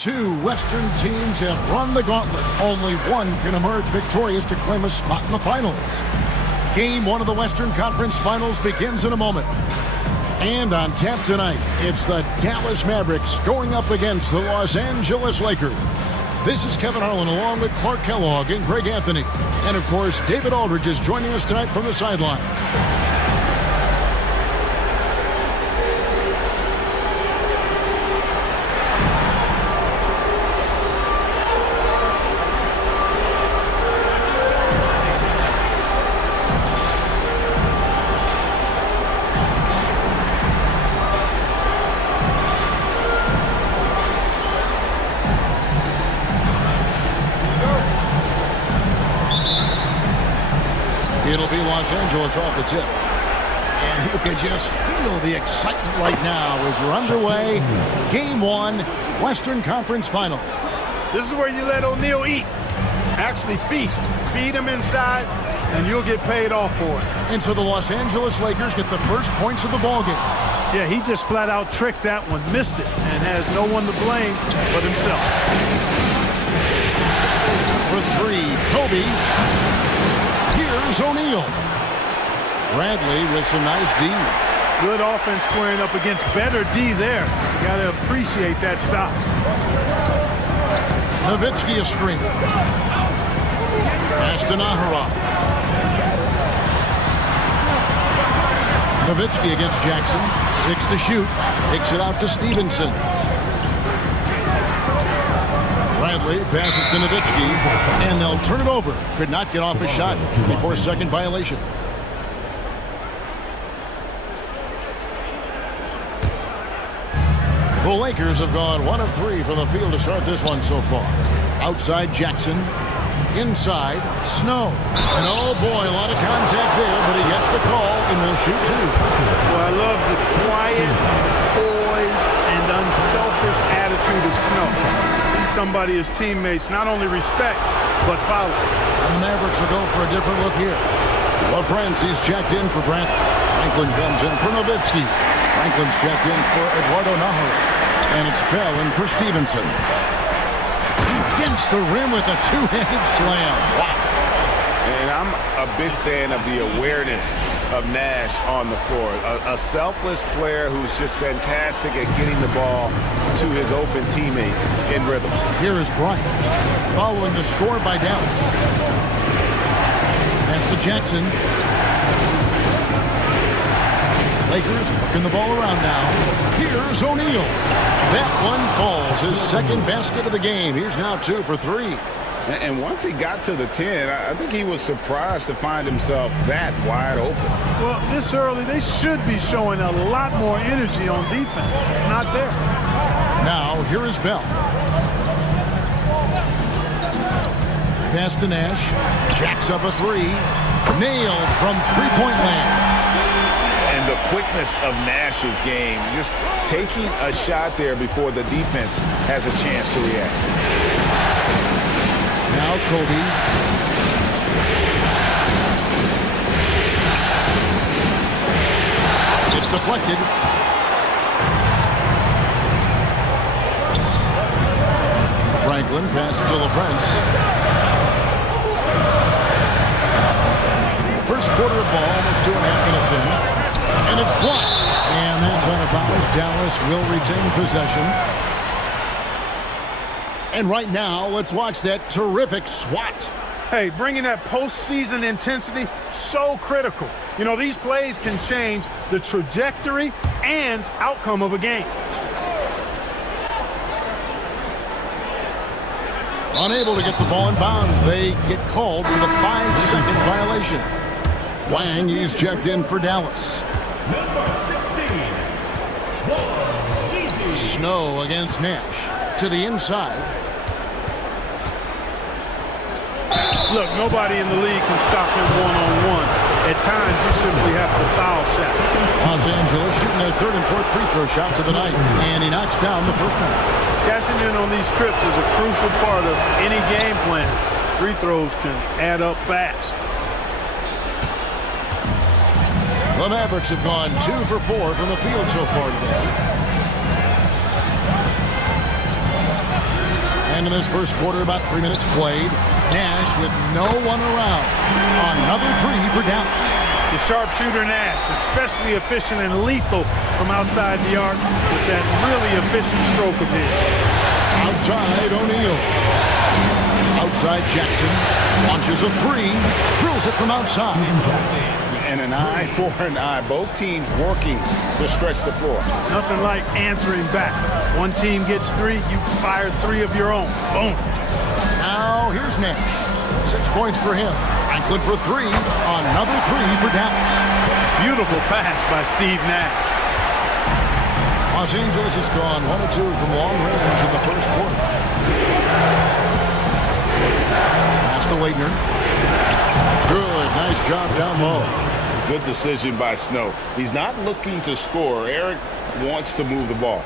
Two Western teams have run the gauntlet. Only one can emerge victorious to claim a spot in the finals. Game one of the Western Conference Finals begins in a moment. And on tap tonight, it's the Dallas Mavericks going up against the Los Angeles Lakers. This is Kevin Harlan along with Clark Kellogg and Greg Anthony. And of course, David Aldridge is joining us tonight from the sideline. It'll be Los Angeles off the tip. And you can just feel the excitement right now as we're underway. Game one, Western Conference Finals. This is where you let O'Neal eat. Actually feast. Feed him inside, and you'll get paid off for it. And so the Los Angeles Lakers get the first points of the ballgame. Yeah, he just flat out tricked that one, missed it, and has no one to blame but himself. For three, Kobe. Here's O'Neal. Bradley with some nice D. Good offense squaring up against better D there. You got to appreciate that stop. Nowitzki a string. Pass to Nahara. Nowitzki against Jackson. 6 to shoot. Takes it out to Stevenson. Bradley passes to Nowitzki, and they'll turn it over. Could not get off a shot. 24-second violation. The Lakers have gone 1 of 3 from the field to start this one so far. Outside Jackson. Inside Snow. And oh boy, a lot of contact there, but he gets the call and will shoot 2. Well, I love the quiet, poise, and unselfish attitude of Snow. Somebody his teammates not only respect, but follow. And the Mavericks will go for a different look here. Well, friends, he's checked in for Brantley. Franklin comes in for Nowitzki. Franklin's checked in for Eduardo Nahara. And it's Bell in for Stevenson. He dents the rim with a two-handed slam. Wow. And I'm a big fan of the awareness of Nash on the floor. A selfless player who's just fantastic at getting the ball to his open teammates in rhythm. Here is Bryant following the score by Dallas. Pass to Jackson. Lakers working the ball around now. Here's O'Neal. That one falls, his second basket of the game. He's now 2 for 3. And once he got to the 10, I think he was surprised to find himself that wide open. Well, this early, they should be showing a lot more energy on defense. It's not there. Now, here is Bell. Pass to Nash. Jacks up a 3. Nailed from three-point land. And the quickness of Nash's game, just taking a shot there before the defense has a chance to react. Now Kobe. It's deflected. Franklin passes to LaFrance. First quarter of ball, almost 2.5 minutes in. And it's blocked. And that's out of bounds. Dallas will retain possession. And right now, let's watch that terrific swat. Hey, bringing that postseason intensity, so critical. You know, these plays can change the trajectory and outcome of a game. Unable to get the ball in bounds. They get called for the 5-second violation. Wang, he's checked in for Dallas. Number 16, Snow against Nash. To the inside. Look, nobody in the league can stop him one-on-one. At times, you simply have to foul shot. Los Angeles shooting their 3rd and 4th free throw shots of the night. And he knocks down the first one. Cashing in on these trips is a crucial part of any game plan. Free throws can add up fast. The Mavericks have gone 2 for 4 from the field so far today. And in this first quarter, about 3 minutes played. Nash with no one around. Another three for Dallas. The sharpshooter Nash, especially efficient and lethal from outside the arc with that really efficient stroke of his. Outside O'Neal. Outside Jackson. Launches a three. Drills it from outside. And an eye for an eye. Both teams working to stretch the floor. Nothing like answering back. One team gets three, you fire three of your own. Boom. Now here's Nash. 6 points for him. Franklin for three. Another three for Dallas. Beautiful pass by Steve Nash. Los Angeles has gone 1 of 2 from long range in the first quarter. Pass to Waitner. Good, nice job down low. Good decision by Snow. He's not looking to score. Eric wants to move the ball.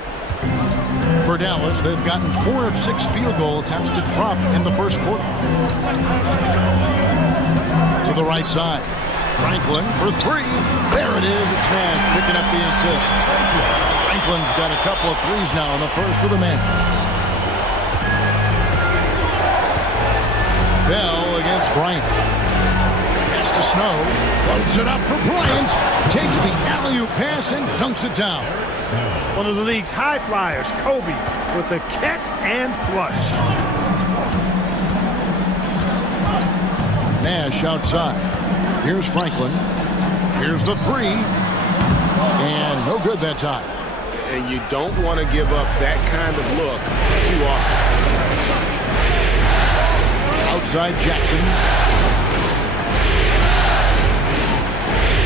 For Dallas, they've gotten 4 of 6 field goal attempts to drop in the first quarter. To the right side. Franklin for three. There it is. It's Nash picking up the assist. Franklin's got a couple of threes now in the first for the Mavs. Bell against Bryant. Pass to Snow. Loads it up for Bryant. Takes the alley-oop pass and dunks it down. One of the league's high flyers, Kobe, with a catch and flush. Nash outside. Here's Franklin. Here's the three. And no good that time. And you don't want to give up that kind of look too often. Outside Jackson.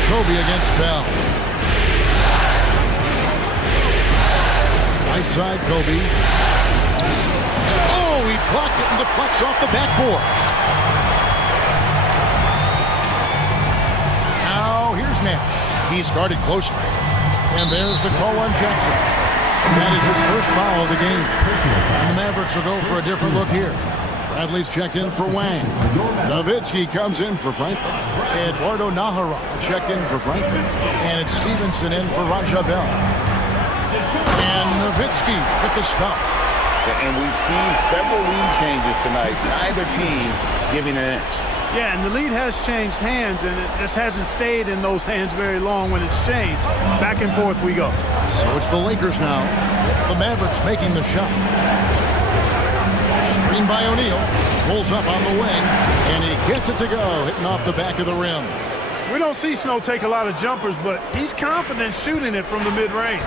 Kobe against Bell. Right side Kobe. Oh, he blocked it and deflects off the backboard. Now here's Nash. He's guarded closely. And there's the call on Jackson. That is his first foul of the game. And the Mavericks will go for a different look here. Bradley's checked in for Wang. Nowitzki comes in for Franklin. Eduardo Nahara checked in for Franklin. And it's Stevenson in for Raja Bell. And Nowitzki with the stuff. And we've seen several lead changes tonight. Neither team giving an inch. Yeah, and the lead has changed hands, and it just hasn't stayed in those hands very long when it's changed. Back and forth we go. So it's the Lakers now. The Mavericks making the shot. Screen by O'Neal. Pulls up on the wing, and he gets it to go, hitting off the back of the rim. We don't see Snow take a lot of jumpers, but he's confident shooting it from the mid-range.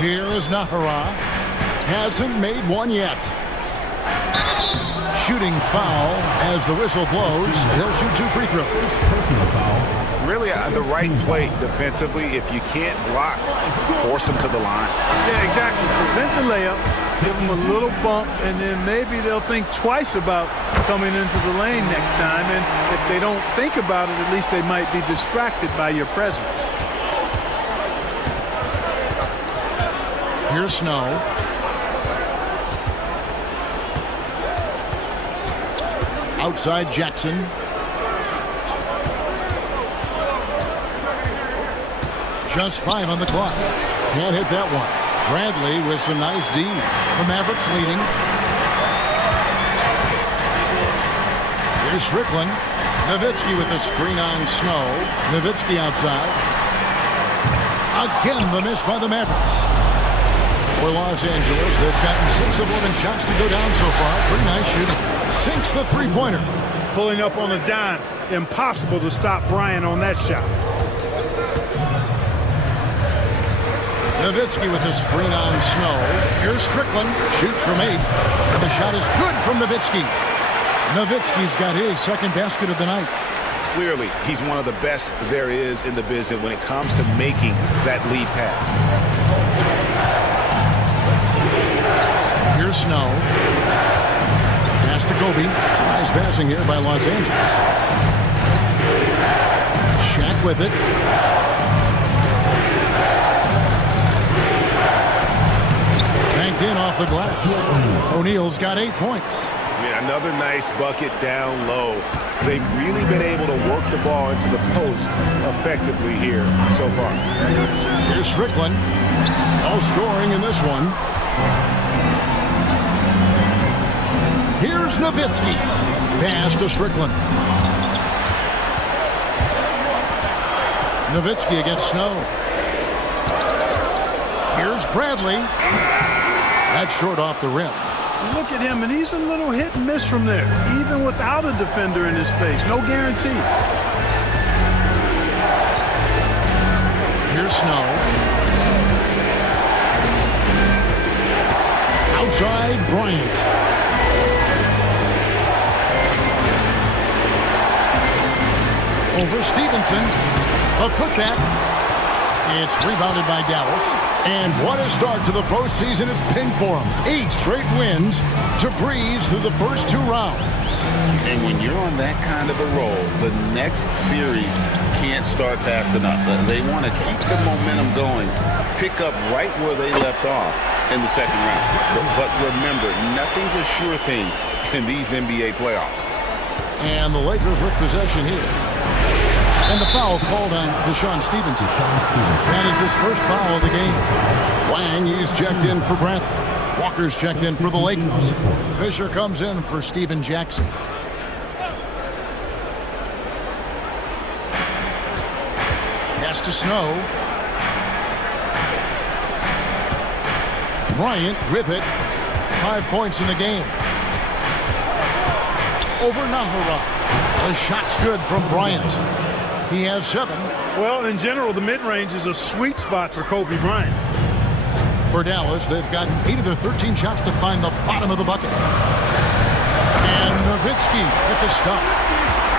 Here is Nahara. Hasn't made one yet. Shooting foul as the whistle blows. He'll shoot 2 free throws. Personal foul. Really the right play defensively. If you can't block, force him to the line. Yeah, exactly. Prevent the layup, give them a little bump, and then maybe they'll think twice about coming into the lane next time. And if they don't think about it, at least they might be distracted by your presence. Here's Snow. Outside Jackson. Just 5 on the clock. Can't hit that one. Bradley with some nice D. The Mavericks leading. Here's Strickland. Nowitzki with the screen on Snow. Nowitzki outside. Again the miss by the Mavericks. For Los Angeles, they've gotten 6 of 11 shots to go down so far. Pretty nice shooting. Sinks the three-pointer. Pulling up on a dime. Impossible to stop Bryant on that shot. Nowitzki with the screen on Snow. Here's Strickland. Shoots from 8. And the shot is good from Nowitzki. Nowitzki's got his second basket of the night. Clearly, he's one of the best there is in the business when it comes to making that lead pass. Here's Snow. Pass to Kobe. Nice passing here by Los Angeles. Shaq with it. Banked in off the glass. O'Neal's got 8 points. Yeah, another nice bucket down low. They've really been able to work the ball into the post effectively here so far. Here's Strickland. No scoring in this one. Here's Nowitzki. Pass to Strickland. Nowitzki against Snow. Here's Bradley. That's short off the rim. Look at him, and he's a little hit and miss from there, even without a defender in his face. No guarantee. Here's Snow. Outside, Bryant. Over Stevenson. A putback. It's rebounded by Dallas. And what a start to the postseason it's been for them. 8 straight wins to breeze through the first 2 rounds. And when you're on that kind of a roll, the next series can't start fast enough. They want to keep the momentum going, pick up right where they left off in the second round. But remember, nothing's a sure thing in these NBA playoffs. And the Lakers with possession here. And the foul called on Deshaun Stevenson. That is his first foul of the game. Wang, he's checked in for Bradley. Walker's checked in for the Lakers. Fisher comes in for Steven Jackson. Pass to Snow. Bryant with it. 5 points in the game. Over Nahara. The shot's good from Bryant. He has 7. Well, in general, the mid-range is a sweet spot for Kobe Bryant. For Dallas, they've gotten 8 of their 13 shots to find the bottom of the bucket. And Nowitzki with the stuff.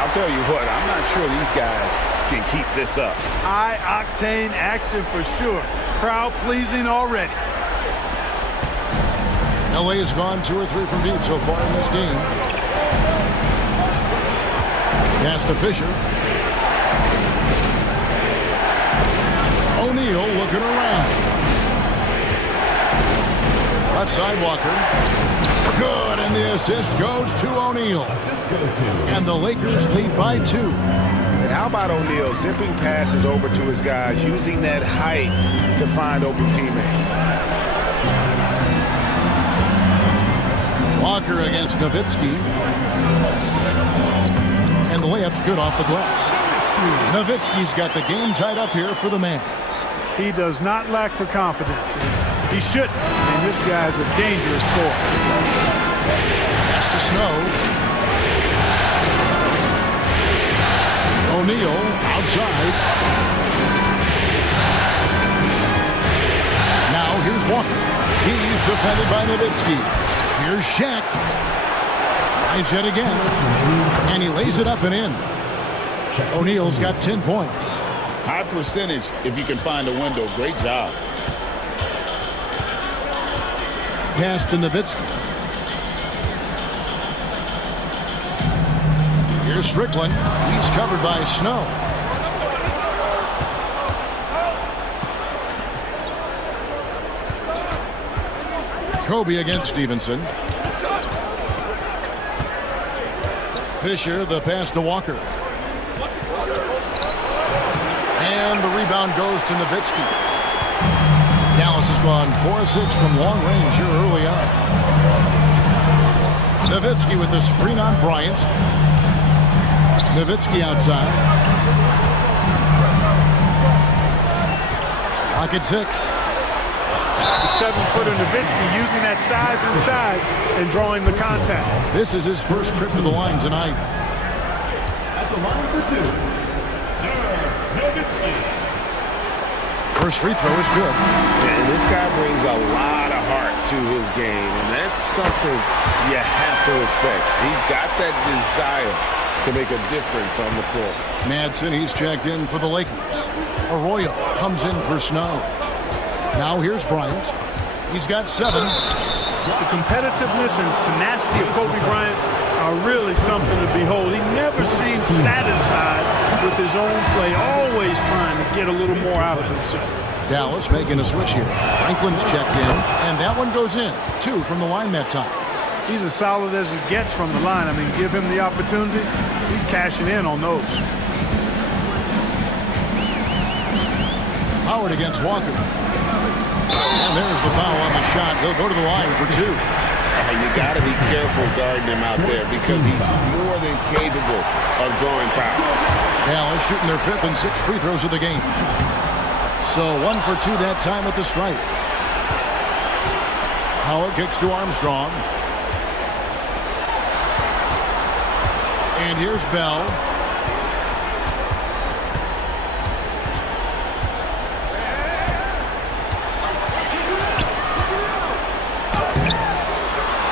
I'll tell you what, I'm not sure these guys can keep this up. High-octane action for sure. Crowd-pleasing already. LA has gone 2 or 3 from deep so far in this game. Pass to Fisher. O'Neal looking around. Left side, Walker. Good, and the assist goes to O'Neal. And the Lakers lead by 2. And how about O'Neal zipping passes over to his guys, using that height to find open teammates. Walker against Nowitzki. And the layup's good off the glass. Nowitzki's got the game tied up here for the Mavs. He does not lack for confidence. He shouldn't. And this guy's a dangerous scorer. Pass to Snow. O'Neal outside. Now here's Walker. He's defended by Nowitzki. Here's Shaq. Nice hit again. And he lays it up and in. O'Neal's got 10 points. High percentage if you can find a window. Great job. Pass to Nowitzki. Here's Strickland. He's covered by Snow. Kobe against Stevenson. Fisher, the pass to Walker. And the rebound goes to Nowitzki. Dallas has gone 4 of 6 from long range here early on. Nowitzki with the screen on Bryant. Nowitzki outside. Pocket 6. The 7-footer Nowitzki using that size inside and drawing the contact. This is his first trip to the line tonight. At the line for 2, Nowitzki. First free throw is good. And this guy brings a lot of heart to his game, and that's something you have to respect. He's got that desire to make a difference on the floor. Madsen, he's checked in for the Lakers. Arroyo comes in for Snow. Now here's Bryant. He's got 7. The competitiveness and tenacity of Kobe Bryant are really something to behold. He never seems satisfied with his own play, always trying to get a little more out of himself. Dallas making a switch here. Franklin's checked in, and that one goes in. 2 from the line that time. He's as solid as it gets from the line. I mean, give him the opportunity. He's cashing in on those. Howard against Walker. And there's the foul on the shot. He'll go to the line for 2. You got to be careful guarding him out there because he's more than capable of drawing fouls. Dallas shooting their 5th and 6th free throws of the game. So 1 for 2 that time with the strike. Howard kicks to Armstrong. And here's Bell.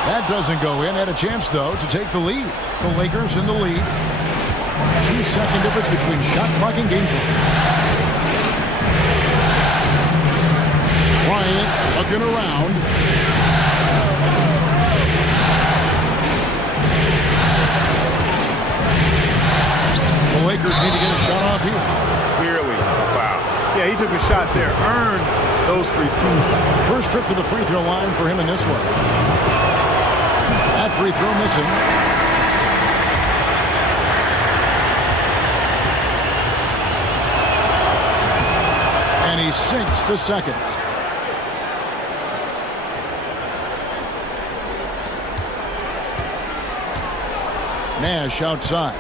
That doesn't go in. Had a chance, though, to take the lead. The Lakers in the lead. 2-second difference between shot clock and game clock. Bryant looking around. The Lakers need to get a shot off here. Clearly a foul. Yeah, he took a shot there. Earned those free throws. First trip to the free throw line for him in this one. That free throw missing. And he sinks the second. Nash outside.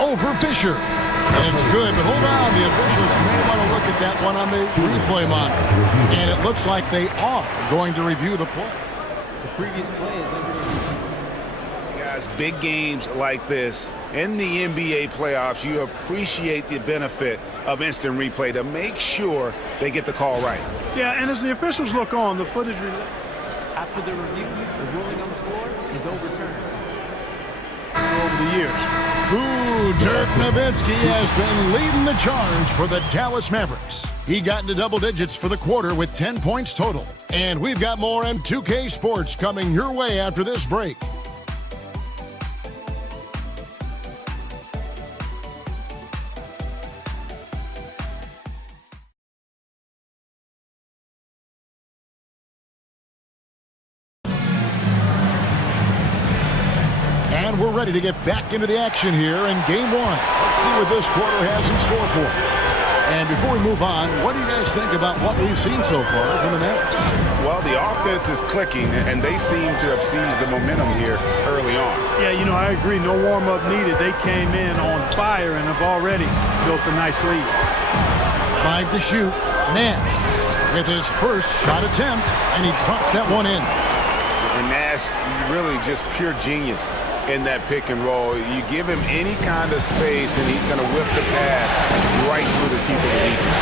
Over Fisher. It's good, but hold on. The officials may want to look at that one on the replay monitor. And it looks like they are going to review the play. The previous play is under review. Guys, big games like this in the NBA playoffs, you appreciate the benefit of instant replay to make sure they get the call right. Yeah, and as the officials look on, the footage... After the review, the ruling on the floor is overturned. over the years. Dirk Nowitzki has been leading the charge for the Dallas Mavericks. He got into double digits for the quarter with 10 points total. And we've got more M2K Sports coming your way after this break. And we're ready to get back into the action here in Game 1. Let's see what this quarter has in store for us. And before we move on, what do you guys think about what we've seen so far from the Mavericks? Well, the offense is clicking, and they seem to have seized the momentum here early on. Yeah, you know, I agree. No warm-up needed. They came in on fire and have already built a nice lead. 5 to shoot. Nash with his first shot attempt, and he drops that one in. And Nash, really just pure genius in that pick and roll. You give him any kind of space, and he's going to whip the pass right through the teeth of the defense.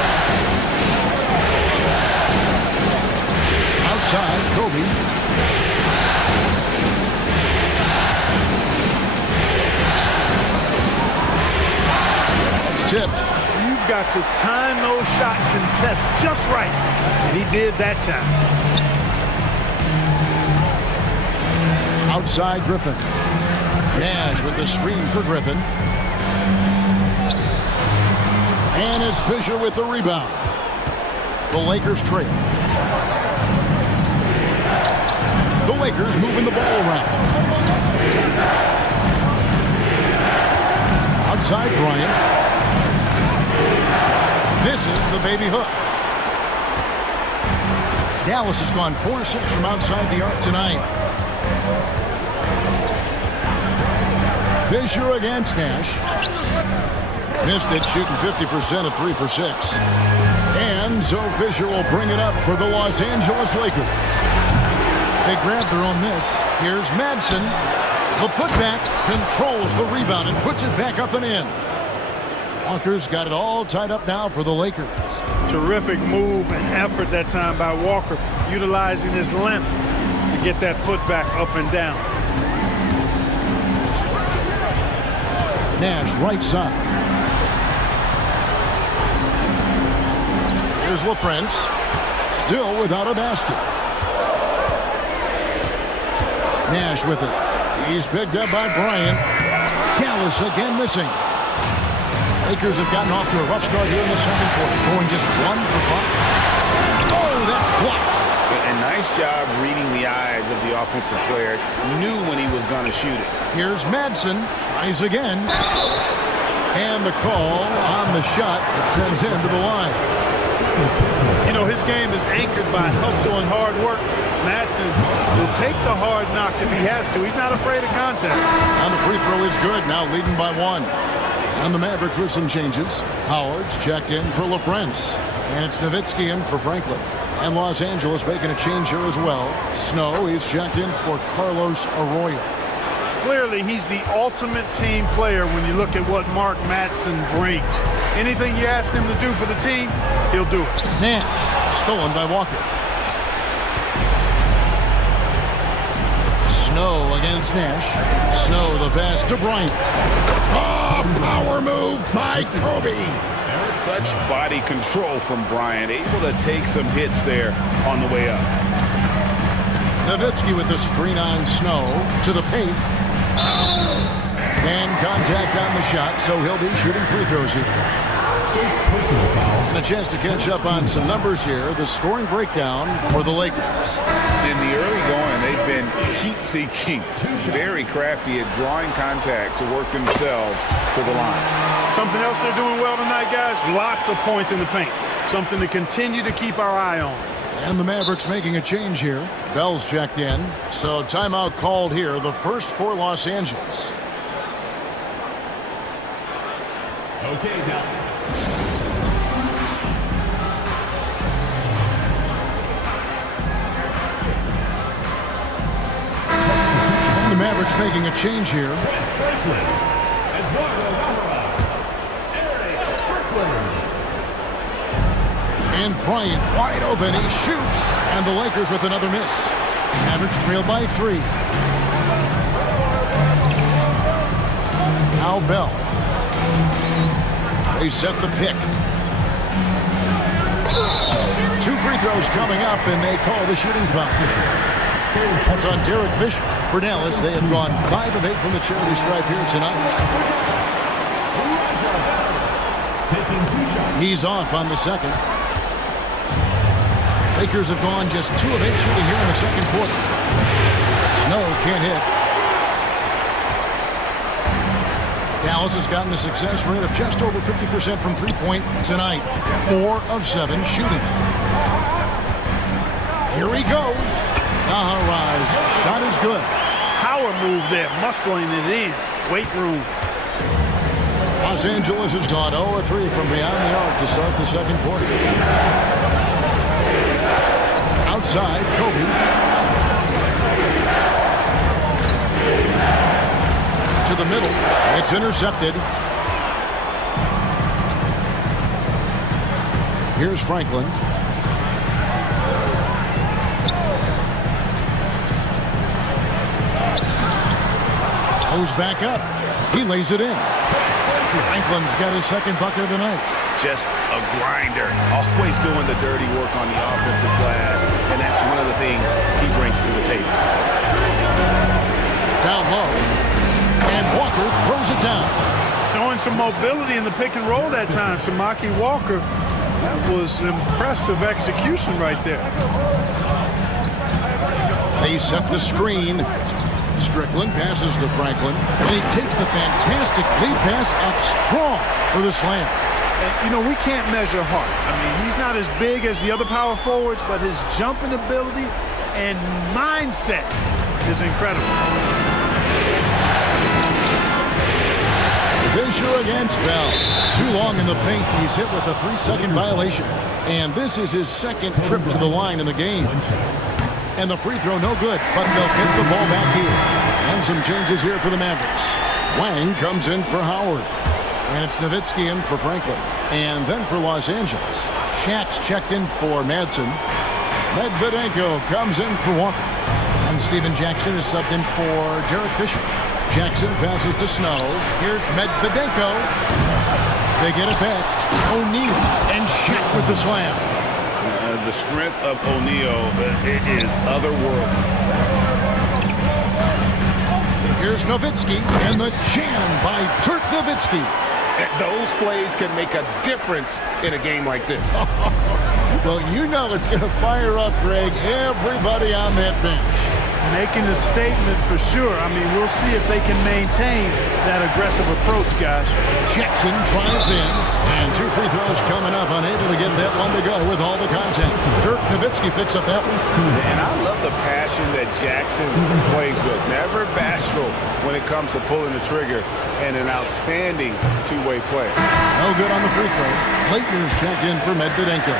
Outside, Kobe. It's tipped. You've got to time those shot contests just right, and he did that time. Outside Griffin. Nash with the screen for Griffin. And it's Fisher with the rebound. The Lakers trail. The Lakers moving the ball around. Outside Bryant. Misses the baby hook. Dallas has gone 4-6 from outside the arc tonight. Fisher against Nash. Missed it, shooting 50% at 3 for 6. And so Fisher will bring it up for the Los Angeles Lakers. They grab their own miss. Here's Madsen. The putback controls the rebound and puts it back up and in. Walker's got it all tied up now for the Lakers. Terrific move and effort that time by Walker, utilizing his length to get that putback up and down. Nash right side. Here's LaFrance. Still without a basket. Nash with it. He's picked up by Bryant. Dallas again missing. Lakers have gotten off to a rough start here in the second quarter, going just 1 for 5. Oh, that's blocked. And Nice job reading the eyes of the offensive player. Knew when he was going to shoot it. Here's Madsen. Tries again. And the call on the shot that sends him to the line. You know, his game is anchored by hustle and hard work. Madsen will take the hard knock if he has to. He's not afraid of contact. And the free throw is good, now leading by 1. And the Mavericks with some changes. Howard's checked in for LaFrance. And it's Nowitzki in for Franklin. And Los Angeles making a change here as well. Snow is checked in for Carlos Arroyo. Clearly, he's the ultimate team player when you look at what Mark Madsen brings. Anything you ask him to do for the team, he'll do it. Nash, stolen by Walker. Snow against Nash. Snow the pass to Bryant. Oh, power move by Kobe. Such body control from Bryant, able to take some hits there on the way up. Nowitzki with the screen on Snow to the paint. And contact on the shot, so he'll be shooting free throws here. And a chance to catch up on some numbers here. The scoring breakdown for the Lakers. In the early going, they've been heat-seeking, very crafty at drawing contact to work themselves to the line. Something else they're doing well tonight, guys, lots of points in the paint. Something to continue to keep our eye on. And the Mavericks making a change here. Bell's checked in. So timeout called here, the first for Los Angeles. Okay, now. And the Mavericks making a change here. Franklin. Eduardo Eric Strickland. And Bryant wide open. He shoots. And the Lakers with another miss. Mavericks trail by 3. Now Bell. They set the pick. 2 free throws coming up, and they call the shooting foul. That's on Derek Fisher. For Dallas, they have gone 5 of 8 from the charity stripe here tonight. Taking 2 shots. He's off on the second. Lakers have gone just 2 of 8 shooting here in the second quarter. Snow can't hit. Dallas has gotten a success rate of just over 50% from three-point tonight. 4 of 7 shooting. Here he goes. Naharaj. Shot is good. Power move there, muscling it in. Weight room. Los Angeles has gone 0 of 3 from beyond the arc to start the second quarter. Outside, Kobe. To the middle. It's intercepted. Here's Franklin. Goes back up. He lays it in. Franklin's got his second bucket of the night. Just a grinder. Always doing the dirty work on the offensive glass, and that's one of the things he brings to the table. Down low. And Walker throws it down. Showing some mobility in the pick and roll that time. Samaki Walker. That was impressive execution right there. They set the screen. Strickland passes to Franklin. And he takes the fantastic lead pass up strong for the slam. And, you know, we can't measure heart. I mean, he's not as big as the other power forwards, but his jumping ability and mindset is incredible. Fisher against Bell. Too long in the paint. He's hit with a 3-second violation. And this is his second trip to the line in the game. And the free throw no good, but they'll get the ball back here. And some changes here for the Mavericks. Wang comes in for Howard. And it's Nowitzki in for Franklin. And then for Los Angeles, Shaq's checked in for Madsen. Medvedenko comes in for Walker. And Steven Jackson is subbed in for Derek Fisher. Jackson passes to Snow. Here's Medvedenko. They get it back. O'Neal and Shaq with the slam. The strength of O'Neal is otherworldly. Here's Nowitzki and the jam by Dirk Nowitzki. Those plays can make a difference in a game like this. Well, you know it's going to fire up, Greg, everybody on that bench. Making a statement for sure. I mean, we'll see if they can maintain that aggressive approach, guys. Jackson drives in, and 2 free throws coming up, unable to get that one to go with all the contact. Dirk Nowitzki picks up that one. And I love the passion that Jackson plays with. Never bashful when it comes to pulling the trigger, and an outstanding two-way player. No good on the free throw. Leitner's checked in for Medvedenko.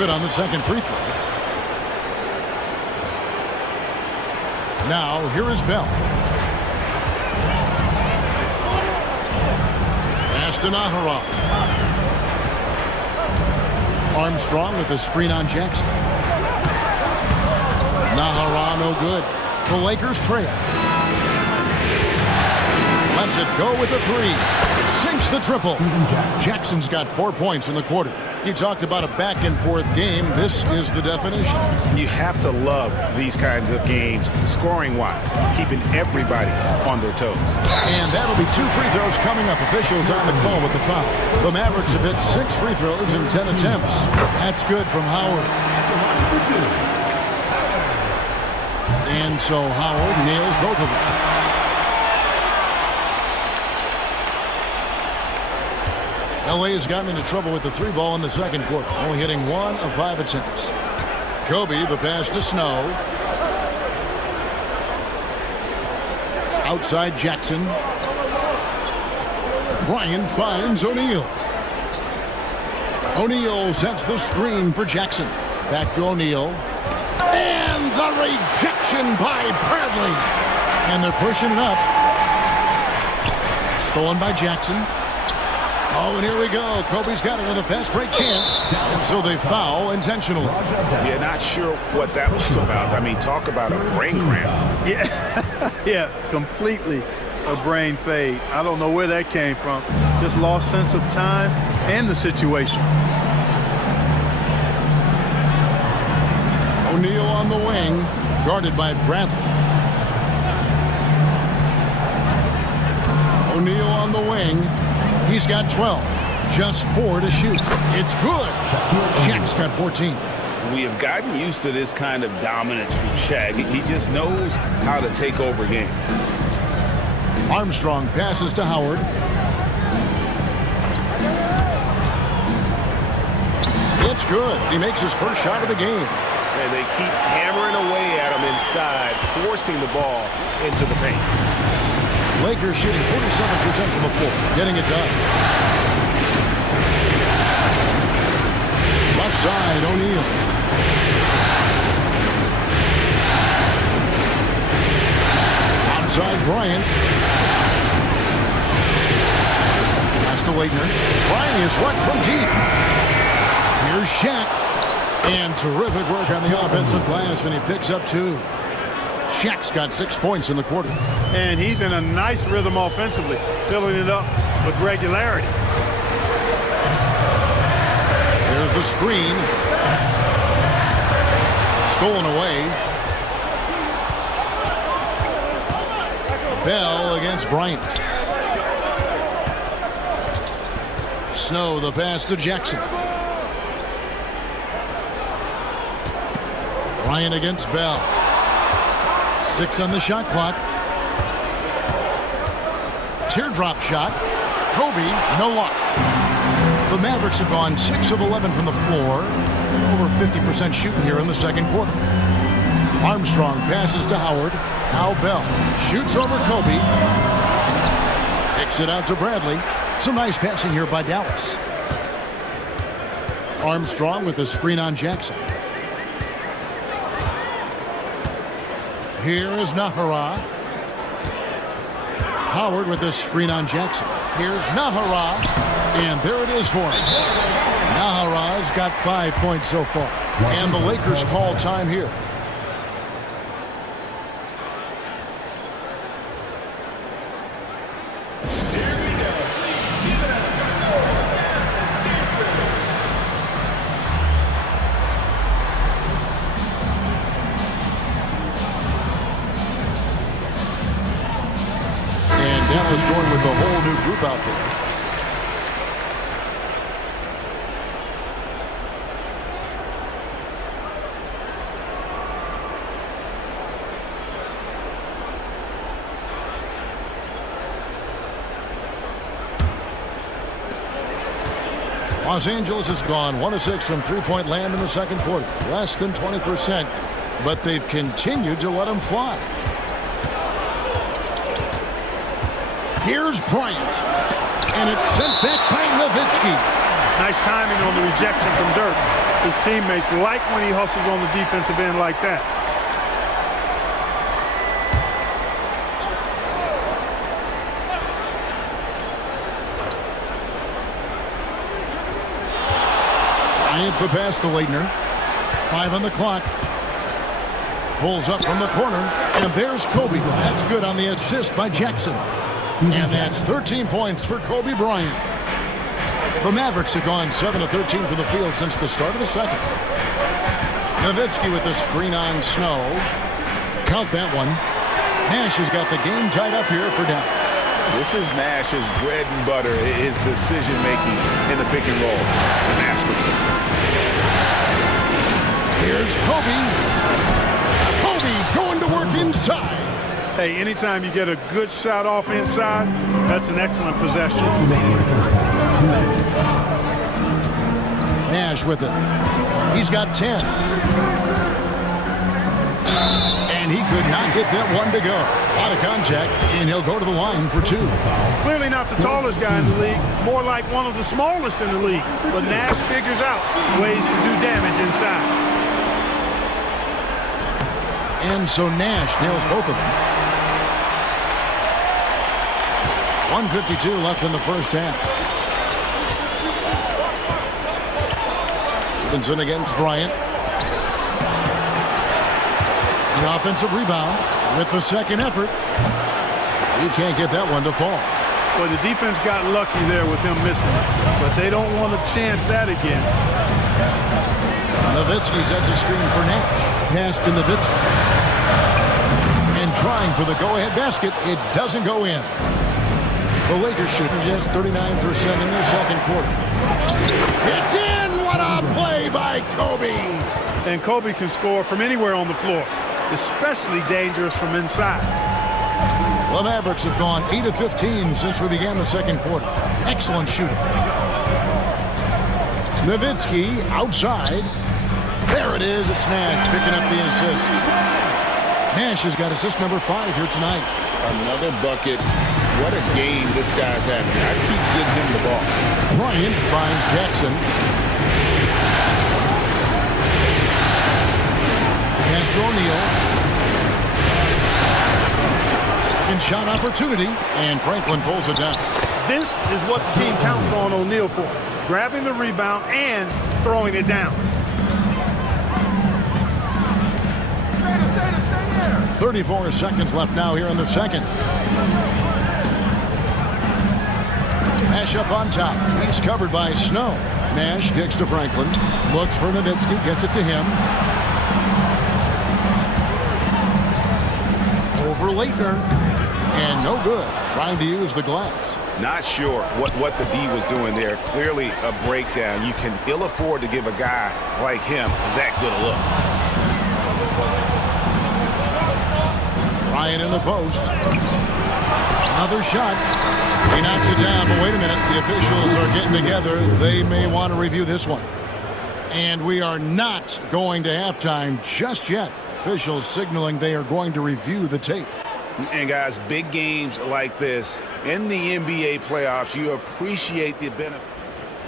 Good on the second free throw. Now, here is Bell. Pass to Nahara. Armstrong with a screen on Jackson. Nahara, no good. The Lakers trail. Lets it go with a three. Sinks the triple. Jackson's got 4 points in the quarter. You talked about a back-and-forth game. This is the definition. You have to love these kinds of games, scoring-wise, keeping everybody on their toes. And that'll be 2 free throws coming up. Officials on the call with the foul. The Mavericks have hit 6 free throws in 10 attempts. That's good from Howard. And so Howard nails both of them. LA has gotten into trouble with the 3 ball in the second quarter, only hitting 1 of 5 attempts. Kobe, the pass to Snow. Outside Jackson. Bryant finds O'Neal. O'Neal sets the screen for Jackson. Back to O'Neal. And the rejection by Bradley. And they're pushing it up. Stolen by Jackson. Oh, and here we go. Kobe's got it with a fast break chance. And so they foul intentionally. Yeah, not sure what that was about. I mean, talk about a brain cramp. Yeah, yeah, completely a brain fade. I don't know where that came from. Just lost sense of time and the situation. O'Neal on the wing, guarded by Bradley. O'Neal on the wing. He's got 12. Just 4 to shoot. It's good. Shaq's got 14. We have gotten used to this kind of dominance from Shaq. He just knows how to take over games. Armstrong passes to Howard. It's good. He makes his first shot of the game. And they keep hammering away at him inside, forcing the ball into the paint. Lakers shooting 47% from the floor, getting it done. Left side, O'Neal. Outside, Bryant. Pass to Leitner. Bryant is what from deep. Here's Shaq. And terrific work on the offensive glass, and he picks up 2. Shaq's got 6 points in the quarter. And he's in a nice rhythm offensively, filling it up with regularity. There's the screen. Stolen away. Bell against Bryant. Snow, the pass to Jackson. Bryant against Bell. 6 on the shot clock. Teardrop shot. Kobe, no luck. The Mavericks have gone 6 of 11 from the floor. Over 50% shooting here in the second quarter. Armstrong passes to Howard. Now Bell shoots over Kobe. Kicks it out to Bradley. Some nice passing here by Dallas. Armstrong with a screen on Jackson. Here is Nahara. Howard with a screen on Jackson. Here's Nahara. And there it is for him. Nahara's got 5 points so far. And the Lakers call time here. Dallas going with the whole new group out there. Los Angeles has gone 1 of 6 from three-point land in the second quarter. Less than 20%, but they've continued to let them fly. Here's Bryant. And it's sent back by Nowitzki. Nice timing on the rejection from Dirk. His teammates like when he hustles on the defensive end like that. Bryant the pass to Leitner. 5 on the clock. Pulls up from the corner. And there's Kobe. That's good on the assist by Jackson. And that's 13 points for Kobe Bryant. The Mavericks have gone 7 of 13 from the field since the start of the second. Nowitzki with the screen on Snow. Count that one. Nash has got the game tied up here for Dallas. This is Nash's bread and butter, his decision-making in the pick and roll. Masterful. Here's Kobe. Kobe going to work inside. Hey, anytime you get a good shot off inside, that's an excellent possession. Nash with it. He's got 10. And he could not get that one to go. Out of contact, and he'll go to the line for 2. Clearly not the tallest guy in the league, more like one of the smallest in the league. But Nash figures out ways to do damage inside. And so Nash nails both of them. 1:52 left in the first half. Stevenson against Bryant. The offensive rebound with the second effort. He can't get that one to fall. Well, the defense got lucky there with him missing it, but they don't want to chance that again. Nowitzki sets a screen for Nash. Pass to Nowitzki. And trying for the go-ahead basket. It doesn't go in. The Lakers shooting just 39% in their second quarter. It's in! What a play by Kobe! And Kobe can score from anywhere on the floor, especially dangerous from inside. The Mavericks have gone 8 of 15 since we began the second quarter. Excellent shooting. Nowitzki outside. There it is. It's Nash picking up the assist. Nash has got assist number 5 here tonight. Another bucket. What a game this guy's having. I keep getting him the ball. Bryant finds Jackson. Pass to O'Neal. Second shot opportunity, and Franklin pulls it down. This is what the team counts on O'Neal for, grabbing the rebound and throwing it down. 34 seconds left now here in the second. Nash up on top. He's covered by Snow. Nash kicks to Franklin. Looks for Nowitzki. Gets it to him. Over Leitner. And no good. Trying to use the glass. Not sure what the D was doing there. Clearly a breakdown. You can ill afford to give a guy like him that good a look. Ryan in the post. Another shot. He knocks it down, but wait a minute. The officials are getting together. They may want to review this one. And we are not going to halftime just yet. Officials signaling they are going to review the tape. And guys, big games like this in the NBA playoffs, you appreciate the benefit.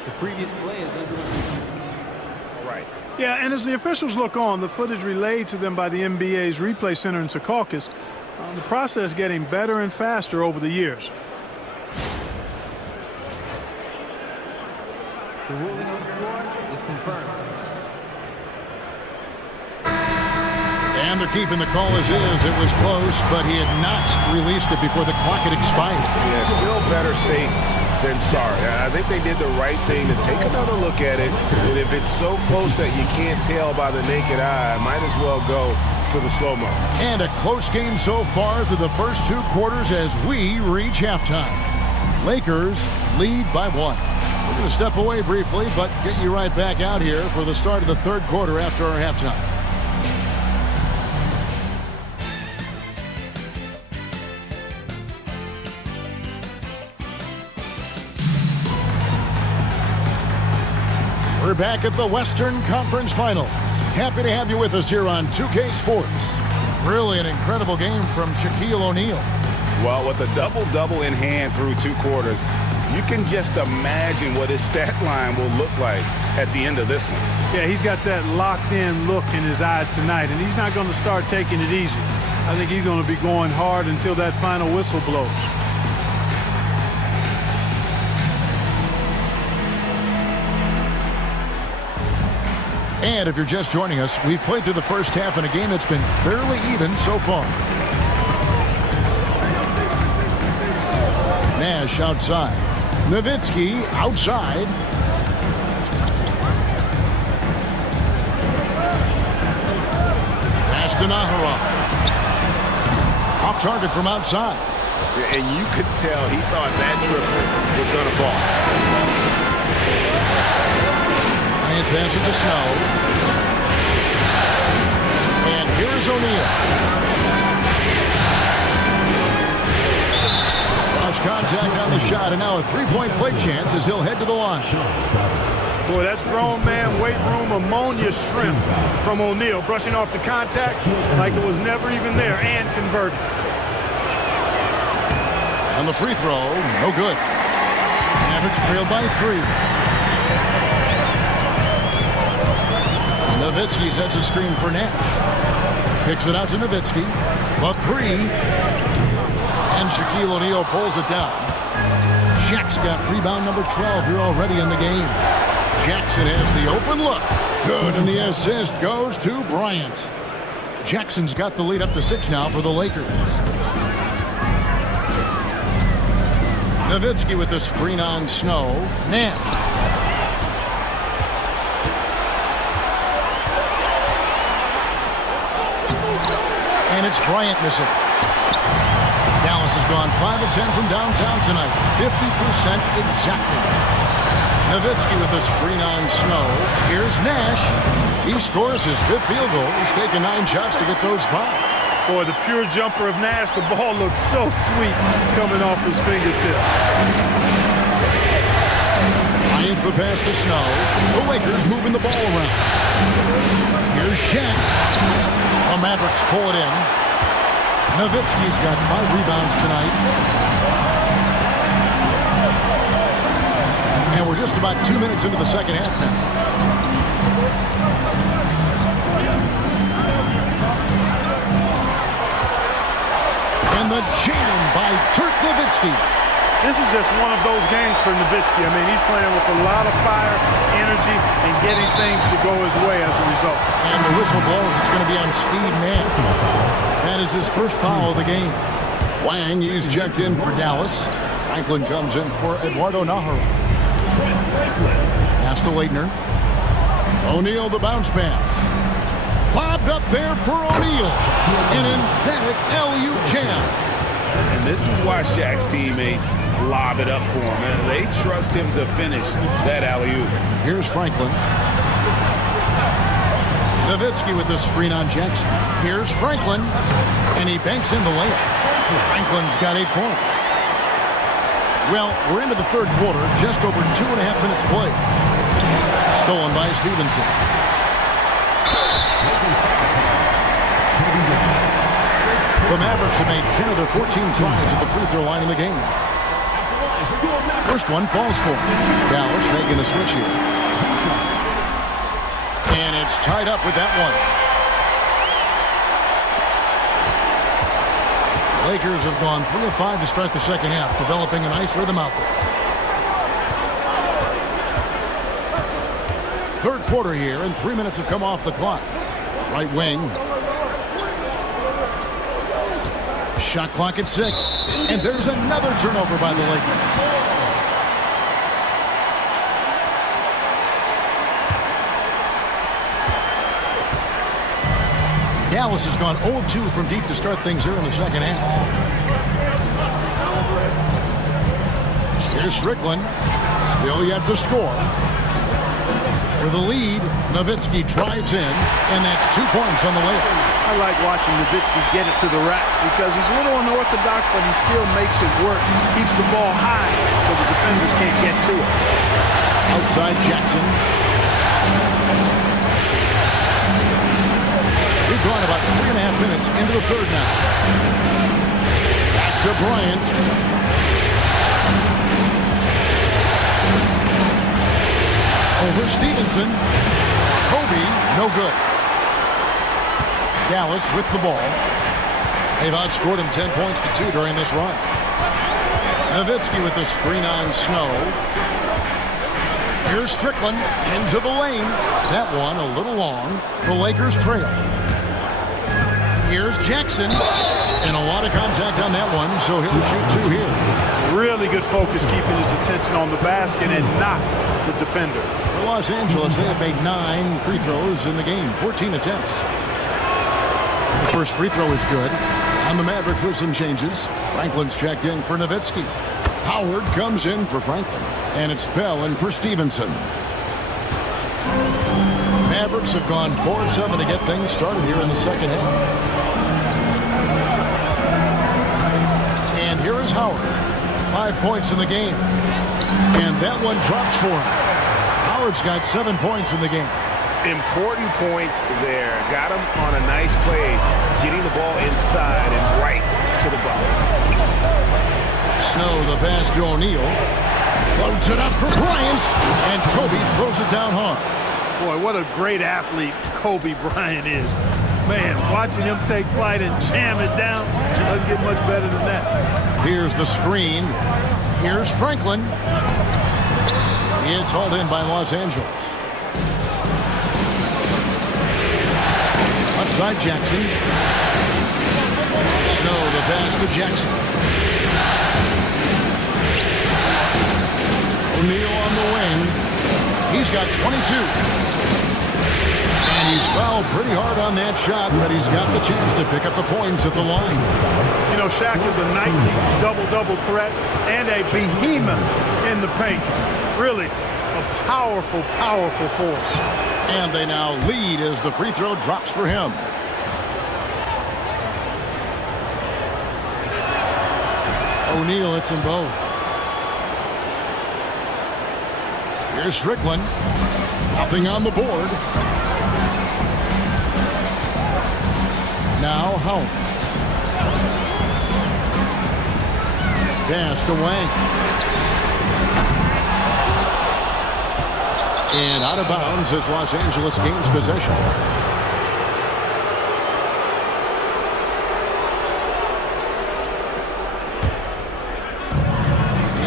The previous play is under review. Right. Yeah, and as the officials look on, the footage relayed to them by the NBA's replay center in Secaucus, the process getting better and faster over the years. The ruling on the floor is confirmed. And they're keeping the call as is. It was close, but he had not released it before the clock had expired. Yeah, still better safe than sorry. I think they did the right thing to take another look at it. And if it's so close that you can't tell by the naked eye, might as well go to the slow-mo. And a close game so far through the first 2 quarters as we reach halftime. Lakers lead by 1. We're going to step away briefly, but get you right back out here for the start of the third quarter after our halftime. We're back at the Western Conference Finals. Happy to have you with us here on 2K Sports. Really an incredible game from Shaquille O'Neal. Well, with a double-double in hand through 2 quarters, you can just imagine what his stat line will look like at the end of this one. Yeah, he's got that locked-in look in his eyes tonight, and he's not going to start taking it easy. I think he's going to be going hard until that final whistle blows. And if you're just joining us, we've played through the first half in a game that's been fairly even so far. Nash outside. Nowitzki outside. Pass to Naharov. Off target from outside. And you could tell he thought that triple was going to fall. Bryant passes to Snow. And here's O'Neal. Rush contact on the shot, and now a three-point play chance as he'll head to the line. Boy, that's grown man weight room ammonia shrimp from O'Neal, brushing off the contact like it was never even there and converting. On the free throw, no good. Mavericks trailed by 3. Nowitzki sets a screen for Nash. Picks it out to Nowitzki. A 3. And Shaquille O'Neal pulls it down. Shaq's got rebound number 12 here already in the game. Jackson has the open look. Good, and the assist goes to Bryant. Jackson's got the lead up to 6 now for the Lakers. Nowitzki with the screen on Snow. Nash. And it's Bryant missing. Dallas has gone 5 of 10 from downtown tonight. 50% exactly. Nowitzki with the screen on Snow. Here's Nash. He scores his 5th field goal. He's taken 9 shots to get those 5. Boy, the pure jumper of Nash, the ball looks so sweet coming off his fingertips. Bryant the pass to Snow. The Lakers moving the ball around. Here's Shaq. The Mavericks pull it in. Nowitzki's got 5 rebounds tonight. And we're just about 2 minutes into the second half now. And the jam by Dirk Nowitzki. This is just one of those games for Nowitzki. I mean, he's playing with a lot of fire, energy, and getting things to go his way as a result. And the whistle blows. It's going to be on Steve Nash. That is his first foul of the game. Wang, he's checked in for Dallas. Franklin comes in for Eduardo Naharov. Pass to Leitner. O'Neal the bounce pass. Lobbed up there for O'Neal. An emphatic LU jam. And this is why Shaq's teammates lob it up for him. And they trust him to finish that alley-oop. Here's Franklin. Nowitzki with the screen on Jackson. Here's Franklin. And he banks in the layup. Franklin's got 8 points. Well, we're into the third quarter. Just over 2.5 minutes played. Stolen by Stevenson. The Mavericks have made 10 of their 14 tries at the free throw line in the game. First one falls for him. Dallas making a switch here. And it's tied up with that one. Lakers have gone 3 of 5 to start the second half, developing a nice rhythm out there. Third quarter here, and 3 minutes have come off the clock. Right wing. Shot clock at 6. And there's another turnover by the Lakers. Dallas has gone 0 of 2 from deep to start things here in the second half. Here's Strickland. Still yet to score. For the lead, Nowitzki drives in, and that's 2 points on the layup. I like watching Nowitzki get it to the rack because he's a little unorthodox, but he still makes it work. Keeps the ball high so the defenders can't get to it. Outside Jackson. We've gone about 3.5 minutes into the third now. Back to Bryant. Over Stevenson. Kobe, no good. Dallas with the ball. They've outscored him 10 points to 2 during this run. Nowitzki with the screen on Snow. Here's Strickland into the lane. That one a little long. The Lakers trail. Here's Jackson. And a lot of contact on that one, so he'll shoot 2 here. Really good focus keeping his attention on the basket and not the defender. For Los Angeles, they have made 9 free throws in the game, 14 attempts. The first free throw is good. On the Mavericks with some changes. Franklin's checked in for Nowitzki. Howard comes in for Franklin. And it's Bell in for Stevenson. Mavericks have gone 4 of 7 to get things started here in the second half. And here is Howard. 5 points in the game. And that one drops for him. Howard's got 7 points in the game. Important points there. Got him on a nice play, getting the ball inside and right to the bucket. Snow the pass to O'Neal. Floats it up for Bryant. And Kobe throws it down hard. Boy, what a great athlete Kobe Bryant is. Man, watching him take flight and jam it down doesn't get much better than that. Here's the screen. Here's Franklin. It's hauled in by Los Angeles. Upside Jackson. Snow the pass to Jackson. O'Neal on the wing. He's got 22. And he's fouled pretty hard on that shot, but he's got the chance to pick up the points at the line. You know, Shaq is a nightly double-double threat and a behemoth in the paint. Really a powerful, powerful force. And they now lead as the free throw drops for him. O'Neal hits them both. Here's Strickland. Nothing on the board. Now Howard. Passed away. And out of bounds as Los Angeles gains possession.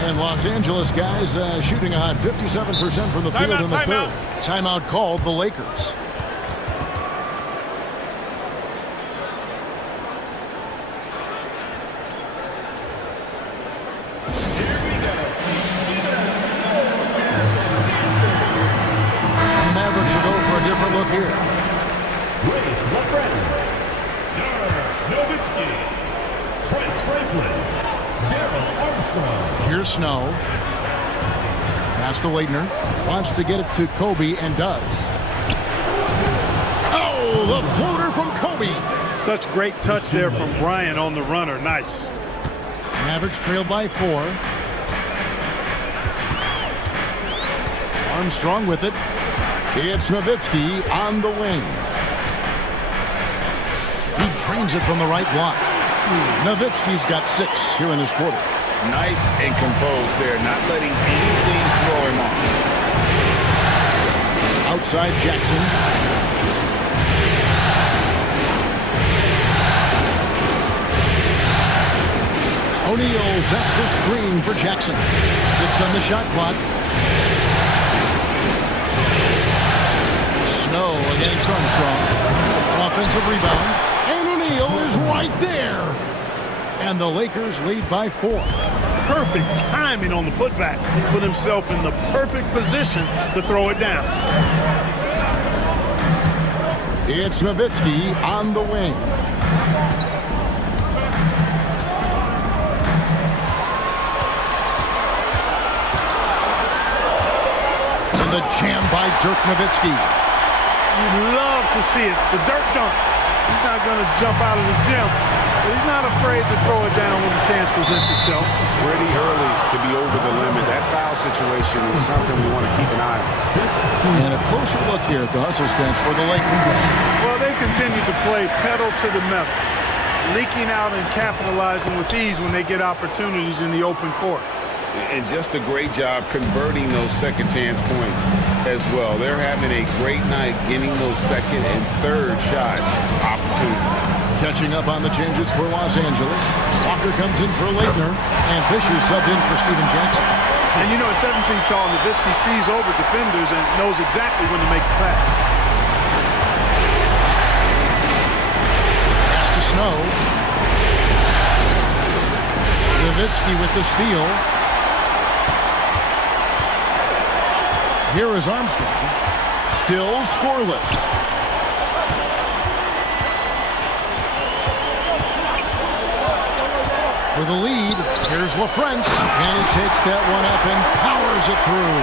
And Los Angeles guys shooting a hot 57% from the field in the third. Timeout called the Lakers. Look here. With the friends, Nowitzki, Trent Franklin, Darryl Armstrong. Here's Snow. Pass to Leitner. Wants to get it to Kobe and does. Oh, the floater from Kobe. Such great touch there from Bryant on the runner. Nice. Mavericks trailed by 4. Armstrong with it. It's Nowitzki on the wing. He drains it from the right block. Nowitzki's got 6 here in this quarter. Nice and composed there, not letting anything throw him off. Outside Jackson. O'Neal sets the screen for Jackson. 6 on the shot clock. Snow against Armstrong. Offensive rebound. And O'Neal is right there. And the Lakers lead by 4. Perfect timing on the putback. He put himself in the perfect position to throw it down. It's Nowitzki on the wing. And the jam by Dirk Nowitzki. You'd love to see it. The Dirk dunk. He's not going to jump out of the gym He's not afraid to throw it down when the chance presents itself. Pretty early to be over the limit. That foul situation is something we want to keep an eye on. And a closer look here at the hustle stance for the Lakers. Well, they've continued to play pedal to the metal, leaking out and capitalizing with ease when they get opportunities in the open court. And just a great job converting those second chance points as well. They're having a great night getting those second and third shot opportunities. Catching up on the changes for Los Angeles. Walker comes in for Leitner, and Fisher subbed in for Steven Jackson. And you know, at 7 feet tall, Nowitzki sees over defenders and knows exactly when to make the pass. Pass to Snow. Nowitzki with the steal. Here is Armstrong. Still scoreless. For the lead, here's LaFrentz, and he takes that one up and powers it through.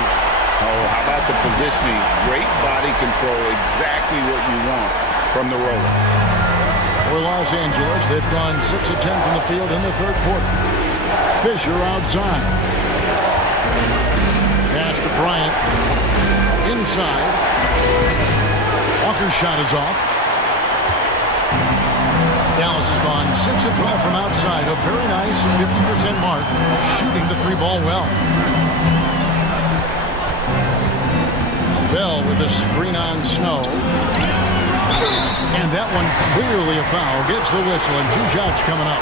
Oh, how about the positioning? Great body control, exactly what you want from the roller. For Los Angeles, they've gone 6 of 10 from the field in the third quarter. Fisher outside. Pass to Bryant. Inside. Walker's shot is off. Dallas has gone 6 of 12 from outside. A very nice 50% mark, shooting the three ball well. Bell with a screen on Snow. And that one clearly a foul. Gets the whistle and 2 shots coming up.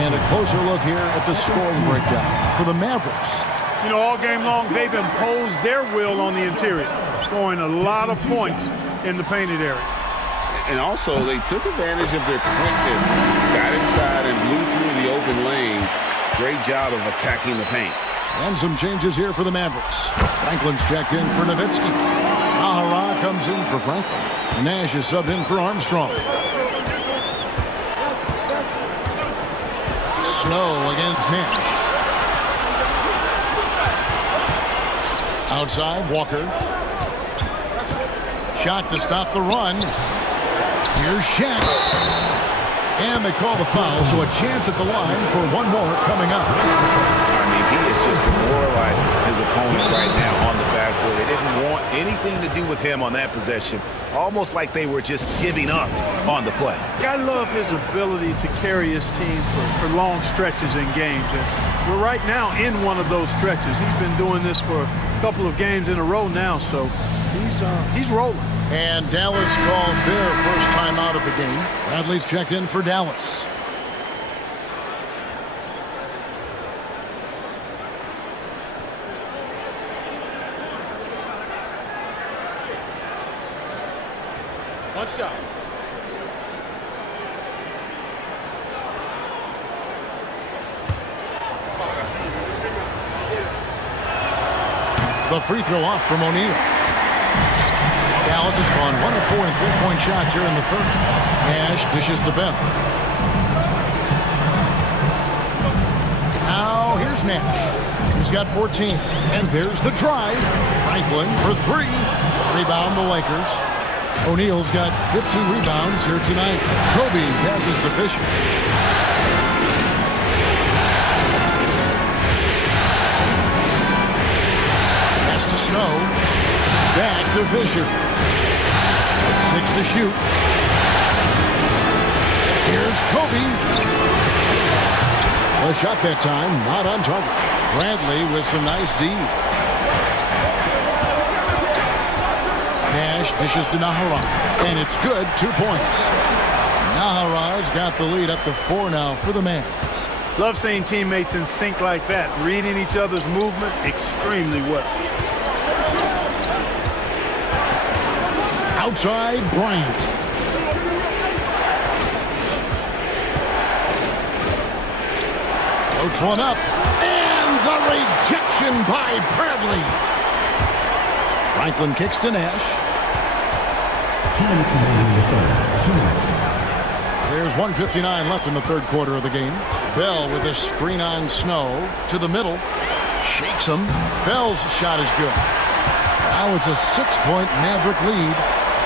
And a closer look here at the scoring breakdown for the Mavericks. You know, all game long, they've imposed their will on the interior, scoring a lot of points in the painted area. And also, they took advantage of their quickness, got inside and blew through the open lanes. Great job of attacking the paint. And some changes here for the Mavericks. Franklin's checked in for Nowitzki. Ahara comes in for Franklin. Nash is subbed in for Armstrong. Snow against Nash. Outside, Walker. Shot to stop the run. Here's Shaq. And they call the foul, so a chance at the line for one more coming up. I mean, he is just demoralizing his opponent right now on the backboard. They didn't want anything to do with him on that possession. Almost like they were just giving up on the play. I love his ability to carry his team for long stretches in games. And we're right now in one of those stretches. He's been doing this for a couple of games in a row now, so he's rolling. And Dallas calls their first time out of the game. Bradley's checked in for Dallas. One shot. The free throw off from O'Neal. Dallas has gone 1 of 4 in three-point shots here in the third. Nash dishes to Bell. Now here's Nash. He's got 14. And there's the drive. Franklin for 3. Rebound the Lakers. O'Neal's got 15 rebounds here tonight. Kobe passes to Fisher. Pass to Snow. Back to Fisher. 6 to shoot. Here's Kobe. A shot that time, not on target. Bradley with some nice D. Nash dishes to Nahara, and it's good, 2 points. Nahara's got the lead up to 4 now for the Mavs. Love seeing teammates in sync like that, reading each other's movement extremely well. Outside, Bryant. Floats one up, and the rejection by Bradley. Franklin kicks to Nash. 2 minutes remaining in the third. 2 minutes. There's 1:59 left in the third quarter of the game. Bell with a screen on Snow to the middle. Shakes him. Bell's shot is good. Now it's a 6-point Maverick lead.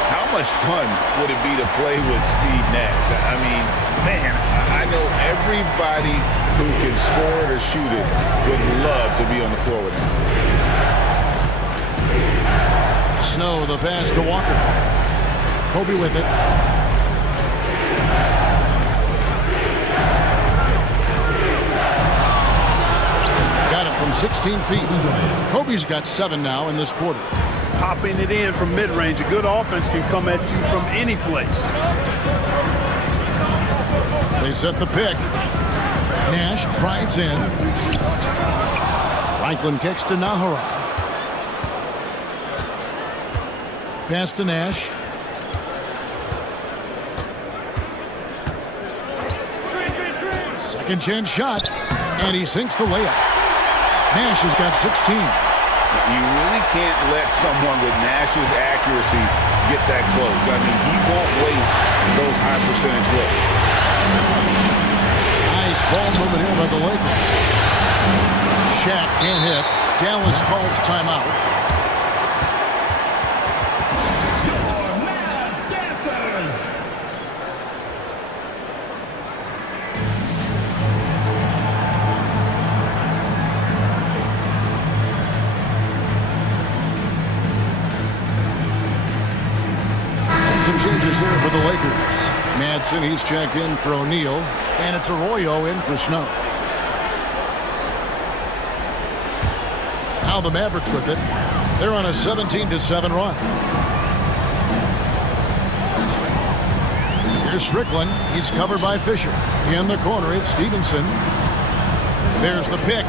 How much fun would it be to play with Steve Nash? I mean, man, I know everybody who can score it or shoot it would love to be on the floor with him. Snow, the pass to Walker. Kobe with it. Got it from 16 feet. Kobe's got 7 now in this quarter. Popping it in from mid-range. A good offense can come at you from any place. They set the pick. Nash drives in. Franklin kicks to Nahara. Pass to Nash. Second chance shot. And he sinks the layup. Nash has got 16. You really can't let someone with Nash's accuracy get that close. I mean, he won't waste those high percentage looks. Nice ball movement here by the Lakers. Shaq can't hit. Dallas calls timeout. Some changes here for the Lakers. Madsen, he's checked in for O'Neal, and it's Arroyo in for Snow. Now the Mavericks with it. They're on a 17-7 run. Here's Strickland. He's covered by Fisher. In the corner, it's Stevenson. There's the pick.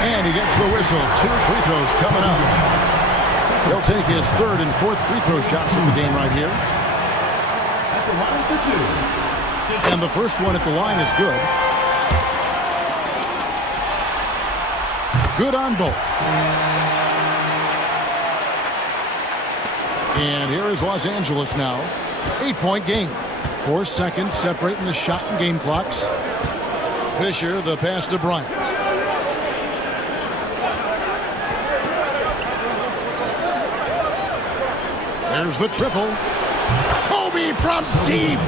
And he gets the whistle. 2 free throws coming up. He'll take his 3rd and 4th free throw shots in the game right here. At the line for 2. And the first one at the line is good. Good on both. And here is Los Angeles now. 8-point game. 4 seconds separating the shot and game clocks. Fisher, the pass to Bryant. There's the triple. Kobe from deep.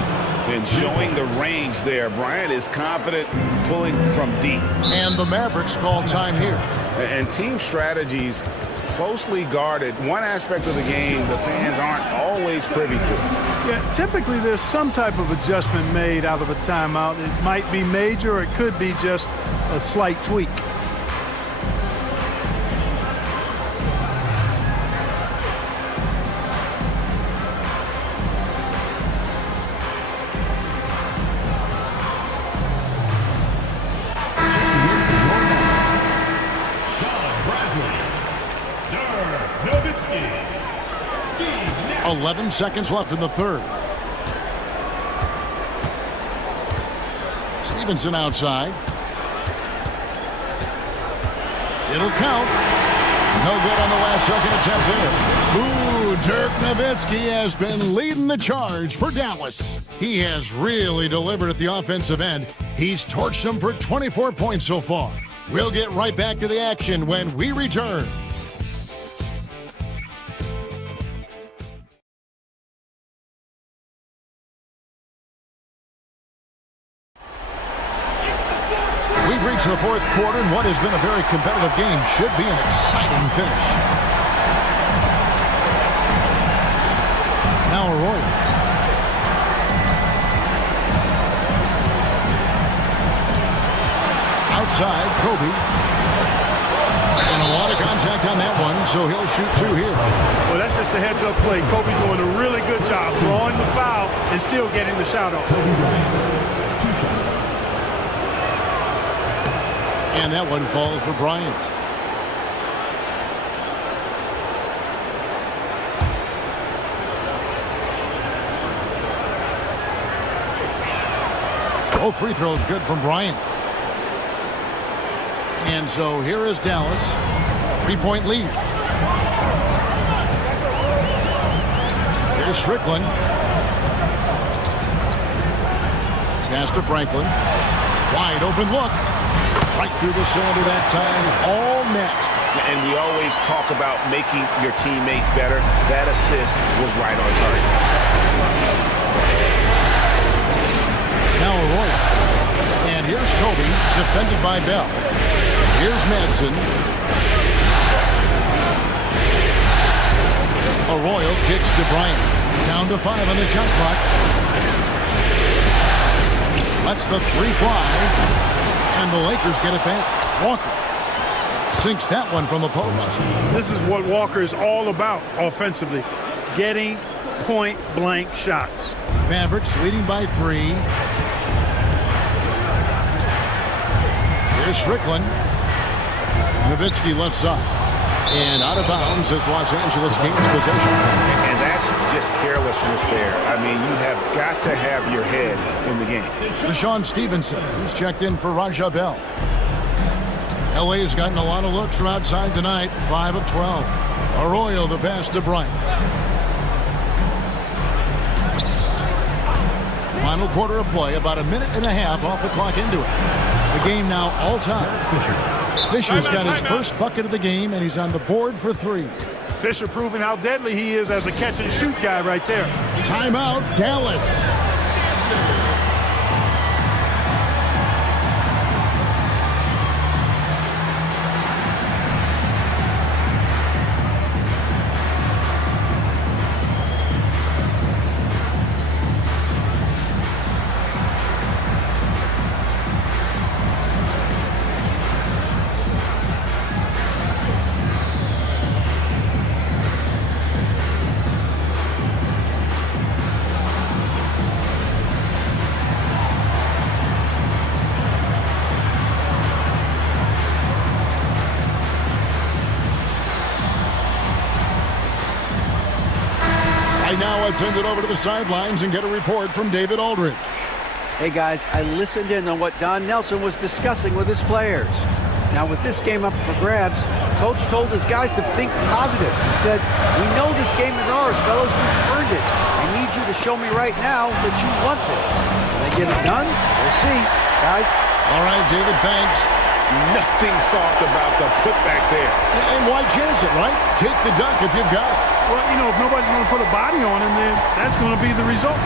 And showing the range there. Bryant is confident pulling from deep. And the Mavericks call time here. And team strategies closely guarded. One aspect of the game the fans aren't always privy to. Yeah, typically there's some type of adjustment made out of a timeout. It might be major or it could be just a slight tweak. Nowitzki. 11 seconds left in the 3rd. Stevenson outside. It'll count. No good on the last second attempt there. Ooh, Dirk Nowitzki has been leading the charge for Dallas. He has really delivered at the offensive end. He's torched them for 24 points so far. We'll get right back to the action when we return. We've reached the 4th quarter, and what has been a very competitive game should be an exciting finish. Now Arroyo. Outside, Kobe. And a lot of contact on that one, so he'll shoot 2 here. Well, that's just a heads-up play. Kobe doing a really good job drawing the foul and still getting the shot off. Kobe Bryant, 2 shots. And that one falls for Bryant. Both free throws good from Bryant. And so here is Dallas. 3-point lead. Here's Strickland. Pass to Franklin. Wide open look. Right through the cylinder that time. All net. And we always talk about making your teammate better. That assist was right on target. Now Arroyo. And here's Kobe, defended by Bell. Here's Madsen. Arroyo kicks to Bryant. Down to 5 on the shot clock. Lets the 3 fly. And the Lakers get it back. Walker sinks that one from the post. This is what Walker is all about offensively. Getting point-blank shots. Mavericks leading by 3. Here's Strickland. Nowitzki left side. And out of bounds as Los Angeles gains possession. And that's just carelessness there. I mean, you have got to have your head in the game. Deshaun Stevenson, who's checked in for Raja Bell. LA has gotten a lot of looks from outside tonight. 5 of 12. Arroyo the pass to Bryant. Final quarter of play, about a minute and a half off the clock into it. The game now all time. Fisher's got his first bucket of the game, and he's on the board for 3. Fisher proving how deadly he is as a catch-and-shoot guy right there. Timeout, Dallas. Now let's send it over to the sidelines and get a report from David Aldridge. Hey guys, I listened in on what Don Nelson was discussing with his players. Now with this game up for grabs, Coach told his guys to think positive. He said, "We know this game is ours, fellas. We've earned it. I need you to show me right now that you want this." When they get it done, we'll see, guys. All right, David, thanks. Nothing soft about the putback there. And why chance it, right? Take the dunk if you've got it. Well, you know, if nobody's going to put a body on him, then that's going to be the result.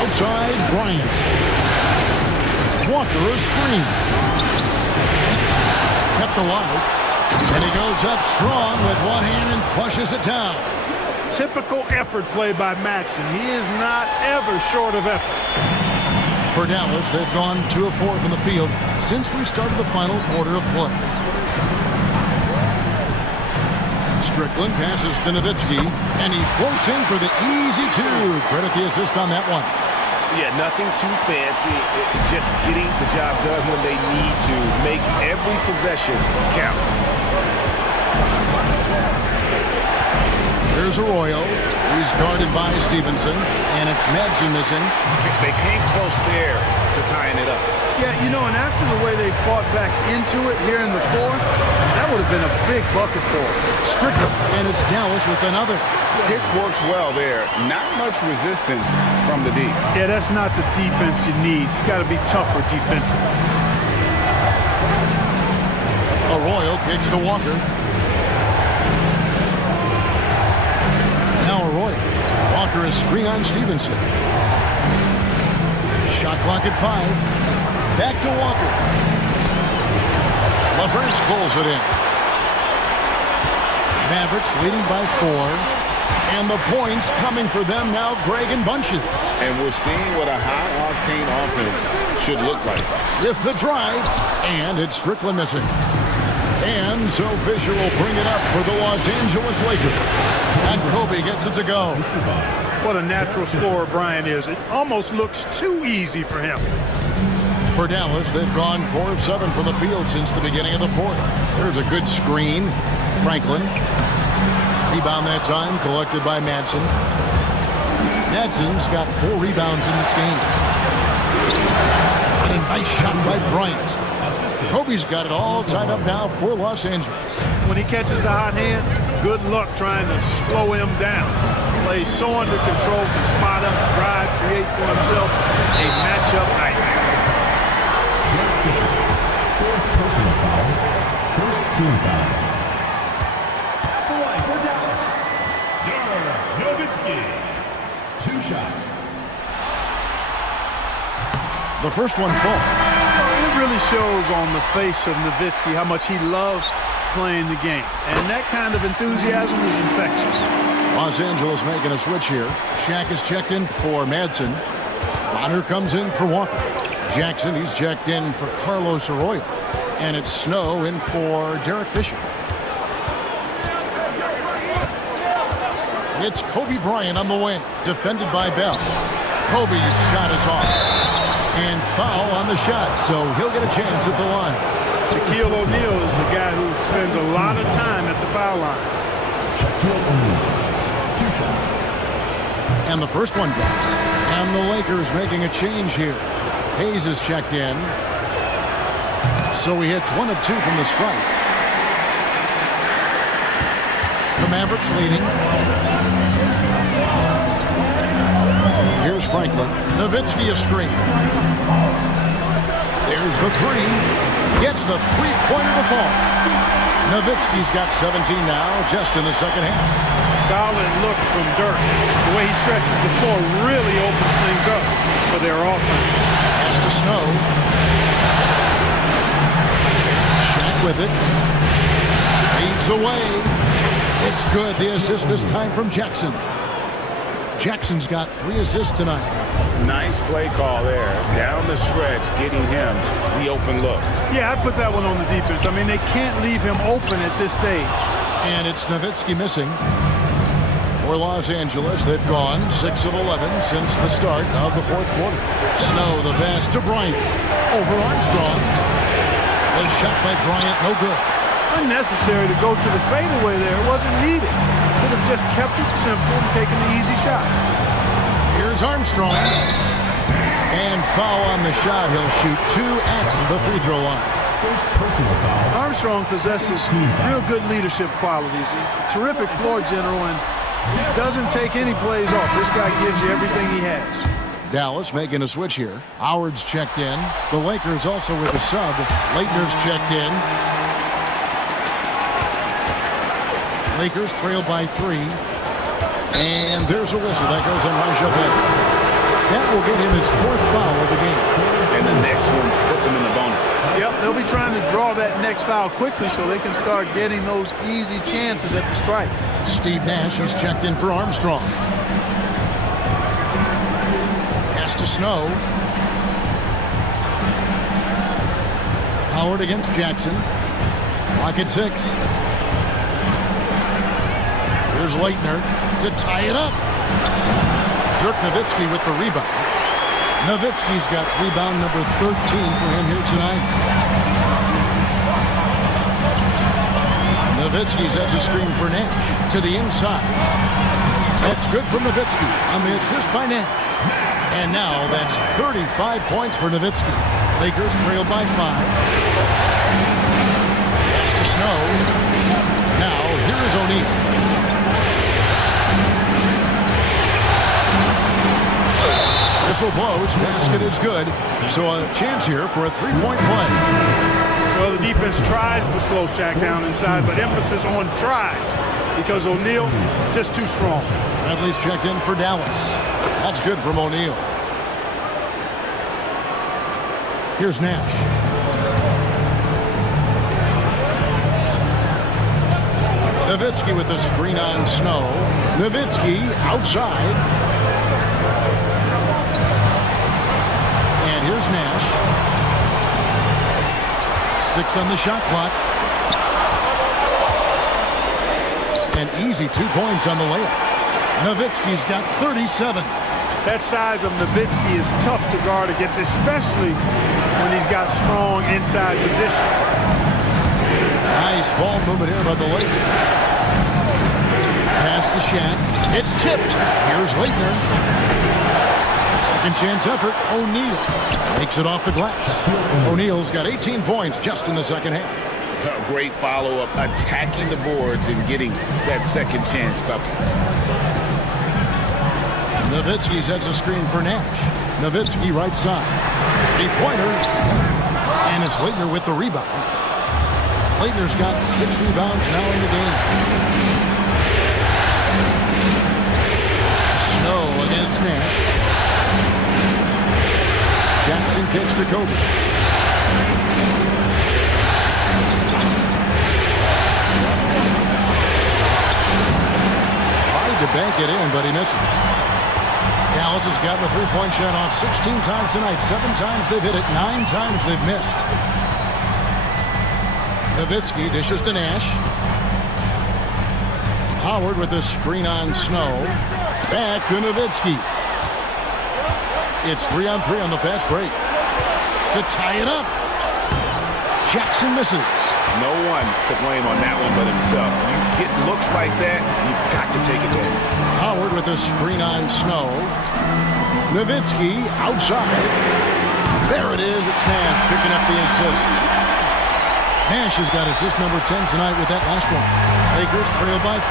Outside, Bryant. Walker a screen. Kept alive. And he goes up strong with one hand and flushes it down. Typical effort play by Madsen. He is not ever short of effort. For Dallas, they've gone 2 of 4 from the field since we started the final quarter of play. Strickland passes to Nowitzki, and he floats in for the easy 2. Credit the assist on that one. Yeah, nothing too fancy. Just getting the job done when they need to. Make every possession count. Here's Arroyo. He's guarded by Stevenson, and it's Madsen missing. They came close there to tying it up. Yeah, you know, and after the way they fought back into it here in the 4th, that would have been a big bucket for them. Strickland, and it's Dallas with another. It works well there. Not much resistance from the D. Yeah, that's not the defense you need. You got to be tougher defensively. Arroyo kicks to Walker. Now Arroyo. Walker is screen on Stevenson. Shot clock at 5. Back to Walker. LaFrance pulls it in. Mavericks leading by 4. And the points coming for them now, Greg and bunches. And we're seeing what a high-octane offense should look like. With the drive, and it's Strickland missing. And so Fisher will bring it up for the Los Angeles Lakers. And Kobe gets it to go. What a natural scorer Bryant is. It almost looks too easy for him. For Dallas, they've gone 4 of 7 from the field since the beginning of the 4th. There's a good screen. Franklin. Rebound that time, collected by Madsen. Madsen's got 4 rebounds in this game. And a nice shot by Bryant. Kobe's got it all tied up now for Los Angeles. When he catches the hot hand, good luck trying to slow him down. Plays so under control, can spot up, drive, create for himself a matchup nightmare. Team foul. At the line for Dallas, Dirk Nowitzki. 2 shots. The first one falls. It really shows on the face of Nowitzki how much he loves playing the game. And that kind of enthusiasm is infectious. Los Angeles making a switch here. Shaq is checked in for Madsen. Bonner comes in for Walker. Jackson, he's checked in for Carlos Arroyo. And it's Snow in for Derek Fisher. It's Kobe Bryant on the wing, defended by Bell. Kobe's shot is off. And foul on the shot, so he'll get a chance at the line. Shaquille O'Neal is a guy who spends a lot of time at the foul line. Shaquille O'Neal. 2 shots. And the first one drops. And the Lakers making a change here. Hayes is checked in. So he hits 1 of 2 from the strike. The Mavericks leading. Here's Franklin. Nowitzki a screen. There's the 3. Gets the 3-pointer to fall. Nowitzki's got 17 now, just in the second half. Solid look from Dirk. The way he stretches the floor really opens things up for their offense. Pass to Snow. Shaq with it. Fades away. It's good. The assist this time from Jackson. Jackson's got 3 assists tonight. Nice play call there. Down the stretch, getting him the open look. Yeah, I put that one on the defense. I mean, they can't leave him open at this stage. And it's Nowitzki missing. For Los Angeles, they've gone 6 of 11 since the start of the 4th quarter. Snow, the pass to Bryant. Over Armstrong. The shot by Bryant, no good. Unnecessary to go to the fadeaway there. It wasn't needed. Could have just kept it simple and taken the easy shot. Here's Armstrong. And foul on the shot. He'll shoot 2 at the free throw line. First personal foul. Armstrong possesses real good leadership qualities. He's a terrific floor general and doesn't take any plays off. This guy gives you everything he has. Dallas making a switch here. Howard's checked in. The Lakers also with a sub. Leitner's checked in. Lakers trail by 3. And there's a whistle that goes on Rajabet. That will get him his 4th foul of the game. And the next one puts him in the bonus. Yep, they'll be trying to draw that next foul quickly so they can start getting those easy chances at the strike. Steve Nash is checked in for Armstrong. Pass to Snow. Howard against Jackson. Clock at 6. Here's Leitner to tie it up. Dirk Nowitzki with the rebound. Nowitzki's got rebound number 13 for him here tonight. Nowitzki sets a screen for Nash to the inside. That's good from Nowitzki on the assist by Nash. And now that's 35 points for Nowitzki. Lakers trail by 5. Pass to Snow. Now here's O'Neal. Whistle blows, basket is good. So a chance here for a 3-point play. Well, the defense tries to slow Shaq down inside, but emphasis on tries because O'Neal just too strong. Bradley's checked in for Dallas. That's good from O'Neal. Here's Nash. Nowitzki with the screen on Snow. Nowitzki outside. Here's Nash. 6 on the shot clock. An easy 2 points on the layup. Nowitzki's got 37. That size of Nowitzki is tough to guard against, especially when he's got strong inside position. Nice ball movement here by the Lakers. Pass to Shaq. It's tipped. Here's Leitner. Second chance effort. O'Neal takes it off the glass. O'Neal's got 18 points just in the second half. A great follow-up, attacking the boards and getting that second chance. Nowitzki sets a screen for Nash. Nowitzki right side. 3-pointer. And it's Leitner with the rebound. Leitner's got 6 rebounds now in the game. Snow against Nash. Jackson kicks to Kobe. Tried to bank it in, but he misses. Dallas has gotten the three-point shot off 16 times tonight. 7 times they've hit it, 9 times they've missed. Nowitzki dishes to Nash. Howard with a screen on Snow. Back to Nowitzki. It's 3-on-3 on the fast break. To tie it up. Jackson misses. No one to blame on that one but himself. You get looks like that, you've got to take it in. Howard with a screen on Snow. Nowitzki outside. There it is. It's Nash picking up the assist. Nash has got assist number 10 tonight with that last one. Lakers trail by 5.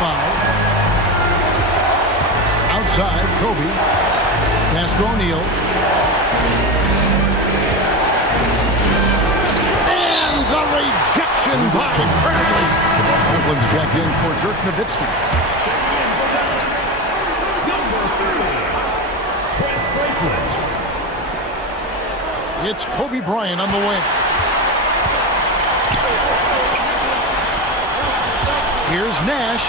Outside, Kobe. Pass to O'Neal. And the rejection by Bradley. Franklin's jacked in for Dirk Nowitzki. It's Kobe Bryant on the wing. Here's Nash.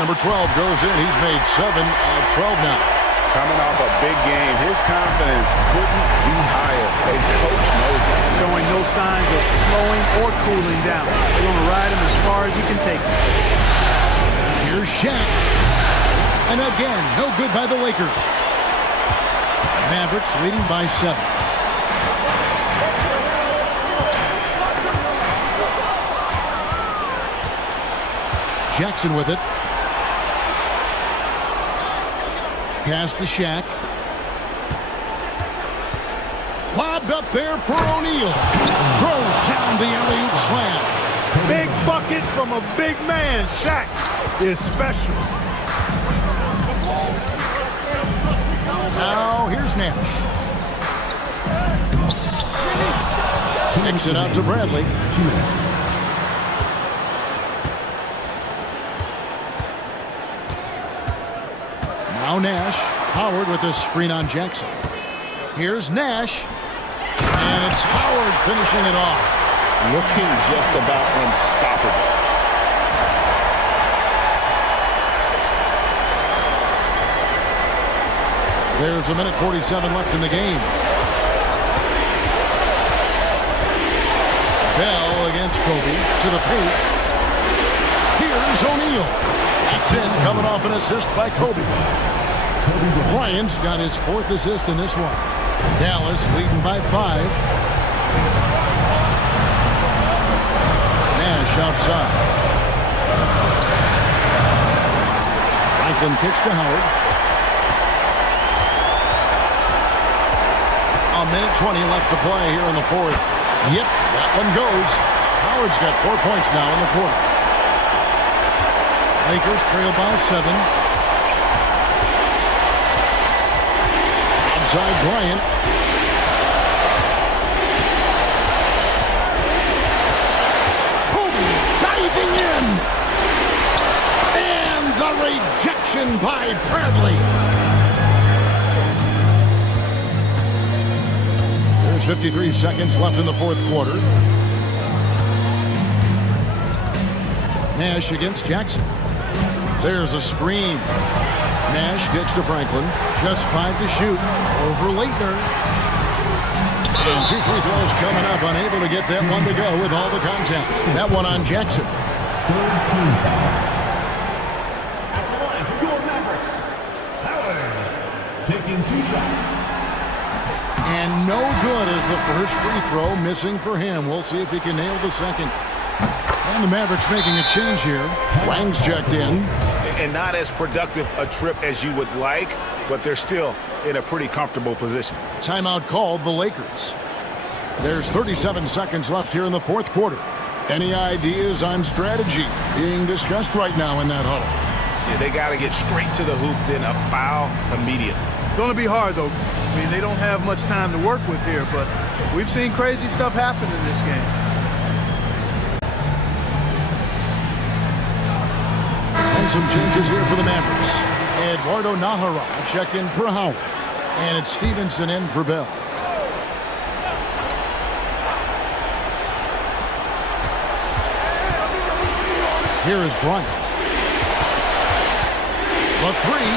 Number 12 goes in. He's made 7 of 12 now. Coming off a big game, his confidence couldn't be higher. And coach knows that. Showing no signs of slowing or cooling down. They're going to ride him as far as he can take him. Here's Shaq. And again, no good by the Lakers. Mavericks leading by 7. Jackson with it. Pass to Shaq. Lobbed up there for O'Neal. Throws down the alley-oop slam. Big bucket from a big man. Shaq is special. Now here's Nash. Kicks it out to Bradley. 2 minutes. Now Nash. Howard with this screen on Jackson. Here's Nash. And it's Howard finishing it off. Looking just about unstoppable. There's 1:47 left in the game. Bell against Kobe to the paint. Here's O'Neal. That's in, coming off an assist by Kobe. Bryant's got his 4th assist in this one. Dallas leading by 5. Nash outside. Franklin kicks to Howard. 1:20 left to play here in the 4th. Yep, that one goes. Howard's got 4 points now in the quarter. Lakers trail by 7. Outside Bryant. Kobe diving in. And the rejection by Bradley. There's 53 seconds left in the 4th quarter. Nash against Jackson. There's a screen. Nash kicks to Franklin. Just 5 to shoot. Over Leitner. And 2 free throws coming up. Unable to get that one to go with all the contact. That one on Jackson. 3rd team foul. At the line for your Mavericks, Howard taking 2 shots. And no good as the first free throw missing for him. We'll see if he can nail the second. And the Mavericks making a change here. Wang's checked in. And not as productive a trip as you would like, but they're still in a pretty comfortable position. Timeout called the Lakers. There's 37 seconds left here in the 4th quarter. Any ideas on strategy being discussed right now in that huddle? Yeah, they got to get straight to the hoop, then a foul immediately. Going to be hard, though. I mean, they don't have much time to work with here, but we've seen crazy stuff happen in this game. And some changes here for the Mavericks. Eduardo Nahara checked in for Howard. And it's Stevenson in for Bell. Here is Bryant. The three.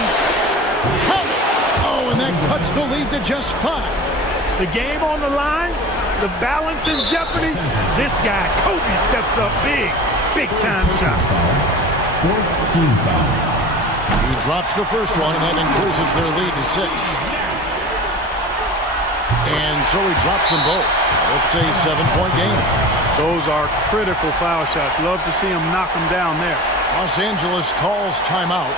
Oh, and that cuts the lead to just 5. The game on the line, the balance in jeopardy. This guy, Kobe, steps up big. Big time shot. Fourth team foul. He drops the first one, and that increases their lead to 6. And so he drops them both. It's a 7-point game. Those are critical foul shots. Love to see him knock them down there. Los Angeles calls timeout.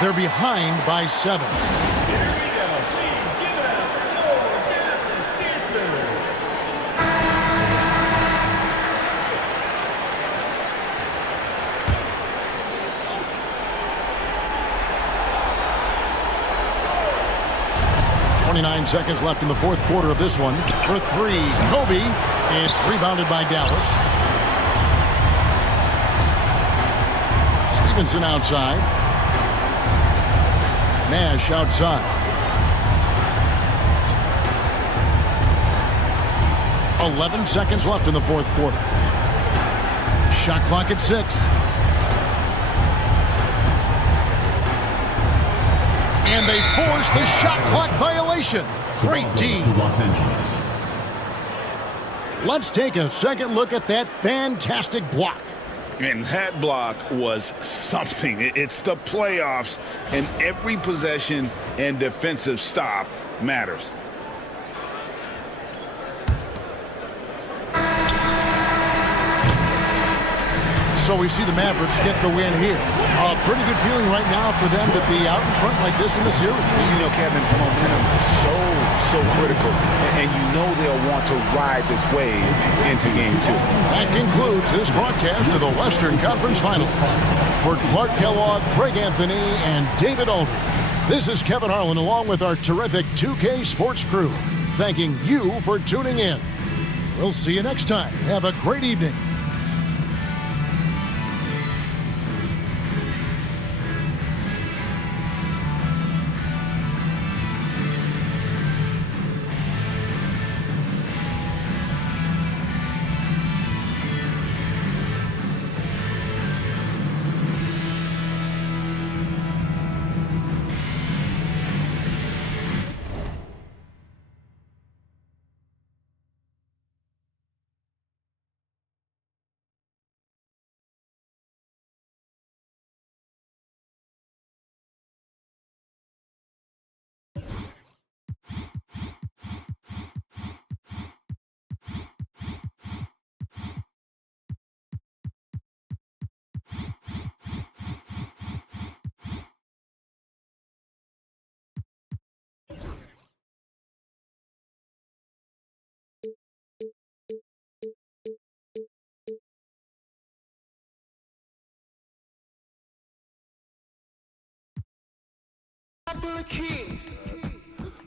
They're behind by 7. Here we go. Please give it up for your Dallas Dancers. 29 seconds left in the fourth quarter of this one. For 3, Kobe. It's rebounded by Dallas. Stevenson outside. Nash outside. 11 seconds left in the fourth quarter. Shot clock at 6. And they force the shot clock violation. Great D. To Los Angeles. Let's take a second look at that fantastic block. And that block was something. It's the playoffs, and every possession and defensive stop matters. So we see the Mavericks get the win here. A pretty good feeling right now for them to be out in front like this in the series. You know, Kevin, momentum is so critical, and you know they'll want to ride this wave into Game 2. That concludes this broadcast of the Western Conference Finals. For Clark Kellogg, Greg Anthony, and David Aldridge, this is Kevin Harlan along with our terrific 2K Sports crew, thanking you for tuning in. We'll see you next time. Have a great evening.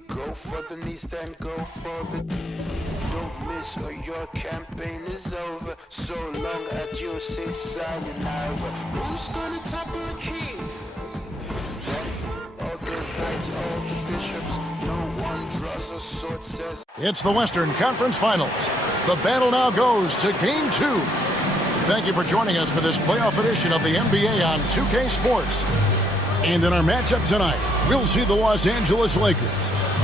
Go for the knees, then go for the. Don't miss or your campaign is over. So long adieu, say sayonara. Who's gonna topple the king? All the knights, all the bishops. No one draws a sword, says. It's the Western Conference Finals. The battle now goes to Game 2. Thank you for joining us for this playoff edition of the NBA on 2K Sports. And in our matchup tonight, we'll see the Los Angeles Lakers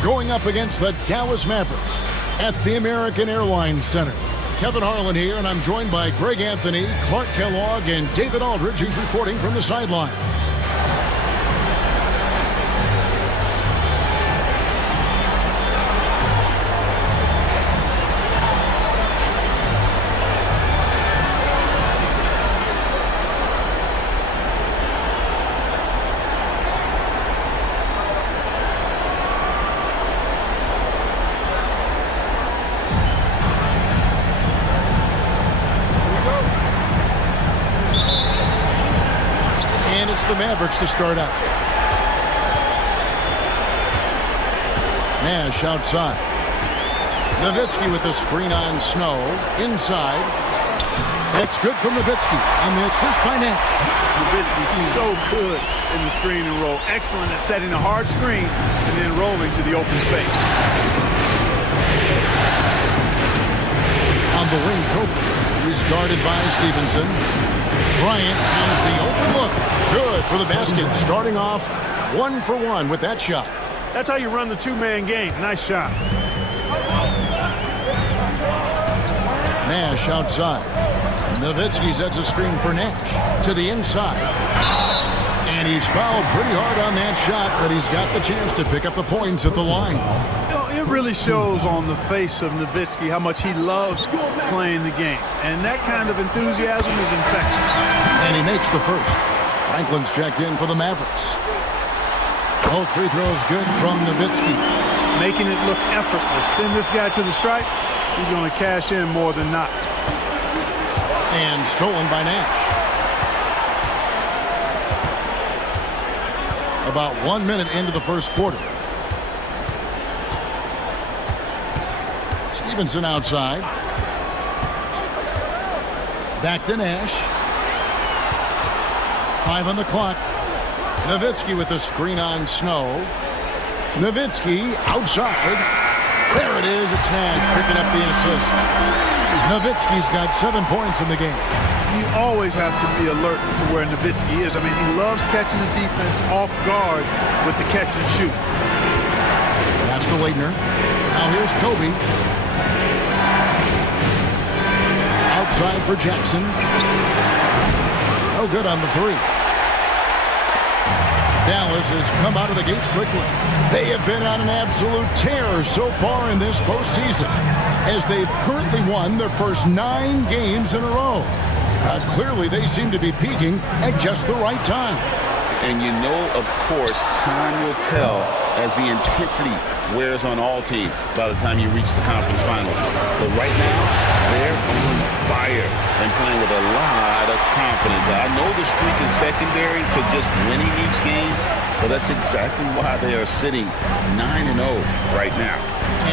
going up against the Dallas Mavericks at the American Airlines Center. Kevin Harlan here, and I'm joined by Greg Anthony, Clark Kellogg, and David Aldridge, who's reporting from the sidelines. The Mavericks to start out. Nash outside. Nowitzki with the screen on Snow. Inside. That's good from Nowitzki on the assist by Nash. Nowitzki's so good in the screen and roll. Excellent at setting a hard screen and then rolling to the open space. On the wing, Kobe. He's guarded by Stevenson. Bryant has the open look. Good for the basket. Starting off 1 for 1 with that shot. That's how you run the two-man game. Nice shot. Nash outside. Nowitzki sets a screen for Nash to the inside. And he's fouled pretty hard on that shot, but he's got the chance to pick up the points at the line. You know, it really shows on the face of Nowitzki how much he loves playing the game. And that kind of enthusiasm is infectious. And he makes the first. Franklin's checked in for the Mavericks. Both free throws good from Nowitzki. Making it look effortless. Send this guy to the stripe. He's going to cash in more than not. And stolen by Nash. About 1 minute into the first quarter. Stevenson outside. Back to Nash. 5 on the clock. Nowitzki with the screen on Snow. Nowitzki outside. There it is. It's Nash picking up the assist. Nowitzki's got 7 points in the game. You always have to be alert to where Nowitzki is. I mean, he loves catching the defense off guard with the catch and shoot. Pass to Leitner. Now here's Kobe. Outside for Jackson. No good on the three. Dallas has come out of the gates quickly. They have been on an absolute tear so far in this postseason, as they've currently won their first 9 games in a row. Clearly, they seem to be peaking at just the right time. And you know, of course, time will tell as the intensity wears on all teams by the time you reach the conference finals. But right now, they're on fire and playing with a lot of confidence. I know the streak is secondary to just winning each game, but that's exactly why they are sitting 9-0 right now.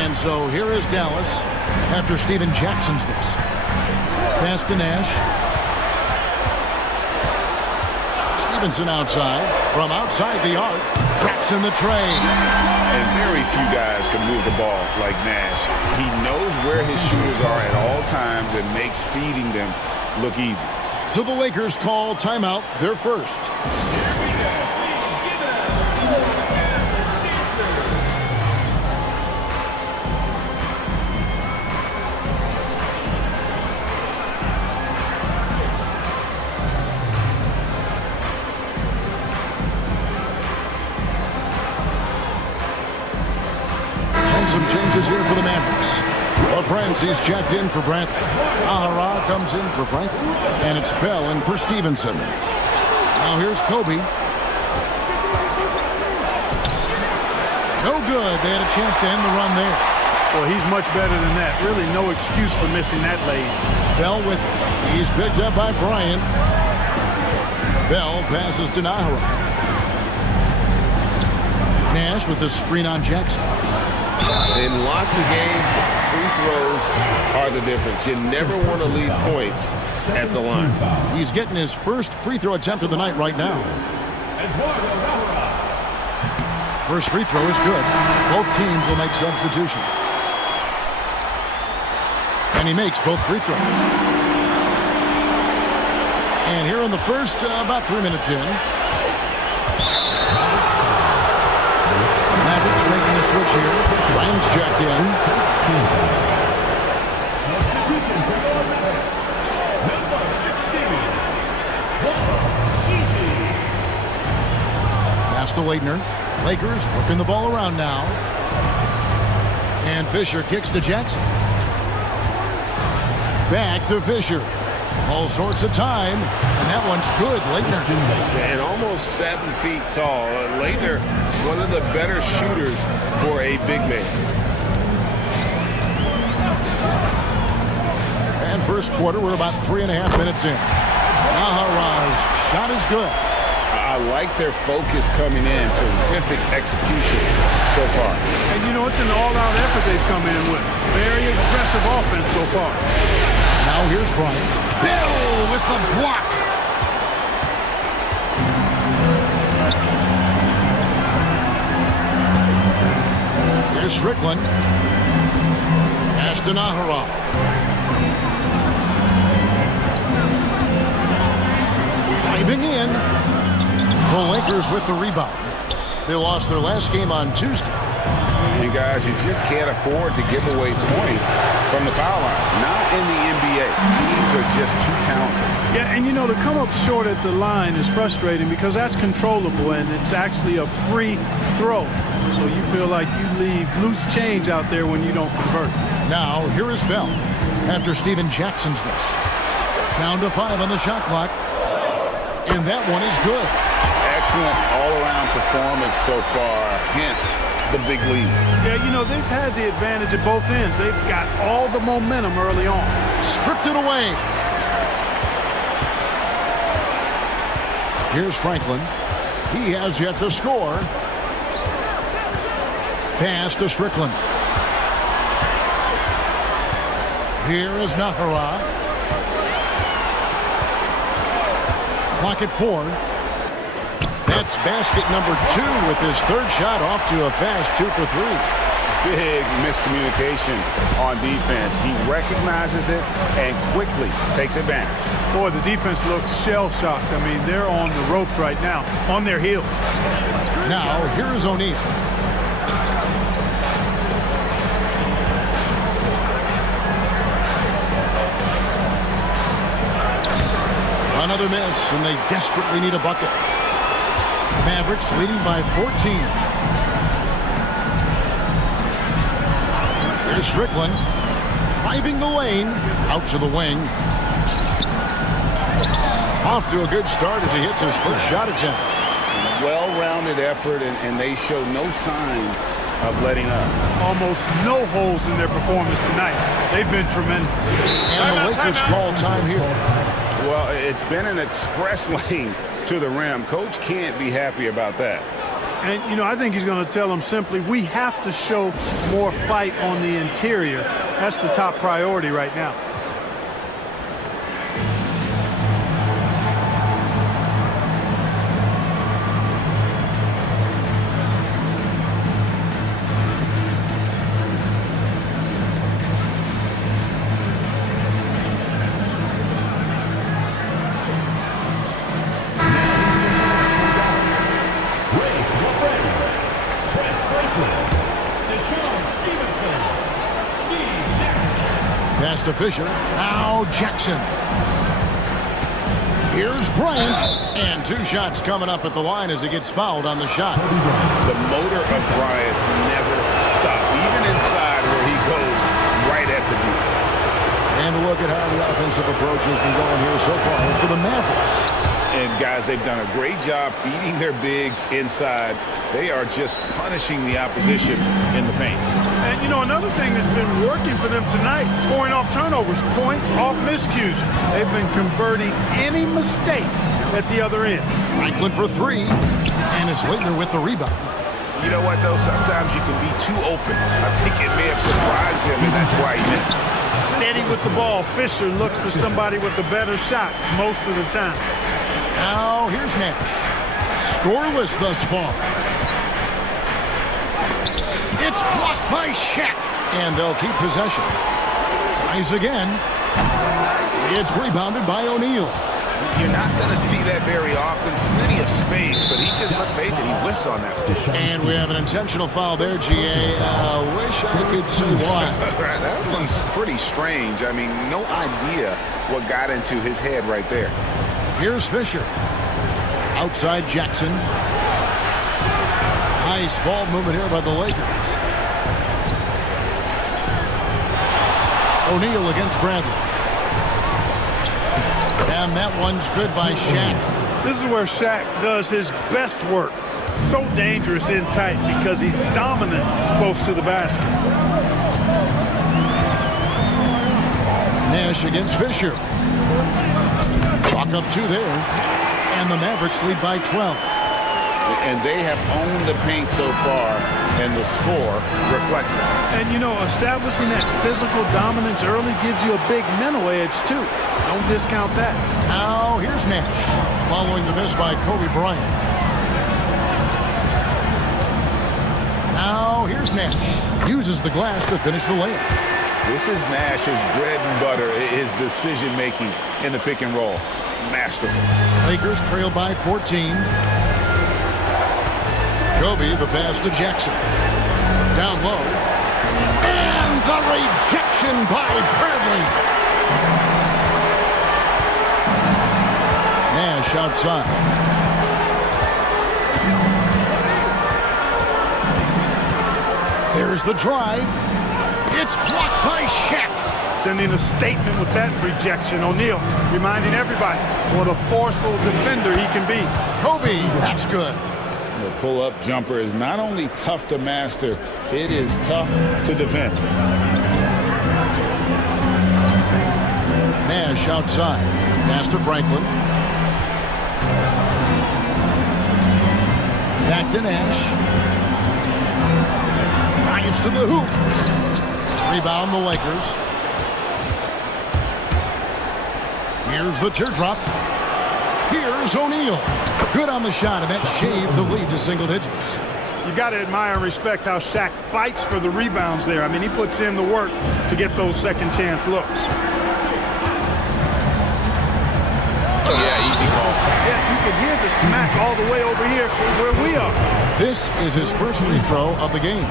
And so here is Dallas after Steven Jackson's miss. Pass to Nash. Stevenson outside. From outside the arc. Traps in the tray. And very few guys can move the ball like Nash. He knows where his shooters are at all times and makes feeding them look easy. So the Lakers call timeout, their first. Some changes here for the Mavericks. Francis checked in for Brantley. Ahara comes in for Franklin. And it's Bell in for Stevenson. Now here's Kobe. No good. They had a chance to end the run there. Well, he's much better than that. Really no excuse for missing that lane. Bell with it. He's picked up by Bryant. Bell passes to Ahara. Nash with the screen on Jackson. In lots of games, free throws are the difference. You never want to leave points at the line. He's getting his first free throw attempt of the night right now. First free throw is good. Both teams will make substitutions. And he makes both free throws. And here in the first, about 3 minutes in. Mavericks making a switch here. Ryan's checked in. Substitution for your Mavericks. Number 16. Pass to Leitner. Lakers working the ball around now. And Fisher kicks to Jackson. Back to Fisher. All sorts of time. And that one's good. Leitner. And almost 7 feet tall. Leitner, one of the better shooters for a big man. And first quarter, we're about 3.5 minutes in. Ahara's shot is good. I like their focus coming in. Terrific execution so far. And, you know, it's an all-out effort they've come in with. Very aggressive offense so far. Now here's Bryant. Bill with the block. Here's Strickland. Pass to Nahara. Driving in. The Lakers with the rebound. They lost their last game on Tuesday. And guys, you just can't afford to give away points from the foul line. Not in the NBA. Teams are just too talented. Yeah, and you know, to come up short at the line is frustrating because that's controllable and it's actually a free throw. So you feel like you leave loose change out there when you don't convert. Now, here is Bell after Steven Jackson's miss. Down to 5 on the shot clock. And that one is good. Excellent all-around performance so far, hence the big lead. Yeah, you know, they've had the advantage at both ends. They've got all the momentum early on. Stripped it away. Here's Franklin. He has yet to score. Pass to Strickland. Here is Nahara. Clock at 4. That's basket number 2 with his third shot off to a fast 2 for 3. Big miscommunication on defense. He recognizes it and quickly takes advantage. Boy, the defense looks shell-shocked. I mean, they're on the ropes right now, on their heels. Now, here is O'Neal. Another miss, and they desperately need a bucket. Mavericks leading by 14. Here's Strickland. Driving the lane. Out to the wing. Off to a good start as he hits his first shot attempt. Well-rounded effort, and they show no signs of letting up. Almost no holes in their performance tonight. They've been tremendous. And the Lakers call time here. Well, it's been an express lane to the rim. Coach can't be happy about that. And, you know, I think he's going to tell them simply, we have to show more fight on the interior. That's the top priority right now. Pass to Fisher. Now Jackson. Here's Bryant. And 2 shots coming up at the line as he gets fouled on the shot. The motor of Bryant never stops, even inside where he goes right at the deep. And look at how the offensive approach has been going here so far for the Mavericks. And guys, they've done a great job feeding their bigs inside. They are just punishing the opposition in the paint. And, you know, another thing that's been working for them tonight, scoring off turnovers, points off miscues. They've been converting any mistakes at the other end. Franklin for 3. And it's Leitner with the rebound. You know what, though? Sometimes you can be too open. I think it may have surprised him, and that's why he missed. Steady with the ball. Fisher looks for somebody with a better shot most of the time. Now here's Nash. Scoreless thus far. It's blocked by Shaq. And they'll keep possession. Tries again. It's rebounded by O'Neal. You're not going to see that very often. Plenty of space, but he just, let's face it, he whiffs on that one. And we have an intentional foul there, GA. Wish I could say why. That one's pretty strange. I mean, no idea what got into his head right there. Here's Fisher. Outside Jackson. Nice ball movement here by the Lakers. O'Neal against Bradley. And that one's good by Shaq. This is where Shaq does his best work. So dangerous in tight because he's dominant close to the basket. Nash against Fisher. Chalk up 2 there. And the Mavericks lead by 12. And they have owned the paint so far, and the score reflects it. And, you know, establishing that physical dominance early gives you a big mental edge, too. Don't discount that. Now, here's Nash, following the miss by Kobe Bryant. Now, here's Nash. Uses the glass to finish the layup. This is Nash's bread and butter, his decision-making in the pick and roll. Masterful. Lakers trail by 14. Kobe, the pass to Jackson. Down low. And the rejection by Bradley. Nash outside. There's the drive. It's blocked by Shaq. Sending a statement with that rejection. O'Neal reminding everybody what a forceful defender he can be. Kobe, that's good. The pull-up jumper is not only tough to master, it is tough to defend. Nash outside. Pass to Franklin. Back to Nash. Drives to the hoop. Rebound the Lakers. Here's the teardrop. Here's O'Neal. Good on the shot, and that shaves the lead to single digits. You've got to admire and respect how Shaq fights for the rebounds there. I mean, he puts in the work to get those second chance looks. Yeah, easy call. Yeah, you can hear the smack all the way over here where we are. This is his first free throw of the game.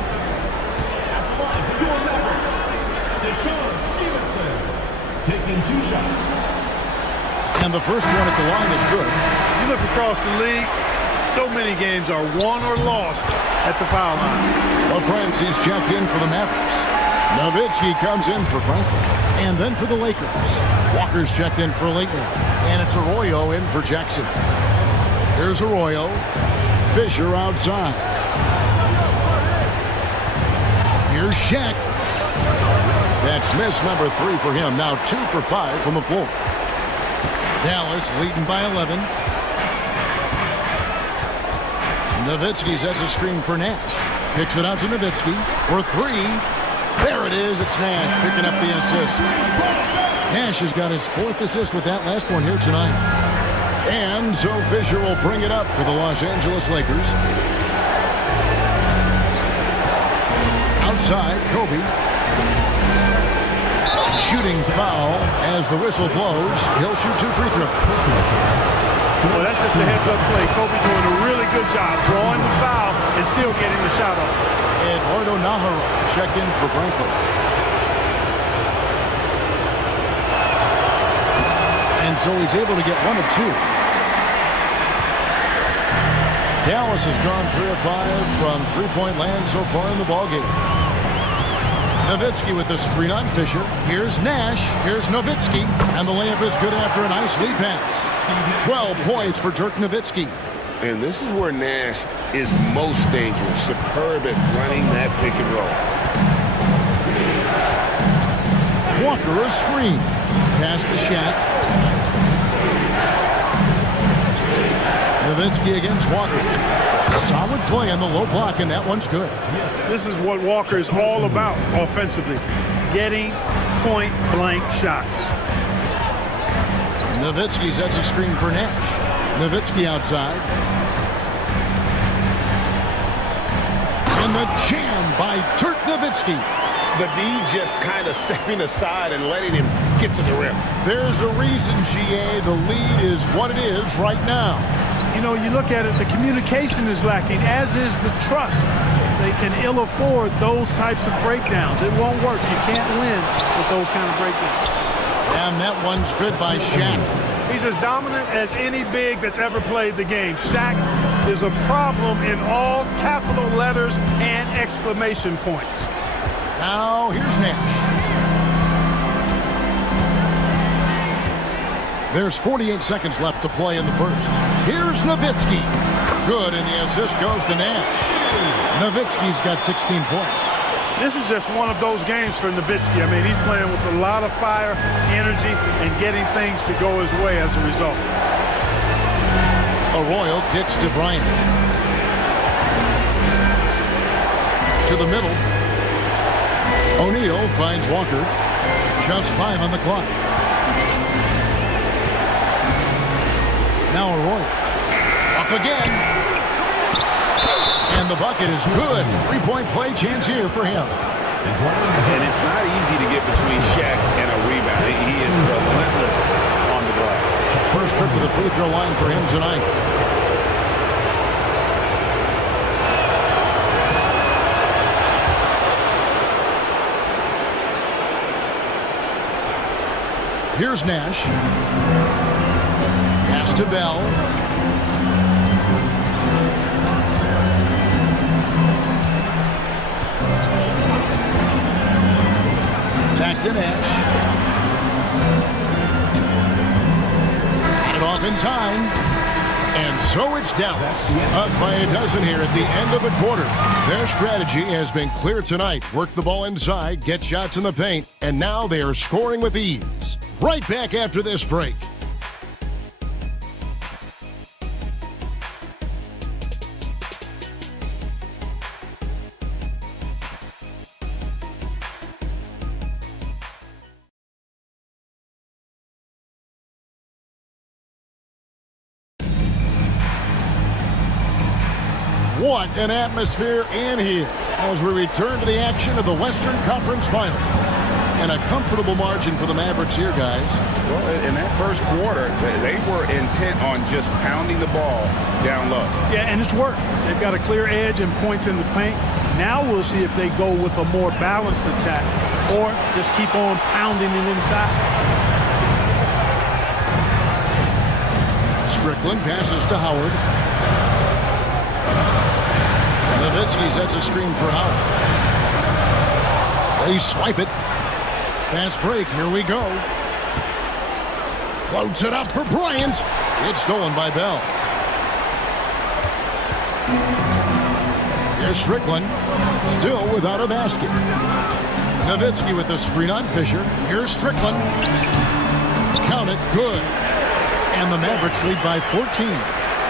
Taking 2 shots. And the first one at the line is good. You look across the league, so many games are won or lost at the foul line. Well, Francie's checked in for the Mavericks. Nowitzki comes in for Franklin. And then for the Lakers. Walker's checked in for Leighton. And it's Arroyo in for Jackson. Here's Arroyo. Fisher outside. Here's Shaq. That's miss number 3 for him. Now 2 for 5 from the floor. Dallas leading by 11. Nowitzki sets a screen for Nash. Picks it out to Nowitzki for 3. There it is. It's Nash picking up the assist. Nash has got his 4th assist with that last one here tonight. And so Fisher will bring it up for the Los Angeles Lakers. Outside, Kobe. Shooting foul as the whistle blows. He'll shoot 2 free throws. Well, that's just a heads-up play. Kobe doing a really good job drawing the foul and still getting the shot off. Eduardo Nahara checked in for Franklin. And so he's able to get 1 of 2. Dallas has gone 3 of 5 from three-point land so far in the ballgame. Nowitzki with the screen on Fisher. Here's Nash. Here's Nowitzki. And the layup is good after a nice lead pass. 12 points for Dirk Nowitzki. And this is where Nash is most dangerous. Superb at running that pick and roll. Walker a screen. Pass to Shaq. Nowitzki against Walker. Solid play on the low block, and that one's good. This is what Walker is all about offensively. Getting point-blank shots. Nowitzki sets a screen for Nash. Nowitzki outside. And the jam by Dirk Nowitzki. The D just kind of stepping aside and letting him get to the rim. There's a reason, GA, the lead is what it is right now. You know, you look at it, the communication is lacking, as is the trust. They can ill afford those types of breakdowns. It won't work. You can't win with those kind of breakdowns. And that one's good by Shaq. He's as dominant as any big that's ever played the game. Shaq is a problem in all capital letters and exclamation points. Now, here's Nash. There's 48 seconds left to play in the first. Here's Nowitzki. Good, and the assist goes to Nash. Nowitzki's got 16 points. This is just one of those games for Nowitzki. I mean, he's playing with a lot of fire, energy, and getting things to go his way as a result. Arroyo kicks to Bryant. To the middle. O'Neal finds Walker. Just 5 on the clock. Now Arroyo. Up again. And the bucket is good. 3-point play chance here for him. And it's not easy to get between Shaq and a rebound. He is relentless on the glass. First trip to the free throw line for him tonight. Here's Nash. Pass to Bell. Back to Nash. Got it off in time. And so it's Dallas. Up by a dozen here at the end of the quarter. Their strategy has been clear tonight. Work the ball inside, get shots in the paint, and now they are scoring with ease. Right back after this break. What an atmosphere in here as we return to the action of the Western Conference Finals. And a comfortable margin for the Mavericks here, guys. Well, in that first quarter, they were intent on just pounding the ball down low. Yeah, and it's worked. They've got a clear edge and points in the paint. Now we'll see if they go with a more balanced attack or just keep on pounding it inside. Strickland passes to Howard. Nowitzki sets a screen for Howard. They swipe it. Fast break. Here we go. Floats it up for Bryant. It's stolen by Bell. Here's Strickland. Still without a basket. Nowitzki with the screen on Fisher. Here's Strickland. Count it. Good. And the Mavericks lead by 14.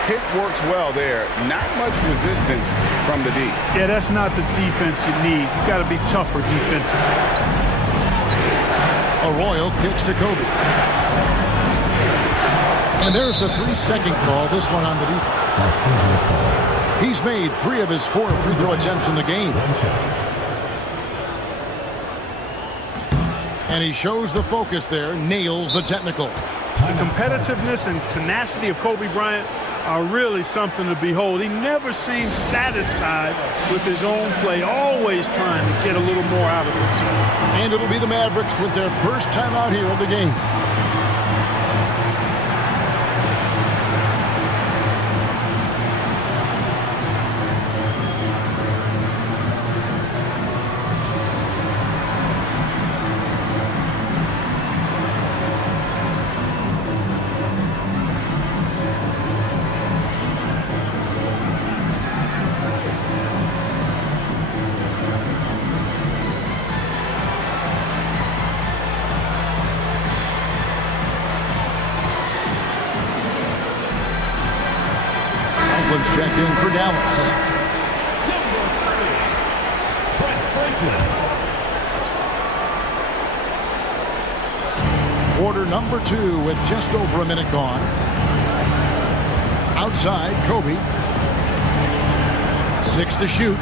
Pick works well there. Not much resistance from the D. Yeah, that's not the defense you need. You got to be tougher defensively. Arroyo kicks to Kobe. And there's the 3-second call, this one on the defense. He's made 3 of his 4 free throw attempts in the game. And he shows the focus there, nails the technical. The competitiveness and tenacity of Kobe Bryant are really something to behold. He never seems satisfied with his own play, always trying to get a little more out of it. And it'll be the Mavericks with their first time out here of the game. Checked in for Dallas. Quarter number 2 with just over a minute gone. Outside, Kobe. 6 to shoot.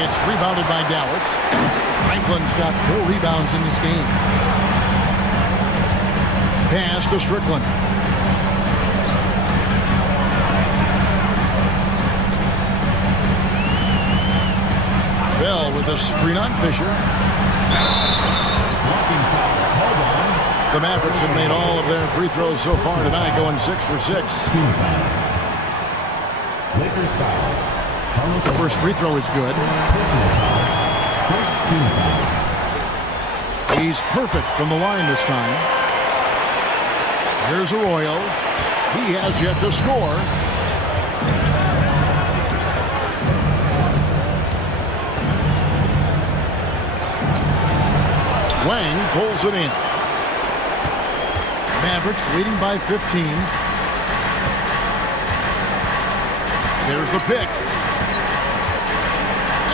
It's rebounded by Dallas. Franklin's got 4 rebounds in this game. Pass to Strickland. Bell with a screen on Fisher. The Mavericks have made all of their free throws so far tonight, going 6 for 6. The first free throw is good. He's perfect from the line this time. Here's Arroyo. He has yet to score. Wang pulls it in. Mavericks leading by 15. There's the pick.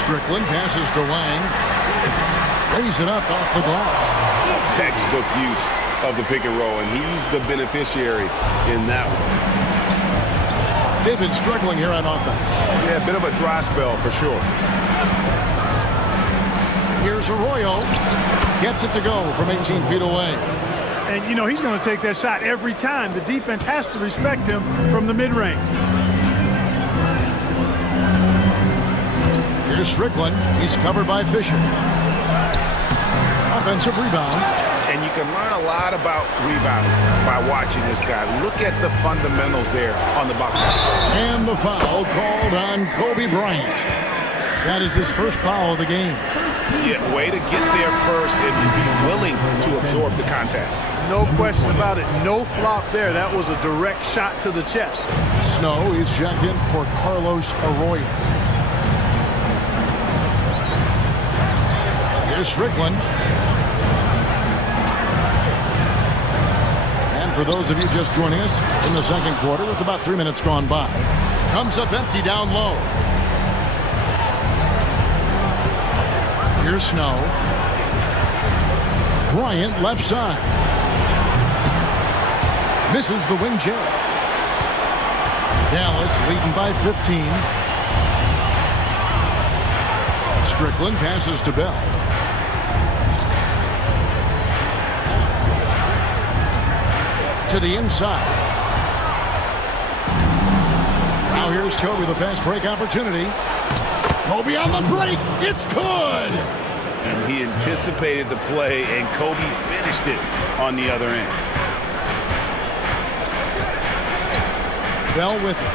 Strickland passes to Lang. Lays it up off the glass. Textbook use of the pick and roll, and he's the beneficiary in that one. They've been struggling here on offense. Yeah, a bit of a dry spell for sure. Here's Arroyo. Gets it to go from 18 feet away. And, you know, he's going to take that shot every time. The defense has to respect him from the mid-range. Here's Strickland. He's covered by Fisher. Offensive rebound. And you can learn a lot about rebounding by watching this guy. Look at the fundamentals there on the box out. And the foul called on Kobe Bryant. That is his first foul of the game. Yeah, way to get there first and be willing to absorb the contact. No question about it. No flop there. That was a direct shot to the chest. Snow is checked in for Carlos Arroyo. Here's Strickland. And for those of you just joining us in the second quarter with about 3 minutes gone by, comes up empty down low. Here's Snow. Bryant left side. Misses the wing jab. Dallas leading by 15. Strickland passes to Bell. To the inside. Now here's Kobe, the fast break opportunity. Kobe on the break. It's good. And he anticipated the play, and Kobe finished it on the other end. Bell with it.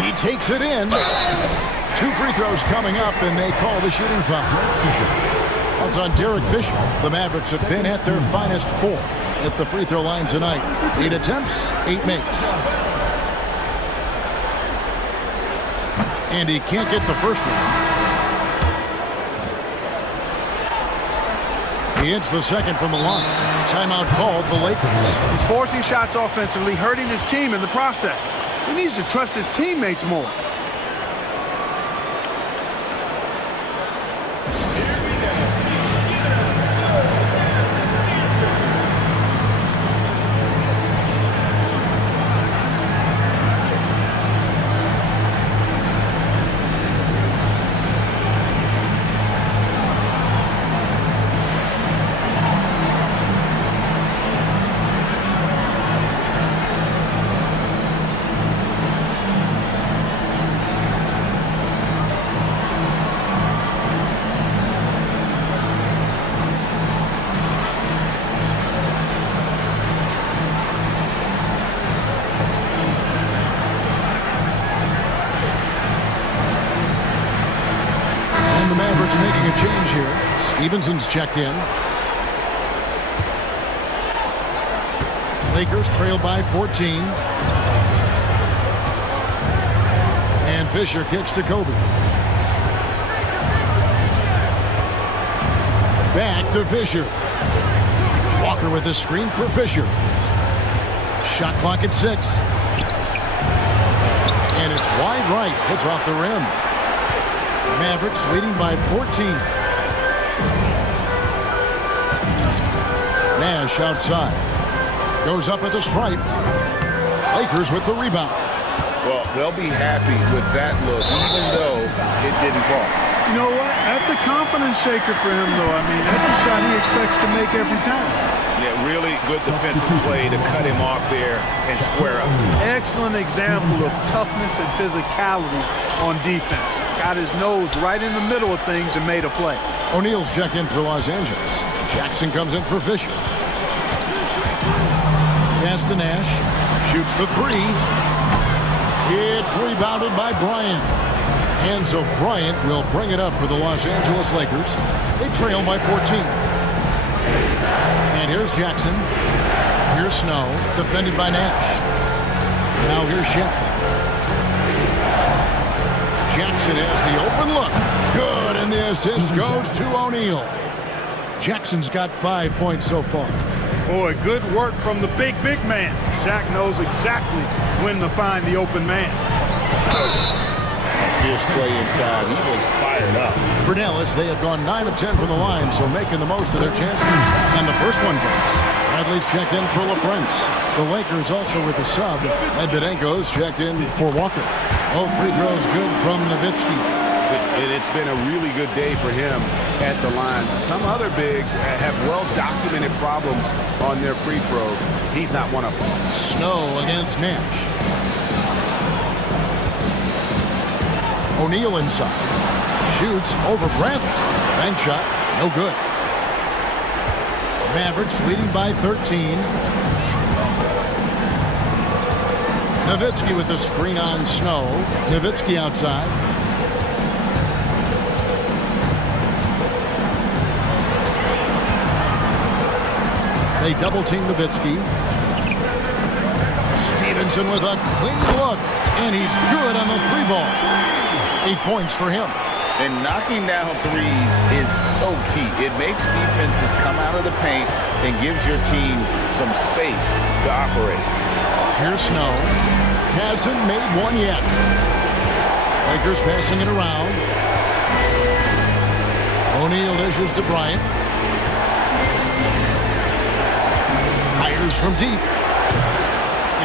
He takes it in. 2 free throws coming up, and they call the shooting foul. That's on Derek Fisher. The Mavericks have been at their finest 4 at the free throw line tonight. 8 attempts, 8 makes. And he can't get the first one. He hits the second from the line. Timeout called the Lakers. He's forcing shots offensively, hurting his team in the process. He needs to trust his teammates more. Making a change here. Stevenson's checked in. Lakers trail by 14. And Fisher kicks to Kobe. Back to Fisher. Walker with a screen for Fisher. Shot clock at 6. And it's wide right. It's off the rim. Mavericks leading by 14. Nash outside. Goes up at the stripe. Lakers with the rebound. Well, they'll be happy with that look, even though it didn't fall. You know what? That's a confidence shaker for him, though. I mean, that's a shot he expects to make every time. Yeah, really good defensive play to cut him off there and square up. Excellent example of toughness and physicality on defense. Got his nose right in the middle of things and made a play. O'Neal's checked in for Los Angeles. Jackson comes in for Fisher. Pass to Nash. Shoots the 3. It's rebounded by Bryant. And so Bryant will bring it up for the Los Angeles Lakers. They trail by 14. And here's Jackson. Here's Snow, defended by Nash. Now here's Shaq. Jackson has the open look. Good, and the assist goes to O'Neal. Jackson's got 5 points so far. Boy, good work from the big man. Shaq knows exactly when to find the open man. Fierce play inside. He was fired up. For Dallas, they have gone 9 of 10 from the line, so making the most of their chances. And the first one drops. Bradley's checked in for LaFrance. The Lakers also with a sub. Medvedenko's checked in for Walker. Both free throws good from Nowitzki. And it's been a really good day for him at the line. Some other bigs have well-documented problems on their free throws. He's not one of them. Snow against Nash. O'Neal inside. Shoots over Bradley. Bank shot, no good. Mavericks leading by 13. Nowitzki with the screen on Snow. Nowitzki outside. They double team Nowitzki. Stevenson with a clean look. And he's good on the 3-ball. 8 points for him. And knocking down threes is so key. It makes defenses come out of the paint and gives your team some space to operate. Here's Snow. Hasn't made one yet. Lakers passing it around. O'Neal dishes to Bryant. Fires from deep.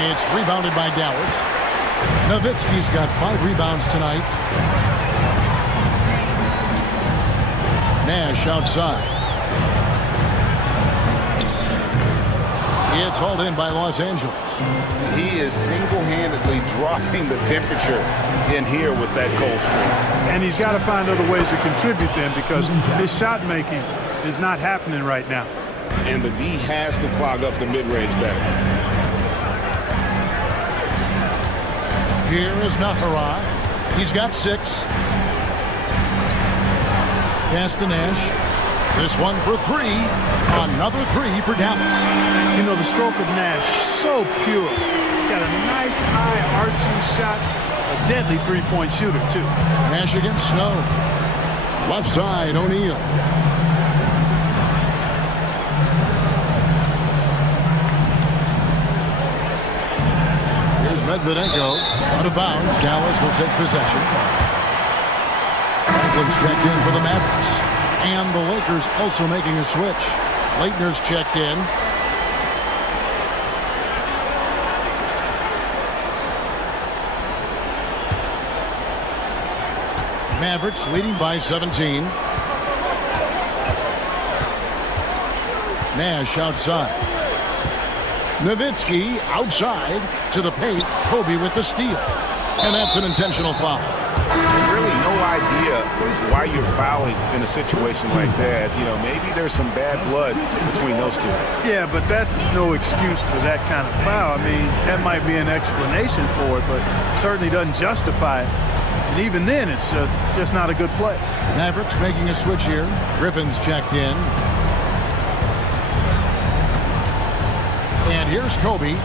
It's rebounded by Dallas. Nowitzki's got 5 rebounds tonight. Nash outside. It's hauled in by Los Angeles. He is single-handedly dropping the temperature in here with that cold streak. And he's got to find other ways to contribute then, because his shot making is not happening right now. And the D has to clog up the mid-range better. Here is Nahara. He's got 6. Pass to Nash. This one for 3. Another 3 for Dallas. You know, the stroke of Nash, so pure. He's got a nice high arching shot. A deadly three-point shooter, too. Nash against Snow. Left side, O'Neal. Here's Medvedenko. Out of bounds. Dallas will take possession. Franklin's checked in for the Mavericks. And the Lakers also making a switch. Leitner's checked in. Mavericks leading by 17. Nash outside. Nowitzki outside to the paint. Kobe with the steal. And that's an intentional foul. Really no idea why you're fouling in a situation like that. You know, maybe there's some bad blood between those two. Yeah, but that's no excuse for that kind of foul. I mean, that might be an explanation for it, but certainly doesn't justify it. And even then, it's just not a good play. Mavericks making a switch here. Griffin's checked in. And here's Kobe.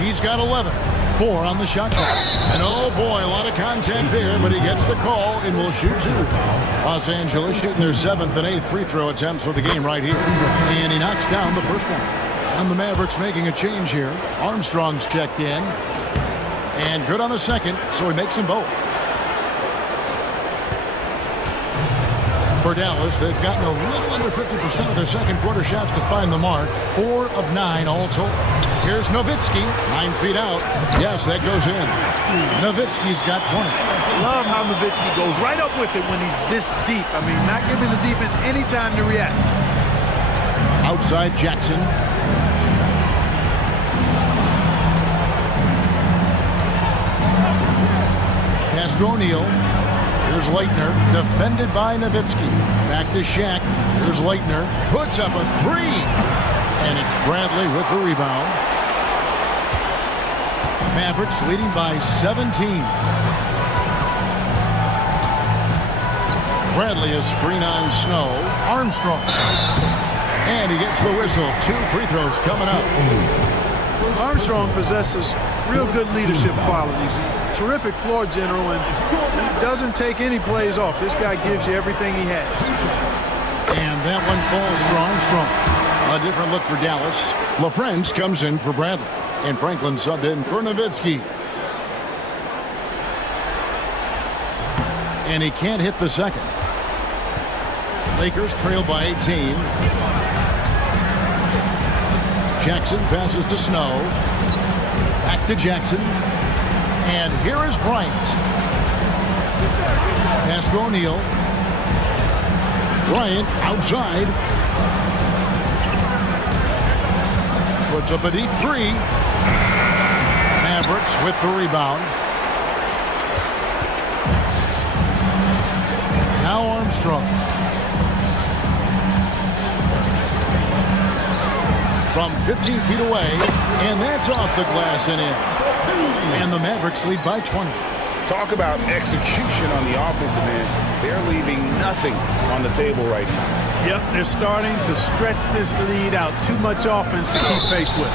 He's got 11. 4 on the shot clock. And oh boy, a lot of contact there, but he gets the call and will shoot 2. Los Angeles shooting their 7th and 8th free throw attempts for the game right here. And he knocks down the first one. And the Mavericks making a change here. Armstrong's checked in. And good on the second, so he makes them both. For Dallas, they've gotten a little under 50% of their second quarter shots to find the mark. 4 of 9 all told. Here's Nowitzki, 9 feet out. Yes, that goes in. Nowitzki's got 20. Love how Nowitzki goes right up with it when he's this deep. I mean, not giving the defense any time to react. Outside Jackson. Pass to O'Neal. Here's Leitner, defended by Nowitzki. Back to Shaq. Here's Leitner, puts up a 3. And it's Bradley with the rebound. Mavericks leading by 17. Bradley a screen on Snow. Armstrong. And he gets the whistle. 2 free throws coming up. Armstrong possesses real good leadership qualities. Terrific floor general, and he doesn't take any plays off. This guy gives you everything he has. And that one falls for Armstrong. A different look for Dallas. LaFrance comes in for Bradley. And Franklin subbed in for Nowitzki. and he can't hit the second. Lakers trail by 18. Jackson passes to Snow. Back to Jackson. And here is Bryant. Pass to O'Neal. Bryant outside. Puts up a deep three. Mavericks with the rebound. Now Armstrong. From 15 feet away, and that's off the glass and in. And the Mavericks lead by 20. Talk about execution on the offensive end. They're leaving nothing on the table right now. Yep, they're starting to stretch this lead out. Too much offense to keep pace with.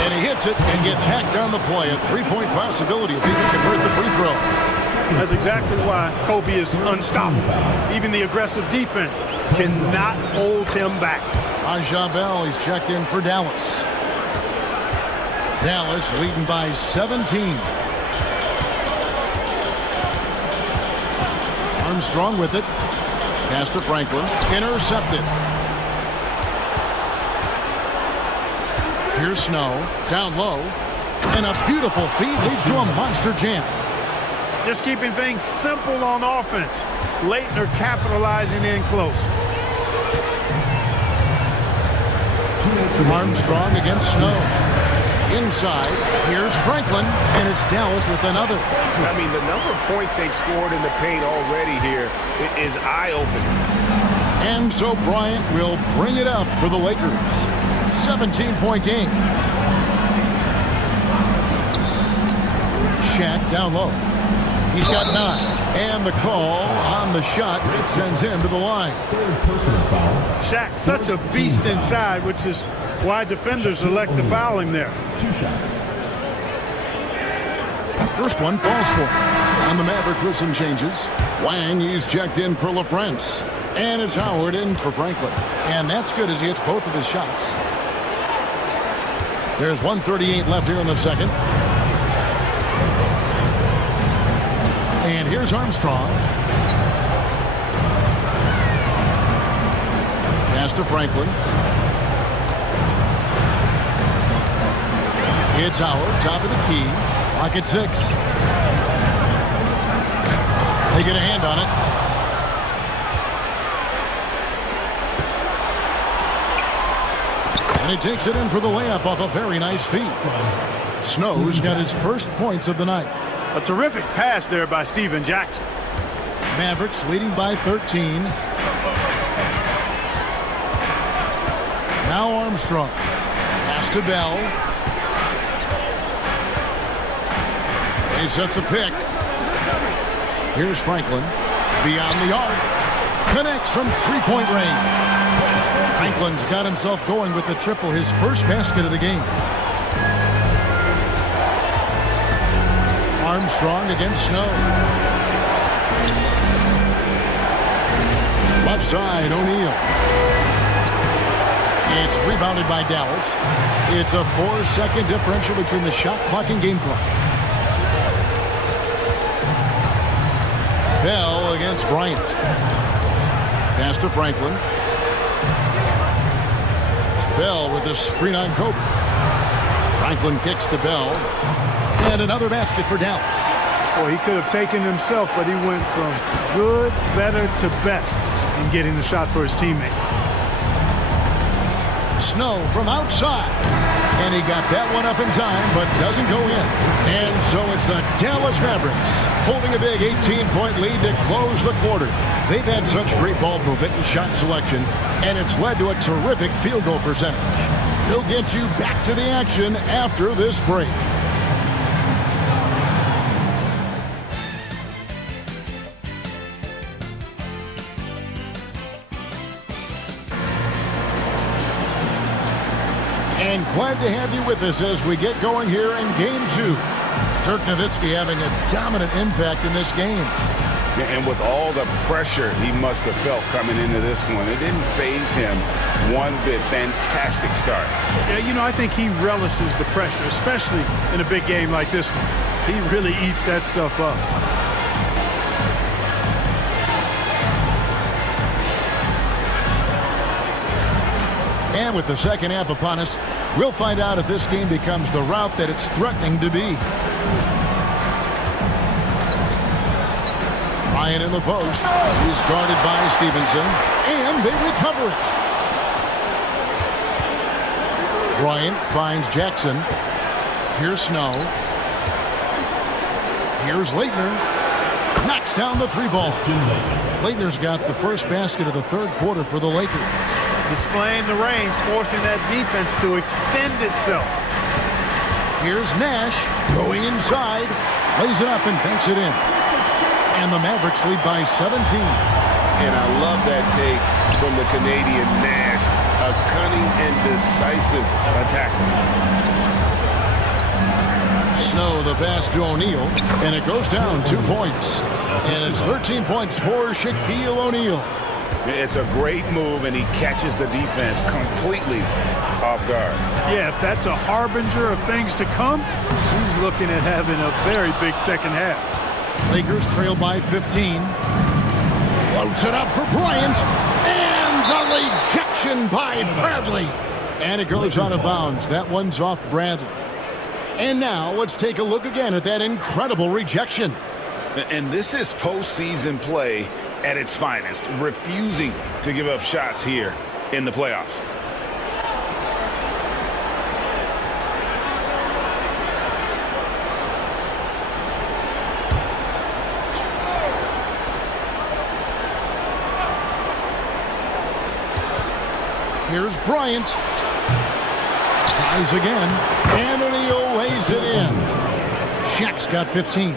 And he hits it and gets hacked on the play. A three-point possibility if he can convert the free throw. That's exactly why Kobe is unstoppable. Even the aggressive defense cannot hold him back. Bell, he's checked in for Dallas. Dallas leading by 17. Armstrong with it. Pass to Franklin. Intercepted. Here's Snow. Down low. And a beautiful feed leads to a monster jam. Just keeping things simple on offense. Leitner capitalizing in close. Armstrong against Snow. Inside, here's Franklin, and it's Dallas with another. I mean, the number of points they've scored in the paint already here is eye-opening. And so Bryant will bring it up for the Lakers. 17-point game. Shaq down low. He's got 9. And the call on the shot sends him to the line. Shaq, such a beast inside, which is why defenders elect to foul him there. 2 shots. First one falls for him. And the Mavericks with some changes. Wang, he's checked in for LaFrance. And it's Howard in for Franklin. And that's good as he hits both of his shots. There's 1:38 left here in the second. And here's Armstrong. Pass to Franklin. It's Howard, top of the key. Lock at 6. They get a hand on it. And he takes it in for the layup off a very nice feed. Snow's got his first points of the night. A terrific pass there by Steven Jackson. Mavericks leading by 13. Now Armstrong. Pass to Bell. They set the pick. Here's Franklin. Beyond the arc. Connects from three-point range. Franklin's got himself going with the triple, his first basket of the game. Armstrong against Snow. Left side, O'Neal. It's rebounded by Dallas. It's a 4-second differential between the shot clock and game clock. Bell against Bryant. Pass to Franklin. Bell with the screen on Kobe. Franklin kicks to Bell. And another basket for Dallas. Boy, he could have taken himself, but he went from good, better to best in getting the shot for his teammate. Snow from outside. And he got that one up in time, but doesn't go in. And so it's the Dallas Mavericks holding a big 18-point lead to close the quarter. They've had such great ball movement and shot selection, and it's led to a terrific field goal percentage. We'll get you back to the action after this break. And glad to have you with us as we get going here in Game 2. Dirk Nowitzki having a dominant impact in this game. Yeah, and with all the pressure he must have felt coming into this one, it didn't faze him one bit. Fantastic start. Yeah, you know, I think he relishes the pressure, especially in a big game like this one. He really eats that stuff up. And with the second half upon us, we'll find out if this game becomes the route that it's threatening to be. Ryan in the post. He's guarded by Stevenson, and they recover it. Bryant finds Jackson. Here's Snow. Here's Leitner. Knocks down the three ball. Leitner's got the first basket of the third quarter for the Lakers. Displaying the range, forcing that defense to extend itself. Here's Nash going inside. Lays it up and banks it in. And the Mavericks lead by 17. And I love that take from the Canadian Nash. A cunning and decisive attacker. Snow the pass to O'Neal, and it goes down 2 points. And it's 13 points for Shaquille O'Neal. It's a great move, and he catches the defense completely off guard. Yeah, if that's a harbinger of things to come, he's looking at having a very big second half. Lakers trail by 15. Floats it up for Bryant. And the rejection by Bradley. And it goes out of bounds. That one's off Bradley. And now let's take a look again at that incredible rejection. And this is postseason play at its finest, refusing to give up shots here in the playoffs. Here's Bryant. Tries again. And O'Neal lays it in. Shaq's got 15.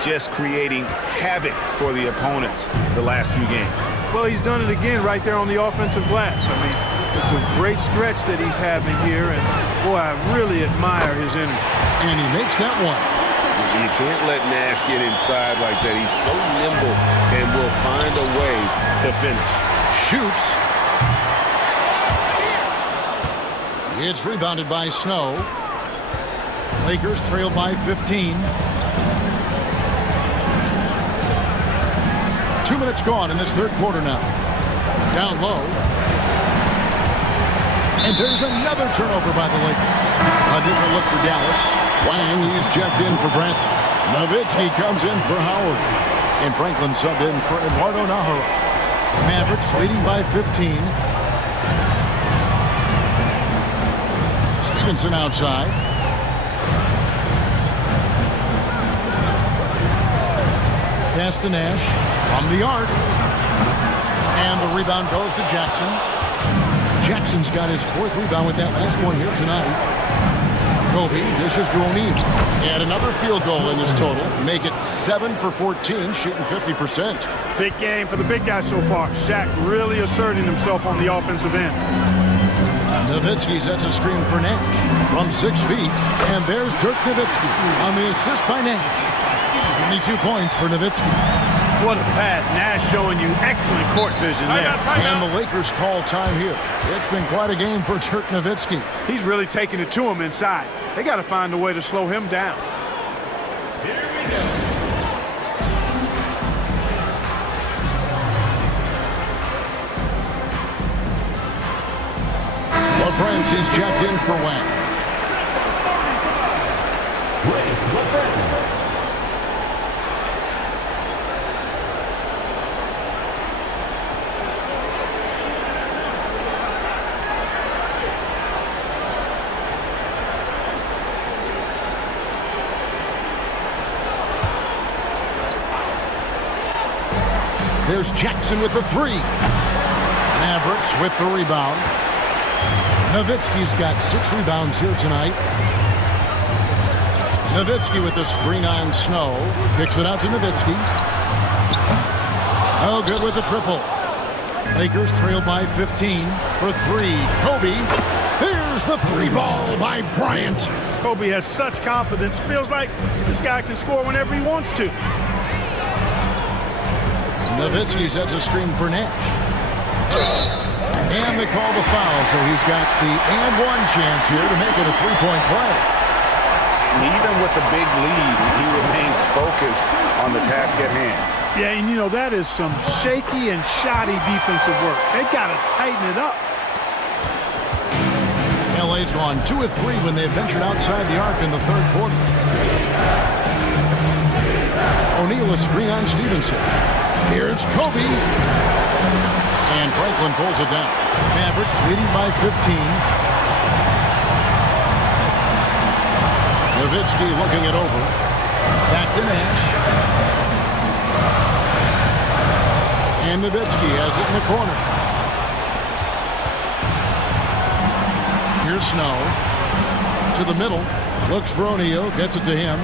Just creating havoc for the opponents the last few games. Well, he's done it again right there on the offensive glass. I mean, it's a great stretch that he's having here, and boy, I really admire his energy. And he makes that one. You can't let Nash get inside like that. He's so nimble and will find a way to finish. Shoots. It's rebounded by Snow. Lakers trail by 15. 2 minutes gone in this third quarter now. Down low. And there's another turnover by the Lakers. A different look for Dallas. Wang, he's checked in for Brent. Nowitzki comes in for Howard. And Franklin subbed in for Eduardo Nahara. Mavericks leading by 15. Stevenson outside. Pass to Nash from the arc. And the rebound goes to Jackson. Jackson's got his fourth rebound with that last one here tonight. Kobe dishes to O'Neal. And another field goal in this total. Make it 7 for 14, shooting 50%. Big game for the big guy so far. Shaq really asserting himself on the offensive end. Nowitzki sets a screen for Nash from 6 feet. And there's Dirk Nowitzki on the assist by Nash. 22 points for Nowitzki. What a pass. Nash showing you excellent court vision there. And the Lakers call time here. It's been quite a game for Dirk Nowitzki. He's really taking it to him inside. They got to find a way to slow him down. LaFrance is checked in for Wang. There's Jackson with the three. Mavericks with the rebound. Nowitzki's got 6 rebounds here tonight. Nowitzki with the screen on Snow. Kicks it out to Nowitzki. Oh, good with the triple. Lakers trail by 15 for 3. Kobe. Here's the 3-ball by Bryant. Kobe has such confidence. Feels like this guy can score whenever he wants to. Nowitzki sets a screen for Nash. And they call the foul, so he's got the and one chance here to make it a 3-point play. And even with the big lead, he remains focused on the task at hand. Yeah, and you know, that is some shaky and shoddy defensive work. They got to tighten it up. LA's gone 2 of 3 when they ventured outside the arc in the third quarter. O'Neal a screen on Stevenson. Here's Kobe. And Franklin pulls it down. Mavericks leading by 15. Nowitzki looking it over. Back to Nash. And Nowitzki has it in the corner. Here's Snow. To the middle. Looks for O'Neal. Gets it to him.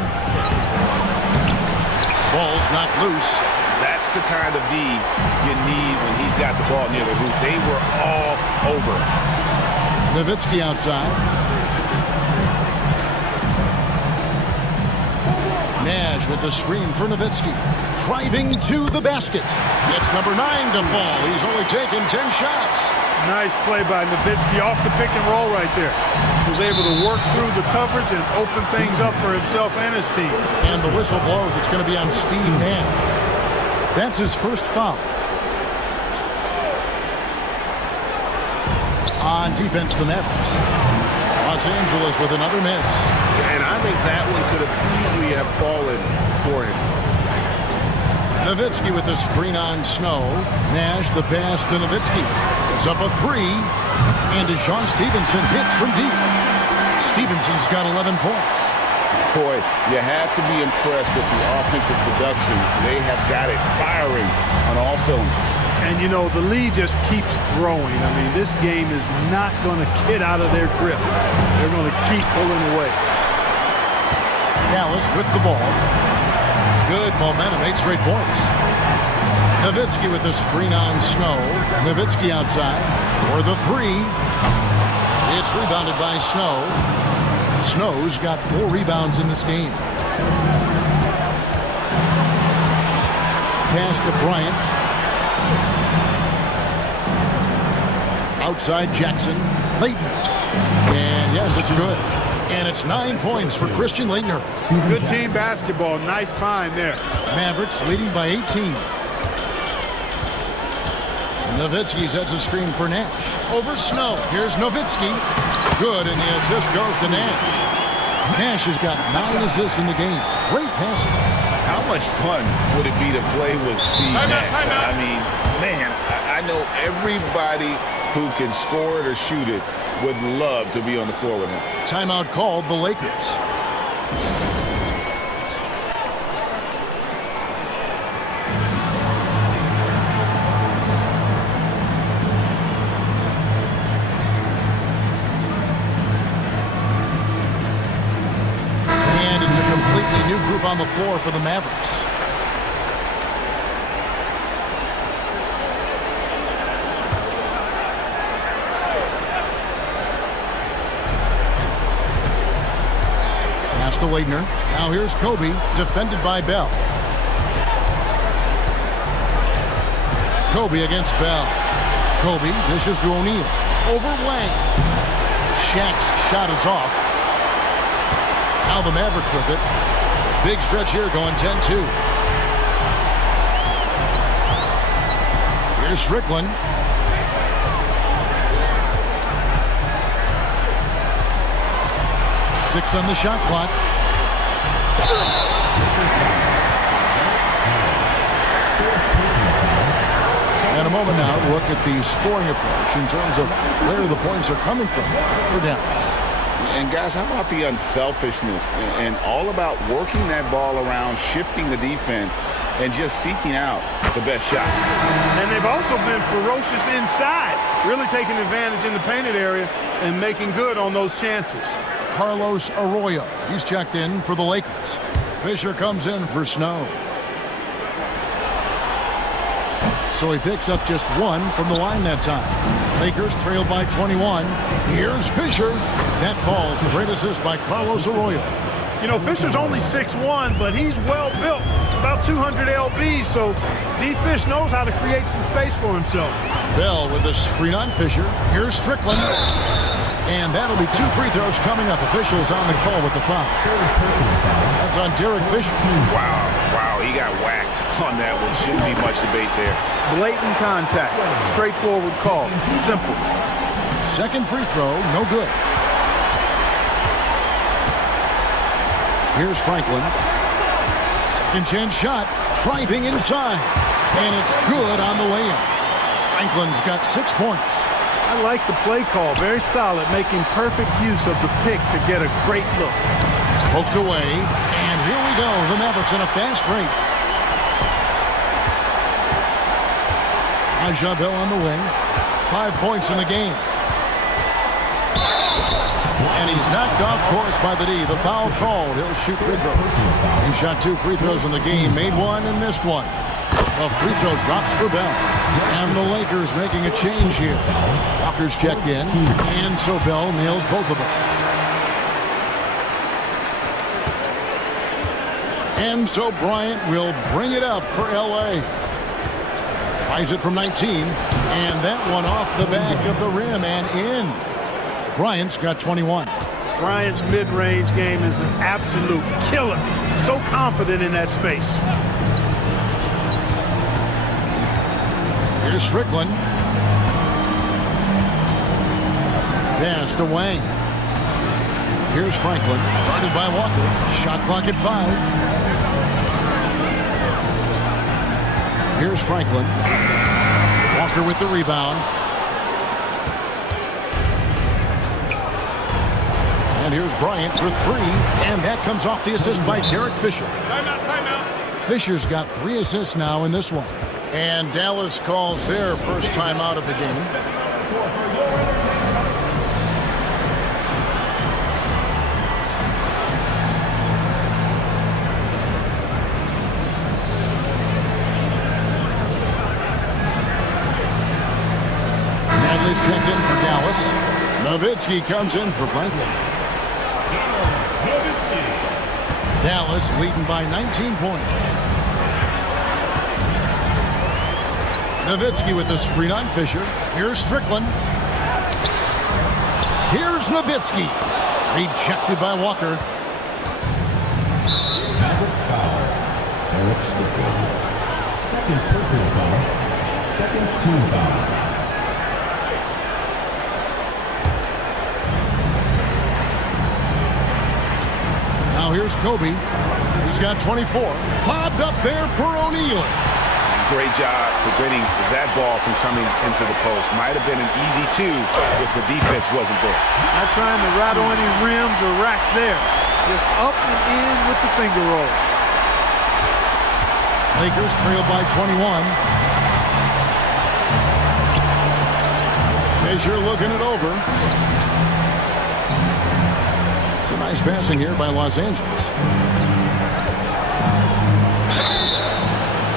Ball's not loose. That's the kind of D you need when he's got the ball near the hoop. They were all over. Nowitzki outside. Nash with the screen for Nowitzki. Driving to the basket. Gets number 9 to fall. He's only taken 10 shots. Nice play by Nowitzki off the pick and roll right there. Was able to work through the coverage and open things up for himself and his team. And the whistle blows. It's going to be on Steve Nash. That's his first foul. On defense, the Mavericks. Los Angeles with another miss. And I think that one could have easily have fallen for him. Nowitzki with the screen on Snow. Nash the pass to Nowitzki. It's up a 3. And DeShaun Stevenson hits from deep. Stevenson's got 11 points. Boy, you have to be impressed with the offensive production. They have got it firing on all cylinders. And, you know, the lead just keeps growing. I mean, this game is not going to get out of their grip. They're going to keep pulling away. Dallas with the ball. Good momentum, 8 straight points. Nowitzki with the screen on Snow. Nowitzki outside for the 3. It's rebounded by Snow. Snow's got 4 rebounds in this game. Pass to Bryant. Outside Jackson. Leitner. And yes, it's good. And it's 9 points for Christian Leitner. Good team basketball. Nice find there. Mavericks leading by 18. Nowitzki sets a screen for Nash. Over Snow. Here's Nowitzki. Good, and the assist goes to Nash. Nash has got 9 assists in the game. Great passing. How much fun would it be to play with Steve Nash? I mean, man, I know everybody who can score it or shoot it would love to be on the floor with him. Timeout called the Lakers. And it's a completely new group on the floor for the Mavericks. To Leitner. Now here's Kobe, defended by Bell. Kobe against Bell. Kobe dishes to O'Neal. Over Wang. Shaq's shot is off. Now the Mavericks with it. Big stretch here going 10-2. Here's Strickland. Six on the shot clock. And a moment now to look at the scoring approach in terms of where the points are coming from for Dallas. And guys, how about the unselfishness and all about working that ball around, shifting the defense, and just seeking out the best shot. And they've also been ferocious inside, really taking advantage in the painted area and making good on those chances. Carlos Arroyo, he's checked in for the Lakers. Fisher comes in for Snow. So he picks up just 1 from the line that time. Lakers trailed by 21. Here's Fisher. That falls. Great assist by Carlos Arroyo. You know, Fisher's only 6'1", but he's well built, about 200 lbs, so D-Fish knows how to create some space for himself. Bell with the screen on Fisher. Here's Strickland. And that'll be 2 free throws coming up. Officials on the call with the foul. That's on Derek Fisher. Wow, he got whacked on that one. Shouldn't be much debate there. Blatant contact. Straightforward call. Simple. Second free throw, no good. Here's Franklin. Second chance shot. Driving inside. And it's good on the way in. Franklin's got 6 points. I like the play call. Very solid, making perfect use of the pick to get a great look. Poked away. And here we go. The Mavericks in a fast break. Bell on the wing. 5 points in the game. And he's knocked off course by the D. The foul called. He'll shoot free throws. He shot 2 free throws in the game. Made 1 and missed 1. The free throw drops for Bell. And the Lakers making a change here. Walker's checked in. And so Bell nails both of them. And so Bryant will bring it up for L.A. Tries it from 19, and that one off the back of the rim and in. Bryant's got 21. Bryant's mid-range game is an absolute killer. So confident in that space. Here's Strickland. Pass to Wang. Here's Franklin. Guarded by Walker. Shot clock at 5. Here's Franklin. Walker with the rebound. And here's Bryant for 3. And that comes off the assist by Derek Fisher. Timeout. Fisher's got 3 assists now in this one. And Dallas calls their first timeout of the game. Madley's checked in for Dallas. Nowitzki comes in for Franklin. Dallas leading by 19 points. Nowitzki with the screen on Fisher. Here's Strickland. Here's Nowitzki. Rejected by Walker. Mavericks foul. Eric Strickland. Second personal foul. Second team foul. Now here's Kobe. He's got 24. Popped up there for O'Neal. Great job preventing that ball from coming into the post. Might have been an easy 2 if the defense wasn't there. Not trying to rattle any rims or racks there. Just up and in with the finger roll. Lakers trail by 21. Fisher looking it over. Some nice passing here by Los Angeles.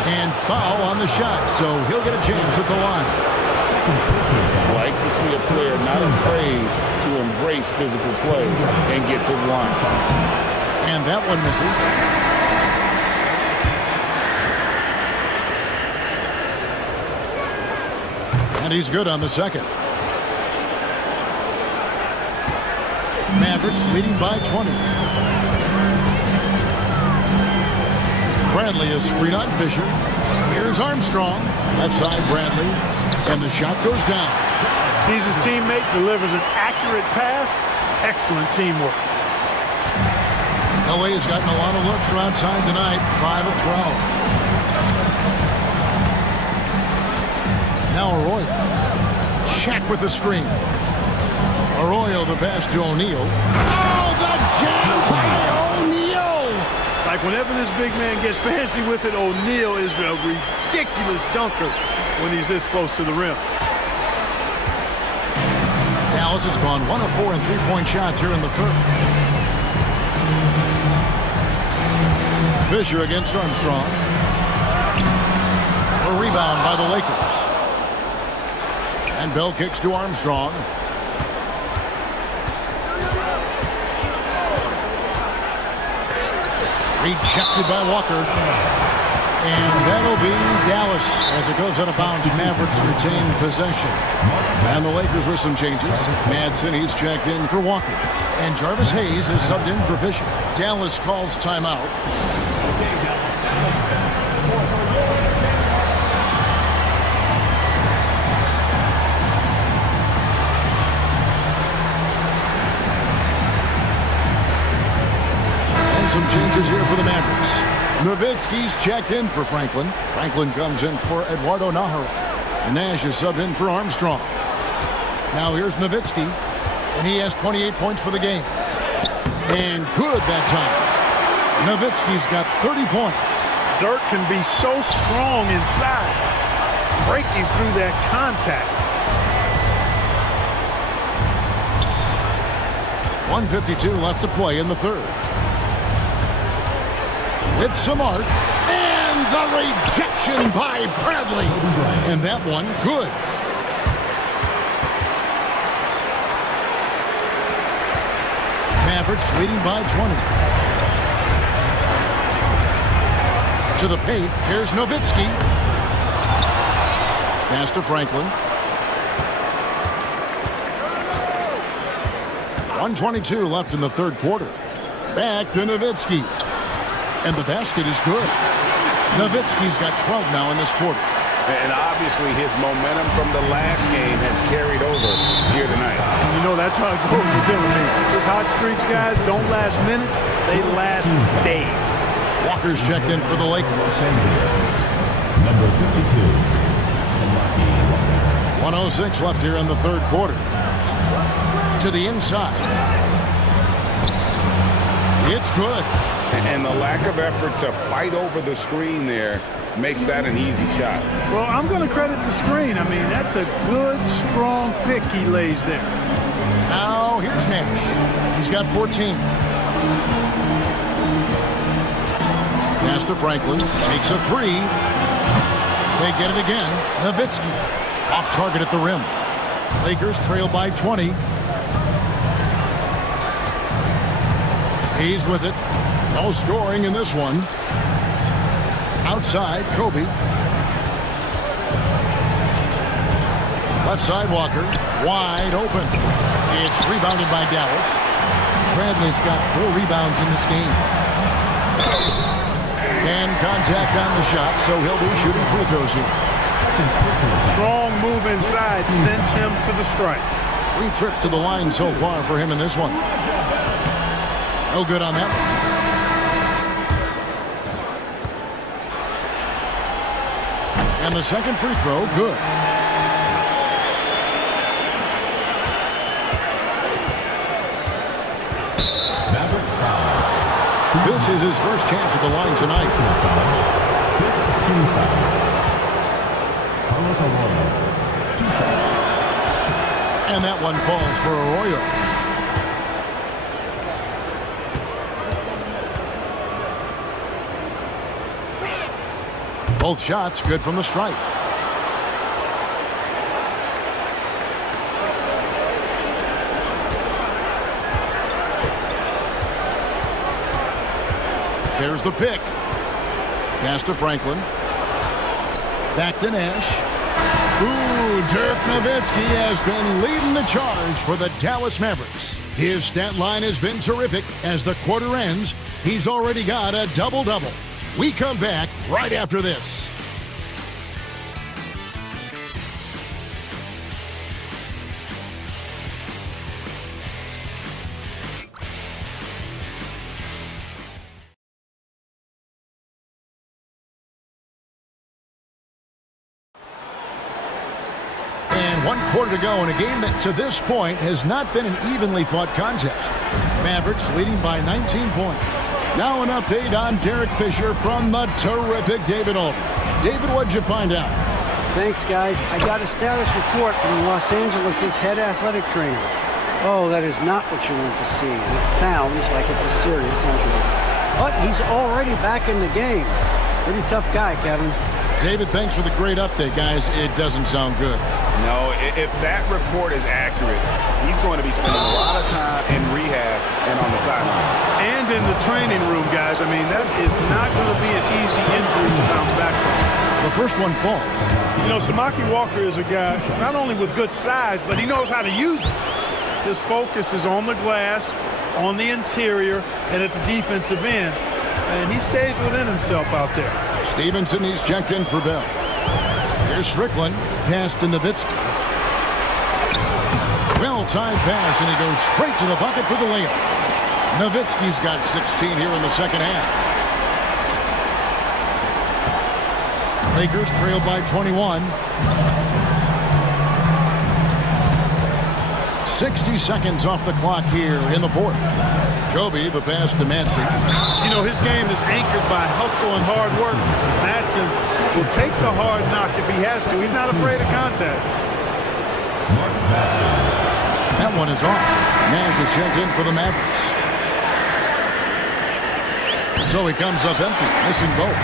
And foul on the shot, so he'll get a chance at the line. Like to see a player not afraid to embrace physical play and get to the line. And that one misses. And he's good on the second. Mavericks leading by 20. Bradley is screen on Fisher. Here's Armstrong. Left side Bradley. And the shot goes down. Sees his teammate, delivers an accurate pass. Excellent teamwork. LA has gotten a lot of looks from outside tonight. 5 of 12. Now Arroyo. Shaq with the screen. Arroyo the pass to O'Neal. Oh, the jam by O'Neal! Like whenever this big man gets fancy with it, O'Neal is a ridiculous dunker when he's this close to the rim. Dallas has gone 1 of 4 in three-point shots here in the third. Fisher against Armstrong. A rebound by the Lakers. And Bell kicks to Armstrong. Rejected by Walker. And that'll be Dallas as it goes out of bounds. Mavericks retain possession. And the Lakers with some changes. Madsen, he's checked in for Walker. And Jarvis Hayes is subbed in for Fisher. Dallas calls timeout. Some switchers here for the Mavericks. Nowitzki's checked in for Franklin. Franklin comes in for Eduardo Nahara. And Nash is subbed in for Armstrong. Now here's Nowitzki, and he has 28 points for the game. And good that time. Nowitzki's got 30 points. Dirk can be so strong inside, breaking through that contact. 1:52 left to play in the third. With some arc, and the rejection by Bradley. And that one, good. Mavericks leading by 20. To the paint, here's Nowitzki. Pass to Franklin. 1:22 left in the third quarter. Back to Nowitzki. And the basket is good. Nowitzki's got 12 now in this quarter. And obviously his momentum from the last game has carried over here tonight. You know, that's how it goes with him. I mean, his hot streaks, guys, don't last minutes. They last days. Walker's checked in for the Lakers. Number 52, Samaki Walker. 1:06 left here in the third quarter. To the inside. It's good. And the lack of effort to fight over the screen there makes that an easy shot. Well, I'm going to credit the screen. I mean, that's a good, strong pick he lays there. Now, here's Nash. He's got 14. Pass to Franklin. Takes a three. They get it again. Nowitzki. Off target at the rim. Lakers trail by 20. He's with it. No scoring in this one. Outside, Kobe. Left side, Walker. Wide open. It's rebounded by Dallas. Bradley's got 4 rebounds in this game. And contact on the shot, so he'll be shooting free throws here. Strong move inside sends him to the strike. 3 trips to the line so far for him in this one. No good on that one. And the second free throw, good. Mavericks foul. This is his first chance at the line tonight. 15 foul. Carlos Arroyo, 2 shots. And that one falls for Arroyo. Both shots good from the stripe. There's the pick. Pass to Franklin. Back to Nash. Ooh, Dirk Nowitzki has been leading the charge for the Dallas Mavericks. His stat line has been terrific. As the quarter ends, he's already got a double-double. We come back right after this. And 1 quarter to go in a game that to this point has not been an evenly fought contest. Mavericks leading by 19 points. Now an update on Derek Fisher from the terrific David Aldridge. David, what'd you find out? Thanks, guys. I got a status report from Los Angeles' head athletic trainer. Oh, that is not what you want to see. And it sounds like it's a serious injury. But he's already back in the game. Pretty tough guy, Kevin. David, thanks for the great update, guys. It doesn't sound good. No, if that report is accurate, he's going to be spending a lot of time in rehab and on the sideline. And in the training room, guys. I mean, that is not going to be an easy injury to bounce back from. The first one falls. You know, Samaki Walker is a guy not only with good size, but he knows how to use it. His focus is on the glass, on the interior, and at the defensive end. And he stays within himself out there. Stevenson, he's checked in for Bell. Here's Strickland, pass to Nowitzki. Well-timed pass, and he goes straight to the bucket for the layup. Nowitzki's got 16 here in the second half. Lakers trail by 21. 60 seconds off the clock here in the fourth. Kobe, the pass to Madsen. You know, his game is anchored by hustle and hard work. Madsen will take the hard knock if he has to. He's not afraid of contact. That one is off. Nash is checked in for the Mavericks. So he comes up empty, missing both.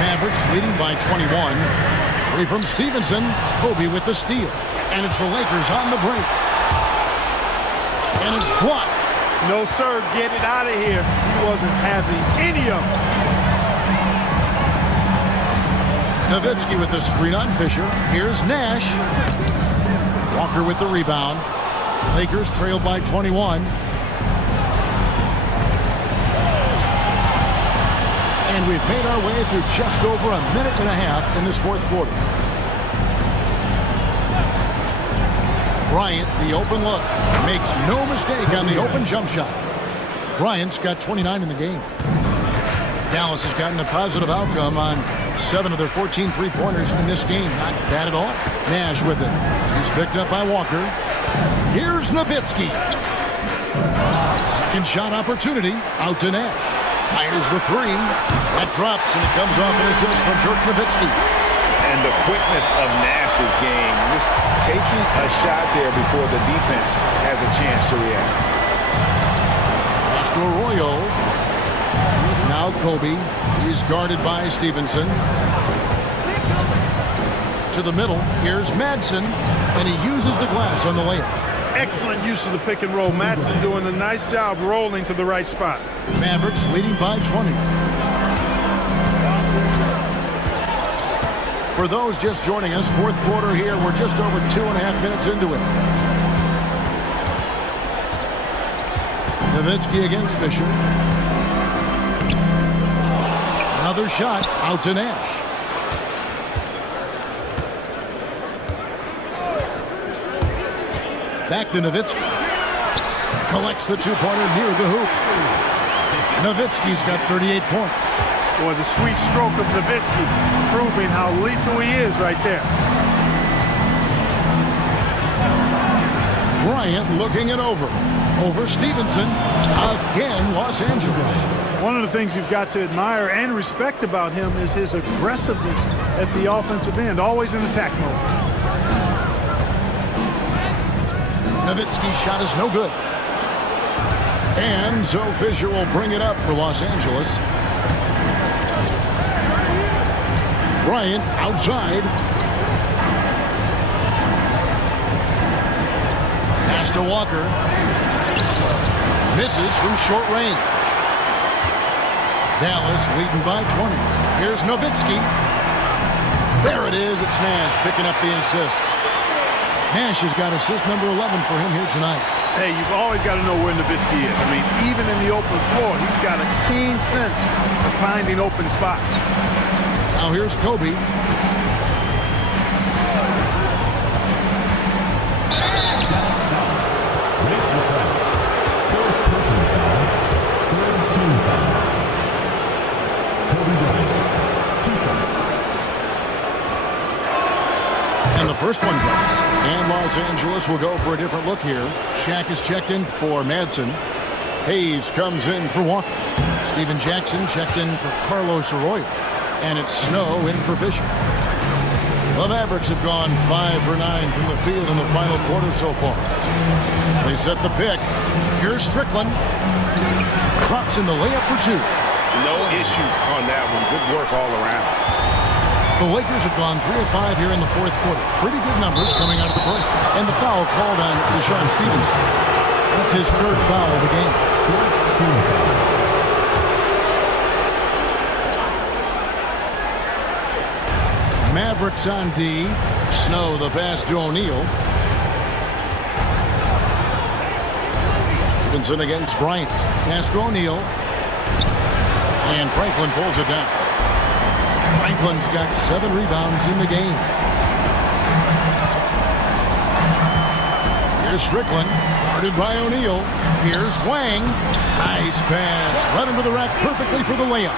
Mavericks leading by 21. Three from Stevenson. Kobe with the steal. And it's the Lakers on the break. And it's blocked. No, sir. Get it out of here. He wasn't having any of it. Nowitzki with the screen on Fisher. Here's Nash. Walker with the rebound. Lakers trail by 21. And we've made our way through just over a minute and a half in this fourth quarter. Bryant, the open look, makes no mistake on the open jump shot. Bryant's got 29 in the game. Dallas has gotten a positive outcome on 7 of their 14 three-pointers in this game. Not bad at all. Nash with it. He's picked up by Walker. Here's Nowitzki. Second shot opportunity. Out to Nash. Fires the three. That drops, and it comes off an assist from Dirk Nowitzki. And the quickness of Nash's game, just taking a shot there before the defense has a chance to react. Pass to Arroyo. Now Kobe. He's guarded by Stevenson. To the middle. Here's Madsen, and he uses the glass on the layup. Excellent use of the pick and roll. Madsen doing a nice job rolling to the right spot. Mavericks leading by 20. For those just joining us, fourth quarter here. We're just over 2.5 minutes into it. Nowitzki against Fisher. Another shot out to Nash. Back to Nowitzki. Collects the two-pointer near the hoop. Nowitzki's got 38 points. Boy, the sweet stroke of Nowitzki proving how lethal he is right there. Bryant looking it over. Over Stevenson. Again, Los Angeles. One of the things you've got to admire and respect about him is his aggressiveness at the offensive end, always in attack mode. Nowitzki's shot is no good. And so Fisher will bring it up for Los Angeles. Bryant outside. Pass to Walker. Misses from short range. Dallas leading by 20. Here's Nowitzki. There it is. It's Nash picking up the assist. Nash has got assist number 11 for him here tonight. Hey, you've always got to know where Nowitzki is. I mean, even in the open floor, he's got a keen sense of finding open spots. Now here's Kobe. And the first one drops. And Los Angeles will go for a different look here. Shaq is checked in for Madsen. Hayes comes in for Walker. Steven Jackson checked in for Carlos Arroyo. And it's Snow in for Fisher. The Mavericks have gone 5 for 9 from the field in the final quarter so far. They set the pick. Here's Strickland. Drops in the layup for 2. No issues on that one. Good work all around. The Lakers have gone 3 of 5 here in the fourth quarter. Pretty good numbers coming out of the break. And the foul called on Deshaun Stevenson. That's his third foul of the game. Mavericks on D. Snow the pass to O'Neal. Stevenson against Bryant. Pass to O'Neal. And Franklin pulls it down. Franklin's got 7 rebounds in the game. Here's Strickland. Guarded by O'Neal. Here's Wang. Nice pass. Right into the rack perfectly for the layup.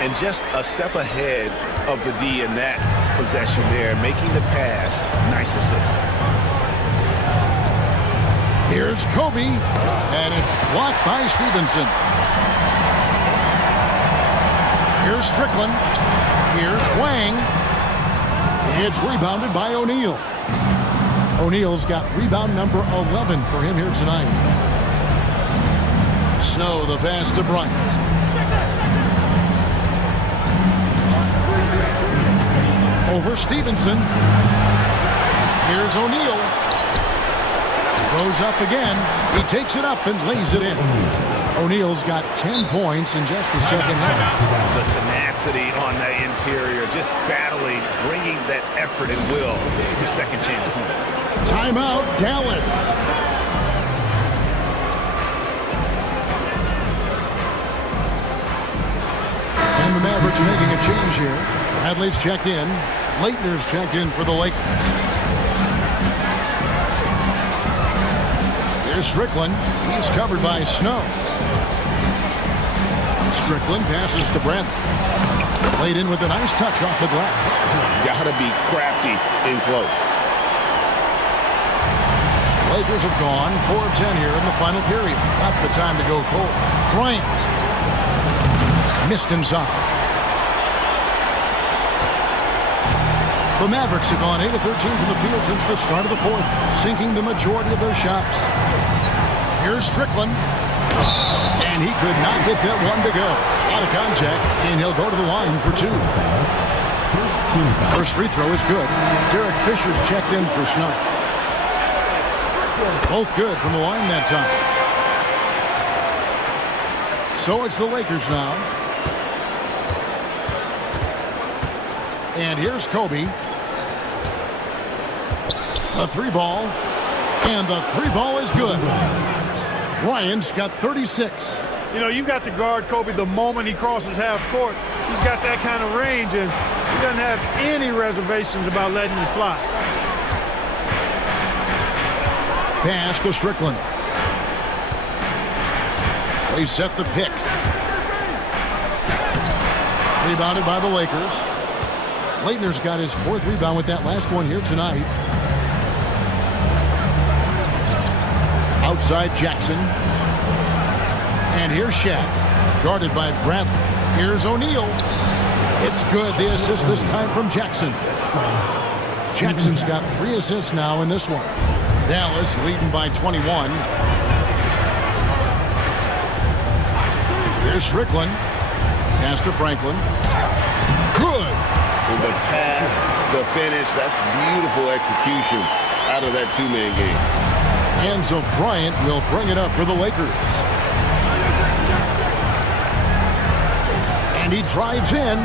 And just a step ahead of the D in that possession there, making the pass. Nice assist. Here's Kobe, and it's blocked by Stevenson. Here's Strickland. Here's Wang. It's rebounded by O'Neal. O'Neal's got rebound number 11 for him here tonight. Snow, the pass to Bryant. Over Stevenson. Here's O'Neal. Goes up again. He takes it up and lays it in. O'Neal's got 10 points in just the second half. The tenacity on the interior, just battling, bringing that effort and will for second chance points. Timeout, Dallas. And the Mavericks making a change here. Bradley's checked in. Leitner's checked in for the Lakers. Here's Strickland. He's covered by Snow. Strickland passes to Bradley. Laid in with a nice touch off the glass. Gotta be crafty in close. Lakers have gone 4 of 10 here in the final period. Not the time to go cold. Bryant. Missed inside. The Mavericks have gone 8 of 13 from the field since the start of the fourth, sinking the majority of their shots. Here's Strickland. And he could not get that one to go. Out of contact, and he'll go to the line for 2. First free throw is good. Derek Fisher's checked in for Snow. Both good from the line that time. So it's the Lakers now. And here's Kobe. The 3-ball. And the 3-ball is good. Bryant's got 36. You know, you've got to guard Kobe the moment he crosses half court. He's got that kind of range, and he doesn't have any reservations about letting it fly. Pass to Strickland. They set the pick. Rebounded by the Lakers. Leitner's got his 4th rebound with that last one here tonight. Outside Jackson. And here's Shaq. Guarded by Bradley. Here's O'Neal. It's good. The assist this time from Jackson. Jackson's got 3 assists now in this one. Dallas leading by 21. Here's Strickland. Pass to Franklin. Good. The pass, the finish, that's beautiful execution out of that 2-man game. And so Bryant will bring it up for the Lakers. And he drives in.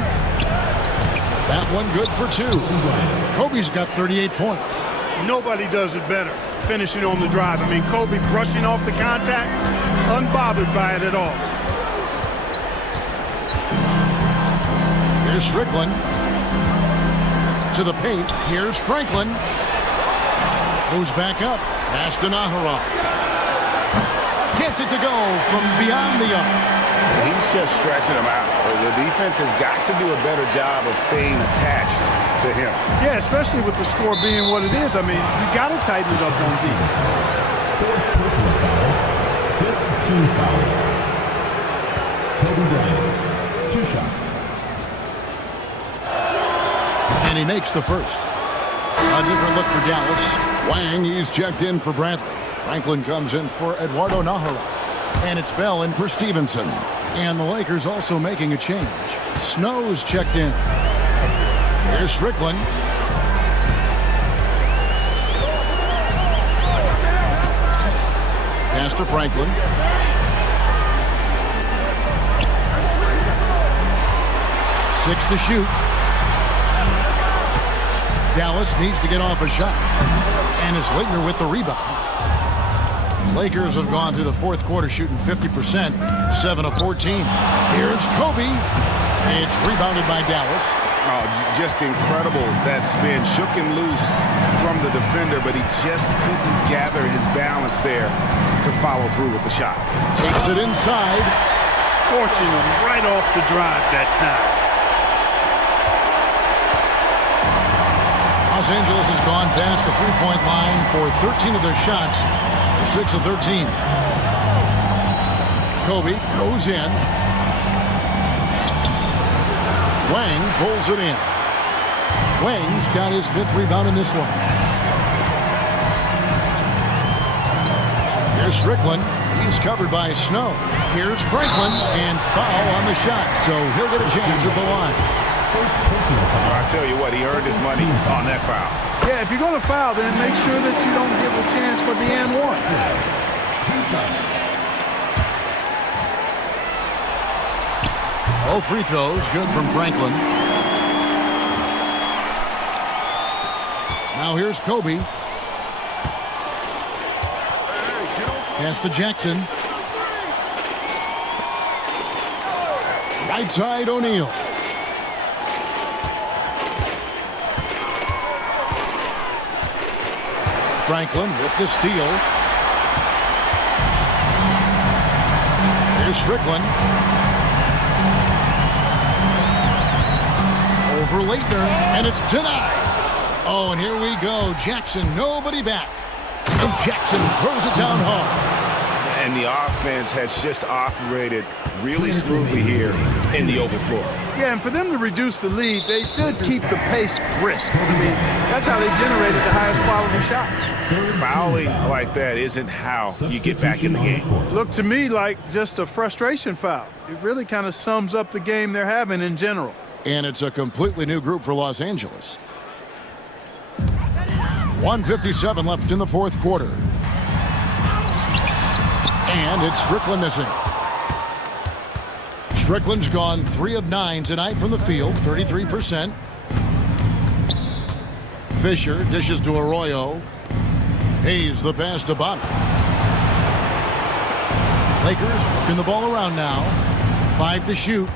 That one good for 2. Kobe's got 38 points. Nobody does it better, finishing on the drive. I mean, Kobe brushing off the contact, unbothered by it at all. Here's Strickland. To the paint. Here's Franklin. Goes back up. Pass to Nahara. Gets it to go from beyond the arc. He's just stretching him out. The defense has got to do a better job of staying attached to him. Yeah, especially with the score being what it is. I mean, you got to tighten it up on defense. 4th personal foul. 5th team foul. Kobe Bryant. 2 shots. And he makes the first. A different look for Dallas. Wang, he's checked in for Bradley. Franklin comes in for Eduardo Nahara. And it's Bell in for Stevenson. And the Lakers also making a change. Snow's checked in. Here's Strickland. Pass to Franklin. Six to shoot. Dallas needs to get off a shot. And it's Leitner with the rebound. Lakers have gone through the 4th quarter shooting 50%, 7 of 14. Here's Kobe. It's rebounded by Dallas. Oh, just incredible. That spin shook him loose from the defender, but he just couldn't gather his balance there to follow through with the shot. Takes it inside. Scorching him right off the drive that time. Los Angeles has gone past the three-point line for 13 of their shots. 6 of 13. Kobe goes in. Wang pulls it in. Wang's got his 5th rebound in this one. Here's Strickland. He's covered by Snow. Here's Franklin, and foul on the shot, so he'll get a chance at the line. I tell you what, he earned his money on that foul. Yeah, if you're going to foul, then make sure that you don't give a chance for the and one. 2 shots. All free throws, good from Franklin. Now here's Kobe. Pass to Jackson. Right side, O'Neal. Franklin with the steal. Here's Strickland. Over Leitner, and it's denied. Oh, and here we go. Jackson, nobody back. And Jackson throws it down hard. And the offense has just operated really smoothly here in the open floor. Yeah, and for them to reduce the lead, they should keep the pace brisk. I mean, that's how they generated the highest quality shots. Fouling like that isn't how you get back in the game. Looked to me like just a frustration foul. It really kind of sums up the game they're having in general. And it's a completely new group for Los Angeles. 1:57 left in the 4th quarter. And it's Strickland missing. Strickland's gone 3 of 9 tonight from the field, 33%. Fisher dishes to Arroyo. Hayes the pass to Bonner. Lakers working the ball around now. 5 to shoot.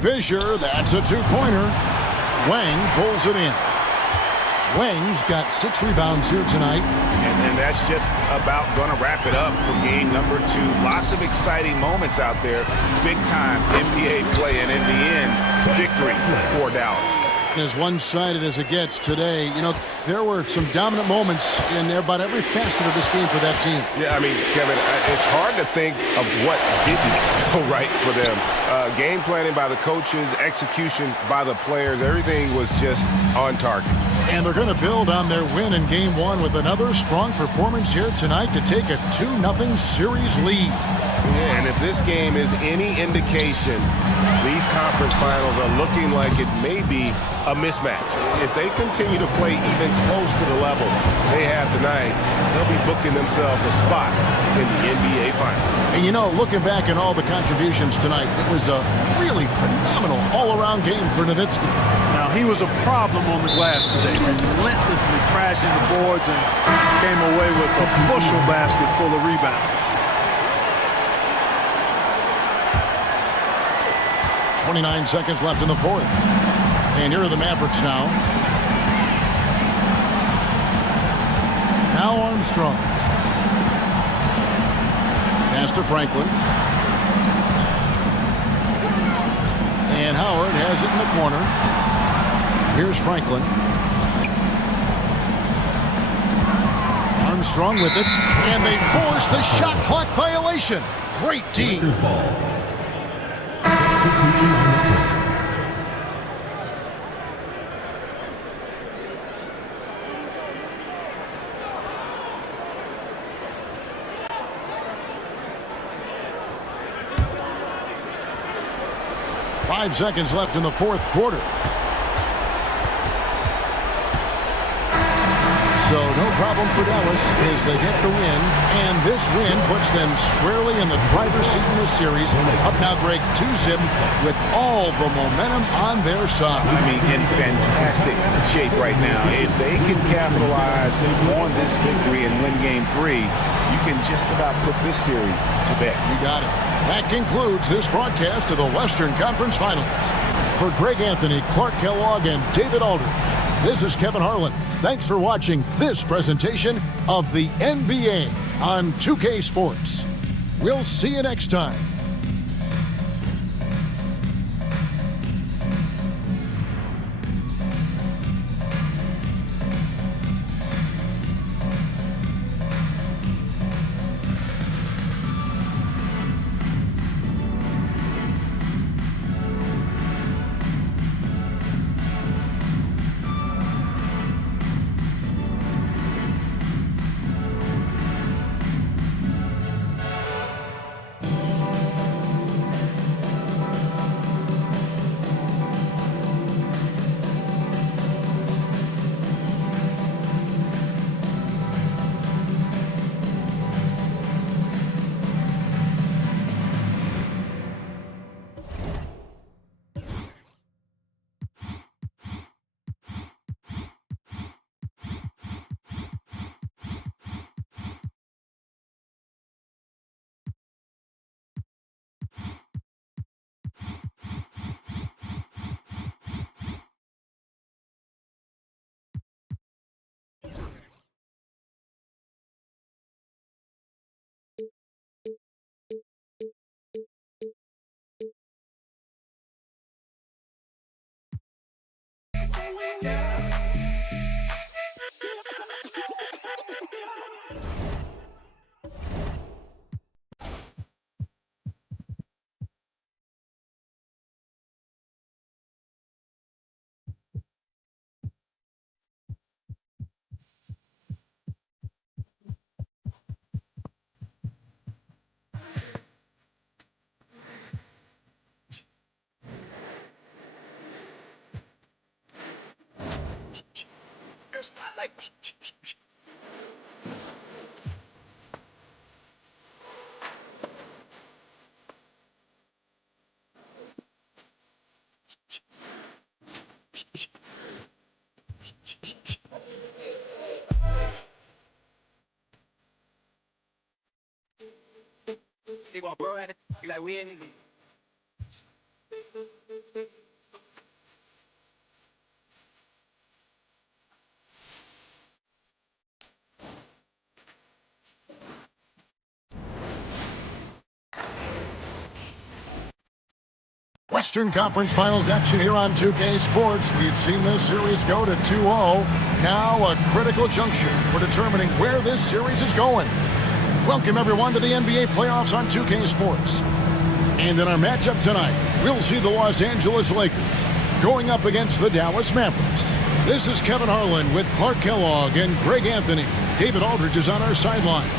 Fisher, that's a 2-pointer. Wang pulls it in. Wang's got 6 rebounds here tonight. And that's just about going to wrap it up for game number 2. Lots of exciting moments out there. Big-time NBA play, and in the end, victory for Dallas. As one-sided as it gets today, you know, there were some dominant moments in about every facet of this game for that team. Yeah, I mean, Kevin, it's hard to think of what didn't go right for them. Game planning by the coaches, execution by the players, everything was just on target. And they're going to build on their win in Game 1 with another strong performance here tonight to take a 2-0 series lead. Yeah, and if this game is any indication, these conference finals are looking like it may be a mismatch. If they continue to play even close to the level they have tonight, they'll be booking themselves a spot in the NBA Finals. And you know, looking back at all the contributions tonight, it was a really phenomenal all-around game for Nowitzki. Now, he was a problem on the glass today, relentlessly crashing the boards and came away with a bushel basket full of rebounds. 29 seconds left in the 4th. And here are the Mavericks now. Now Armstrong. Pass to Franklin. And Howard has it in the corner. Here's Franklin. Armstrong with it. And they force the shot clock violation. Great team. Lakers ball. Substitution on the court. Five seconds left in the 4th quarter. So no problem for Dallas as they get the win. And this win puts them squarely in the driver's seat in this series. Up now, Greg, 2-zip with all the momentum on their side. I mean, in fantastic shape right now. If they can capitalize on this victory and win Game 3, you can just about put this series to bed. You got it. That concludes this broadcast of the Western Conference Finals. For Greg Anthony, Clark Kellogg, and David Aldridge, this is Kevin Harlan. Thanks for watching this presentation of the NBA on 2K Sports. We'll see you next time. They want bro at it. You like we in it. Western Conference Finals action here on 2K Sports. We've seen this series go to 2-0. Now a critical juncture for determining where this series is going. Welcome everyone to the NBA playoffs on 2K Sports. And in our matchup tonight, we'll see the Los Angeles Lakers going up against the Dallas Mavericks. This is Kevin Harlan with Clark Kellogg and Greg Anthony. David Aldridge is on our sideline.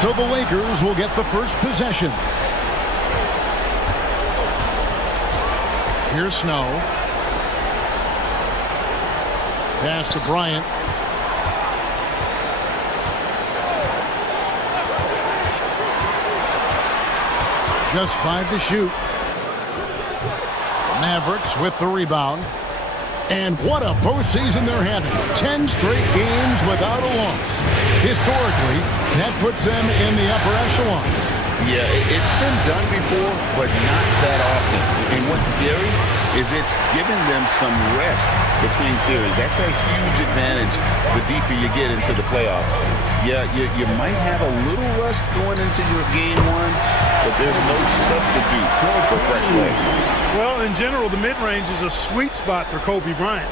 So the Lakers will get the first possession. Here's Snow. Pass to Bryant. Just 5 to shoot. Mavericks with the rebound. And what a postseason they're having. 10 straight games without a loss. Historically, that puts them in the upper echelon. Yeah, it's been done before, but not that often. And what's scary is it's given them some rest between series. That's a huge advantage the deeper you get into the playoffs. Yeah, you might have a little rust going into your game ones, but there's no substitute for fresh legs. Well, in general, the mid-range is a sweet spot for Kobe Bryant.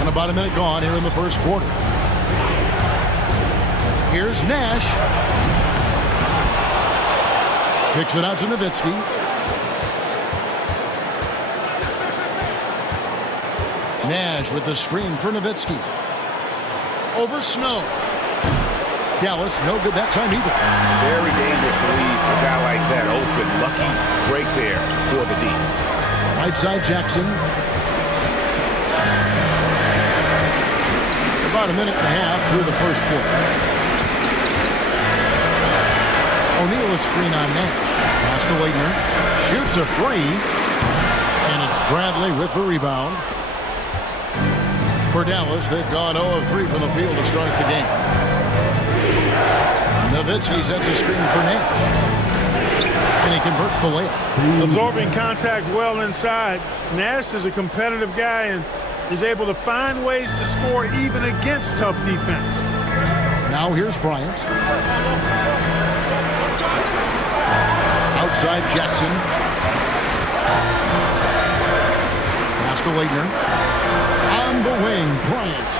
Going about a minute gone here in the first quarter. Here's Nash. Kicks it out to Nowitzki. Nash with the screen for Nowitzki. Over Snow. Dallas, no good that time either. Very dangerous to leave a guy like that open. Lucky break there for the D. Right side, Jackson. About a minute and a half through the first quarter. O'Neal a screen on Nash. Pass to Leitner. Shoots a three. And it's Bradley with the rebound. For Dallas, they've gone 0 of 3 from the field to start the game. Nowitzki sets a screen for Nash. And he converts the layup. Absorbing contact well inside. Nash is a competitive guy and is able to find ways to score even against tough defense. Now here's Bryant. Outside Jackson. Pass to Leitner. On the wing, Bryant.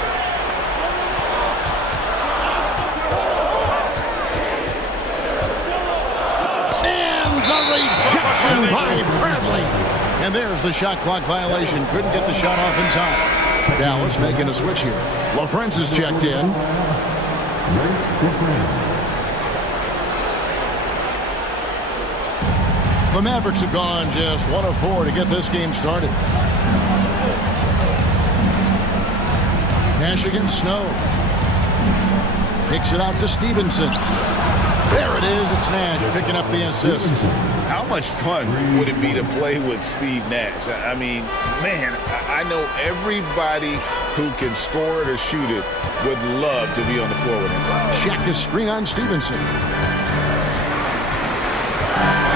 And the rejection by Bradley. And there's the shot clock violation. Couldn't get the shot off in time. Dallas making a switch here. LaFrance is checked in. The Mavericks have gone just 1 of 4 to get this game started. Nash against Snow. Kicks it out to Stevenson. There it is. It's Nash picking up the assist. How much fun would it be to play with Steve Nash? I mean, man, I know everybody who can score it or shoot it would love to be on the floor with him. Shaq is screen on Stevenson.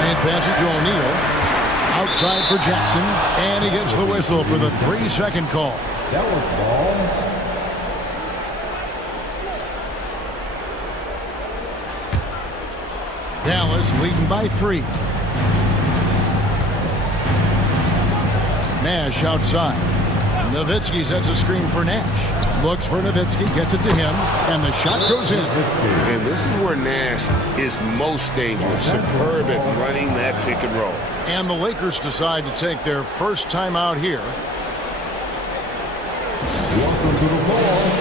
And passes to O'Neal. Outside for Jackson. And he gets the whistle for the 3-second call. That was ball. Dallas leading by 3. Nash outside. Nowitzki sets a screen for Nash. Looks for Nowitzki, gets it to him, and the shot goes in. And this is where Nash is most dangerous. Superb at running that pick and roll. And the Lakers decide to take their first time out here. Welcome to the ball,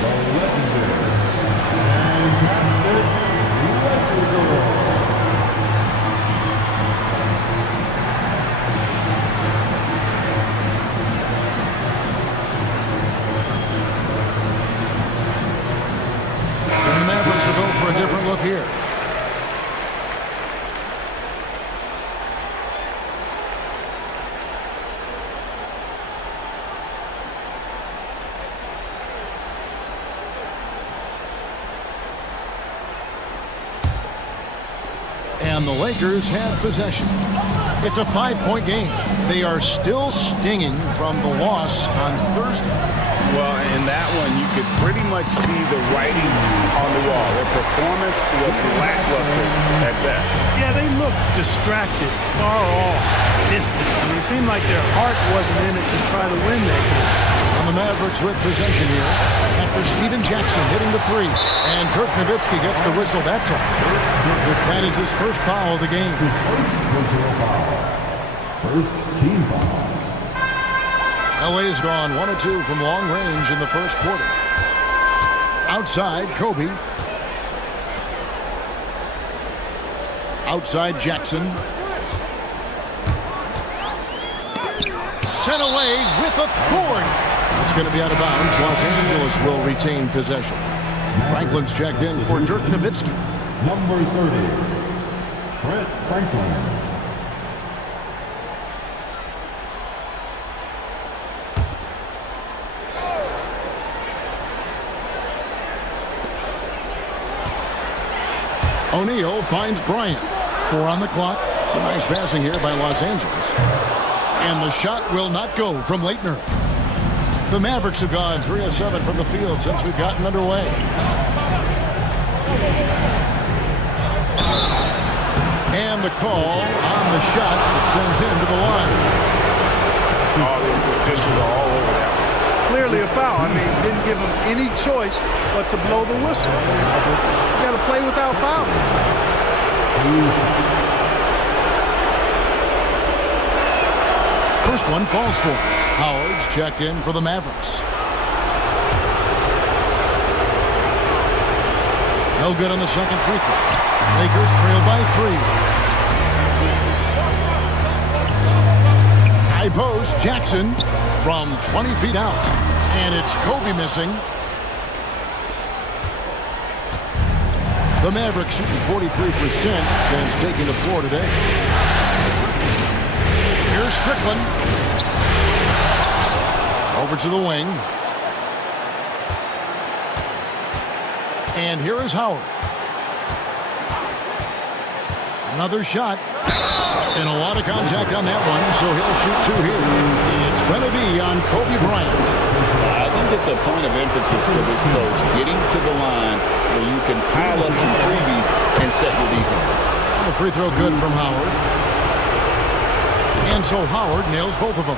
the legendary And the Mavericks will go for a different look here. And the Lakers have possession. It's a 5-point game. They are still stinging from the loss on Thursday. Well, in that one, you could pretty much see the writing on the wall. Their performance was lackluster at best. Yeah, they looked distracted, far off, distant. I mean, it seemed like their heart wasn't in it to try to win that game. And the Mavericks with possession here after Steven Jackson hitting the 3. And Dirk Nowitzki gets the whistle that time. That is his first foul of the game. First team foul. LA has gone 1 of 2 from long range in the first quarter. Outside, Kobe. Outside, Jackson. Sent away with authority. It's going to be out of bounds. Los Angeles will retain possession. Franklin's checked in for Dirk Nowitzki. Number 30, Trent Franklin. O'Neal finds Bryant. 4 on the clock. Some nice passing here by Los Angeles. And the shot will not go from Leitner. The Mavericks have gone 3 of 7 from the field since we've gotten underway. And the call on the shot that sends him to the line. Oh, the officials are all over that one. Clearly clearly a foul. I mean, didn't give him any choice but to blow the whistle. You got to play without fouling. First one falls for Howard's checked in for the Mavericks. No good on the second free throw. Lakers trail by 3. High post, Jackson from 20 feet out. And it's Kobe missing. The Mavericks shooting 43% since taking the floor today. Here's Strickland. Over to the wing. And here is Howard. Another shot. And a lot of contact on that one, so he'll shoot 2 here. It's going to be on Kobe Bryant. I think it's a point of emphasis for this coach, getting to the line where you can pile up some freebies and set your defense. And the free throw good from Howard. And so Howard nails both of them.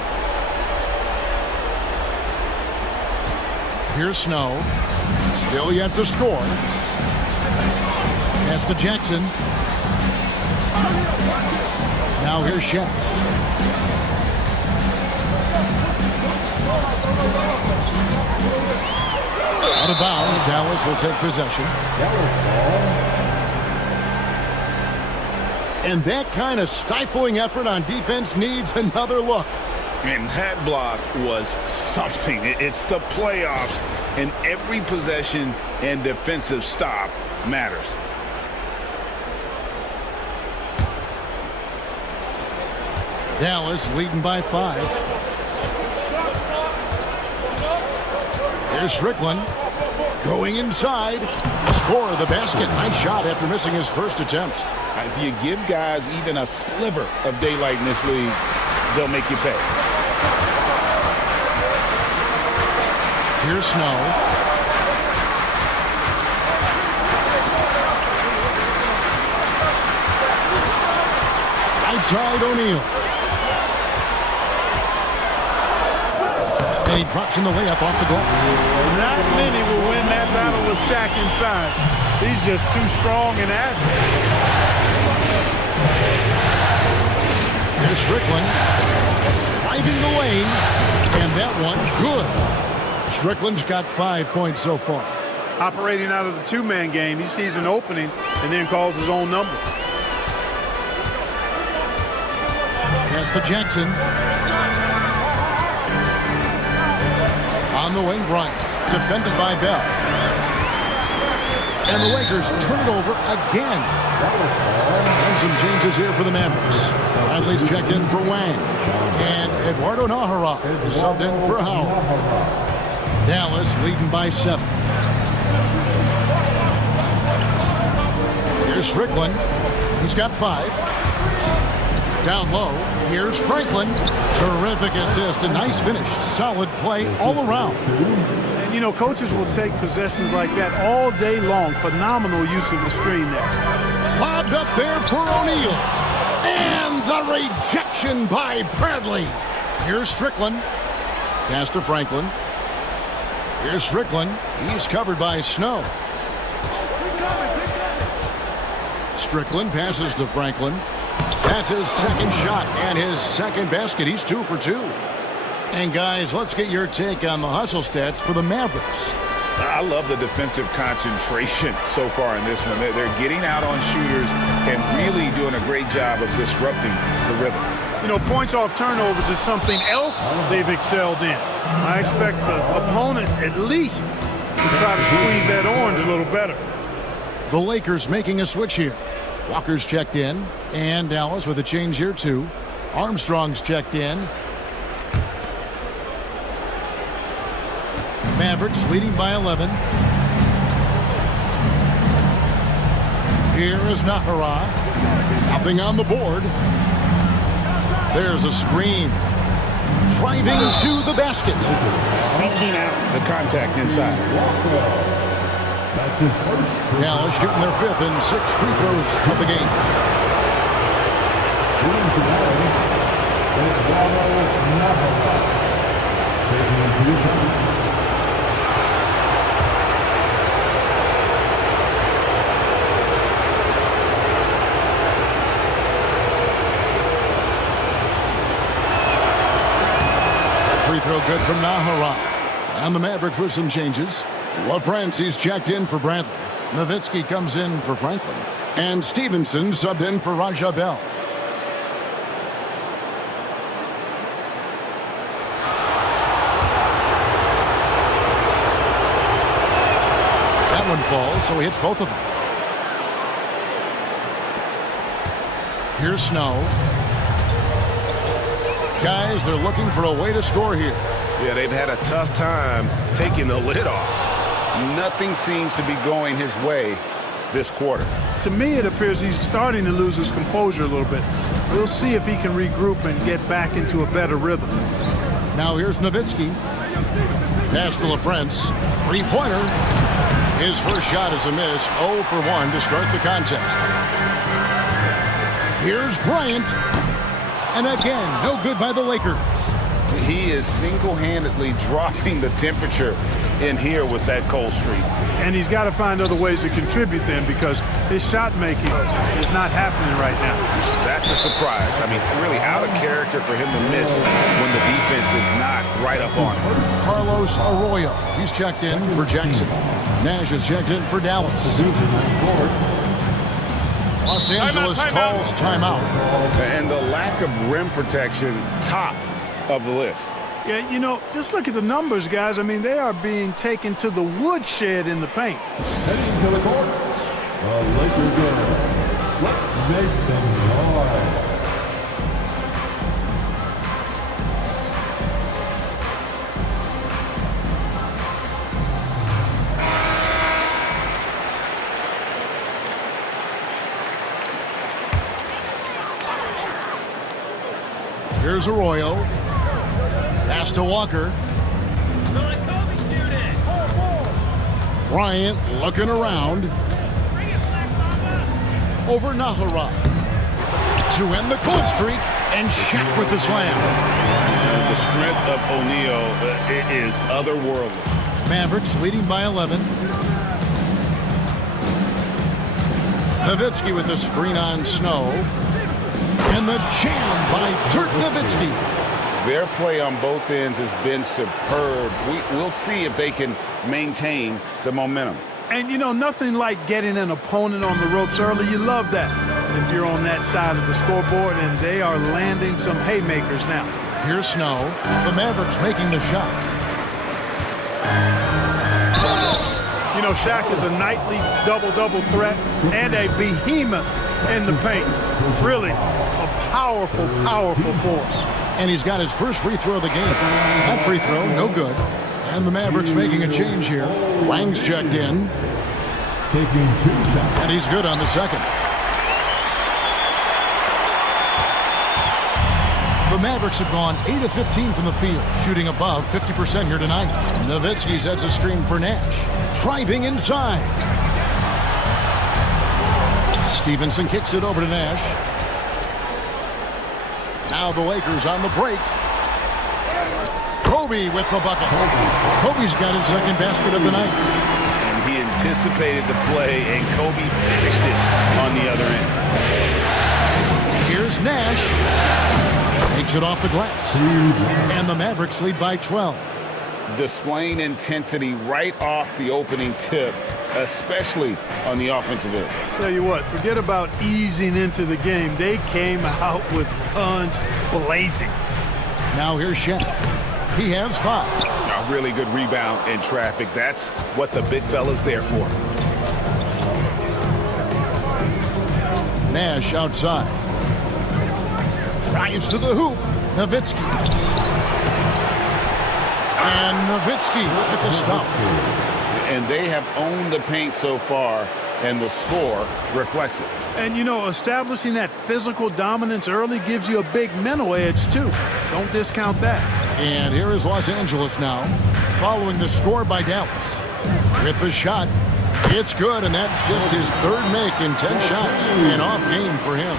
Here's Snow. Still yet to score. Pass to Jackson. Now here's Shaq. Out of bounds. Dallas will take possession. And that kind of stifling effort on defense needs another look. And that block was something. It's the playoffs, and every possession and defensive stop matters. Dallas leading by 5. Here's Strickland going inside. Score of the basket. Nice shot after missing his first attempt. If you give guys even a sliver of daylight in this league, they'll make you pay. Here's Snow. Outside O'Neal. And he drops in the layup off the glass. Not many will win that battle with Shaq inside. He's just too strong and agile. Here's Strickland. Driving the lane. And that one, good. Strickland's got 5 points so far. Operating out of the 2-man game, he sees an opening and then calls his own number. Pass to Jackson. On the wing, Bryant. Defended by Bell. And the Lakers turn it over again. And some changes here for the Mavericks. Bradley's checked in for Wang. And Eduardo Nahara is subbed in for Howard. Dallas leading by 7. Here's Strickland. He's got 5. Down low. Here's Franklin. Terrific assist. A nice finish. Solid play all around. And, you know, coaches will take possessions like that all day long. Phenomenal use of the screen there. Lobbed up there for O'Neal. And the rejection by Bradley. Here's Strickland. Pass to Franklin. Here's Strickland. He's covered by Snow. Strickland passes to Franklin. That's his second shot and his second basket. He's 2 for 2. And guys, let's get your take on the hustle stats for the Mavericks. I love the defensive concentration so far in this one. They're getting out on shooters and really doing a great job of disrupting the rhythm. You know, points off turnovers is something else they've excelled in. I expect the opponent at least to try to squeeze that orange a little better. The Lakers making a switch here. Walker's checked in, and Dallas with a change here too. Armstrong's checked in. Mavericks leading by 11. Here is Nahara. Nothing on the board. There's a screen. Driving to the basket. Seeking out the contact inside. That's his first. Dallas shooting their 5th and 6 free throws of the game. Shooting today, Eduardo Nahara. Taking into the good from Nahara. And the Mavericks with some changes. LaFrancie's checked in for Bradley. Nowitzki comes in for Franklin. And Stevenson subbed in for Raja Bell. That one falls, so he hits both of them. Here's Snow. Guys, they're looking for a way to score here. Yeah, they've had a tough time taking the lid off. Nothing seems to be going his way this quarter. To me, it appears he's starting to lose his composure a little bit. We'll see if he can regroup and get back into a better rhythm. Now here's Nowitzki. Pass to LaFrance. Three-pointer. His first shot is a miss. 0 for 1 to start the contest. Here's Bryant. And again, no good by the Lakers. He is single-handedly dropping the temperature in here with that cold streak. And he's got to find other ways to contribute then, because his shot making is not happening right now. That's a surprise. I mean, really out of character for him to miss when the defense is not right up on him. Carlos Arroyo. He's checked in for Jackson. Nash is checked in for Dallas. Los Angeles calls timeout. And the lack of rim protection, top of the list. Yeah, you know, just look at the numbers, guys. I mean, they are being taken to the woodshed in the paint. Heading to the court, the Lakers go. What makes them hard? Here's Arroyo. Pass to Walker. Bryant looking around. Over Nahara. To end the cold streak. And Shaq with the slam. The strength of O'Neal is otherworldly. Mavericks leading by 11. Nowitzki with the screen on Snow. And the jam by Dirk Nowitzki. Their play on both ends has been superb. We'll see if they can maintain the momentum. And, you know, nothing like getting an opponent on the ropes early. You love that if you're on that side of the scoreboard, and they are landing some haymakers now. Here's Snow. The Mavericks making the shot. You know, Shaq is a nightly double-double threat and a behemoth in the paint. Really a powerful, powerful force. And he's got his first free throw of the game. That free throw, no good. And the Mavericks making a change here. Wang's checked in. Taking 2 shots. And he's good on the second. The Mavericks have gone 8 of 15 from the field, shooting above 50% here tonight. Nowitzki sets a screen for Nash. Driving inside. Stevenson kicks it over to Nash. Now the Lakers on the break. Kobe with the bucket. Kobe's got his second basket of the night. And he anticipated the play, and Kobe finished it on the other end. Here's Nash. Takes it off the glass. And the Mavericks lead by 12. Displaying intensity right off the opening tip, especially on the offensive end. Tell you what, forget about easing into the game. They came out with guns blazing. Now here's Shaq. He has 5. A really good rebound in traffic. That's what the big fella's there for. Nash outside. Drives to the hoop. Nowitzki. And Nowitzki with the stuff. And they have owned the paint so far, and the score reflects it. And, you know, establishing that physical dominance early gives you a big mental edge, too. Don't discount that. And here is Los Angeles now, following the score by Dallas. With the shot, it's good, and that's just his third make in 10 shots. An off game for him.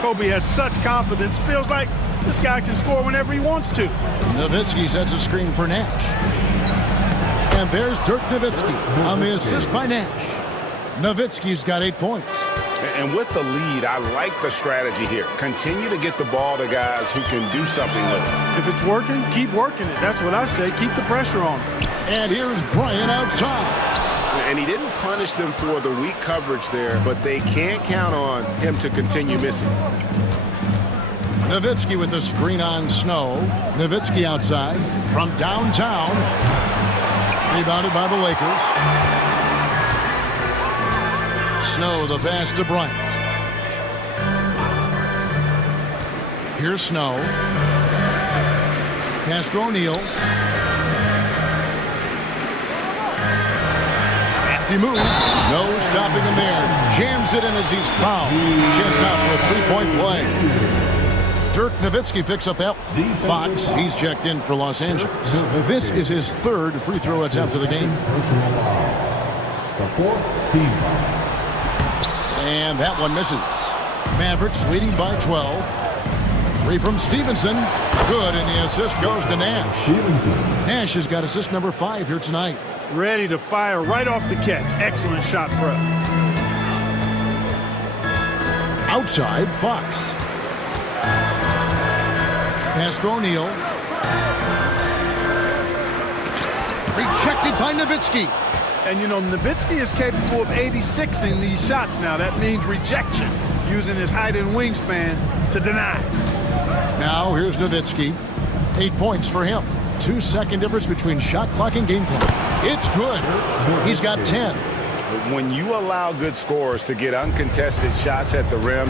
Kobe has such confidence. Feels like this guy can score whenever he wants to. Nowitzki sets a screen for Nash. And there's Dirk Nowitzki on the assist by Nash. Nowitzki's got 8 points. And with the lead, I like the strategy here. Continue to get the ball to guys who can do something with it. If it's working, keep working it. That's what I say. Keep the pressure on him. And here's Bryant outside. And he didn't punish them for the weak coverage there, but they can't count on him to continue missing. Nowitzki with the screen on Snow. Nowitzki outside from downtown. Rebounded by the Lakers. Snow, the pass to Bryant. Here's Snow. Pass to O'Neal. Crafty move. No stopping him there. Jams it in as he's fouled. Just out for a three-point play. Dirk Nowitzki picks up that. Fox, he's checked in for Los Angeles. This is his third free throw attempt of the game. The fourth team foul. And that one misses. Mavericks leading by 12. Three from Stevenson. Good, and the assist goes to Nash. Nash has got assist number 5 here tonight. Ready to fire right off the catch. Excellent shot prep. Outside, Fox. Pass to O'Neal. Rejected by Nowitzki. And, you know, Nowitzki is capable of 86ing these shots now. That means rejection, using his height and wingspan to deny. Now, here's Nowitzki. 8 points for him. 2-second difference between shot clock and game clock. It's good. He's got 10. When you allow good scorers to get uncontested shots at the rim,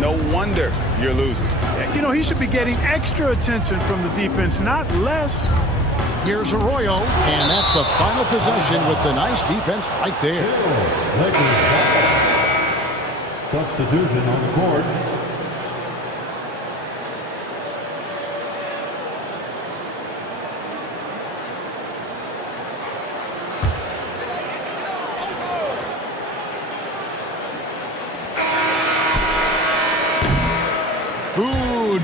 no wonder you're losing. You know, he should be getting extra attention from the defense, not less. Here's Arroyo, and that's the final possession with the nice defense right there. Substitution on the court.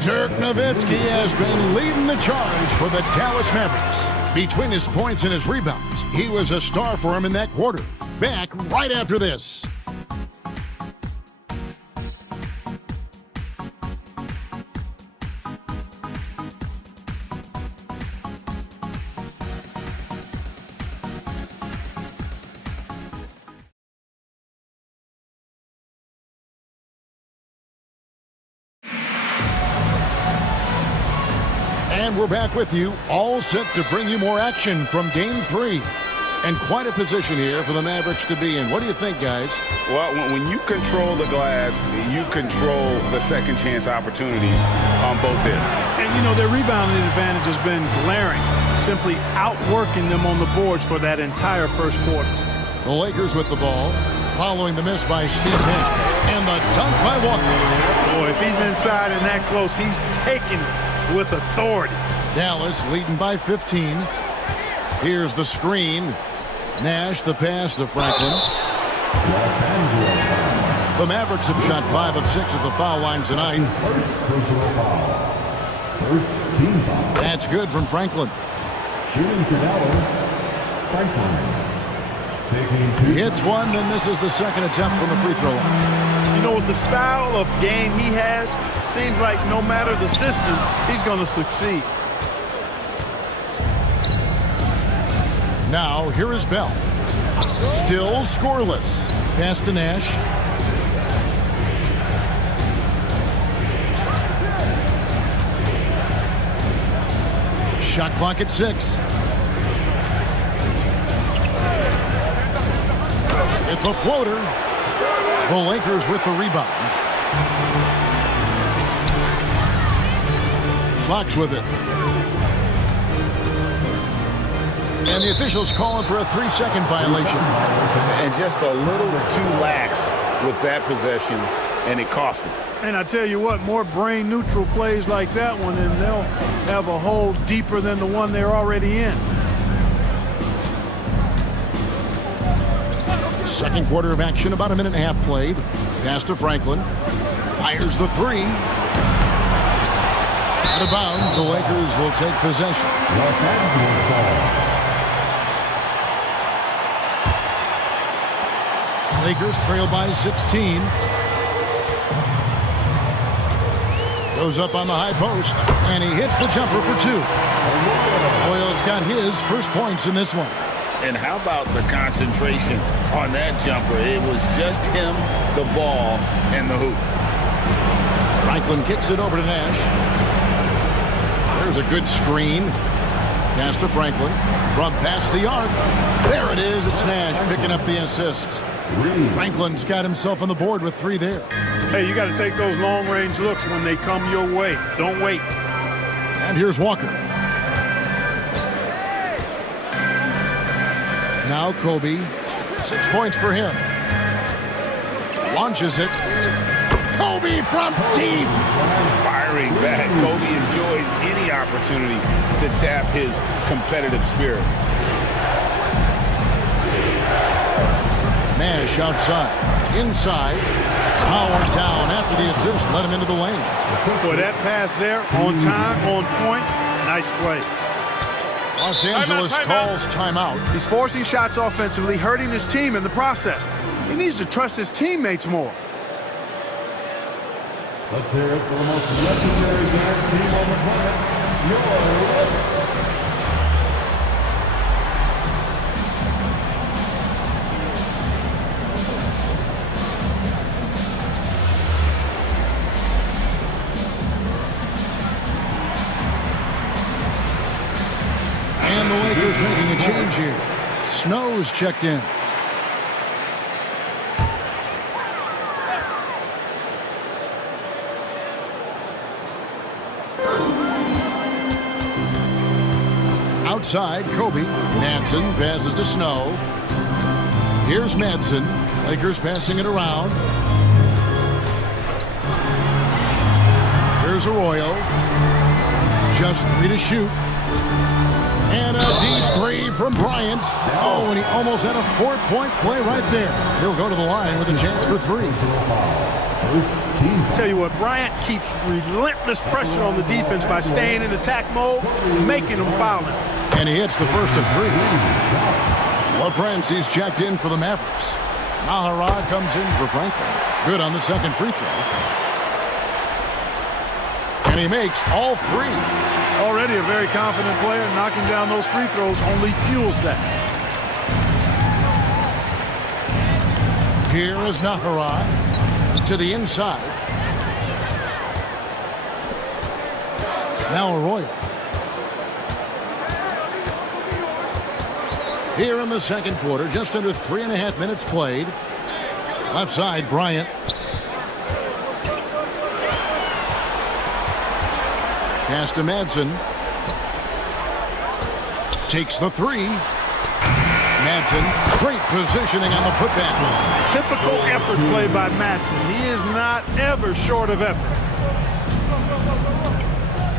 Dirk Nowitzki has been leading the charge for the Dallas Mavericks. Between his points and his rebounds, he was a star for him in that quarter. Back right after this. And we're back with you, all set to bring you more action from Game 3. And quite a position here for the Mavericks to be in. What do you think, guys? Well, when you control the glass, you control the second chance opportunities on both ends. And, you know, their rebounding advantage has been glaring, simply outworking them on the boards for that entire first quarter. The Lakers with the ball, following the miss by Steve Nash. And the dunk by Walker. Boy, if he's inside and that close, he's taking it with authority. Dallas leading by 15. Here's the screen. Nash, the pass to Franklin. The Mavericks have shot 5 of 6 at the foul line tonight. First team foul. That's good from Franklin. Shooting for Dallas, Franklin. He hits one, then misses the second attempt from the free throw line. You know, with the style of game he has, seems like no matter the system, he's going to succeed. Now, here is Bell. Still scoreless. Pass to Nash. Shot clock at 6. It's the floater. The Lakers with the rebound. Fox with it. And the officials calling for a 3-second violation. And just a little too lax with that possession, and it cost them. And I tell you what, more brain-neutral plays like that one, and they'll have a hole deeper than the one they're already in. Second quarter of action, about a minute and a half played. Pass to Franklin. Fires the 3. Out of bounds, the Lakers will take possession. Lakers trail by 16. Goes up on the high post, and he hits the jumper for two. Royal's got his first points in this one. And how about the concentration on that jumper? It was just him, the ball, and the hoop. Franklin kicks it over to Nash. There's a good screen. Pass to Franklin. From past the arc. There it is. It's Nash picking up the assists. Franklin's got himself on the board with 3 there. Hey, you got to take those long-range looks when they come your way. Don't wait. And here's Walker. Now Kobe. 6 points for him. Launches it. Kobe from deep. Firing back. Kobe enjoys any opportunity to tap his competitive spirit. Nash outside. Inside. Powered down after the assist. Let him into the lane. Boy, that pass there, on time, on point. Nice play. Los Angeles calls timeout. He's forcing shots offensively, hurting his team in the process. He needs to trust his teammates more. Let's hear it for the most legendary team on the planet, your And the Lakers making a change here. Snow's checked in. Outside, Kobe. Manson passes to Snow. Here's Manson. Lakers passing it around. Here's Arroyo. Just 3 to shoot. And a deep 3 from Bryant. Oh, and he almost had a 4-point play right there. He'll go to the line with a chance for 3. Tell you what, Bryant keeps relentless pressure on the defense by staying in attack mode, making them foul him. And he hits the first of 3. LaFrancis checked in for the Mavericks. Nahara comes in for Franklin. Good on the second free throw. And he makes all 3. Already a very confident player. Knocking down those free throws only fuels that. Here is Nahara to the inside. Now Arroyo. Here in the second quarter, just under 3.5 minutes played. Left side, Bryant. Pass to Madsen. Takes the 3. Madsen, great positioning on the putback. Typical effort play by Madsen. He is not ever short of effort.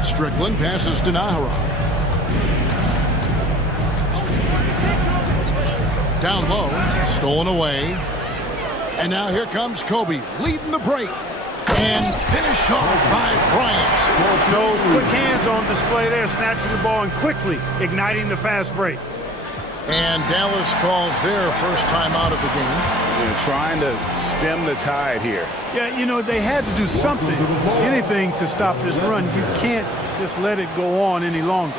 Strickland passes to Nahara. Down low, stolen away. And now here comes Kobe, leading the break. And finished off by Bryant. Snow's quick hands on display there, snatching the ball and quickly igniting the fast break. And Dallas calls their first time out of the game. They're trying to stem the tide here. Yeah, you know, they had to do something, anything to stop this run. You can't just let it go on any longer.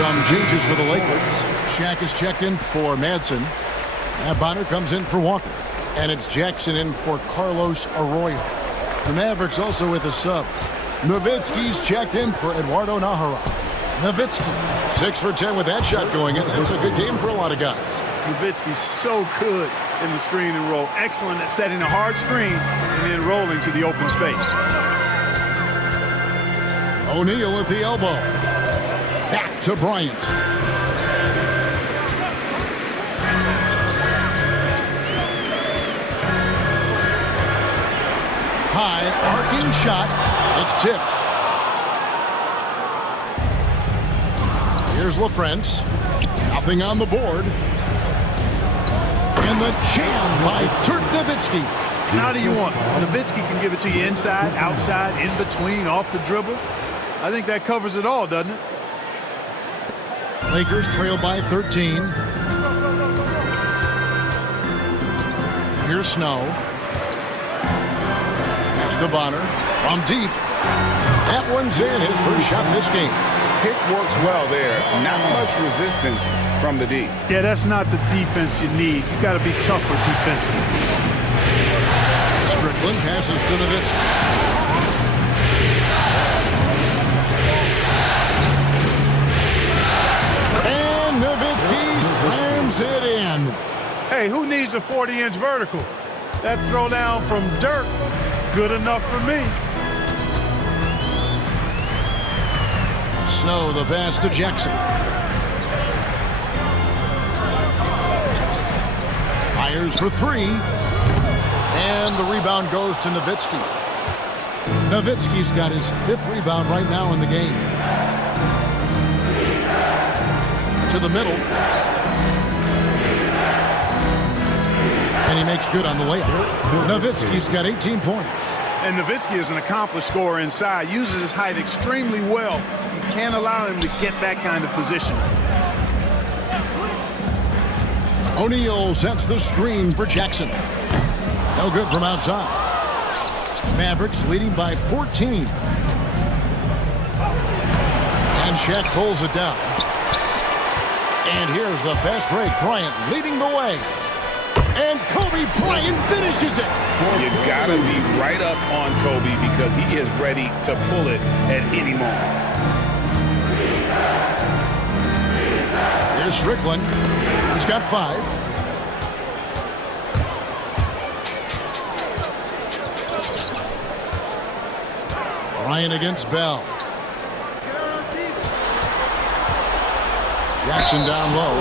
Some changes for the Lakers. Shaq is checked in for Madsen. Now Bonner comes in for Walker. And it's Jackson in for Carlos Arroyo. The Mavericks also with a sub. Nowitzki's checked in for Eduardo Nahara. Nowitzki, 6 for 10 with that shot going in. That's a good game for a lot of guys. Nowitzki's so good in the screen and roll. Excellent at setting a hard screen and then rolling to the open space. O'Neal at the elbow. Back to Bryant. High arcing shot. It's tipped. Here's LaFrance. Nothing on the board. And the jam by Dirk Nowitzki. How do you want it? Nowitzki can give it to you inside, outside, in between, off the dribble. I think that covers it all, doesn't it? Lakers trail by 13. Here's Snow. Pass to Bonner from deep. That one's in, his first shot this game. Pick works well there. Not much resistance from the D. Yeah, that's not the defense you need. You got to be tougher defensively. Strickland passes to Nowitzki. And Nowitzki slams it in. Hey, who needs a 40-inch vertical? That throwdown from Dirk, good enough for me. Snow, the pass to Jackson. Fires for three. And the rebound goes to Nowitzki. Nowitzki's got his 5th rebound right now in the game. To the middle. And he makes good on the layup. Nowitzki's got 18 points. And Nowitzki is an accomplished scorer inside, uses his height extremely well. You can't allow him to get that kind of position. O'Neal sets the screen for Jackson. No good from outside. Mavericks leading by 14. And Shaq pulls it down. And here's the fast break. Bryant leading the way. And Kobe Bryant finishes it. You gotta be right up on Kobe because he is ready to pull it at any moment. Here's Strickland. He's got 5. Bryant against Bell. Jackson down low.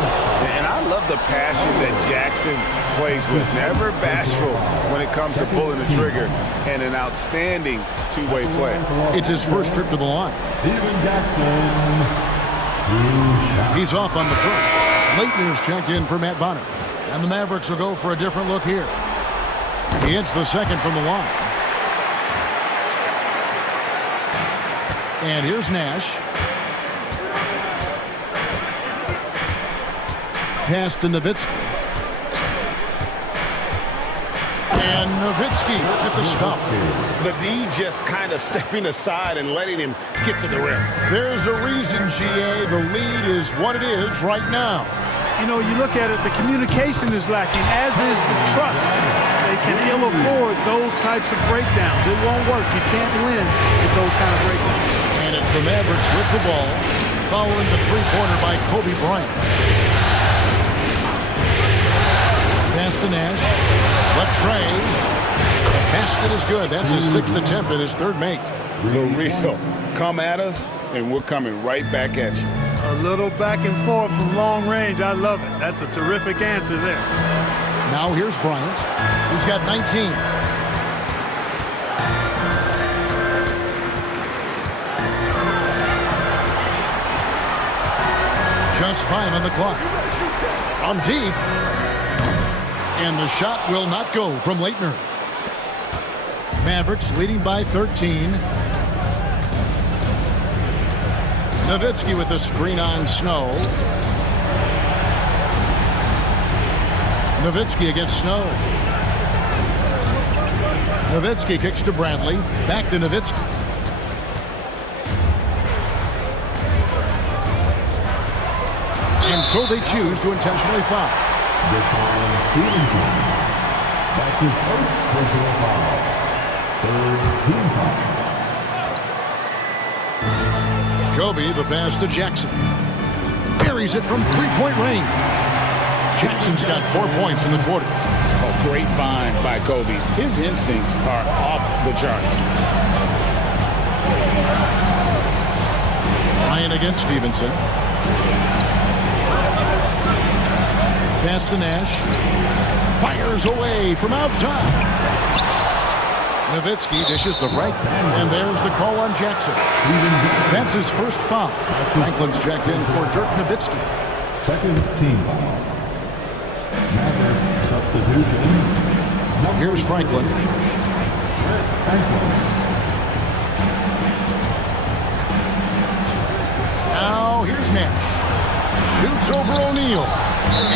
And I love the passion that Jackson plays with. Never bashful when it comes to pulling the trigger, and an outstanding two-way play. It's his first trip to the line. He's off on the first. Leitner's checked in for Matt Bonner. And the Mavericks will go for a different look here. He hits the second from the line. And here's Nash. Pass to Nowitzki. And Nowitzki at the stuff. The D just kind of stepping aside and letting him get to the rim. There's a reason, GA, the lead is what it is right now. You know, you look at it, the communication is lacking, as is the trust. They can ill afford those types of breakdowns. It won't work. You can't win with those kind of breakdowns. And it's the Mavericks with the ball, following the three-pointer by Kobe Bryant. Pass to Nash. Latrey. The basket is good. That's his 6th attempt and his 3rd make. The real. Come at us, and we're coming right back at you. A little back and forth from long range. I love it. That's a terrific answer there. Now here's Bryant. He's got 19. Just 5 on the clock. From deep. And the shot will not go from Leitner. Mavericks leading by 13. Nowitzki with the screen on Snow. Nowitzki against Snow. Nowitzki kicks to Bradley. Back to Nowitzki. And so they choose to intentionally foul. That's his first personal foul. 3rd team foul. Kobe, the pass to Jackson. Buries it from 3-point range. Jackson's got 4 points in the quarter. Oh, great find by Kobe. His instincts are off the charts. Ryan against Stevenson. Pass to Nash. Fires away from outside. Nowitzki dishes to Franklin, and there's the call on Jackson. That's his first foul. Franklin's checked in for Dirk Nowitzki. Second team foul. Maverick substitution. Here's Franklin. Now here's Nash. Shoots over O'Neal.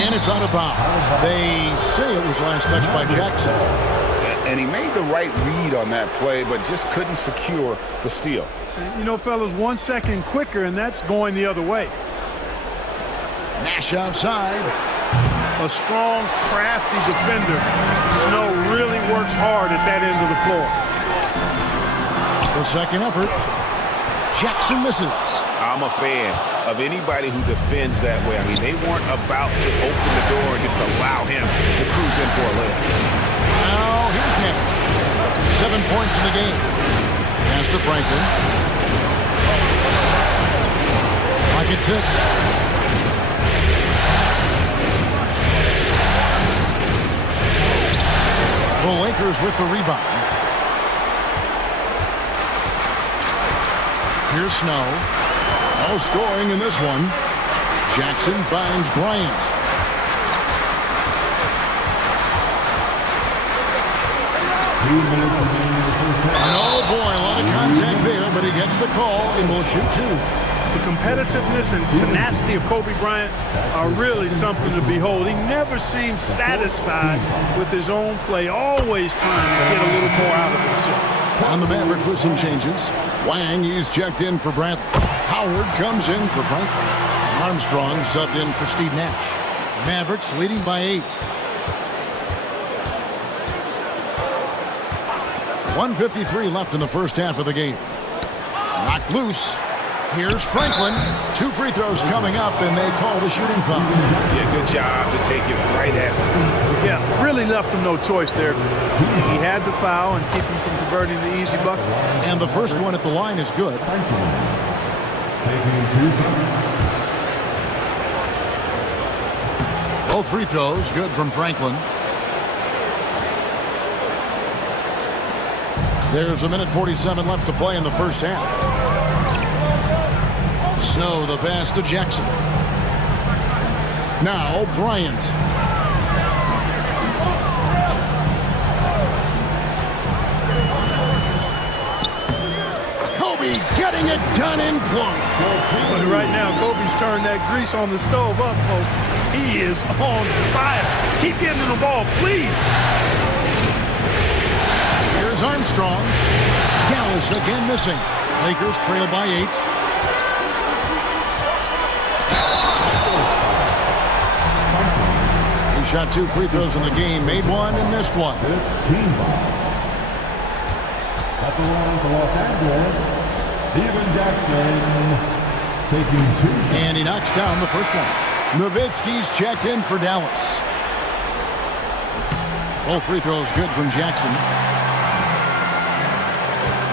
And it's out of bounds. They say it was last touched by Jackson. And he made the right read on that play, but just couldn't secure the steal. You know, fellas, 1 second quicker, and that's going the other way. Nash outside. A strong, crafty defender. Snow really works hard at that end of the floor. The second effort. Jackson misses. I'm a fan of anybody who defends that way. I mean, they weren't about to open the door and just allow him to cruise in for a layup. Now here's Nash. 7 points in the game. Pass to Franklin. Pocket 6. The Lakers with the rebound. Here's Snow. No scoring in this one. Jackson finds Bryant. And oh boy, a lot of contact there, but he gets the call and will shoot 2. The competitiveness and tenacity of Kobe Bryant are really something to behold. He never seems satisfied with his own play, always trying to get a little more out of himself. On the Mavericks with some changes. Wang is checked in for Bradley. Howard comes in for Franklin. Armstrong subbed in for Steve Nash. Mavericks leading by 8. 1:53 left in the first half of the game. Knocked loose. Here's Franklin. 2 free throws coming up, and they call the shooting foul. Yeah, good job to take it right at him. Yeah, really left him no choice there. He had to foul and keep him from converting the easy bucket. And the first one at the line is good. Both free throws good from Franklin. There's 1:47 left to play in the first half. Snow the pass to Jackson. Now Bryant. Kobe getting it done in close. But right now, Kobe's turned that grease on the stove up, folks. He is on fire. Keep getting the ball, please. Here's Armstrong. Dallas again missing. Lakers trail by 8. He shot 2 free throws in the game, made 1 and missed 1. Team ball. At the line for Los Angeles, Steven Jackson taking 2. And he knocks down the first one. Nowitzki's checked in for Dallas. Both free throws good from Jackson.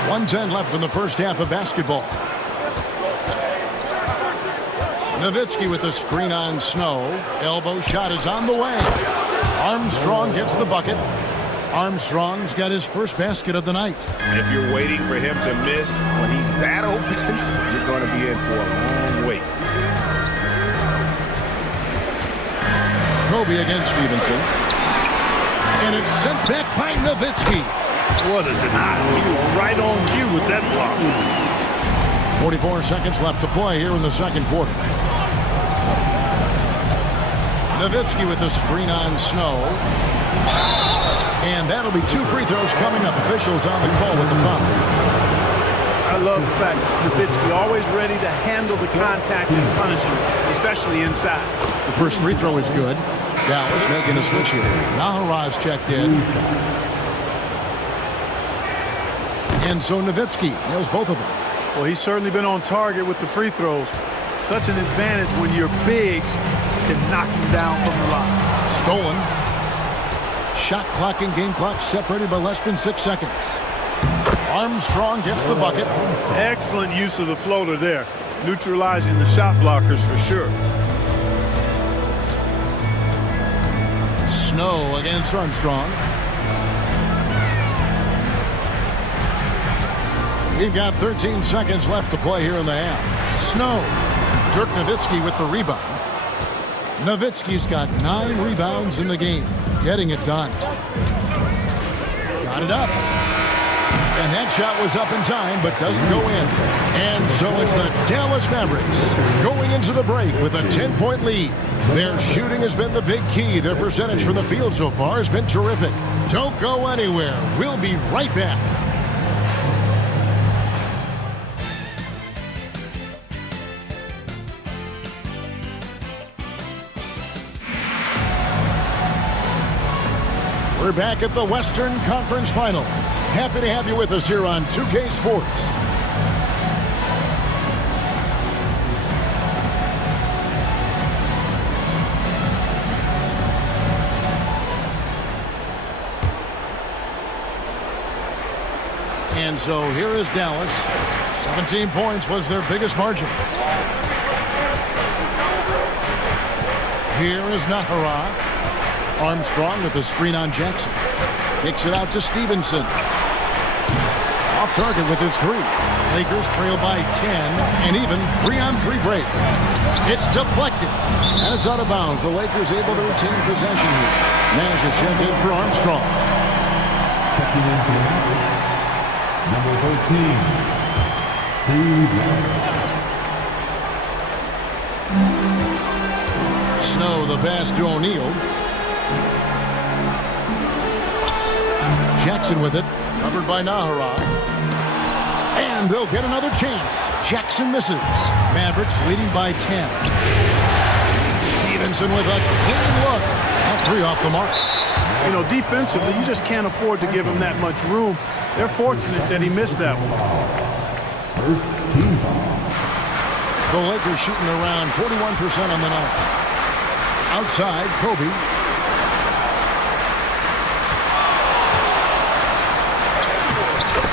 1:10 left in the first half of basketball. Nowitzki with the screen on Snow. Elbow shot is on the way. Armstrong gets the bucket. Armstrong's got his first basket of the night. If you're waiting for him to miss when he's that open, you're going to be in for a long wait. Kobe against Stevenson. And it's sent back by Nowitzki. What a denial. You were right on cue with that block. 44 seconds left to play here in the second quarter. Nowitzki with the screen on Snow. And that'll be 2 free throws coming up. Officials on the call with the foul. I love the fact that Nowitzki always ready to handle the contact and punishment, especially inside. The first free throw is good. Dallas making a switch here. Naharaj checked in. And so Nowitzki nails both of them. Well, he's certainly been on target with the free throws. Such an advantage when your bigs can knock him down from the line. Stolen. Shot clock and game clock separated by less than 6 seconds. Armstrong gets the bucket. Excellent use of the floater there. Neutralizing the shot blockers for sure. Snow against Armstrong. We've got 13 seconds left to play here in the half. Snow. Dirk Nowitzki with the rebound. Nowitzki's got 9 rebounds in the game. Getting it done. Got it up. And that shot was up in time, but doesn't go in. And so it's the Dallas Mavericks going into the break with a 10-point lead. Their shooting has been the big key. Their percentage from the field so far has been terrific. Don't go anywhere. We'll be right back. We're back at the Western Conference Final. Happy to have you with us here on 2K Sports. And so here is Dallas. 17 points was their biggest margin. Here is Nahara. Armstrong with the screen on Jackson. Kicks it out to Stevenson. Off target with his 3. Lakers trail by 10, and even 3-on-3 break. It's deflected, and it's out of bounds. The Lakers able to retain possession here. Nash is checked in for Armstrong. Checking in for the Mavericks, number 13, Steve. Snow the pass to O'Neal. Jackson with it, covered by Nahara. And they'll get another chance. Jackson misses. Mavericks leading by 10. Stevenson with a clean look. That 3 off the mark. You know, defensively, you just can't afford to give him that much room. They're fortunate that he missed that one. First team foul. The Lakers shooting around 41% on the night. Outside, Kobe.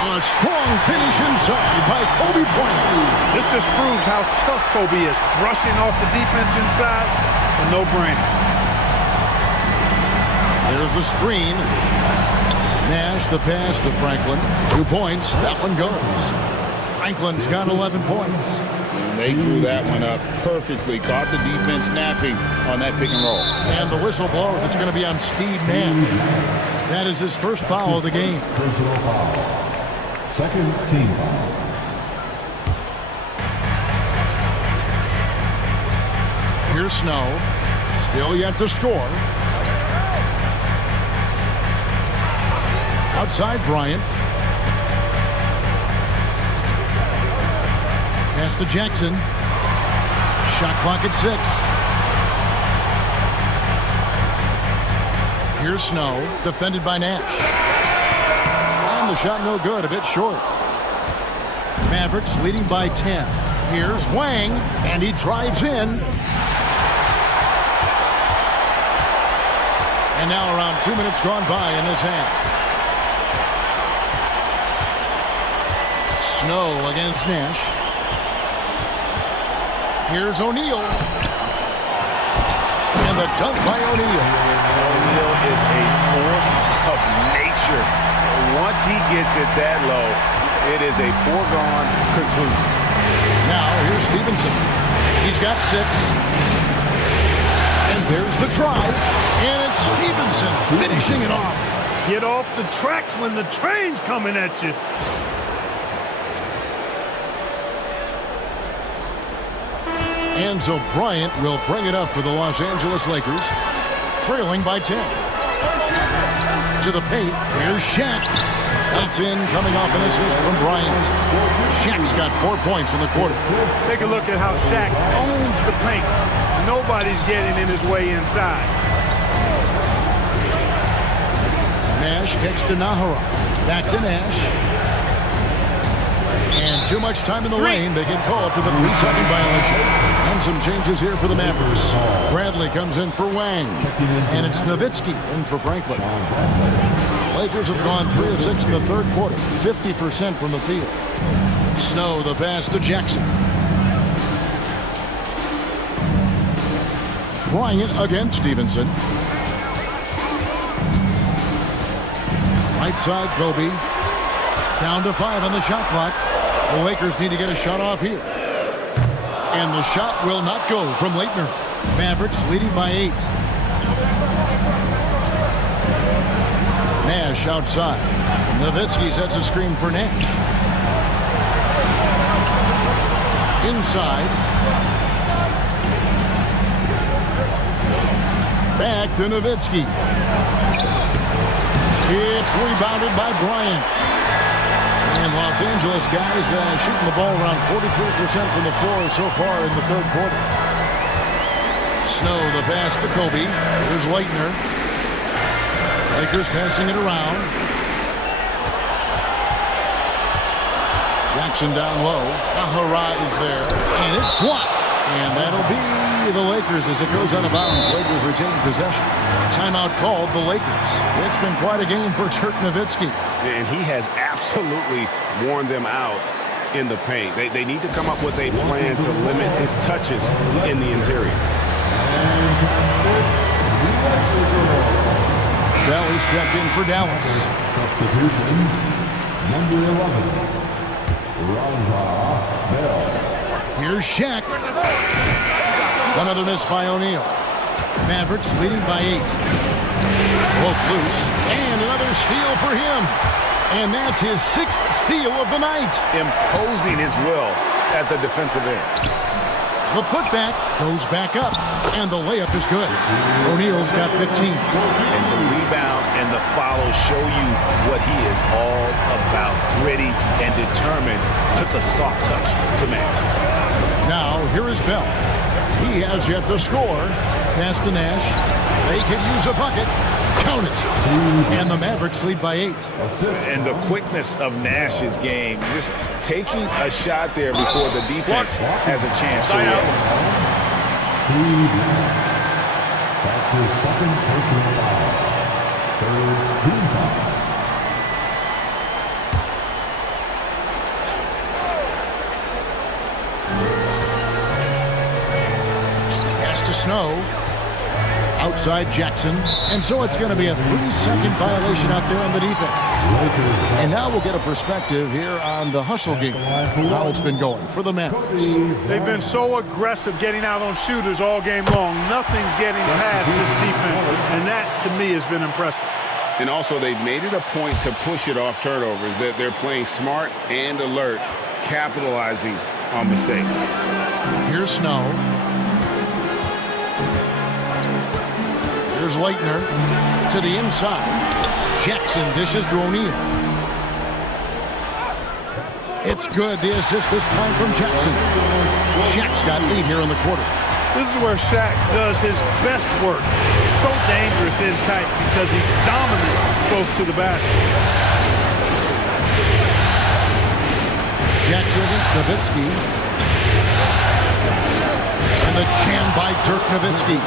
A strong finish inside by Kobe Bryant. This just proves how tough Kobe is. Rushing off the defense inside, a no-brainer. There's the screen. Nash the pass to Franklin. 2 points. That one goes. Franklin's got 11 points. They drew that one up perfectly. Caught the defense snapping on that pick and roll. And the whistle blows. It's going to be on Steve Nash. That is his first foul of the game. Personal foul. Second team foul. Here's Snow. Still yet to score. Outside Bryant. Pass to Jackson. Shot clock at 6. Here's Snow. Defended by Nash. The shot no good, a bit short. Mavericks leading by 10. Here's Wang, and he drives in. And now around 2 minutes gone by in this half. Snow against Nash. Here's O'Neal. And the dunk by O'Neal. O'Neal is a force of nature. Once he gets it that low, it is a foregone conclusion. Now, here's Stevenson. He's got 6. And there's the drive. And it's Stevenson finishing it off. Get off the tracks when the train's coming at you. And so Bryant will bring it up for the Los Angeles Lakers, trailing by 10. To the paint, here's Shaq. That's in, coming off an assist from Bryant. Shaq's got 4 points in the quarter. Take a look at how Shaq owns the paint. Nobody's getting in his way inside. Nash kicks to Nahara. Back to Nash. And too much time in the lane. They get called for the 3-second violation. And some changes here for the Mavericks. Bradley comes in for Wang. And it's Nowitzki in for Franklin. Lakers have gone 3 of 6 in the third quarter. 50% from the field. Snow the pass to Jackson. Bryant against Stevenson. Right side, Kobe. Down to 5 on the shot clock. The Lakers need to get a shot off here. And the shot will not go from Leitner. Mavericks leading by 8. Nash outside. Nowitzki sets a screen for Nash. Inside. Back to Nowitzki. It's rebounded by Bryant. And Los Angeles guys shooting the ball around 43% from the floor so far in the third quarter. Snow the pass to Kobe. Here's Leitner. Lakers passing it around. Jackson down low. Ahara is there. And it's blocked. And that'll be the Lakers as it goes out of bounds. Lakers retain possession. Timeout called the Lakers. It's been quite a game for Dirk Nowitzki. And he has absolutely worn them out in the paint. They need to come up with a plan to limit his touches in the interior. Valley's checked in for Dallas. Substitution, number 11, Raja Bell. Here's Shaq. Another miss by O'Neal. Mavericks leading by 8. Broke loose. And another steal for him. And that's his 6th steal of the night. Imposing his will at the defensive end. The putback goes back up. And the layup is good. O'Neal's got 15. And the rebound and the follow show you what he is all about. Gritty and determined with the soft touch to match. Now, here is Bell. He has yet to score. Pass to Nash. They could use a bucket. Count it. And the Mavericks lead by 8. And the quickness of Nash's game, just taking a shot there before the defense has a chance to win. That's his second personal foul. Third team foul. To Snow. Outside Jackson. And so it's going to be a 3-second violation out there on the defense. And now we'll get a perspective here on the hustle game. How it's been going for the Mavericks. They've been so aggressive getting out on shooters all game long. Nothing's getting past this defense. And that, to me, has been impressive. And also, they've made it a point to push it off turnovers. That they're playing smart and alert, capitalizing on mistakes. Here's Snow. Here's Leitner to the inside. Jackson dishes to O'Neal. It's good. The assist this time from Jackson. Shaq's got 8 here in the quarter. This is where Shaq does his best work. So dangerous in tight because he's dominant close to the basket. Jackson against Nowitzki. And the jam by Dirk Nowitzki.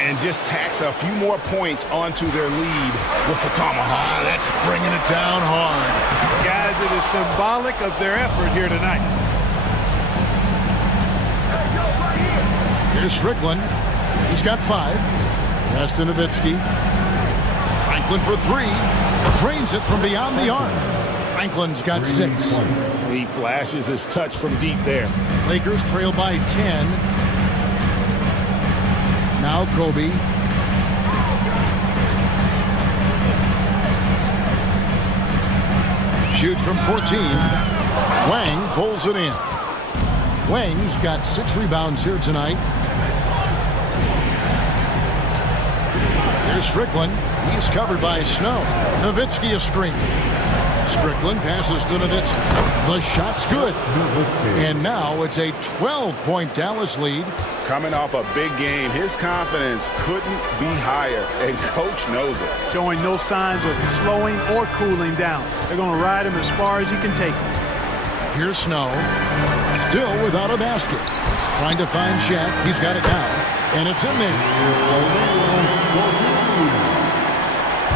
And just tacks a few more points onto their lead with the tomahawk. That's bringing it down hard. Guys, it is symbolic of their effort here tonight. Here's Strickland. He's got 5. Pass to Nowitzki. Franklin for 3. Drains it from beyond the arc. Franklin's got 6. He flashes his touch from deep there. Lakers trail by 10. Now Kobe. Shoots from 14. Wang pulls it in. Wang's got 6 rebounds here tonight. Here's Strickland. He's covered by Snow. Nowitzki a screen. Strickland passes to Nowitzki. The shot's good. And now it's a 12-point Dallas lead. Coming off a big game, his confidence couldn't be higher, and coach knows it. Showing no signs of slowing or cooling down. They're going to ride him as far as he can take him. Here's Snow. Still without a basket. Trying to find Shaq. He's got it now. And it's in there.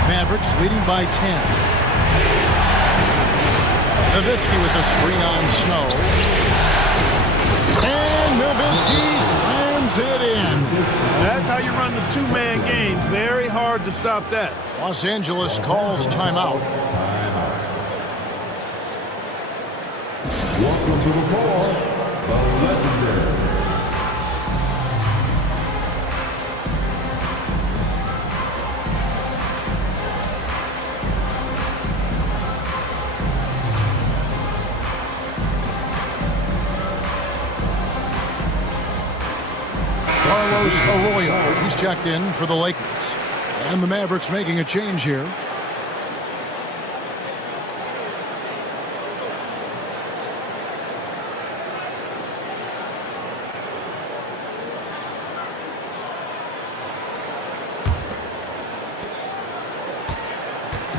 Mavericks leading by 10. Nowitzki with the screen on Snow. And Nowitzki slams it in. That's how you run the two-man game. Very hard to stop that. Los Angeles calls timeout. Number 4, the legendary. Arroyo, he's checked in for the Lakers. And the Mavericks making a change here.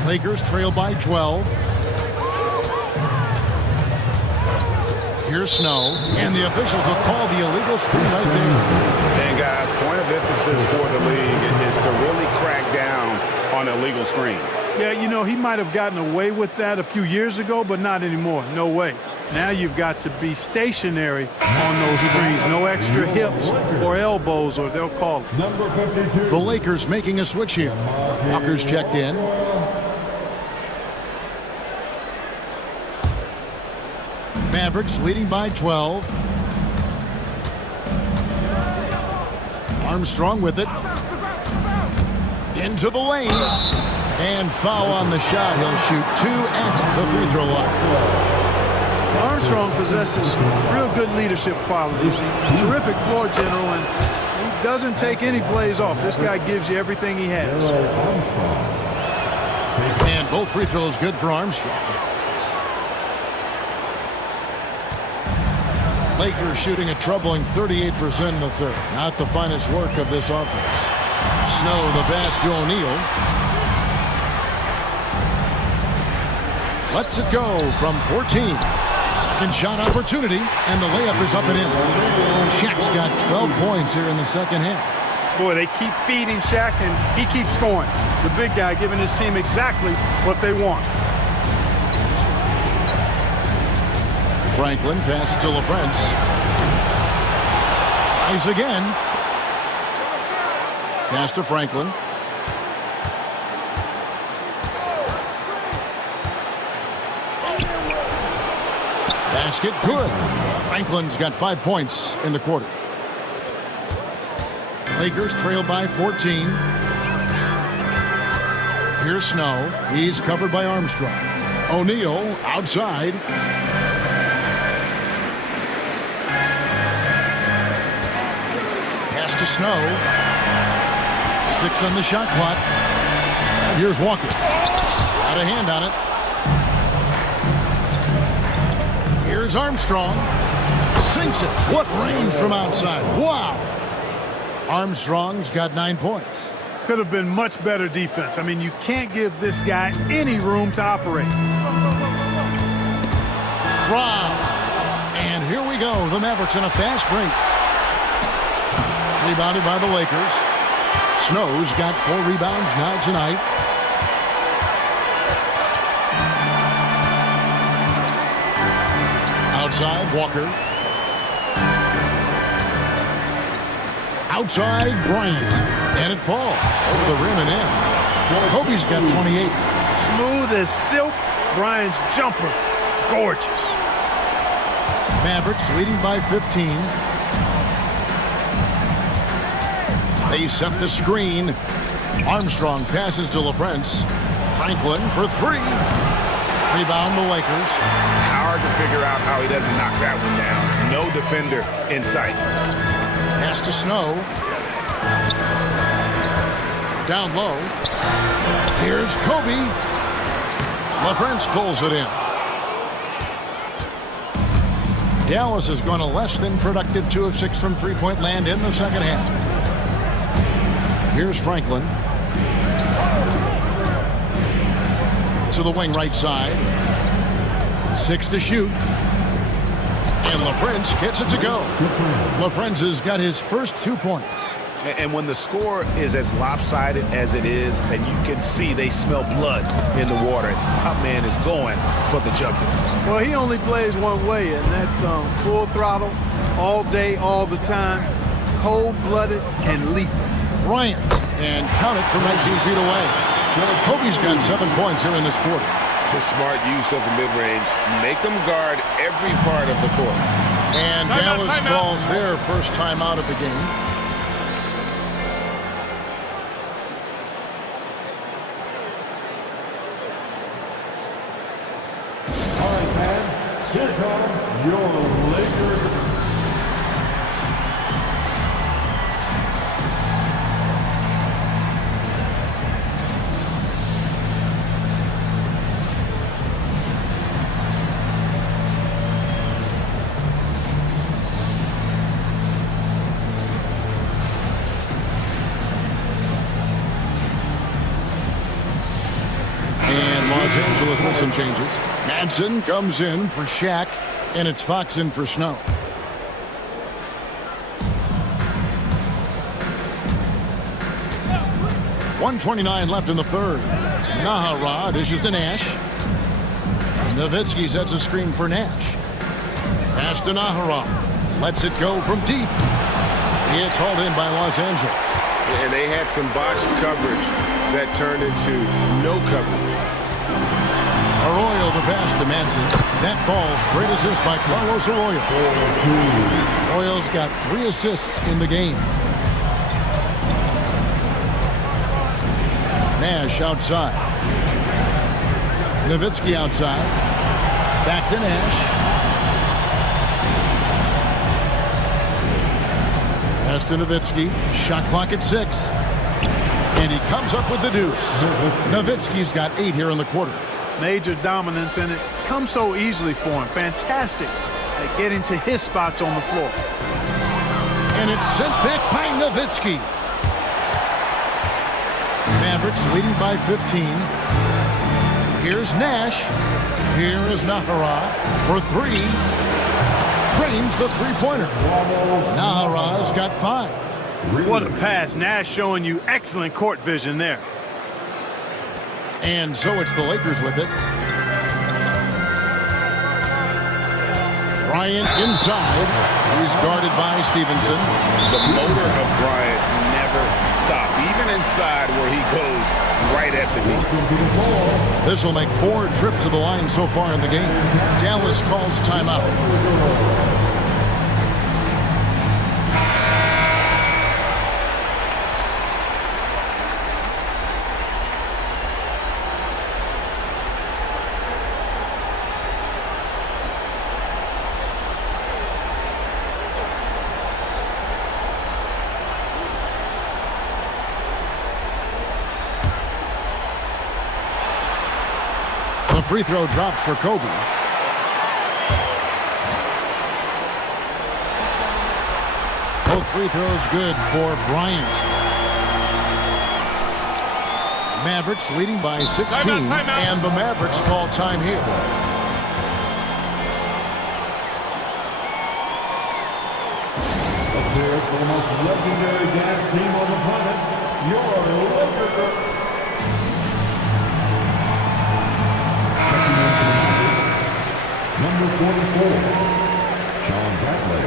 Lakers trail by 12. Here's Snow, and the officials will call the illegal screen right there. And guys, point of emphasis for the league is to really crack down on illegal screens. Yeah, you know, he might have gotten away with that a few years ago, but not anymore. No way. Now you've got to be stationary on those screens. No extra hips or elbows, or they'll call it. Number 52. The Lakers making a switch here. Walker's checked in. Mavericks leading by 12. Armstrong with it. Into the lane. And foul on the shot. He'll shoot 2 at the free throw line. Armstrong possesses real good leadership qualities. Terrific floor general, and he doesn't take any plays off. This guy gives you everything he has. And both free throws good for Armstrong. Lakers shooting a troubling 38% in the third. Not the finest work of this offense. Snow the pass to O'Neal. Lets it go from 14. Second shot opportunity, and the layup is up and in. Shaq's got 12 points here in the second half. Boy, they keep feeding Shaq, and he keeps scoring. The big guy giving his team exactly what they want. Franklin passes to LaFrance. Tries again. Pass to Franklin. Basket good. Franklin's got 5 points in the quarter. Lakers trail by 14. Here's Snow. He's covered by Armstrong. O'Neal outside. Pass to Snow. 6 on the shot clock. Here's Walker. Got a hand on it. Here's Armstrong. Sinks it. What range from outside. Wow. Armstrong's got 9 points. Could have been much better defense. I mean, you can't give this guy any room to operate. Wow. And here we go. The Mavericks in a fast break. Rebounded by the Lakers. Snow's got 4 rebounds now tonight. Outside, Walker. Outside, Bryant. And it falls over the rim and in. Kobe's got 28. Smooth as silk. Bryant's jumper. Gorgeous. Mavericks leading by 15. They set the screen. Armstrong passes to LaFrance. Franklin for 3. Rebound the Lakers. Hard to figure out how he doesn't knock that one down. No defender in sight. Pass to Snow. Down low. Here's Kobe. LaFrance pulls it in. Dallas has gone a less than productive 2 of 6 from three-point land in the second half. Here's Franklin. To the wing right side. 6 to shoot. And LaFrance gets it to go. LaFrance has got his first 2 points. And when the score is as lopsided as it is, and you can see they smell blood in the water, our man is going for the jugular. Well, he only plays one way, and that's full throttle, all day, all the time, cold-blooded and lethal. Bryant, and count it from 19 feet away. Kobe's got 7 points here in this quarter. The smart use of the mid-range. Make them guard every part of the court. And Dallas calls their first timeout of the game. All right, fans, here come your Lakers. Los Angeles with some changes. Madsen comes in for Shaq, and it's Fox in for Snow. .129 left in the third. Nahara dishes to Nash. Nowitzki sets a screen for Nash. Pass to Nahara. Lets it go from deep. It's hauled in by Los Angeles. And they had some botched coverage that turned into no coverage. Arroyo the pass to Madsen. That falls. Great assist by Carlos Arroyo. Arroyo's got 3 assists in the game. Nash outside. Nowitzki outside. Back to Nash. Pass to Nowitzki. Shot clock at 6. And he comes up with the deuce. Nowitzki's got 8 here in the quarter. Major dominance, and it comes so easily for him. Fantastic at getting to his spots on the floor. And it's sent back by Nowitzki. Mavericks leading by 15. Here's Nash. Here is Nahara for 3. Drains the three-pointer. Nahara's got 5. What a pass. Nash showing you excellent court vision there. And so it's the Lakers with it. Bryant inside. He's guarded by Stevenson. The motor of Bryant never stops, even inside where he goes right at the knee. This will make 4 trips to the line so far in the game. Dallas calls timeout. The free throw drops for Kobe. Both free throws good for Bryant. Mavericks leading by 16, and the Mavericks call time here. Up there for the most legendary dance team on the planet, your Lakers. Number 44, Sean Bradley.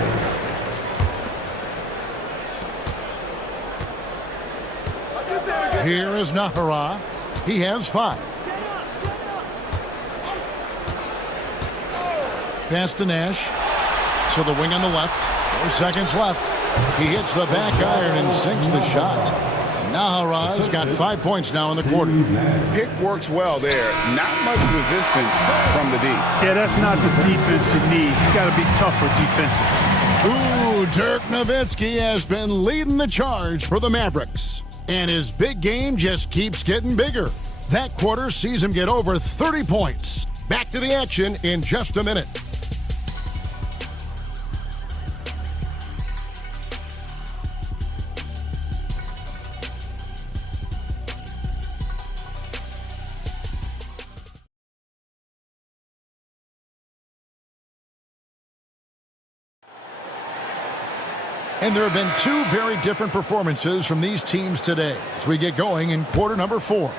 Here is Nahara. He has 5. Pass to Nash. To the wing on the left. 4 seconds left. He hits the back iron and sinks the shot. Nahara's got 5 points now in the quarter. Pick works well there. Not much resistance from the D. Yeah, that's not the defense you need. You got to be tougher defensively. Ooh, Dirk Nowitzki has been leading the charge for the Mavericks. And his big game just keeps getting bigger. That quarter sees him get over 30 points. Back to the action in just a minute. And there have been 2 very different performances from these teams today as we get going in quarter number 4.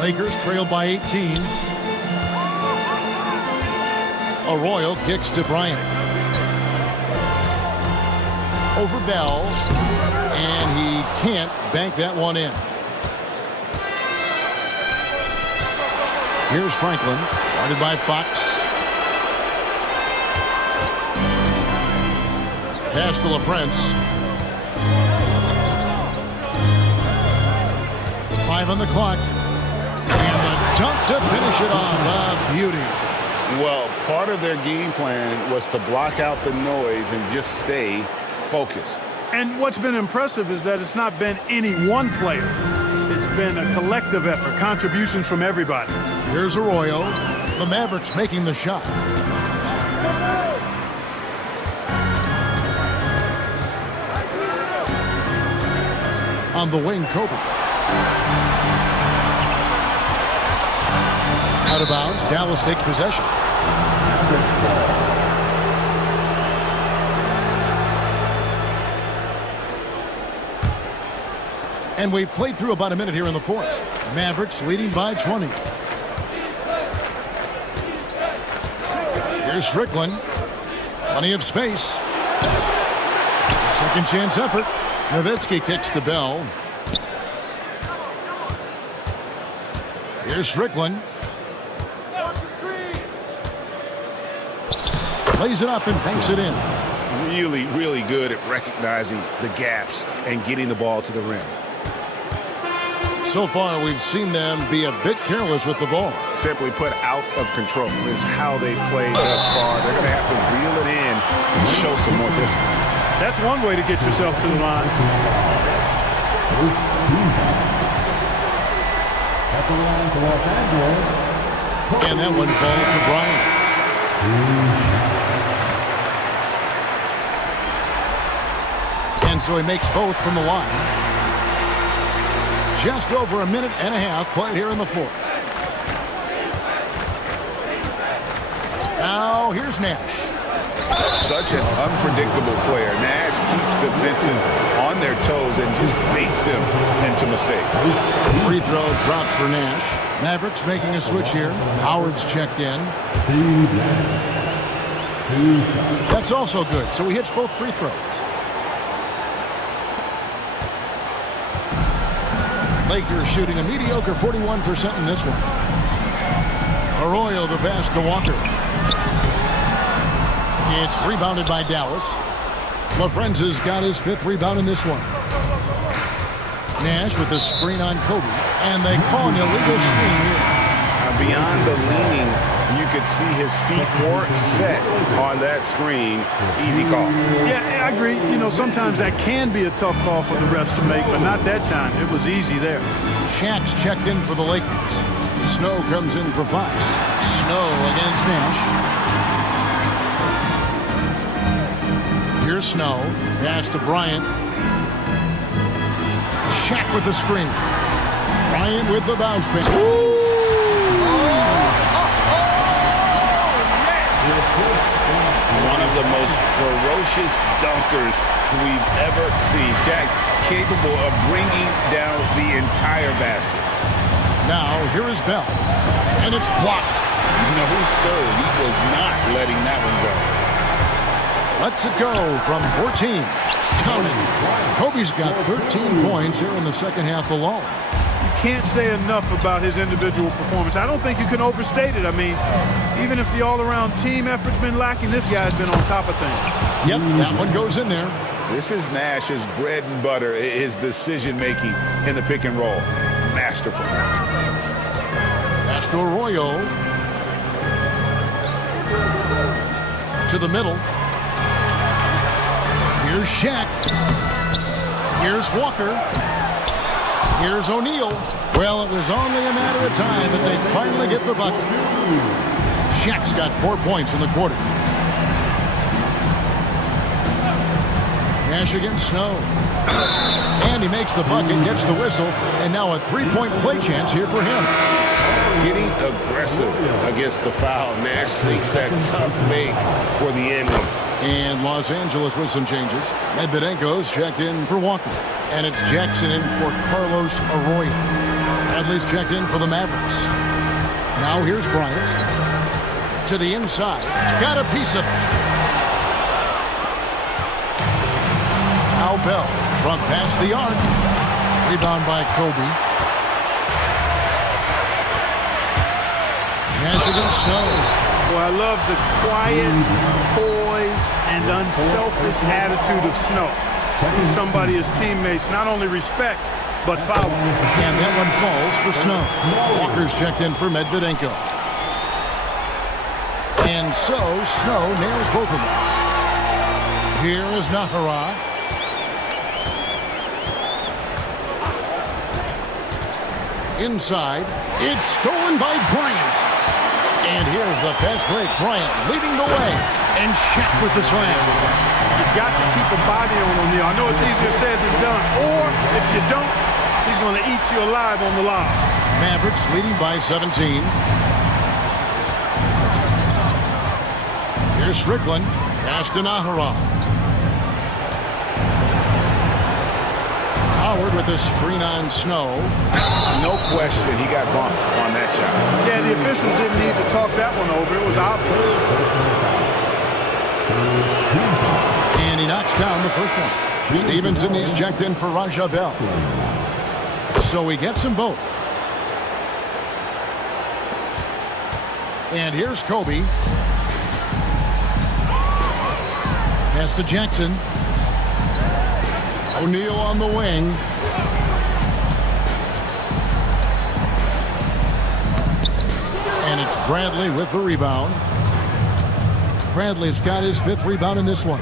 Lakers trailed by 18. Arroyo kicks to Bryant. Over Bell. And he can't bank that one in. Here's Franklin, guarded by Fox. Pass to LaFrance. 5 on the clock. And the dunk to finish it off. A beauty. Well, part of their game plan was to block out the noise and just stay focused. And what's been impressive is that it's not been any one player. It's been a collective effort, contributions from everybody. Here's Arroyo. The Mavericks making the shot. On the wing, Kobe. Out of bounds, Dallas takes possession. And we've played through about a minute here in the fourth. Mavericks leading by 20. Here's Strickland. Plenty of space. Second chance effort. Nowitzki kicks to Bell. Here's Strickland. Lays it up and banks it in. Really, really good at recognizing the gaps and getting the ball to the rim. So far, we've seen them be a bit careless with the ball. Simply put, out of control is how they've played thus far. They're going to have to reel it in and show some more discipline. That's one way to get yourself to the line. And that one falls for Bryant. And so he makes both from the line. Just over a minute and a half played here in the fourth. Now here's Nash. Such an unpredictable player. Nash keeps defenses on their toes and just baits them into mistakes. Free throw drops for Nash. Mavericks making a switch here. Howard's checked in. That's also good, so he hits both free throws. Lakers shooting a mediocre 41% in this one. Arroyo the pass to Walker. It's rebounded by Dallas. LaFrenza's got his 5th rebound in this one. Nash with the screen on Kobe. And they call an illegal screen here. Beyond the leaning, you could see his feet weren't set on that screen. Easy call. Yeah, I agree. You know, sometimes that can be a tough call for the refs to make, but not that time. It was easy there. Shaq's checked in for the Lakers. Snow comes in for Fox. Snow against Nash. Here's Snow. Pass to Bryant. Shaq with the screen. Bryant with the bounce pass. One of the most ferocious dunkers we've ever seen. Shaq capable of bringing down the entire basket. Now, here is Bell. And it's blocked. No, sir. He was not letting that one go. Lets it go from 14. Counting. Kobe's got 13 points here in the second half alone. You can't say enough about his individual performance. I don't think you can overstate it. I mean, even if the all-around team effort's been lacking, this guy's been on top of things. Yep, that one goes in there. This is Nash's bread and butter, his decision-making in the pick and roll. Masterful. Pass to Arroyo. To the middle. Here's Shaq. Here's Walker. Here's O'Neal. Well, it was only a matter of time, but they finally get the bucket. Shaq's got 4 points in the quarter. Nash against Snow. And he makes the bucket, gets the whistle, and now a three-point play chance here for him. Getting aggressive against the foul. Nash seeks that tough make for the ending. And Los Angeles with some changes. Medvedenko's checked in for Walker. And it's Jackson in for Carlos Arroyo. Bradley's checked in for the Mavericks. Now here's Bryant. To the inside. Got a piece of it. Now Bell from past the arc. Rebound by Kobe. Michigan Snow. Well, I love the quiet, poise, and unselfish attitude of Snow. Somebody his teammates not only respect, but follow. And that one falls for Snow. Walker's checked in for Medvedenko. And so Snow nails both of them. Here is Nahara. Inside, it's stolen by Bryant. And here's the fast break. Bryant leading the way. And Shaq with the slam. You've got to keep a body on O'Neal. I know it's easier said than done. Or if you don't, he's going to eat you alive on the lob. Mavericks leading by 17. Here's Strickland. Pass to Nahara. Howard with a screen on Snow. No question, he got bumped on that shot. Yeah, the officials didn't need to talk that one over. It was obvious. And he knocks down the first one. Stevenson, he's checked in for Raja Bell. So he gets them both. And here's Kobe. Pass to Jackson. O'Neal on the wing. And it's Bradley with the rebound. Bradley's got his 5th rebound in this one.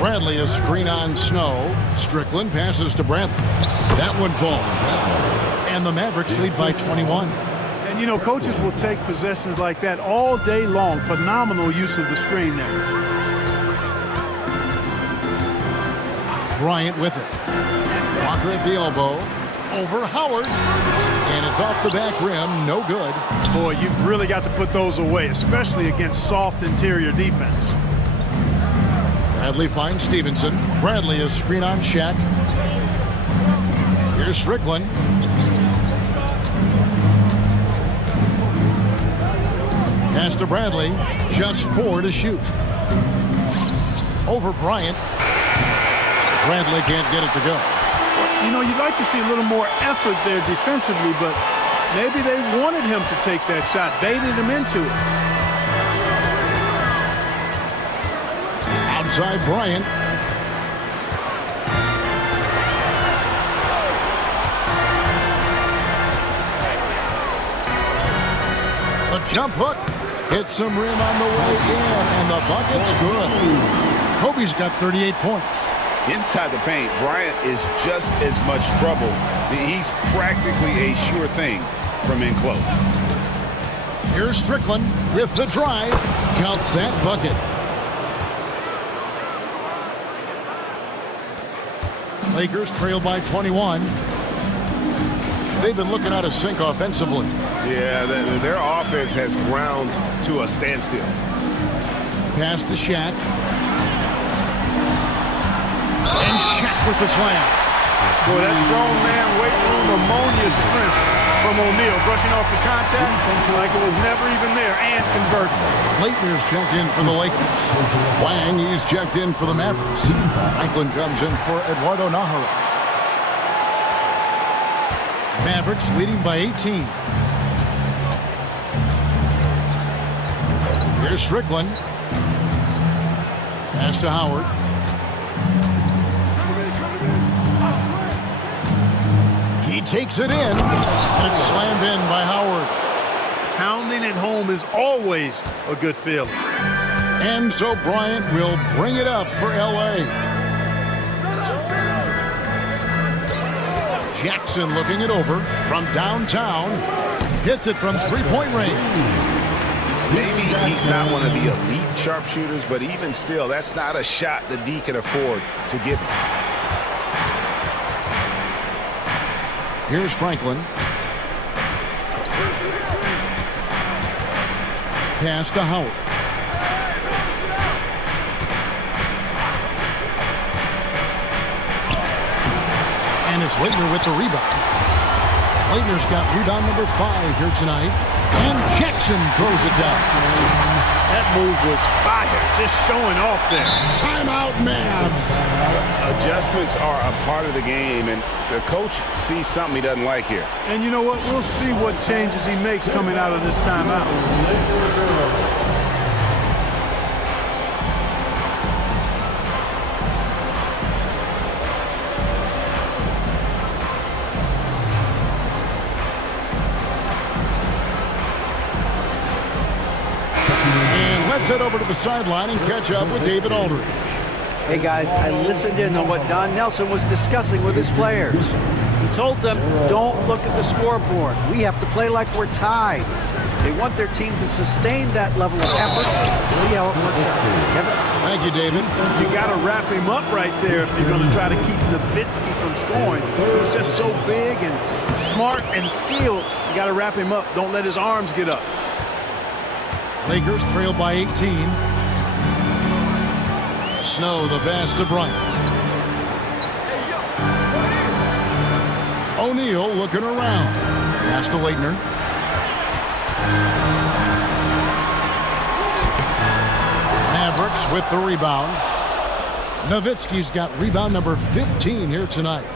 Bradley a screen on Snow. Strickland passes to Bradley. That one falls. And the Mavericks lead by 21. And, you know, coaches will take possessions like that all day long. Phenomenal use of the screen there. Bryant with it. Walker at the elbow. Over Howard. And it's off the back rim. No good. Boy, you've really got to put those away, especially against soft interior defense. Bradley finds Stevenson. Bradley a screen on Shaq. Here's Strickland. Pass to Bradley. Just 4 to shoot. Over Bryant. Bradley can't get it to go. You know, you'd like to see a little more effort there defensively, but maybe they wanted him to take that shot, baited him into it. Outside Bryant. The jump hook hits some rim on the way in, and the bucket's good. Kobe's got 38 points. Inside the paint, Bryant is just as much trouble. He's practically a sure thing from in close. Here's Strickland with the drive. Count that bucket. Lakers trail by 21. They've been looking out of sync offensively. Yeah, their offense has ground to a standstill. Pass to Shaq. And Shaq with the slam. Boy, that's grown man weight room ammonia strength from O'Neal. Brushing off the contact like it was never even there and converting. Leitner's checked in for the Lakers. Wang, he's checked in for the Mavericks. Franklin comes in for Eduardo Nahara. Mavericks leading by 18. Here's Strickland. Pass to Howard. He takes it in, and it's slammed in by Howard. Pounding it home is always a good feeling. And so Bryant will bring it up for L.A. Jackson looking it over from downtown. Hits it from three-point range. Maybe he's not one of the elite sharpshooters, but even still, that's not a shot that D can afford to give him. Here's Franklin. Pass to Howard. And it's Leitner with the rebound. Leitner's got rebound number 5 here tonight. And Jackson throws it down. That move was fire, just showing off there. Timeout, Mavs. Adjustments are a part of the game, and the coach sees something he doesn't like here. And you know what? We'll see what changes he makes coming out of this timeout. Let's head over to the sideline and catch up with David Aldridge. Hey guys, I listened in on what Don Nelson was discussing with his players. He told them, don't look at the scoreboard. We have to play like we're tied. They want their team to sustain that level of effort. See how it works out. Kevin? Thank you, David. You got to wrap him up right there if you're going to try to keep Nowitzki from scoring. He's just so big and smart and skilled. You got to wrap him up. Don't let his arms get up. Lakers trail by 18. Snow the pass to Bryant. O'Neal looking around. Pass to Leitner. Mavericks with the rebound. Nowitzki's got rebound number 15 here tonight.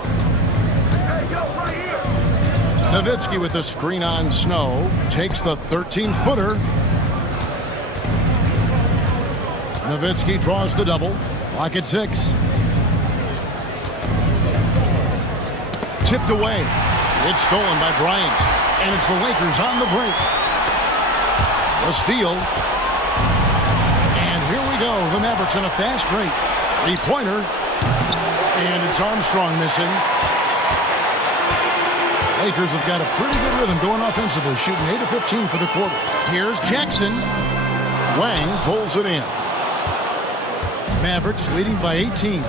Nowitzki with the screen on Snow. Takes the 13-footer. Nowitzki draws the double. Clock at 6. Tipped away. It's stolen by Bryant. And it's the Lakers on the break. The steal. And here we go. The Mavericks on a fast break. Three-pointer. And it's Armstrong missing. Lakers have got a pretty good rhythm going offensively, shooting 8 of 15 for the quarter. Here's Jackson. Wang pulls it in. Mavericks leading by 18.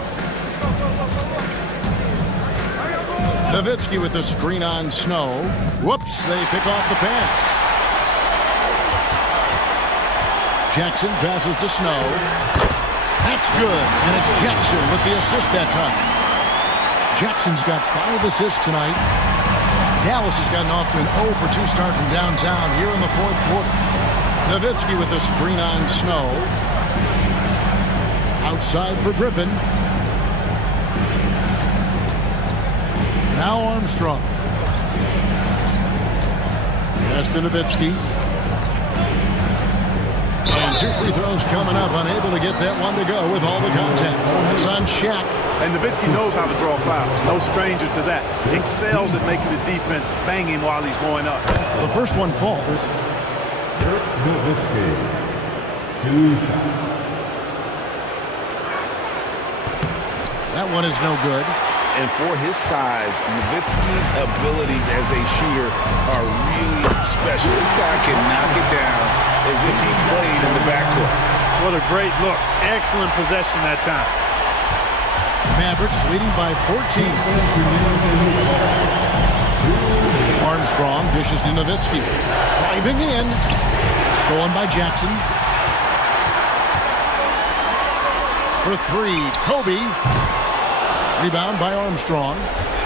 Nowitzki with the screen on Snow. Whoops, they pick off the pass. Jackson passes to Snow. That's good, and it's Jackson with the assist that time. Jackson's got 5 assists tonight. Dallas has gotten off to an 0 for 2 start from downtown here in the fourth quarter. Nowitzki with the screen on Snow. Outside for Griffin. Now Armstrong. Pass to Nowitzki. And 2 free throws coming up. Unable to get that one to go with all the contact. That's on Shaq. And Nowitzki knows how to draw fouls. No stranger to that. Excels at making the defense bang him while he's going up. The first one falls. That one is no good. And for his size, Nowitzki's abilities as a shooter are really special. This guy can knock it down as if he played in the backcourt. What a great look. Excellent possession that time. Mavericks leading by 14. Armstrong dishes to Nowitzki. Driving in. Stolen by Jackson. For 3, Kobe. Rebound by Armstrong.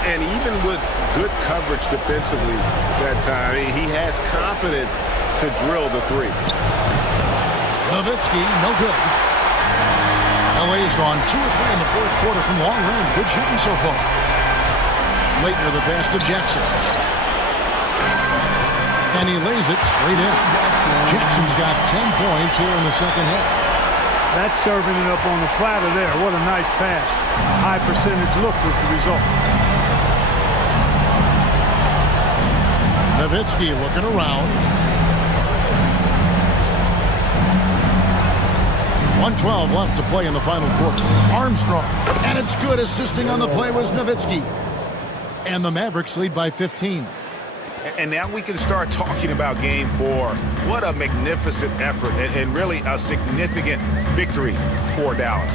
And even with good coverage defensively that time, he has confidence to drill the 3. Nowitzki, no good. LA's gone 2 or 3 in the fourth quarter from long range. Good shooting so far. Leitner the pass to Jackson. And he lays it straight in. Jackson's got 10 points here in the second half. That's serving it up on the platter there. What a nice pass. High percentage look was the result. Nowitzki looking around. 1:12 left to play in the final quarter. Armstrong. And it's good. Assisting on the play was Nowitzki. And the Mavericks lead by 15. And now we can start talking about Game 4. What a magnificent effort and really a significant victory for Dallas.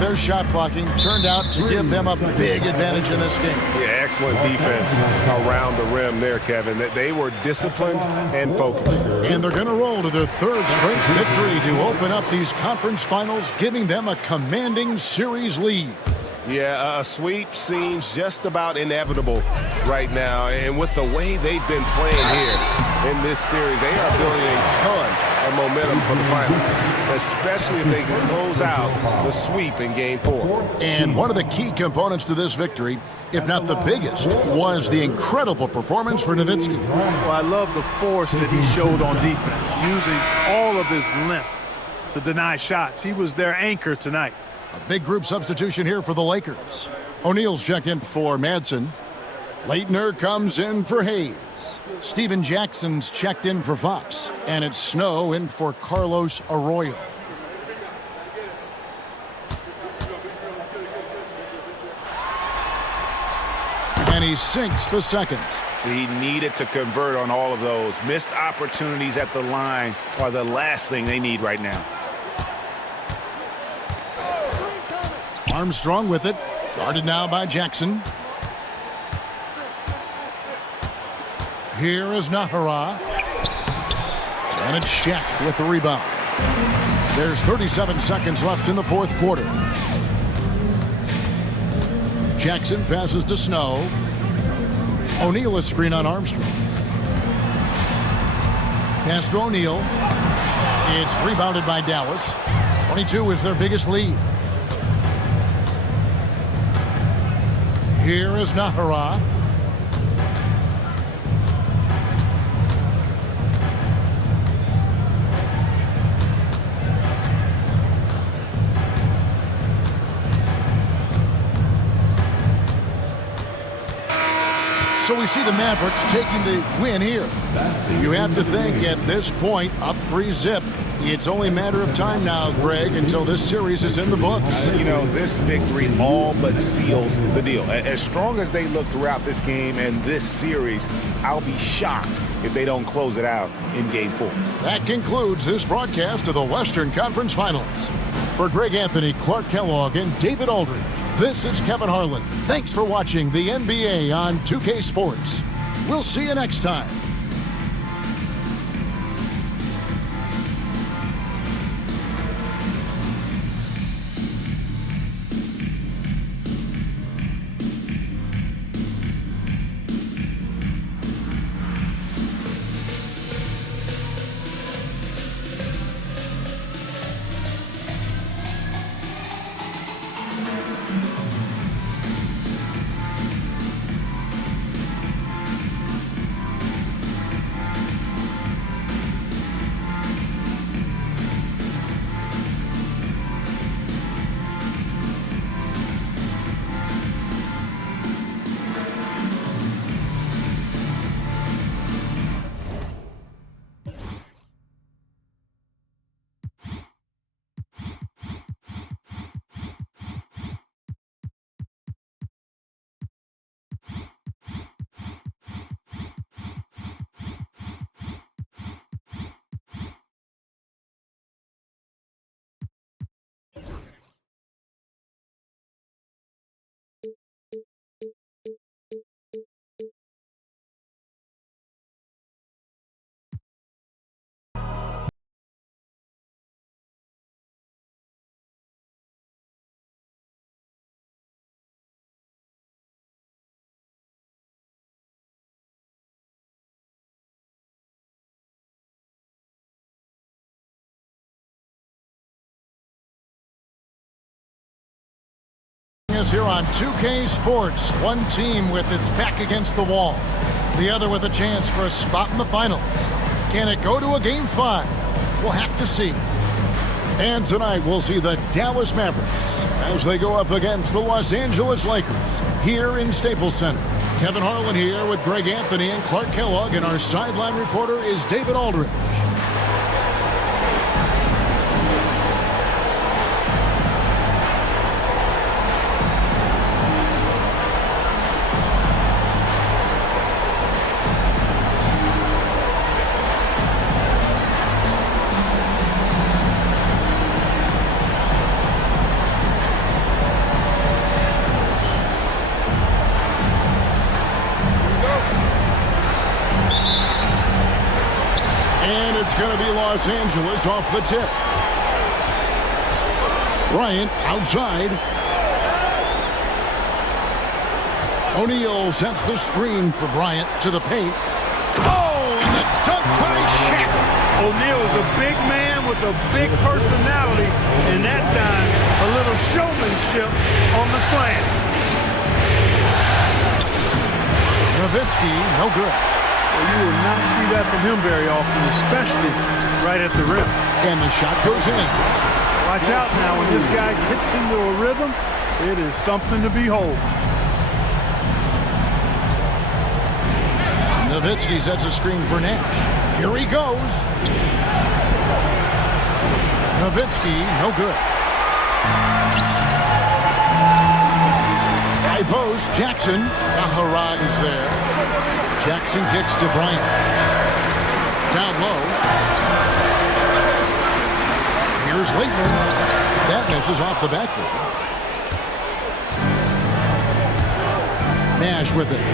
Their shot blocking turned out to give them a big advantage in this game. Yeah, excellent defense around the rim there, Kevin. They were disciplined and focused. And they're going to roll to their 3rd straight victory to open up these conference finals, giving them a commanding series lead. Yeah, a sweep seems just about inevitable right now. And with the way they've been playing here in this series, they are building a ton of momentum for the finals, especially if they can close out the sweep in Game 4. And one of the key components to this victory, if not the biggest, was the incredible performance for Nowitzki. Well, I love the force that he showed on defense, using all of his length to deny shots. He was their anchor tonight. A big group substitution here for the Lakers. O'Neal's checked in for Madsen. Leitner comes in for Hayes. Steven Jackson's checked in for Fox. And it's Snow in for Carlos Arroyo. And he sinks the second. He needed to convert on all of those. Missed opportunities at the line are the last thing they need right now. Armstrong with it. Guarded now by Jackson. Here is Nahara. And it's Shaq with the rebound. There's 37 seconds left in the fourth quarter. Jackson passes to Snow. O'Neal a screen on Armstrong. Pass to O'Neal. It's rebounded by Dallas. 22 is their biggest lead. Here is Nahara. So we see the Mavericks taking the win here. You have to think at this point, up 3-0. It's only a matter of time now, Greg, until this series is in the books. You know, this victory all but seals the deal. As strong as they look throughout this game and this series, I'll be shocked if they don't close it out in Game 4. That concludes this broadcast of the Western Conference Finals. For Greg Anthony, Clark Kellogg, and David Aldridge, this is Kevin Harlan. Thanks for watching the NBA on 2K Sports. We'll see you next time. Here on 2K Sports, one team with its back against the wall, the other with a chance for a spot in the finals. Can it go to a Game 5? We'll have to see. And tonight we'll see the Dallas Mavericks as they go up against the Los Angeles Lakers here in Staples Center. Kevin Harlan here with Greg Anthony and Clark Kellogg, and our sideline reporter is David Aldridge. Going to be Los Angeles off the tip. Bryant outside. O'Neal sets the screen for Bryant to the paint. Oh, and the dunk by Shaq. O'Neal is a big man with a big personality, and that time, a little showmanship on the slam. Nowitzki, no good. Well, you will not see that from him very often, especially right at the rim. And the shot goes in. Watch out now, when this guy gets into a rhythm, it is something to behold. Nowitzki sets a screen for Nash. Here he goes. Nowitzki, no good. High post, Jackson. Ahara is there. Jackson kicks to Bryant. Down low. Here's Leitner. That misses off the backboard. Nash with it.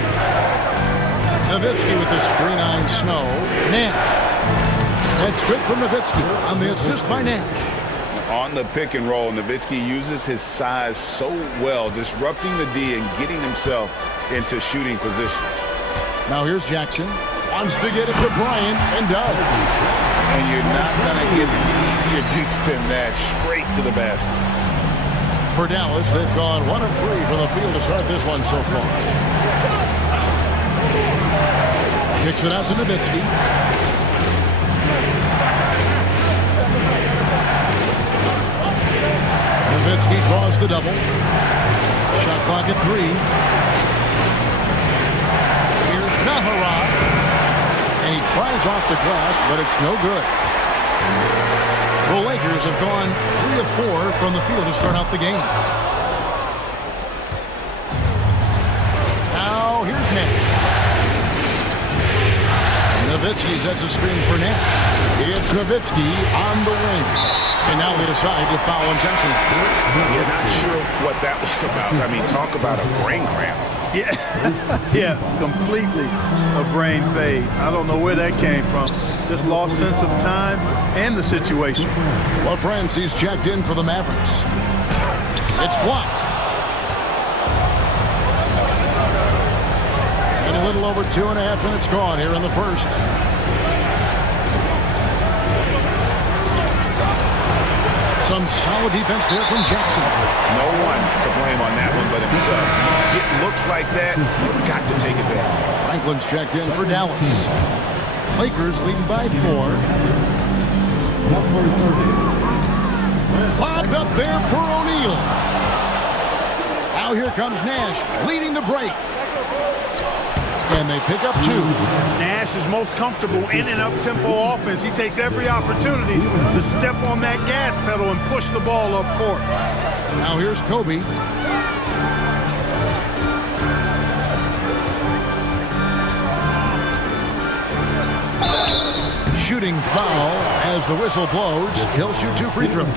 Nowitzki with the screen on Snow. Nash. That's good from Nowitzki on the assist by Nash. On the pick and roll, Nowitzki uses his size so well, disrupting the D and getting himself into shooting position. Now here's Jackson. Wants to get it to Bryant and does. And you're not going to get an easier deuce than that, straight to the basket. For Dallas, they've gone 1 of 3 from the field to start this one so far. Kicks it out to Nowitzki. Nowitzki draws the double. Shot clock at 3. Here's Nahara. And he tries off the glass, but it's no good. The Lakers have gone 3 of 4 from the field to start out the game. Now here's Nash. Nowitzki sets a screen for Nash. It's Nowitzki on the wing. And now they decide to foul intentionally. You're not sure what that was about. I mean, talk about a brain cramp. Yeah, yeah, completely a brain fade. I don't know where that came from. Just lost sense of time and the situation. Well, friends, he's checked in for the Mavericks. It's blocked. And a little over 2.5 minutes gone here in the first. Some solid defense there from Jackson. No one to blame on that one but himself. It looks like that, you've got to take it back. Franklin's checked in for Dallas. Lakers leading by 4. Lobbed up there for O'Neal. Now here comes Nash leading the break. And they pick up 2. Nash is most comfortable in an up-tempo offense. He takes every opportunity to step on that gas pedal and push the ball up court. Now here's Kobe. Shooting foul as the whistle blows. He'll shoot 2 free throws.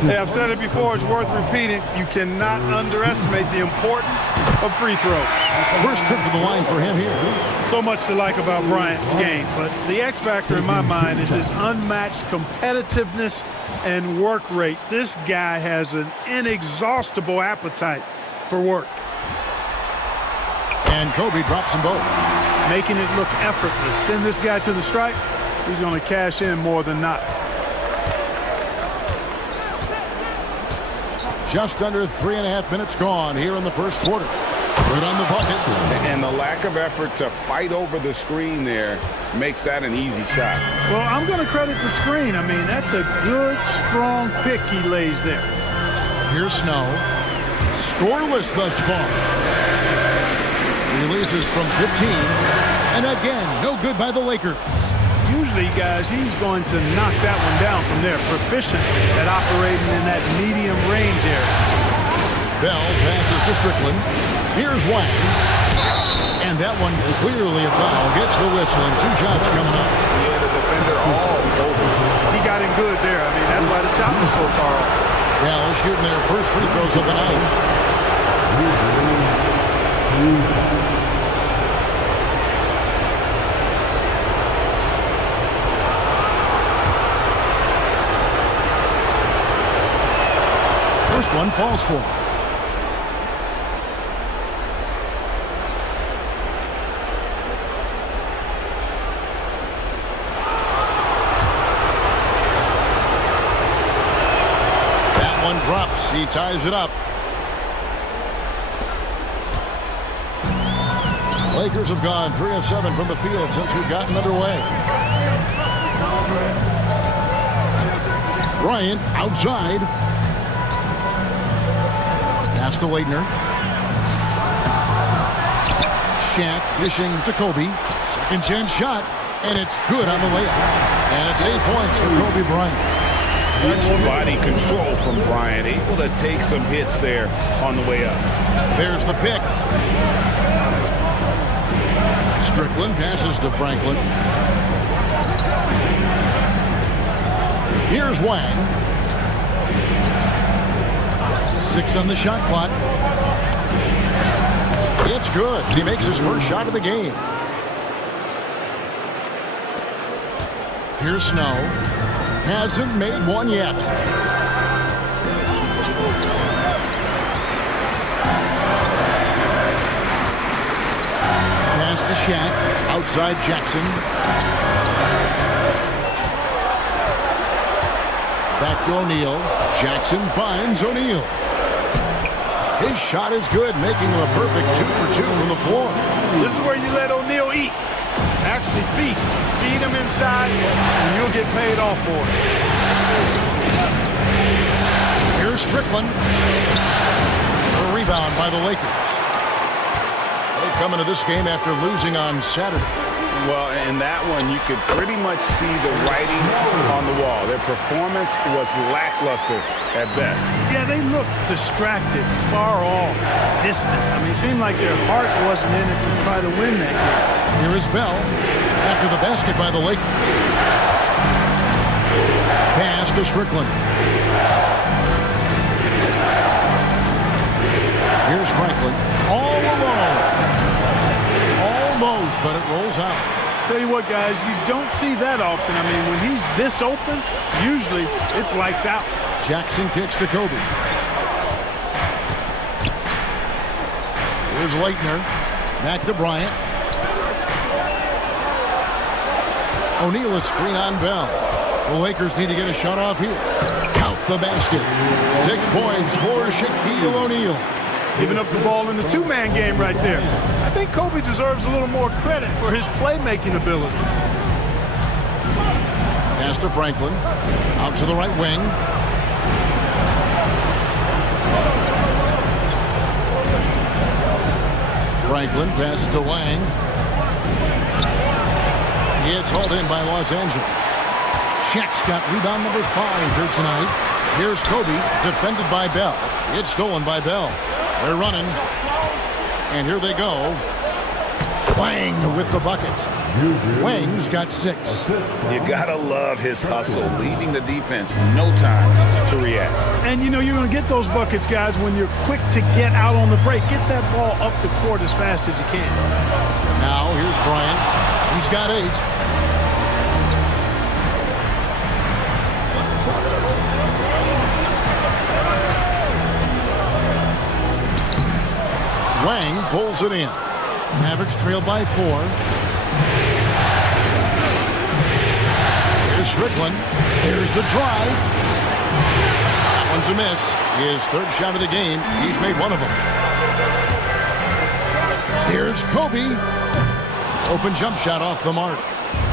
Hey, I've said it before, it's worth repeating. You cannot underestimate the importance of free throws. First trip to the line for him here. So much to like about Bryant's game, but the X factor in my mind is his unmatched competitiveness and work rate. This guy has an inexhaustible appetite for work. And Kobe drops them both. Making it look effortless. Send this guy to the stripe, he's going to cash in more than not. Just under 3.5 minutes gone here in the first quarter. Good on the bucket. And the lack of effort to fight over the screen there makes that an easy shot. Well, I'm going to credit the screen. I mean, that's a good, strong pick he lays there. Here's Snow. Scoreless thus far. Releases from 15. And again, no good by the Lakers. Usually, guys, he's going to knock that one down from there. Proficient at operating in that medium range area. Bell passes to Strickland. Here's Wang. And that one clearly a foul. Gets the whistle and 2 shots coming up. Yeah, the defender all over. He got in good there. I mean, that's why the shot was so far off. Dallas shooting their first free throws of the night. First one falls for. drops. He ties it up. Lakers have gone 3 of 7 from the field since we've gotten underway. Bryant outside. Pass to Leitner. Shaq dishing to Kobe. Second chance shot, and it's good on the layup. And it's 8 points for Kobe Bryant. Such body control from Bryant, able to take some hits there on the way up. There's the pick. Strickland passes to Franklin. Here's Wang. 6 on the shot clock. It's good. He makes his first shot of the game. Here's Snow. Hasn't made one yet. Pass to Shaq. Outside Jackson. Back to O'Neal. Jackson finds O'Neal. His shot is good, making him a perfect 2 for 2 from the floor. This is where you let O'Neal eat. Actually feast. Feed him inside, and you'll get paid off for it. Here's Strickland. A rebound by the Lakers. They come into this game after losing on Saturday. Well, in that one, you could pretty much see the writing on the wall. Their performance was lackluster at best. Yeah, they looked distracted, far off, distant. I mean, it seemed like their heart wasn't in it to try to win that game. Here is Bell after the basket by the Lakers. Pass to Strickland. Here's Franklin. All alone. Almost, but it rolls out. Tell you what, guys, you don't see that often. I mean, when he's this open, usually it's lights out. Jackson kicks to Kobe. Here's Leitner. Back to Bryant. O'Neal is free on Bell. The Lakers need to get a shot off here. Count the basket. 6 points for Shaquille O'Neal. Giving up the ball in the two-man game right there. I think Kobe deserves a little more credit for his playmaking ability. Pass to Franklin. Out to the right wing. Franklin passes to Wang. It's hauled in by Los Angeles. Shaq's got rebound number 5 here tonight. Here's Kobe, defended by Bell. It's stolen by Bell. They're running. And here they go. Wang with the bucket. Wang's got 6. You gotta love his hustle, leaving the defense no time to react. And you know you're going to get those buckets, guys, when you're quick to get out on the break. Get that ball up the court as fast as you can. Now here's Bryant. He's got 8. Wang pulls it in. Mavericks trail by 4. Here's Strickland. Here's the drive. That one's a miss. His 3rd shot of the game. He's made one of them. Here's Kobe. Open jump shot off the mark.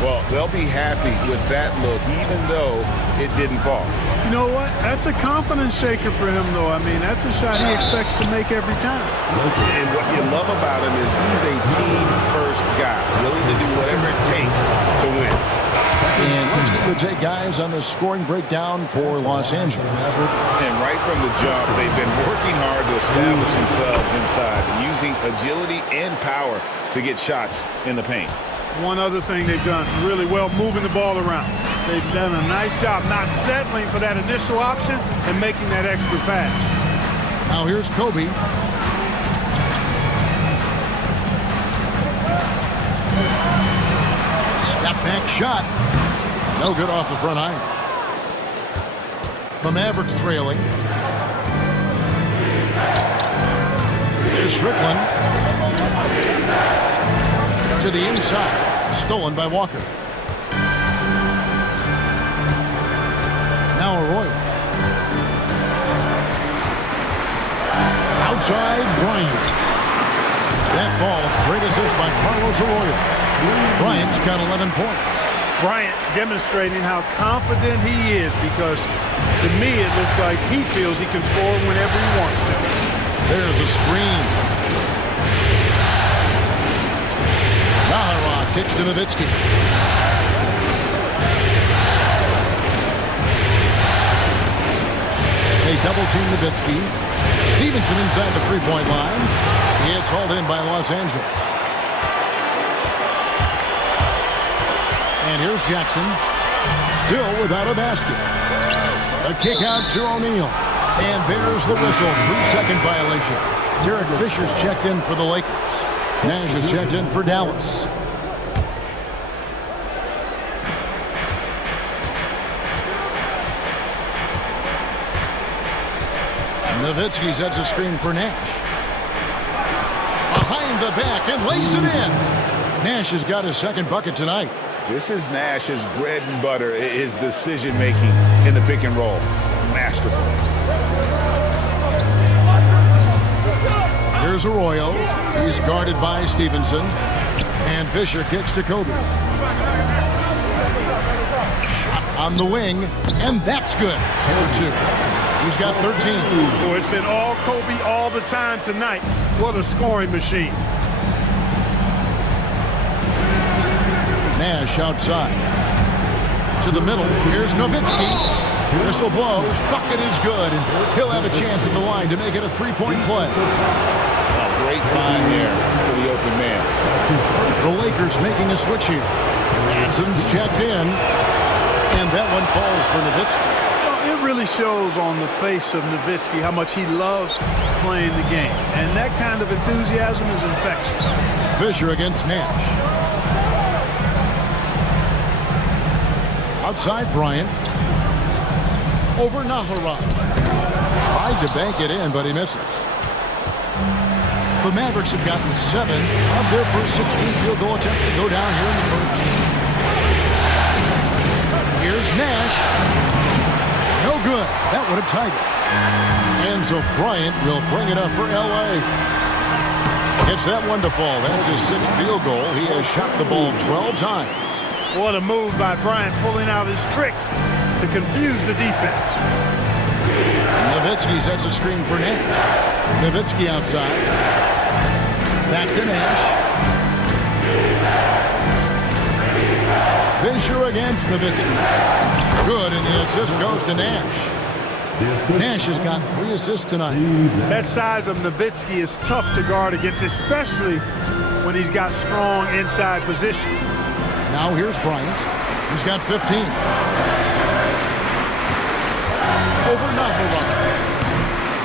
Well, they'll be happy with that look, even though it didn't fall. You know what? That's a confidence shaker for him, though. I mean, that's a shot he expects to make every time. And what you love about him is he's a team-first guy, willing to do whatever it takes to win. And let's get your take, guys, on the scoring breakdown for Los Angeles. And right from the jump, they've been working hard to establish themselves inside, using agility and power to get shots in the paint. One other thing they've done really well, moving the ball around. They've done a nice job not settling for that initial option and making that extra pass. Now here's Kobe. Step back shot. No good off the front iron. The Mavericks trailing. Here's Strickland. To the inside. Stolen by Walker. Now Arroyo. outside Bryant. That falls. Great assist by Carlos Arroyo. Bryant's got 11 points. Bryant demonstrating how confident he is, because to me it looks like he feels he can score whenever he wants to. There's a screen. Nahara kicks to Nowitzki. They double team Nowitzki. Stevenson inside the three-point line. It's hauled in by Los Angeles. And here's Jackson, still without a basket. A kick out to O'Neal. And there's the whistle. 3-second violation. Derek Fisher's checked in for the Lakers. Nash is checked in for Dallas. Nowitzki sets a screen for Nash. Behind the back and lays it in. Nash has got his second bucket tonight. This is Nash's bread and butter, his decision-making in the pick and roll. Masterful. Here's Arroyo. He's guarded by Stevenson. And Fisher kicks to Kobe. Shot on the wing, and that's good. For two. He's got 13. Oh, it's been all Kobe all the time tonight. What a scoring machine. Nash outside. To the middle. Here's Nowitzki. Whistle blows. Bucket is good. And he'll have a chance at the line to make it a three-point play. A great find there for the open man. The Lakers making a switch here. Anson's checked in. And that one falls for Nowitzki. It really shows on the face of Nowitzki how much he loves playing the game. And that kind of enthusiasm is infectious. Fisher against Nash. Outside Bryant. Over Nahara. Tried to bank it in, but he misses. The Mavericks have gotten 7 of their first 16 field goal attempts to go down here in the first. Here's Nash. No good. That would have tied it. And so Bryant will bring it up for L.A. Gets that one to fall. That's his 6th field goal. He has shot the ball 12 times. What a move by Bryant, pulling out his tricks to confuse the defense. Nowitzki sets a screen for Nash. Nowitzki outside. Back to Nash. Fisher against Nowitzki. Good, and the assist goes to Nash. Nash has got 3 assists tonight. That size of Nowitzki is tough to guard against, especially when he's got strong inside position. Now here's Bryant. He's got 15. Over Nahara.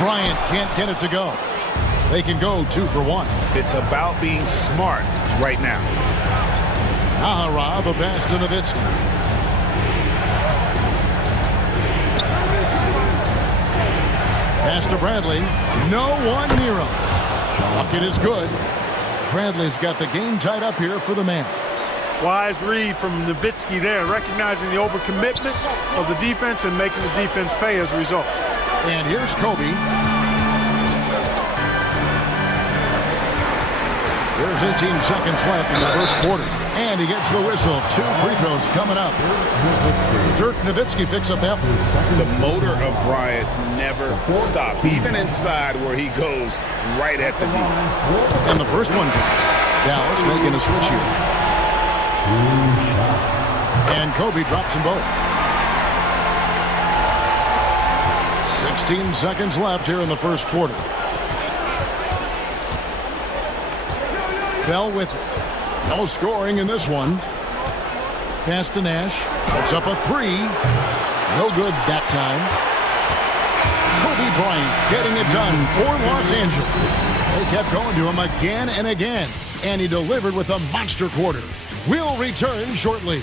Bryant can't get it to go. They can go 2 for 1. It's about being smart right now. Nahara, the pass to Nowitzki. Pass to Bradley. No one near him. Bucket is good. Bradley's got the game tied up here for the Mavs. Wise read from Nowitzki there, recognizing the overcommitment of the defense and making the defense pay as a result. And here's Kobe. There's 18 seconds left in the first quarter. And he gets the whistle. 2 free throws coming up. Dirk Nowitzki picks up that one. The motor of Bryant never stops, even inside where he goes right at the deep. And the first one comes. Dallas making a switch here. And Kobe drops them both. 16 seconds left here in the first quarter. Bell with it. No scoring in this one. Pass to Nash. Puts up a 3. No good that time. Kobe Bryant getting it done for Los Angeles. They kept going to him again and again. And he delivered with a monster quarter. We'll return shortly.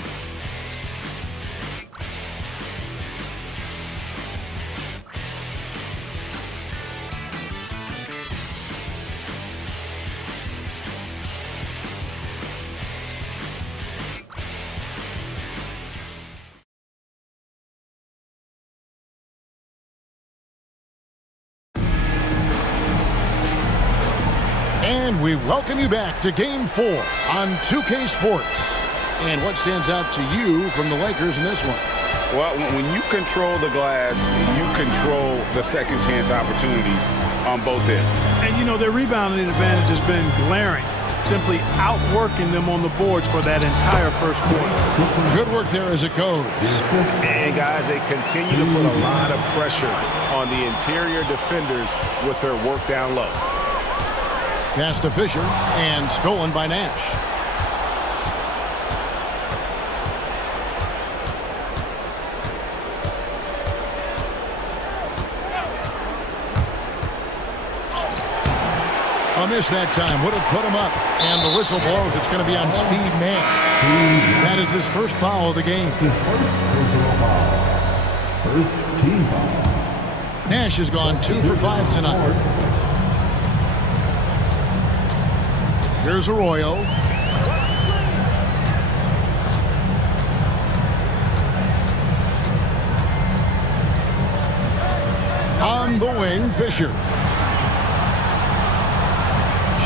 we welcome you back to Game 4 on 2K Sports. And what stands out to you from the Lakers in this one? Well, when you control the glass, you control the second chance opportunities on both ends. And, you know, their rebounding advantage has been glaring, simply outworking them on the boards for that entire first quarter. Good work there as it goes. And, guys, they continue to put a lot of pressure on the interior defenders with their work down low. Pass to Fisher, and stolen by Nash. A miss that time would have put him up, and the whistle blows. It's going to be on Steve Nash. That is his first foul of the game. First team foul. Nash has gone 2 for 5 tonight. Here's Arroyo. On the wing, Fisher.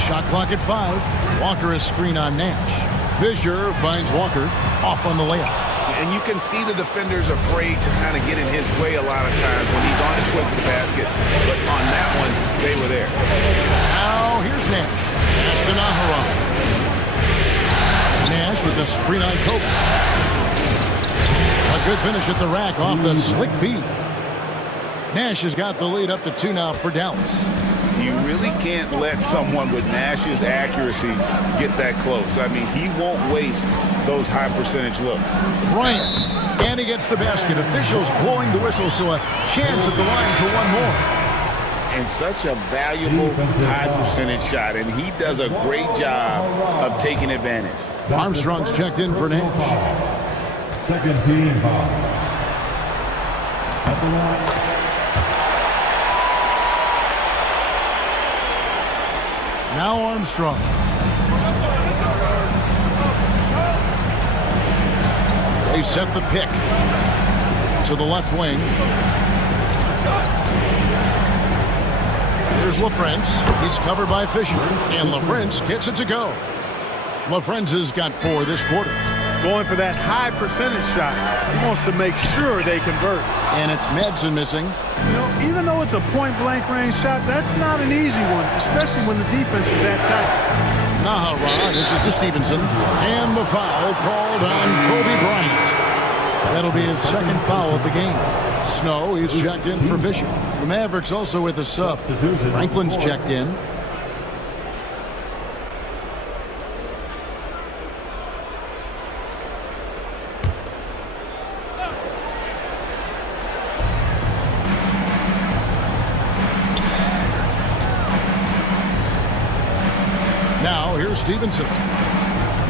Shot clock at 5. Walker is screen on Nash. Fisher finds Walker off on the layup. And you can see the defenders afraid to kind of get in his way a lot of times when he's on his way to the basket. But on that one, they were there. Now here's Nash. Pass to Naharan. Nash with the screen on Kobe. A good finish at the rack off the slick feed. Nash has got the lead up to 2 now for Dallas. You really can't let someone with Nash's accuracy get that close. I mean, he won't waste those high percentage looks. Bryant, and he gets the basket. Officials blowing the whistle, so a chance at the line for one more. And such a valuable high percentage shot, and he does a great job of taking advantage. Armstrong's checked in for Nash. Second team foul. At the line. Now Armstrong. They set the pick to the left wing. Here's LaFrentz. He's covered by Fisher. And LaFrentz gets it to go. LaFrentz has got 4 this quarter. Going for that high percentage shot. He wants to make sure they convert. And it's Madsen missing. You know, even though it's a point-blank range shot, that's not an easy one, especially when the defense is that tight. Naharan, this is to Stevenson. And the foul called on Kobe Bryant. That'll be his second foul of the game. Snow, he's checked in for Fisher. The Mavericks also with a sub. Franklin's checked in. Now, here's Stevenson.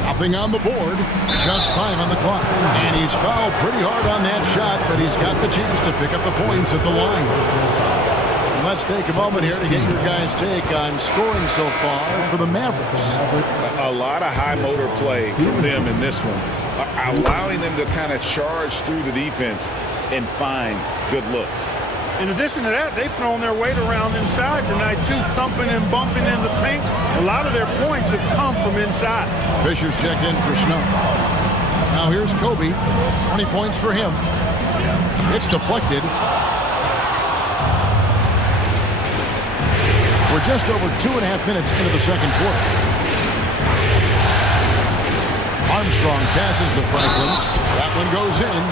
Nothing on the board. Just 5 on the clock. And he's fouled pretty hard on that shot, but he's got the chance to pick up the points at the line. And let's take a moment here to get your guys' take on scoring so far for the Mavericks. A lot of high motor play from them in this one, allowing them to kind of charge through the defense and find good looks. In addition to that, they've thrown their weight around inside tonight, too, thumping and bumping in the paint. A lot of their points have come from inside. Fisher's checked in for Snow. Now here's Kobe. 20 points for him. It's deflected. We're just over 2.5 minutes into the second quarter. Armstrong passes to Franklin. That one goes in.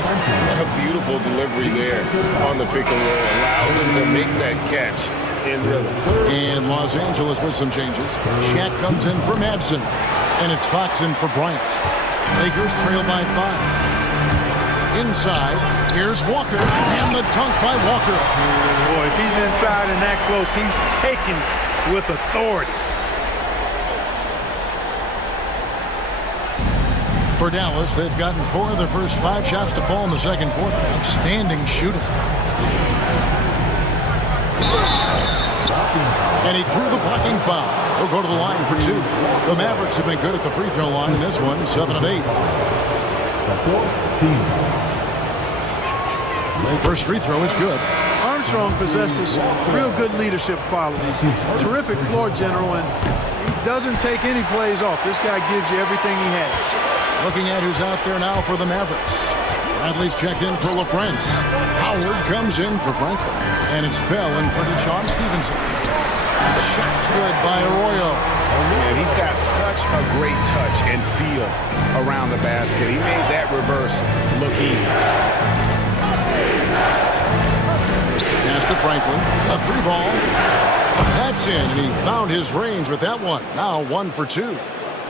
What a beautiful delivery there on the pick and roll. Allows him to make that catch in rhythm. And Los Angeles with some changes. Shat comes in for Madsen. And it's Fox in for Bryant. Lakers trail by 5. Inside, here's Walker. And the dunk by Walker. Boy, if he's inside and that close, he's taken with authority. For Dallas, they've gotten 4 of their first 5 shots to fall in the second quarter. Outstanding shooting. And he drew the blocking foul. He'll go to the line for 2. The Mavericks have been good at the free throw line in this one, 7 of 8. First free throw is good. Armstrong possesses real good leadership qualities. Terrific floor general, and he doesn't take any plays off. This guy gives you everything he has. Looking at who's out there now for the Mavericks. Bradley's checked in for LaFrance. Howard comes in for Franklin. And it's Bell in for Deshaun Stevenson. Shot's good by Arroyo. And he's got such a great touch and feel around the basket. He made that reverse look easy. Pass to Franklin. A three ball. That's in, and he found his range with that one. Now 1 for 2.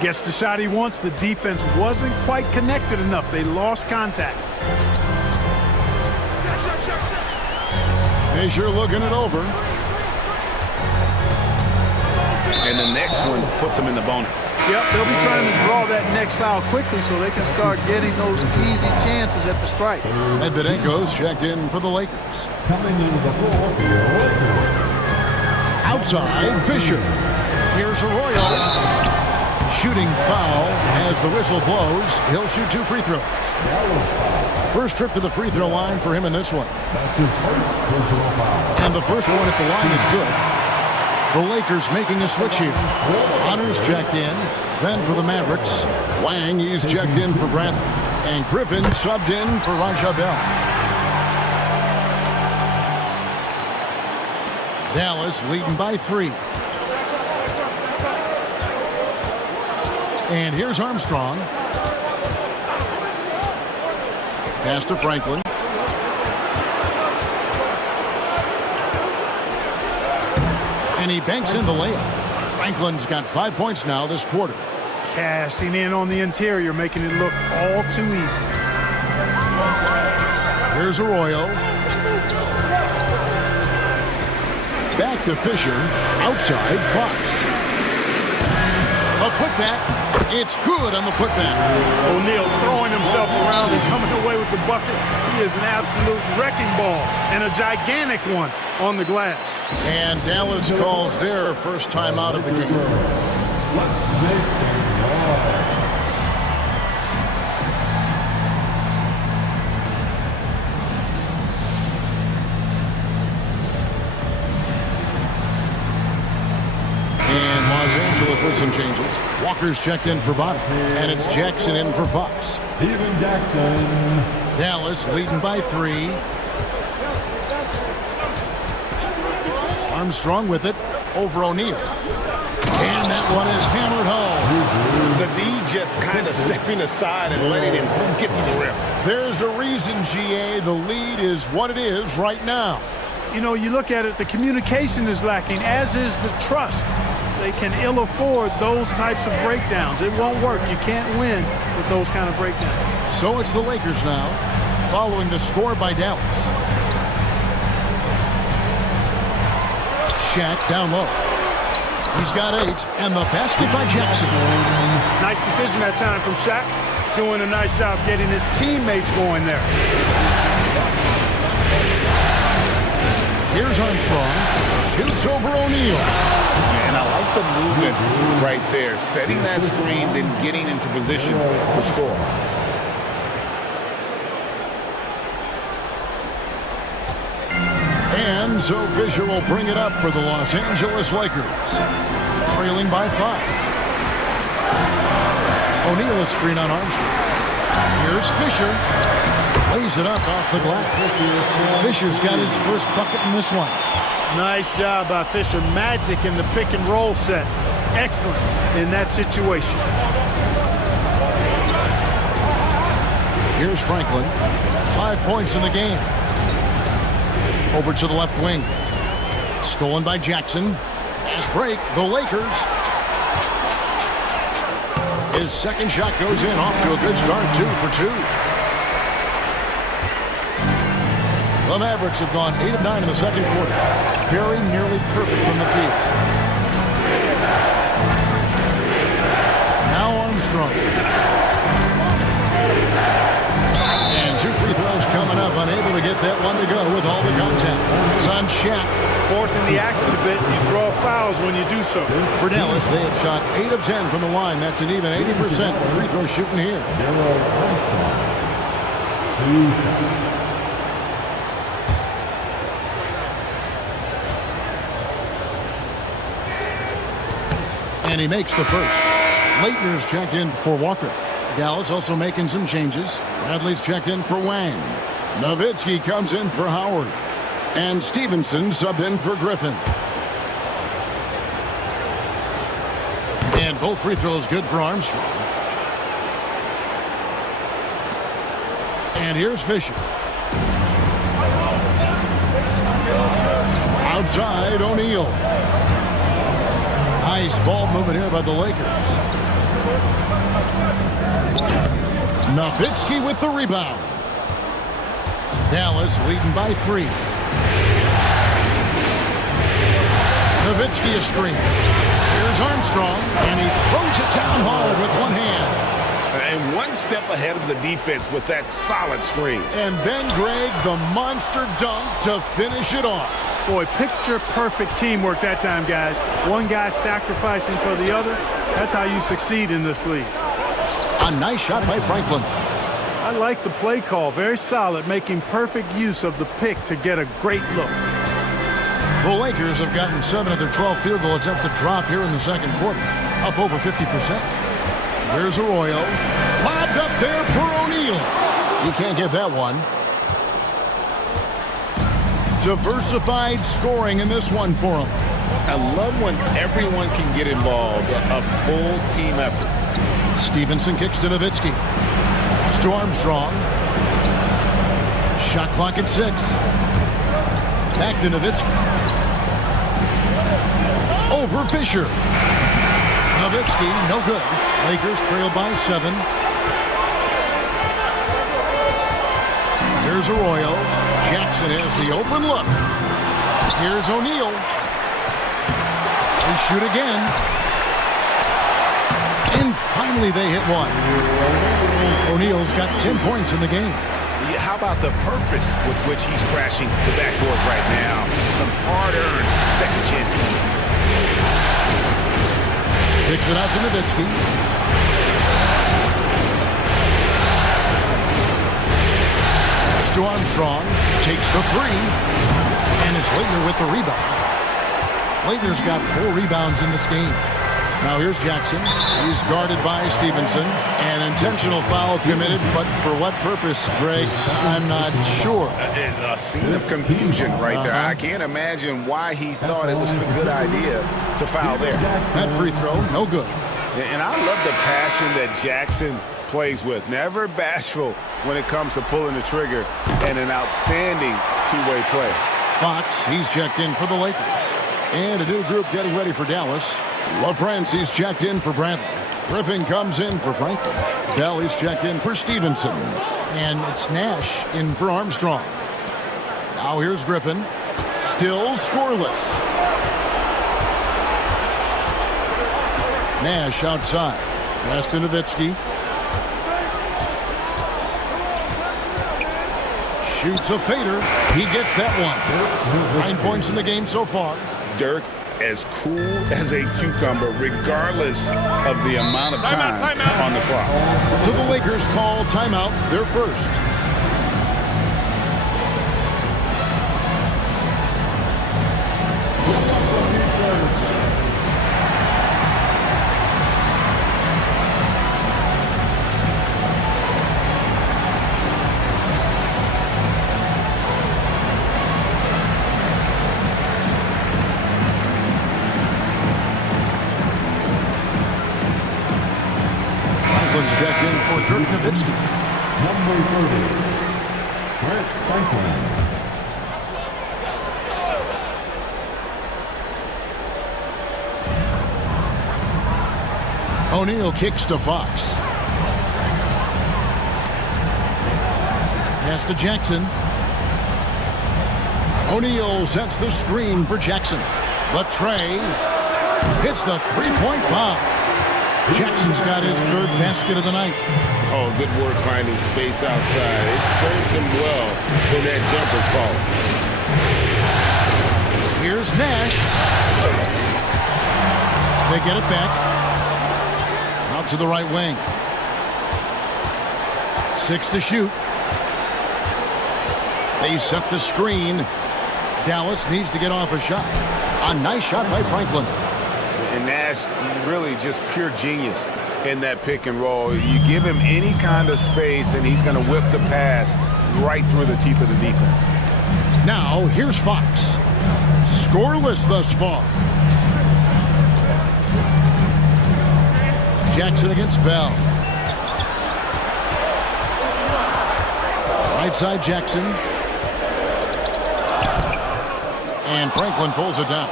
Gets the shot he wants. The defense wasn't quite connected enough. They lost contact. Fisher looking it over. And the next one puts him in the bonus. Yep, they'll be trying to draw that next foul quickly so they can start getting those easy chances at the strike. Medvedev's checked in for the Lakers. Coming into the floor for your Lakers. Outside, Fisher. Here's Arroyo. Shooting foul as the whistle blows. He'll shoot 2 free throws. First trip to the free throw line for him in this one. That's his first personal foul. And the first one at the line is good. The Lakers making a switch here. Honors checked in. Then for the Mavericks, Wang, he's checked in for Bradley. And Griffin subbed in for Raja Bell. Dallas leading by 3. And here's Armstrong. Pass to Franklin. And he banks in the layup. Franklin's got 5 points now this quarter. Cashing in on the interior, making it look all too easy. Here's Arroyo. Back to Fisher. Outside, Fox. A putback. It's good on the putback. O'Neal throwing himself around and coming away with the bucket. He is an absolute wrecking ball and a gigantic one on the glass. And Dallas calls their first time out of the game. And Los Angeles with some changes. Walker's checked in for Bottom, and it's Jackson in for Fox. Steven Jackson. Dallas leading by 3. Armstrong with it over O'Neal. And that one is hammered home. The D just kind of stepping aside and letting him get to the rim. There's a reason, GA, the lead is what it is right now. You know, you look at it, the communication is lacking, as is the trust. They can ill afford those types of breakdowns. It won't work. You can't win with those kind of breakdowns. So it's the Lakers now, following the score by Dallas. Shaq down low. He's got 8, and the basket by Jackson. Nice decision that time from Shaq. Doing a nice job getting his teammates going there. Here's Armstrong. Shoots over O'Neal. And I like the movement right there. Setting that screen, then getting into position to score. And so Fisher will bring it up for the Los Angeles Lakers. Trailing by 5. O'Neal a screen on Armstrong. Here's Fisher. Lays it up off the glass. Fisher's got his first bucket in this one. Nice job by Fisher. Magic in the pick and roll set. Excellent in that situation. Here's Franklin. 5 points in the game. Over to the left wing. Stolen by Jackson. Fast break. The Lakers. His second shot goes in. Off to a good start. 2 for 2. The Mavericks have gone 8 of 9 in the second quarter. Very nearly perfect from the field. Now Armstrong. And 2 free throws coming up. Unable to get that one to go with all the contact. It's on Shaq. Forcing the action a bit. You draw fouls when you do so. For Dallas, they have shot 8 of 10 from the line. That's an even 80% free throw shooting here. And he makes the first. Leitner's checked in for Walker. Dallas also making some changes. Bradley's checked in for Wang. Nowitzki comes in for Howard. And Stevenson subbed in for Griffin. And both free throws good for Armstrong. And here's Fisher. Outside, O'Neal. Nice ball movement here by the Lakers. Nowitzki with the rebound. Dallas leading by 3. Nowitzki a screen. Here's Armstrong, and he throws it down hard with one hand. And one step ahead of the defense with that solid screen. And then, Greg, the monster dunk to finish it off. Boy, picture-perfect teamwork that time, guys. One guy sacrificing for the other. That's how you succeed in this league. A nice shot by Franklin. I like the play call. Very solid, making perfect use of the pick to get a great look. The Lakers have gotten 7 of their 12 field goal attempts to drop here in the second quarter, up over 50%. Here's Arroyo. Lobbed up there for O'Neal. He can't get that one. Diversified scoring in this one for him. I love when everyone can get involved, a full team effort. Stevenson kicks to Nowitzki. It's to Armstrong. Shot clock at 6. Back to Nowitzki. Over Fisher. Nowitzki, no good. Lakers trail by 7. Here's Arroyo. Jackson has the open look. Here's O'Neal. They shoot again. And finally they hit one. O'Neal's got 10 points in the game. How about the purpose with which he's crashing the backboards right now? Some hard-earned second chance points. Picks it out to Nowitzki. It's to Armstrong. Takes the 3. And it's Leitner with the rebound. Leitner's got 4 rebounds in this game. Now here's Jackson. He's guarded by Stevenson. An intentional foul committed, but for what purpose, Greg? I'm not sure. A scene of confusion right there. I can't imagine why he thought it was a good idea to foul there. That free throw, no good. And I love the passion that Jackson plays with. Never bashful when it comes to pulling the trigger, and an outstanding two-way play. Fox, he's checked in for the Lakers. And a new group getting ready for Dallas. LaFrancis checked in for Bradley. Griffin comes in for Franklin. Daly's checked in for Stevenson. And it's Nash in for Armstrong. Now here's Griffin. Still scoreless. Nash outside. Pass to Nowitzki. Shoots a fader. He gets that one. 9 points in the game so far. Dirk as cool as a cucumber, regardless of the amount of time on the clock. So the Lakers call timeout, their first. Checked in for Dirk Nowitzki. Number 30, Brett Franklin. O'Neal kicks to Fox. Pass to Jackson. O'Neal sets the screen for Jackson. The tray hits the three-point bomb. Jackson's got his 3rd basket of the night. Oh, good work finding space outside. It serves him well when that jumper's falling. Here's Nash. They get it back. Out to the right wing. 6 to shoot. They set the screen. Dallas needs to get off a shot. A nice shot by Franklin. And Nash really just pure genius in that pick and roll. You give him any kind of space, and he's going to whip the pass right through the teeth of the defense. Now, here's Fox. Scoreless thus far. Jackson against Bell. Right side Jackson. And Franklin pulls it down.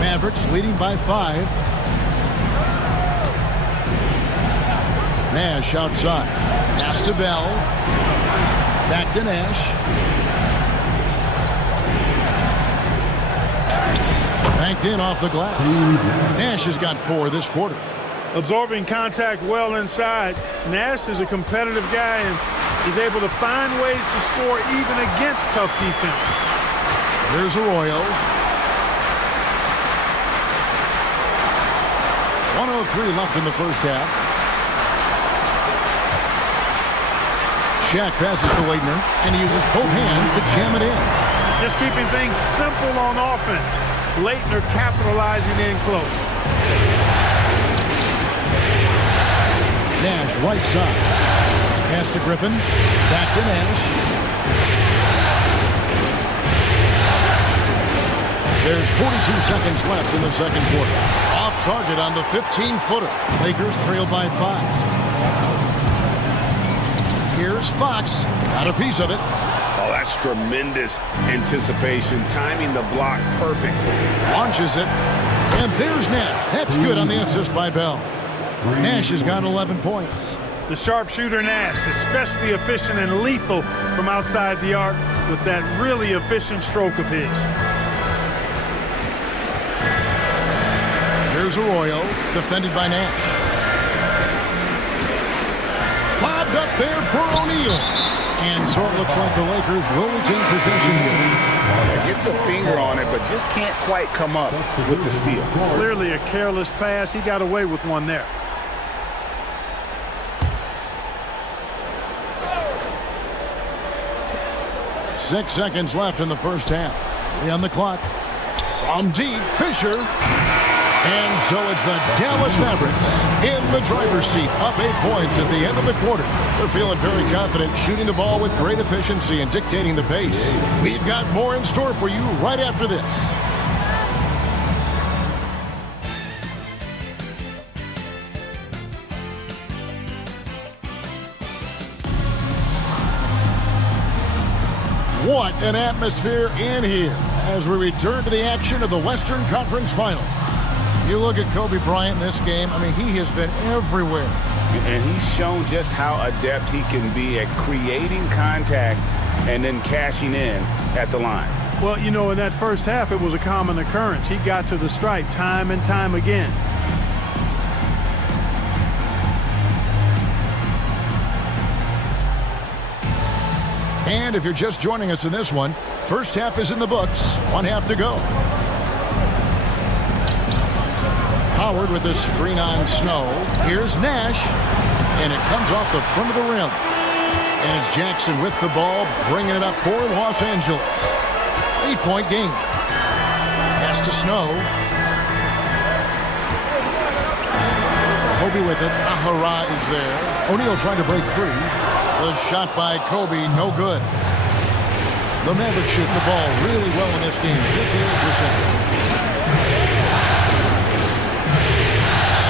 Mavericks leading by 5. Nash outside. Pass to Bell. Back to Nash. Banked in off the glass. Nash has got 4 this quarter. Absorbing contact well inside. Nash is a competitive guy and is able to find ways to score even against tough defense. Here's Arroyo. 1:03 left in the first half. Shaq passes to Leitner, and he uses both hands to jam it in. Just keeping things simple on offense. Leitner capitalizing in close. Nash right side. Pass to Griffin. Back to Nash. There's 42 seconds left in the second quarter. Off target on the 15-footer. Lakers trail by 5. Here's Fox. Got a piece of it. Oh, that's tremendous anticipation. Timing the block perfectly. Launches it. And there's Nash. That's good on the assist by Bell. Nash has got 11 points. The sharpshooter Nash, especially efficient and lethal from outside the arc with that really efficient stroke of his. Here's Arroyo, defended by Nash. Lobbed up there for O'Neal. And so it looks like the Lakers will retain possession here. Gets a finger on it, but just can't quite come up with the steal. Clearly a careless pass. He got away with one there. Six seconds left in the first half. 3 on the clock. From deep, Fisher. And so it's the Dallas Mavericks in the driver's seat, up 8 points at the end of the quarter. They're feeling very confident, shooting the ball with great efficiency and dictating the pace. We've got more in store for you right after this. What an atmosphere in here as we return to the action of the Western Conference Finals. You look at Kobe Bryant in this game, I mean, he has been everywhere. And he's shown just how adept he can be at creating contact and then cashing in at the line. Well, you know, in that first half, it was a common occurrence. He got to the stripe time and time again. And if you're just joining us in this one, first half is in the books, 1 half to go. Howard with a screen on Snow. Here's Nash, and it comes off the front of the rim. And it's Jackson with the ball, bringing it up for Los Angeles. 8-point game. Pass to Snow. Kobe with it. Ahara is there. O'Neal trying to break free. The shot by Kobe, no good. The Mavericks shooting the ball really well in this game, 58%.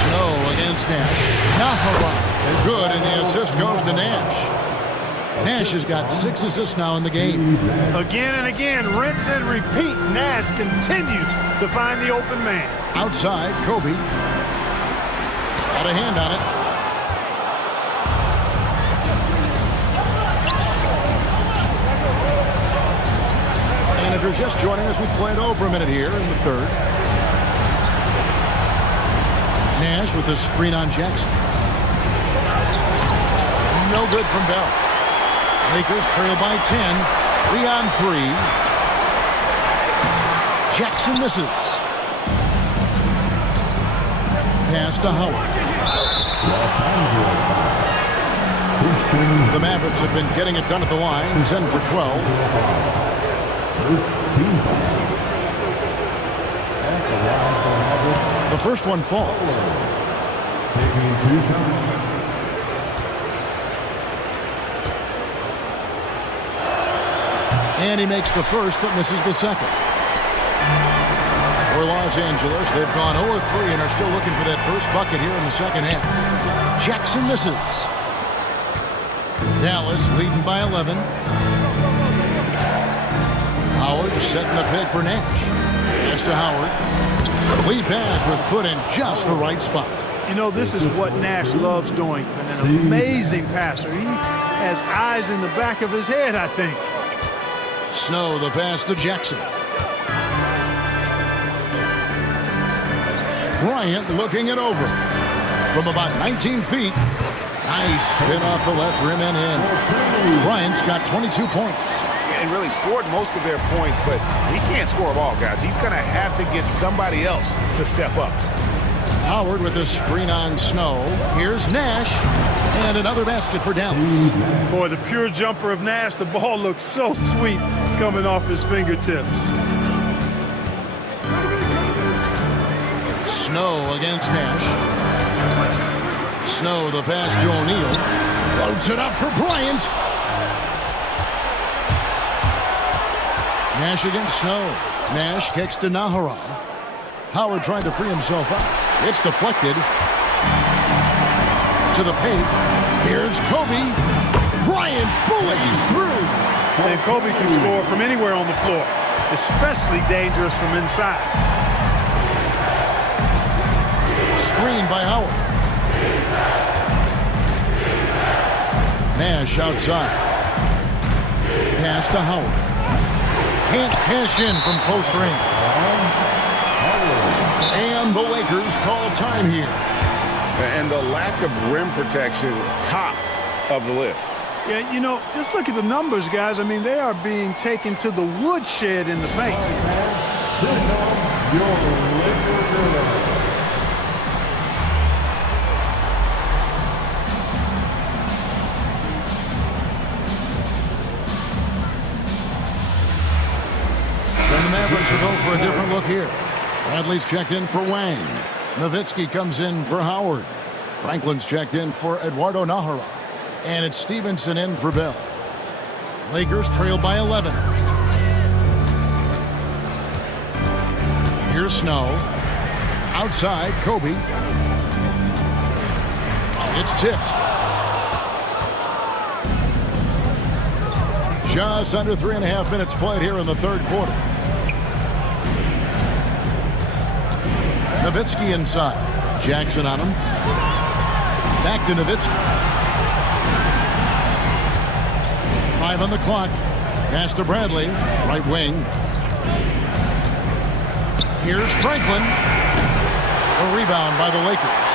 Snow against Nash. Ahara, good, and the assist goes to Nash. Nash has got 6 assists now in the game. Again and again, rinse and repeat. Nash continues to find the open man. Outside, Kobe. Got a hand on it. And if you're just joining us, we played over a minute here in the third. Nash with the screen on Jackson. No good from Bell. Lakers trail by 10. 3 on 3. Jackson misses. Pass to Howard. The Mavericks have been getting it done at the line. 10 for 12. First team foul. At the line for Mavericks, The first one falls. Taking 2 shots. And he makes the first, but misses the second. For Los Angeles, they've gone 0-3 and are still looking for that first bucket here in the second half. Jackson misses. Dallas leading by 11. Howard setting the pick for Nash. Pass to Howard. Lead pass was put in just the right spot. You know, this is what Nash loves doing. And an amazing passer. He has eyes in the back of his head, I think. Snow the pass to Jackson. Bryant looking it over. From about 19 feet. Nice spin off the left rim and in. Bryant's got 22 points. And really scored most of their points, but he can't score them all, guys. He's going to have to get somebody else to step up. Howard with a screen on Snow. Here's Nash. And another basket for Dallas. Boy, the pure jumper of Nash. The ball looks so sweet coming off his fingertips. Snow against Nash. Snow the pass to O'Neal. Loads it up for Bryant. Nash against Snow. Nash kicks to Nahara. Howard trying to free himself up. It's deflected. To the paint. Here's Kobe. Bryant bullies through. And Kobe can score from anywhere on the floor. Especially dangerous from inside. Screen by Howard. Nash outside. Pass to Howard. Can't cash in from close range. And the Lakers call time here. And the lack of rim protection, top of the list. Yeah, you know, just look at the numbers, guys. I mean, they are being taken to the woodshed in the paint. Mavericks will go for a different look here. Bradley's checked in for Wang. Nowitzki comes in for Howard. Franklin's checked in for Eduardo Nahara. And it's Stevenson in for Bell. Lakers trail by 11. Here's Snow. Outside, Kobe. It's tipped. Just under 3.5 minutes played here in the third quarter. Nowitzki inside. Jackson on him. Back to Nowitzki. 5 on the clock. Pass to Bradley. Right wing. Here's Franklin. A rebound by the Lakers.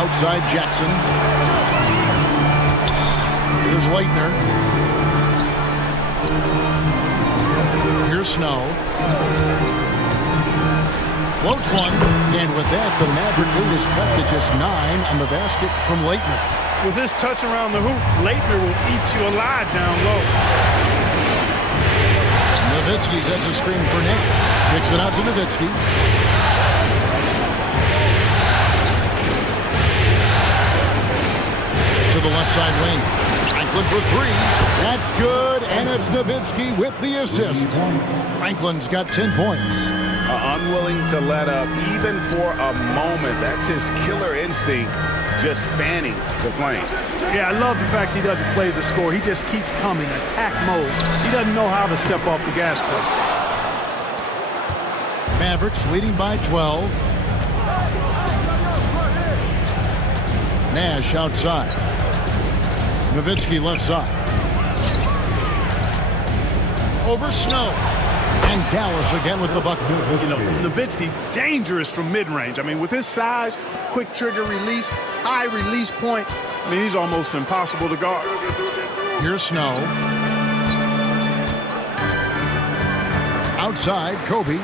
Outside Jackson. Here's Leitner. Here's Snow. Floats one. And with that, the Maverick lead is cut to just 9 on the basket from Leitner. With his touch around the hoop, Leitner will eat you alive down low. Nowitzki sets a screen for Nash. Kicks it out to Nowitzki. To the left side wing. Franklin for 3. That's good, and it's Nowitzki with the assist. Franklin's got 10 points. Unwilling to let up even for a moment. That's his killer instinct, just fanning the flame. Yeah, I love the fact he doesn't play the score. He just keeps coming, attack mode. He doesn't know how to step off the gas pedal. Mavericks leading by 12. Nash outside. Nowitzki left side. Over Snow. And Dallas again with the bucket. You know, Nowitzki dangerous from mid-range. I mean, with his size, quick trigger release, high release point, I mean, he's almost impossible to guard. Here's Snow. Outside, Kobe.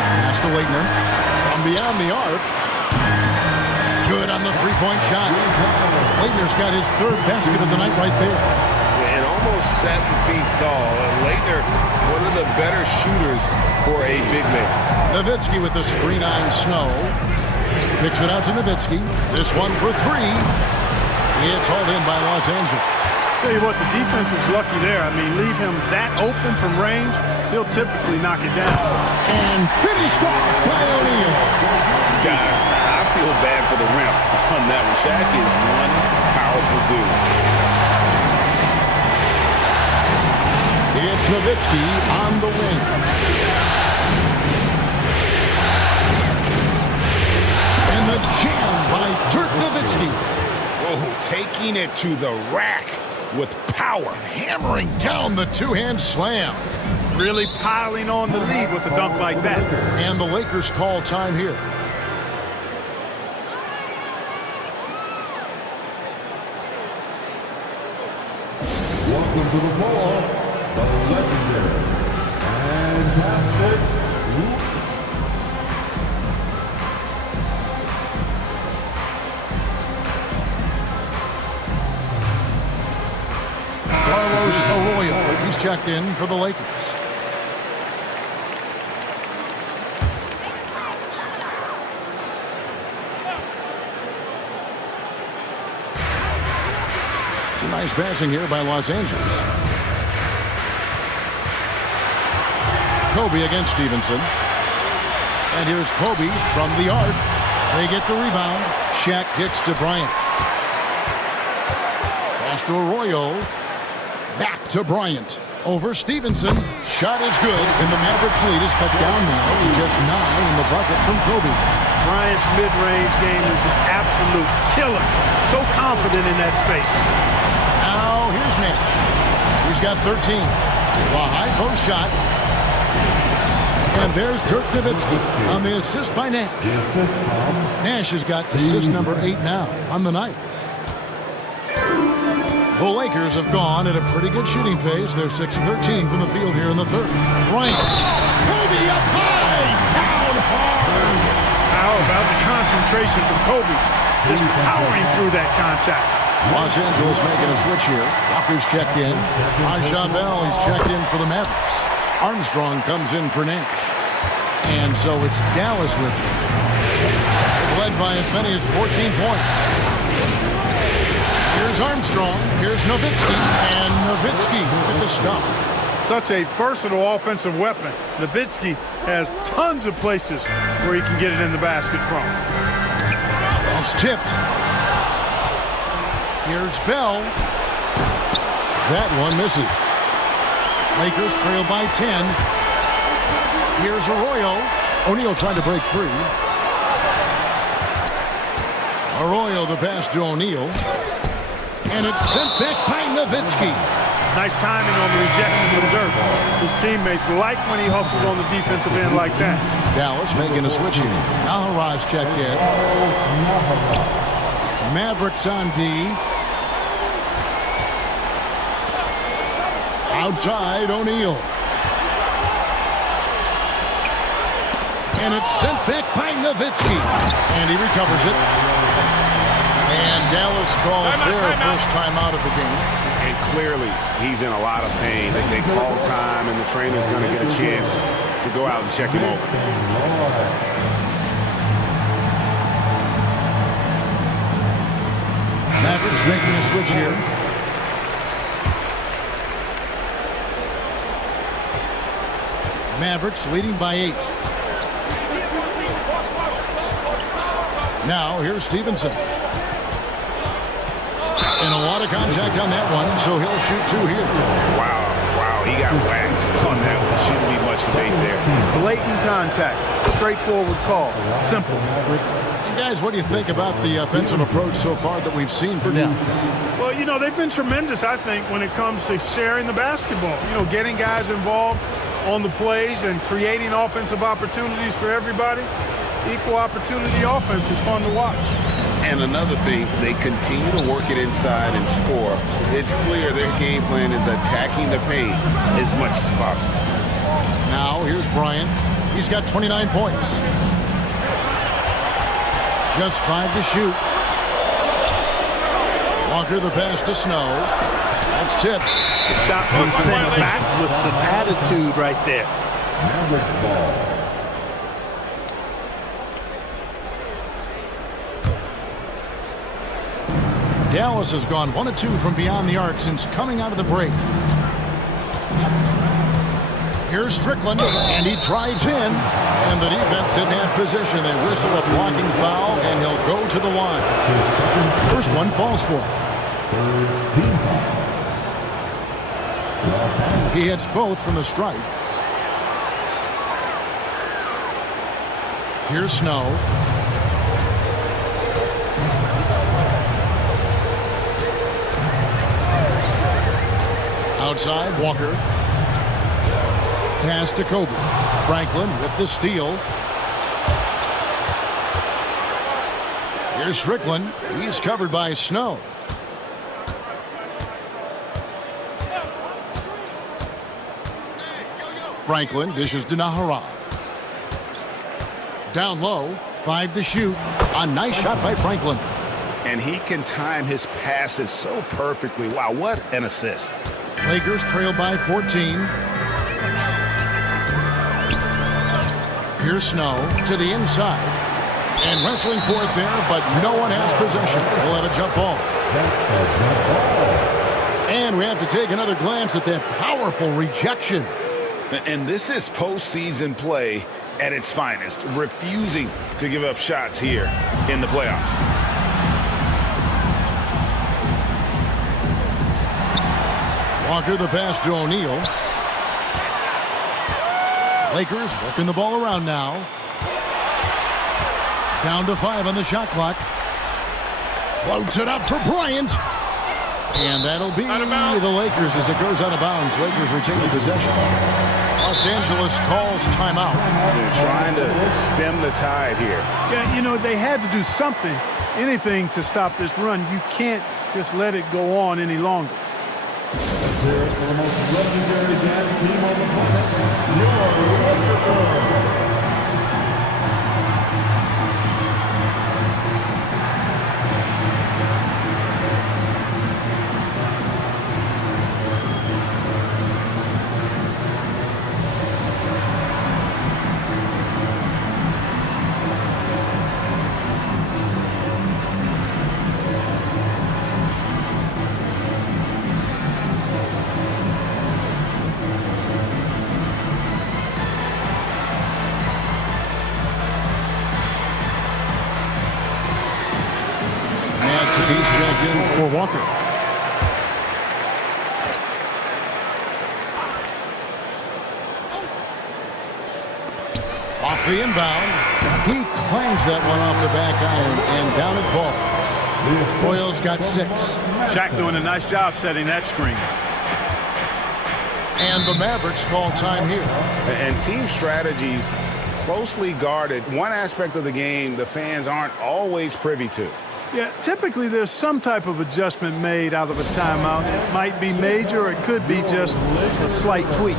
Pass to Leitner. From beyond the arc. Good on the three-point shot. Leitner's got his 3rd basket of the night right there. And almost 7 feet tall. Later, one of the better shooters for a big man. Nowitzki with the screen on Snow. Kicks it out to Nowitzki. This one for 3. It's hauled in by Los Angeles. Tell you what, the defense was lucky there. I mean, leave him that open from range, he'll typically knock it down. And finished off by O'Neal. Guys, I feel bad for the rim on that one. Shaq is one powerful dude. It's Nowitzki on the wing. And the jam by Dirk Nowitzki. Oh, taking it to the rack with power. Hammering down the two-hand slam. Really piling on the lead with a dunk like that. And the Lakers call time here. Welcome to the ball, the legendary fantastic Carlos Arroyo, he's checked in for the Lakers. Nice passing here by Los Angeles. Kobe against Stevenson. And here's Kobe from the arc. They get the rebound. Shaq kicks to Bryant. Pass to Arroyo. Back to Bryant. Over Stevenson. Shot is good, and the Mavericks lead is cut down now to just 9 in the bucket from Kobe. Bryant's mid-range game is an absolute killer. So confident in that space. Now here's Nash. He's got 13. A high post shot. And there's Dirk Nowitzki on the assist by Nash. Nash has got assist number 8 now on the night. The Lakers have gone at a pretty good shooting pace. They're 6 of 13 from the field here in the third. Bryant. Kobe up high. Down hard. How about the concentration from Kobe? Just powering through that contact. Los Angeles making a switch here. Walker's checked in. Raja Bell, he's checked in for the Mavericks. Armstrong comes in for Nash. And so it's Dallas with him. Led by as many as 14 points. Here's Armstrong. Here's Nowitzki. And Nowitzki with the stuff. Such a versatile offensive weapon. Nowitzki has tons of places where he can get it in the basket from. That's tipped. Here's Bell. That one misses. Lakers trail by 10. Here's Arroyo. O'Neal trying to break free. Arroyo the pass to O'Neal. And it's sent back by Nowitzki. Nice timing on the rejection from Dirk. His teammates like when he hustles on the defensive end like that. Dallas making a switch here. Naharaj checked in. Mavericks on D. Outside, O'Neal. And it's sent back by Nowitzki. And he recovers it. And Dallas calls their first time out of the game. And clearly, he's in a lot of pain. They call time, and the trainer's going to get a chance to go out and check him over. Mavericks making a switch here. Mavericks leading by 8. Now here's Stevenson. And a lot of contact on that one, so he'll shoot 2 here. Wow, he got whacked on that one. Shouldn't be much debate there. Blatant contact. Straightforward call. Simple. And guys, what do you think about the offensive approach so far that we've seen for Dallas? Well, you know, they've been tremendous, I think, when it comes to sharing the basketball. You know, getting guys involved on the plays and creating offensive opportunities for everybody. Equal opportunity offense is fun to watch. And another thing, they continue to work it inside and score. It's clear their game plan is attacking the paint as much as possible. Now here's Bryant. He's got 29 points. Just 5 to shoot. Walker the pass to Snow. That's tipped. Shot was sent back with some attitude right there. Mavericks ball. Dallas has gone 1 of 2 from beyond the arc since coming out of the break. Here's Strickland, and he drives in, and the defense didn't have position. They whistle a blocking foul, and he'll go to the line. First one falls for him. He hits both from the stripe. Here's Snow. Outside, Walker. Pass to Kobe. Franklin with the steal. Here's Strickland. He's covered by Snow. Franklin dishes to Nahara. Down low, 5 to shoot. A nice shot by Franklin. And he can time his passes so perfectly. Wow, what an assist. Lakers trail by 14. Here's Snow to the inside. And wrestling for it there, but no one has possession. We'll have a jump ball. And we have to take another glance at that powerful rejection. And this is postseason play at its finest, refusing to give up shots here in the playoffs. Walker the pass to O'Neal. Lakers working the ball around now. Down to 5 on the shot clock. Floats it up for Bryant. And that'll be the Lakers as it goes out of bounds. Lakers retaining possession. Los Angeles calls timeout. They're trying to stem the tide here. Yeah, you know, they had to do something, anything to stop this run. You can't just let it go on any longer. Here for the most legendary jazz team on the planet, your Lakers. He's checked in for Walker. Off the inbound. He clangs that one off the back iron, and down it falls. Royals got 6. Shaq doing a nice job setting that screen. And the Mavericks call time here. And team strategies closely guarded. One aspect of the game the fans aren't always privy to. Yeah, typically there's some type of adjustment made out of a timeout. It might be major, or it could be just a slight tweak.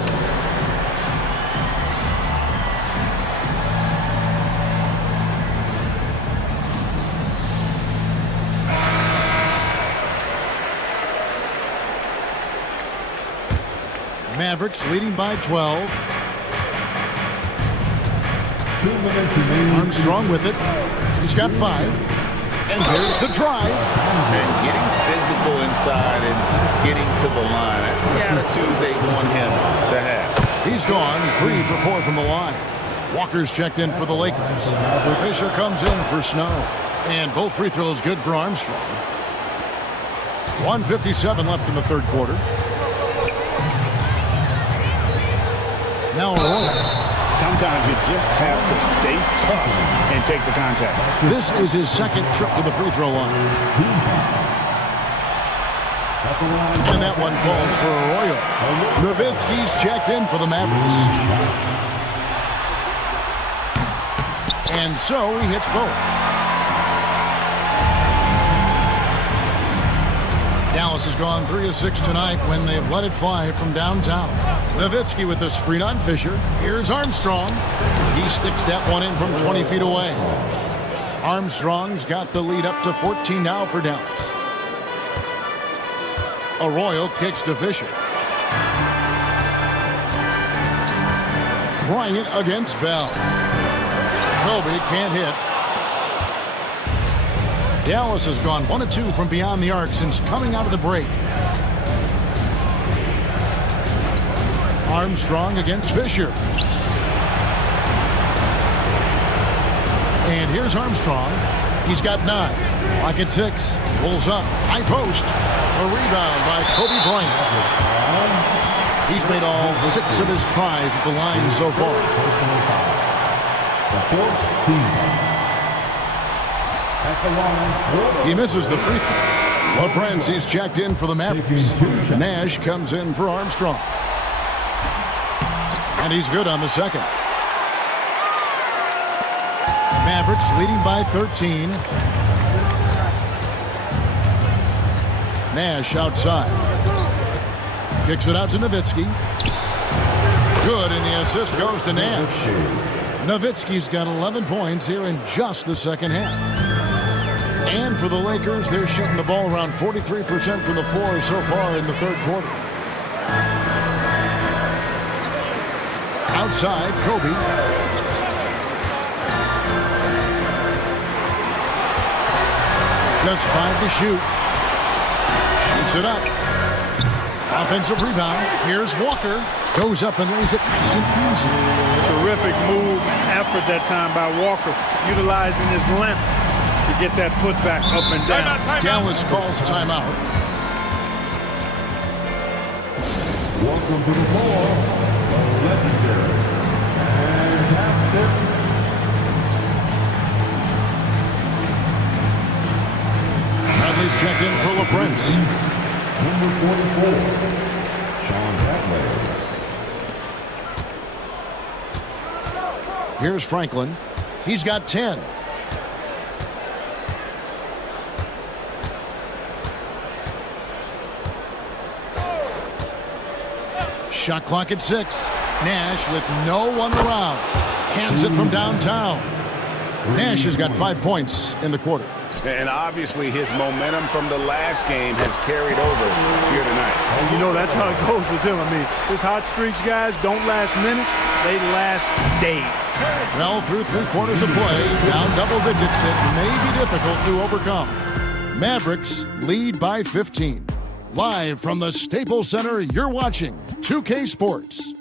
Mavericks leading by 12. 2 minutes remaining. Armstrong with it. He's got 5. And there's the drive. And getting physical inside and getting to the line. That's the attitude they want him to have. He's gone 3 for 4 from the line. Walker's checked in for the Lakers. Fisher comes in for Snow. And both free throws good for Armstrong. 1:57 left in the third quarter. Now Royal. Sometimes you just have to stay tough and take the contact. This is his second trip to the free throw line. And that one falls for Arroyo. Nowitzki's checked in for the Mavericks. And so he hits both. Dallas has gone 3 of 6 tonight when they've let it fly from downtown. Nowitzki with the screen on Fisher. Here's Armstrong. He sticks that one in from 20 feet away. Armstrong's got the lead up to 14 now for Dallas. Arroyo kicks to Fisher. Bryant against Bell. Kobe can't hit. Dallas has gone 1 of 2 from beyond the arc since coming out of the break. Armstrong against Fisher. And here's Armstrong. He's got 9. Clock at 6. Pulls up. High post. A rebound by Kobe Bryant. He's made all 6 of his tries at the line so far. He misses the free throw. Well, friends, he's checked in for the Mavericks. Nash comes in for Armstrong. And he's good on the second. Mavericks leading by 13. Nash outside. Kicks it out to Nowitzki. Good, and the assist goes to Nash. Nowitzki's got 11 points here in just the second half. And for the Lakers, they're shooting the ball around 43% from the floor so far in the third quarter. Outside, Kobe. Just 5 to shoot. Shoots it up. Offensive rebound. Here's Walker. Goes up and lays it nice and easy. Terrific move and effort that time by Walker, utilizing his length to get that putback up and down. Dallas calls timeout. Welcome to the floor, the legendary, fantastic Bradley's checked in for LaFrance. number 44, Sean Bradley. Here's Franklin. He's got 10. Shot clock at 6. Nash with no one around. Cans it from downtown. Nash has got 5 points in the quarter. And obviously his momentum from the last game has carried over here tonight. And you know, that's how it goes with him. I mean, his hot streaks, guys, don't last minutes. They last days. Well, through 3 quarters of play, down double digits, it may be difficult to overcome. Mavericks lead by 15. Live from the Staples Center, you're watching 2K Sports.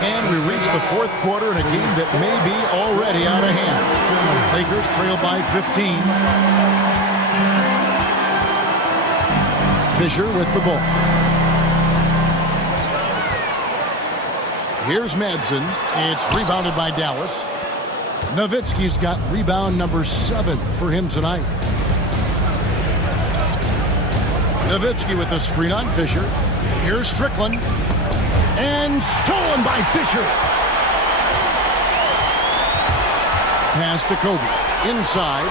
And we reach the fourth quarter in a game that may be already out of hand. Lakers trail by 15. Fisher with the ball. Here's Madsen. It's rebounded by Dallas. Nowitzki's got rebound number 7 for him tonight. Nowitzki with the screen on Fisher. Here's Strickland. And stolen by Fisher. Pass to Kobe. Inside.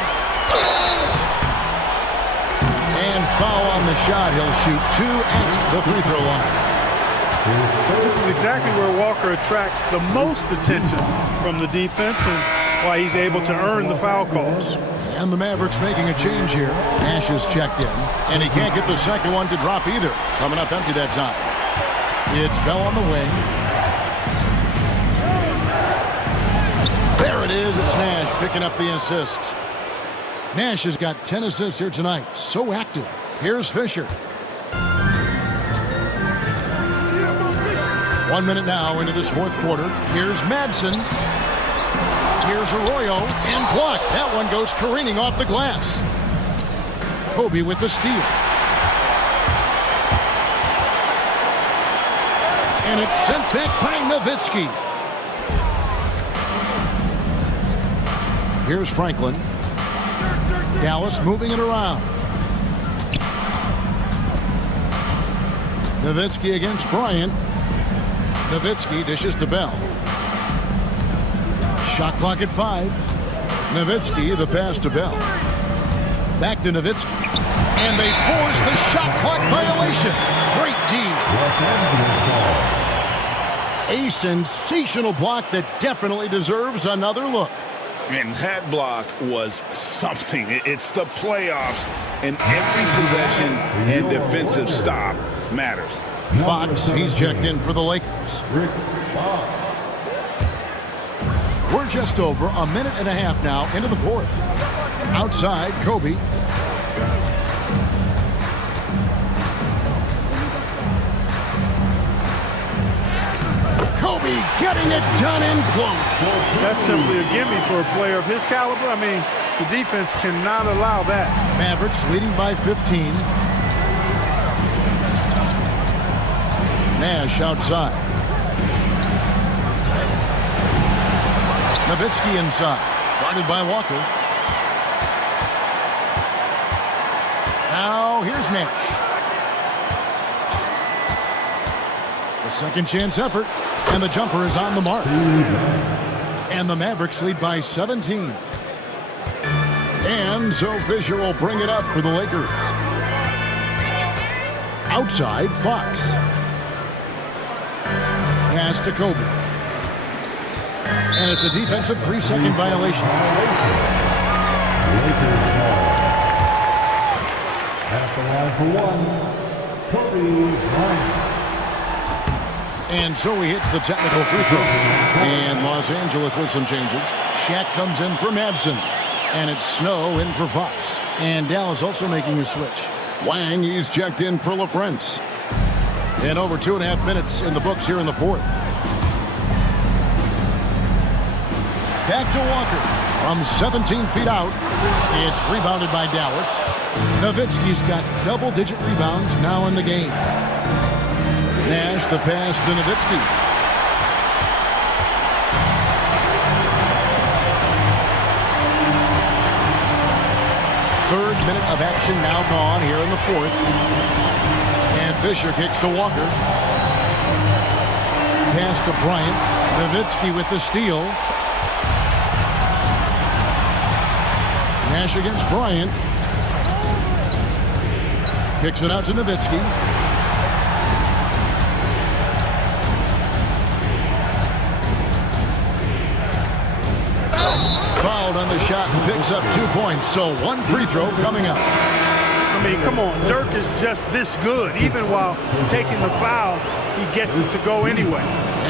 And foul on the shot. He'll shoot 2 at the free throw line. This is exactly where Walker attracts the most attention from the defense and why he's able to earn the foul calls. And the Mavericks making a change here. Nash is checked in. And he can't get the second one to drop either. Coming up empty that time. It's Bell on the wing. There it is. It's Nash picking up the assists. Nash has got 10 assists here tonight. So active. Here's Fisher. 1 minute now into this fourth quarter. Here's Madsen. Here's Arroyo. And blocked. That one goes careening off the glass. Kobe with the steal. And it's sent back by Nowitzki. Here's Franklin. Dallas moving it around. Nowitzki against Bryant. Nowitzki dishes to Bell. Shot clock at 5. Nowitzki, the pass to Bell. Back to Nowitzki. And they force the shot clock violation. Great D. A sensational block that definitely deserves another look. And that block was something. It's the playoffs, and every possession and defensive stop matters. Fox, he's checked in for the Lakers. We're just over a minute and a half now into the fourth. Outside, Kobe. Kobe getting it done in close. That's simply a gimme for a player of his caliber. I mean, the defense cannot allow that. Mavericks leading by 15. Nash outside. Nowitzki inside. Guarded by Walker. Now here's Nash. The second chance effort. And the jumper is on the mark. And the Mavericks lead by 17. And so Fisher will bring it up for the Lakers. Outside, Fox. Pass to Kobe. And it's a defensive 3-second violation. Lakers ball. At the line for one, Kobe Bryant. And so he hits the technical free throw. And Los Angeles with some changes. Shaq comes in for Madsen. And it's Snow in for Fox. And Dallas also making a switch. Wang, he's checked in for LaFrance. And over 2.5 minutes in the books here in the fourth. Back to Walker from 17 feet out. It's rebounded by Dallas. Nowitzki's got double-digit rebounds now in the game. Nash the pass to Nowitzki. Third minute of action now gone here in the fourth. And Fisher kicks to Walker. Pass to Bryant. Nowitzki with the steal. Nash against Bryant. Kicks it out to Nowitzki. Fouled on the shot and picks up 2 points. So one free throw coming up. I mean, come on. Dirk is just this good. Even while taking the foul, he gets it to go anyway.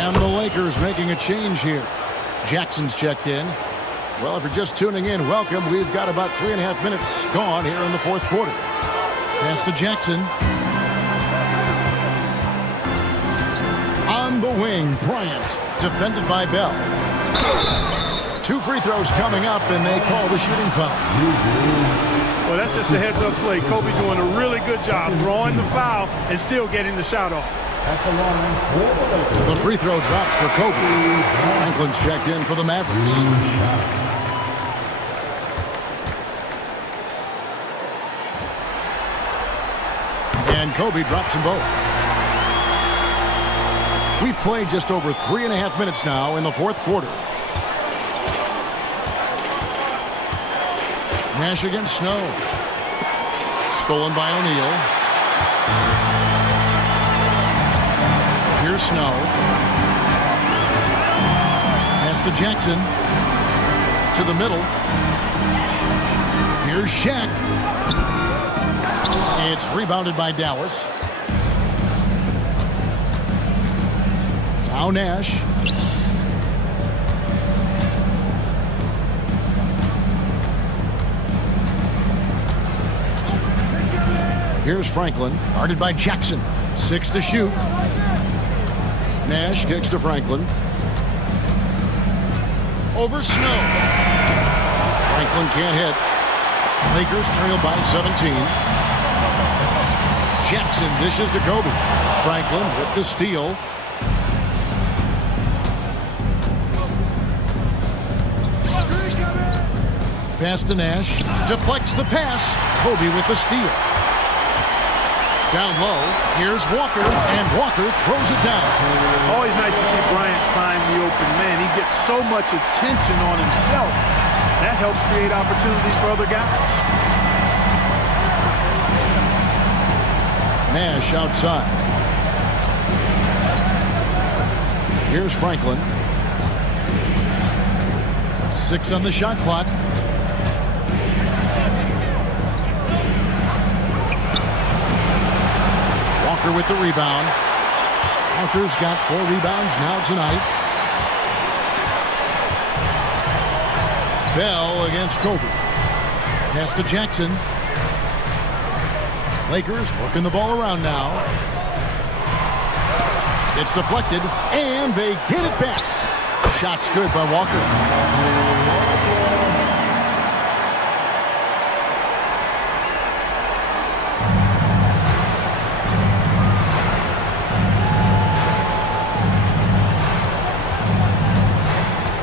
And the Lakers making a change here. Jackson's checked in. Well, if you're just tuning in, welcome. We've got about 3.5 minutes gone here in the fourth quarter. Pass to Jackson. On the wing, Bryant. Defended by Bell. 2 free throws coming up, and they call the shooting foul. Well, that's just a heads-up play. Kobe doing a really good job drawing the foul and still getting the shot off. The free throw drops for Kobe. Franklin's checked in for the Mavericks. And Kobe drops them both. We've played just over 3.5 minutes now in the fourth quarter. Nash against Snow. Stolen by O'Neal. Here's Snow. Pass to Jackson. To the middle. Here's Shaq. It's rebounded by Dallas. Now Nash. Here's Franklin, guarded by Jackson. 6 to shoot. Nash kicks to Franklin. Over Snow. Franklin can't hit. Lakers trail by 17. Jackson dishes to Kobe. Franklin with the steal. Pass to Nash. Deflects the pass. Kobe with the steal. Down low, here's Walker, and Walker throws it down. Always nice to see Bryant find the open man. He gets so much attention on himself. That helps create opportunities for other guys. Nash outside. Here's Franklin. 6 on the shot clock. Walker with the rebound. Walker's got 4 rebounds now tonight. Bell against Kobe. Pass to Jackson. Lakers working the ball around now. It's deflected, and they get it back. Shot's good by Walker.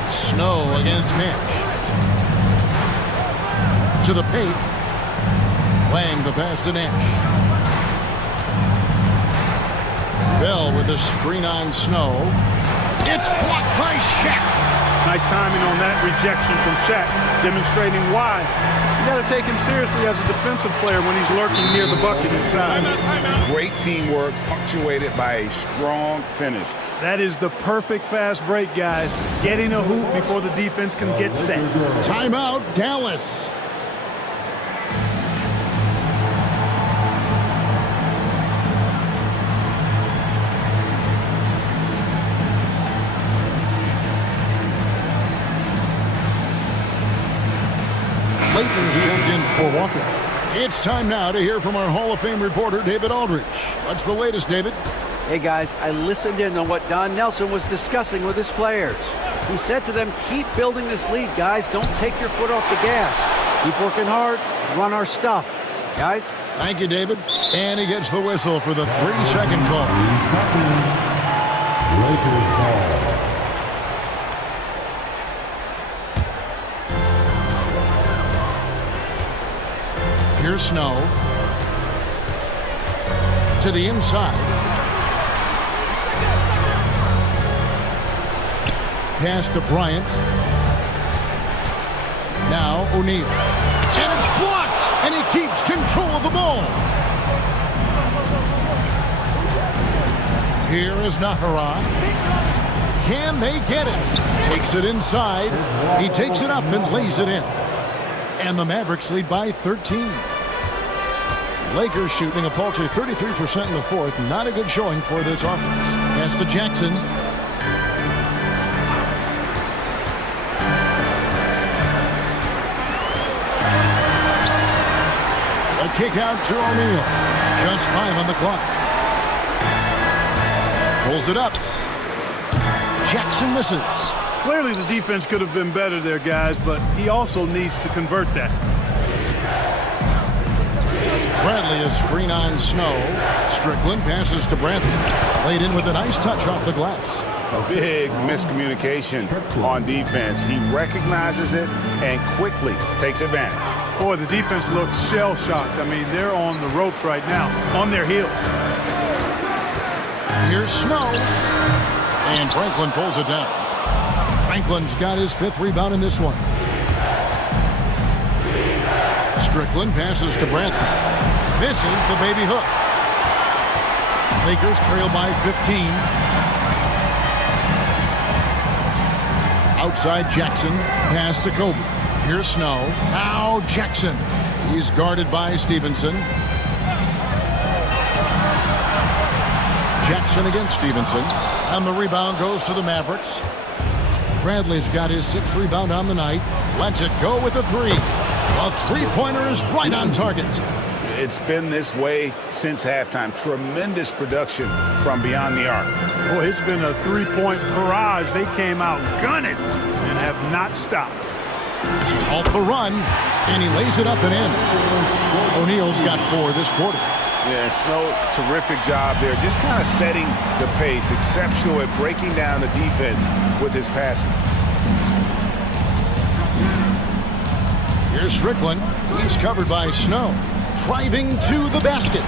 Snow against Mitch. To the paint. Lang the pass to Nash. Bell with a screen on Snow. It's blocked by Shaq. Nice timing on that rejection from Shaq, demonstrating why you got to take him seriously as a defensive player when he's lurking near the bucket inside. Great teamwork punctuated by a strong finish. That is the perfect fast break, guys. Getting a hoop before the defense can get set. Timeout, Dallas. Lakers jumped in for Walker. It's time now to hear from our Hall of Fame reporter, David Aldridge. What's the latest, David? Hey guys, I listened in on what Don Nelson was discussing with his players. He said to them, keep building this lead, guys. Don't take your foot off the gas. Keep working hard, run our stuff. Guys? Thank you, David. And he gets the whistle for the 3-second call. Lakers ball. Here's Snow. To the inside. Pass to Bryant. Now O'Neal. And it's blocked! And he keeps control of the ball. Here is Nahara. Can they get it? Takes it inside. He takes it up and lays it in. And the Mavericks lead by 13. Lakers shooting a paltry 33% in the fourth. Not a good showing for this offense. Pass to Jackson. A kick out to O'Neal. Just 5 on the clock. Pulls it up. Jackson misses. Clearly the defense could have been better there, guys, but he also needs to convert that. Bradley a screen on Snow. Strickland passes to Bradley. Laid in with a nice touch off the glass. Big miscommunication on defense. He recognizes it and quickly takes advantage. Boy, the defense looks shell-shocked. I mean, they're on the ropes right now, on their heels. Here's Snow. And Franklin pulls it down. Franklin's got his 5th rebound in this one. Strickland passes to Bradley. Misses the baby hook. Lakers trail by 15. Outside Jackson. Pass to Kobe. Here's Snow. Now Jackson. He's guarded by Stevenson. Jackson against Stevenson. And the rebound goes to the Mavericks. Bradley's got his 6th rebound on the night. Lets it go with a 3. A 3-pointer is right on target. It's been this way since halftime. Tremendous production from beyond the arc. Boy, it's been a 3-point barrage. They came out gunning and have not stopped. To halt the run, and he lays it up and in. O'Neal's got 4 this quarter. Yeah, Snow, terrific job there. Just kind of setting the pace. Exceptional at breaking down the defense with his passing. Here's Strickland. He's covered by Snow. Driving to the basket.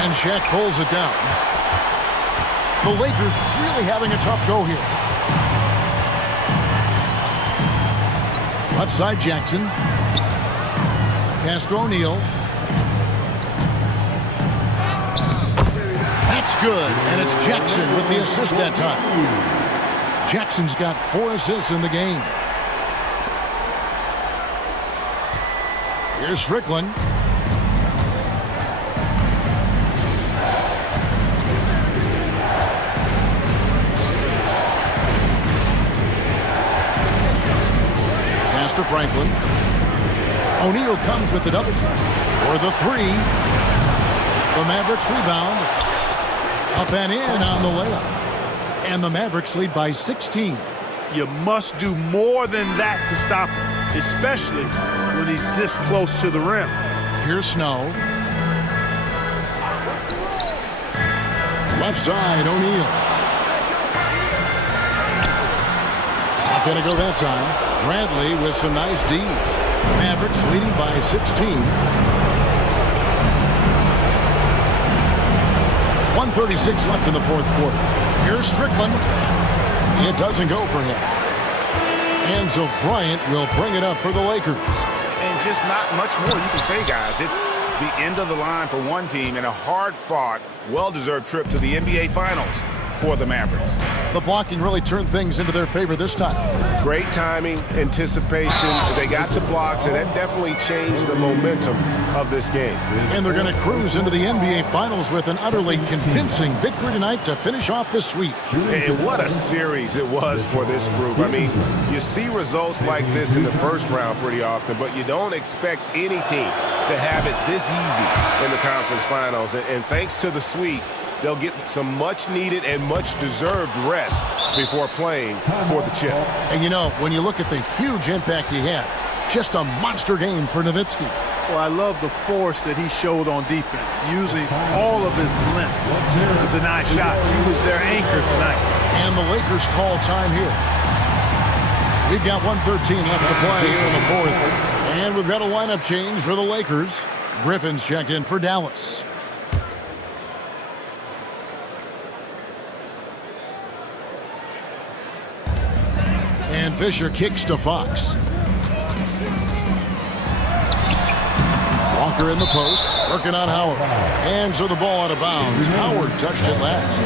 And Shaq pulls it down. The Lakers really having a tough go here. Left side Jackson. Pass to O'Neal. That's good, and it's Jackson with the assist that time. Jackson's got 4 assists in the game. Here's Strickland. Pass to Franklin. O'Neal comes with the double team. For the 3. The Mavericks rebound. Up and in on the layup. And the Mavericks lead by 16. You must do more than that to stop him, especially when he's this close to the rim. Here's Snow. Left side, O'Neal. Not going to go that time. Bradley with some nice D. Mavericks leading by 16. 1:36 left in the fourth quarter. Here's Strickland. It doesn't go for him. And so Bryant will bring it up for the Lakers. And just not much more you can say, guys. It's the end of the line for one team and a hard-fought, well-deserved trip to the NBA Finals for the Mavericks. The blocking really turned things into their favor this time. Great timing, anticipation. They got the blocks, and that definitely changed the momentum of this game. And they're going to cruise into the NBA Finals with an utterly convincing victory tonight to finish off the sweep. And what a series it was for this group. I mean, you see results like this in the first round pretty often, but you don't expect any team to have it this easy in the conference finals. And thanks to the sweep, they'll get some much-needed and much-deserved rest before playing for the chip. And, you know, when you look at the huge impact he had, just a monster game for Nowitzki. Well, I love the force that he showed on defense, using all of his length to deny shots. He was their anchor tonight. And the Lakers call time here. We've got 1:13 left to play here in the fourth. And we've got a lineup change for the Lakers. Griffin's checked in for Dallas. And Fisher kicks to Fox. Walker in the post, working on Howard. And so the ball out of bounds. Howard touched it last.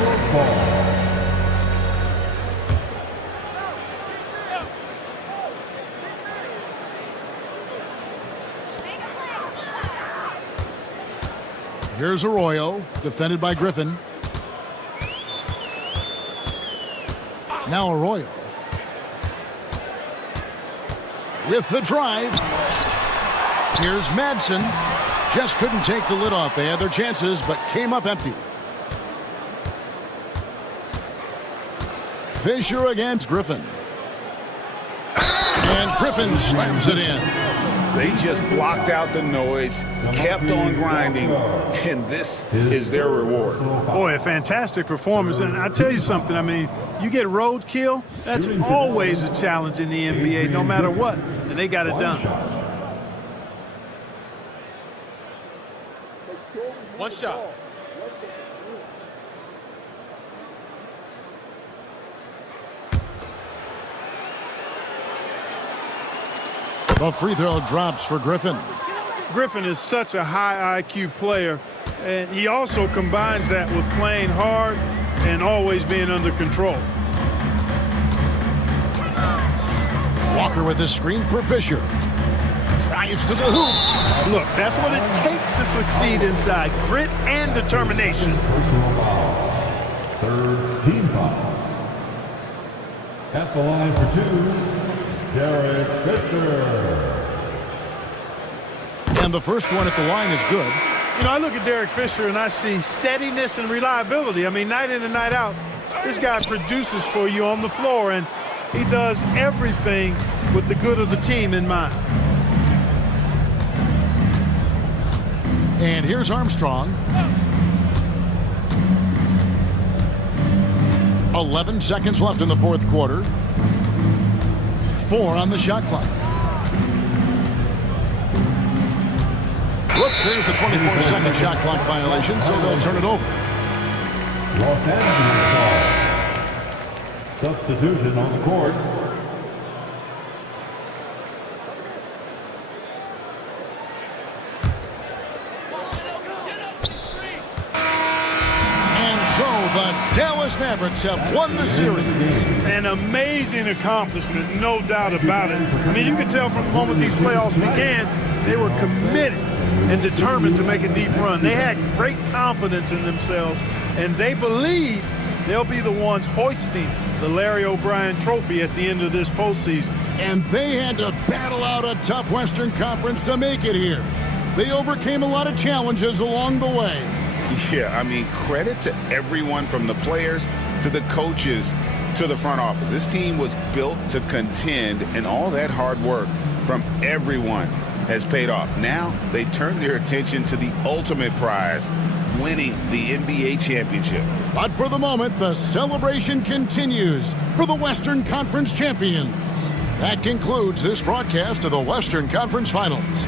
Here's Arroyo, defended by Griffin. Now Arroyo. With the drive. Here's Madsen. Just couldn't take the lid off. They had their chances, but came up empty. Fisher against Griffin. And Griffin slams it in. They just blocked out the noise, kept on grinding, and this is their reward. Boy, a fantastic performance. And I tell you something, I mean, you get roadkill, that's always a challenge in the NBA, no matter what. And they got it done. One shot. The free throw drops for Griffin. Griffin is such a high IQ player, and he also combines that with playing hard and always being under control. Walker with the screen for Fisher. Drives to the hoop. Look, that's what it takes to succeed inside. Grit and determination. Third team foul. At the line for 2, Derek Fisher. And the first one at the line is good. You know, I look at Derek Fisher and I see steadiness and reliability. I mean, night in and night out, this guy produces for you on the floor, and he does everything with the good of the team in mind. And here's Armstrong. 11 seconds left in the fourth quarter. 4 on the shot clock. Whoops, there's the 24-second shot clock violation, so they'll turn it over. Los Angeles ball. Substitution on the court. And Dallas Mavericks have won the series. An amazing accomplishment, no doubt about it. I mean, you can tell from the moment these playoffs began, they were committed and determined to make a deep run. They had great confidence in themselves, and they believe they'll be the ones hoisting the Larry O'Brien trophy at the end of this postseason. And they had to battle out a tough Western Conference to make it here. They overcame a lot of challenges along the way. Yeah, I mean, credit to everyone from the players to the coaches to the front office. This team was built to contend, and all that hard work from everyone has paid off. Now they turn their attention to the ultimate prize, winning the NBA championship. But for the moment, the celebration continues for the Western Conference champions. That concludes this broadcast of the Western Conference Finals.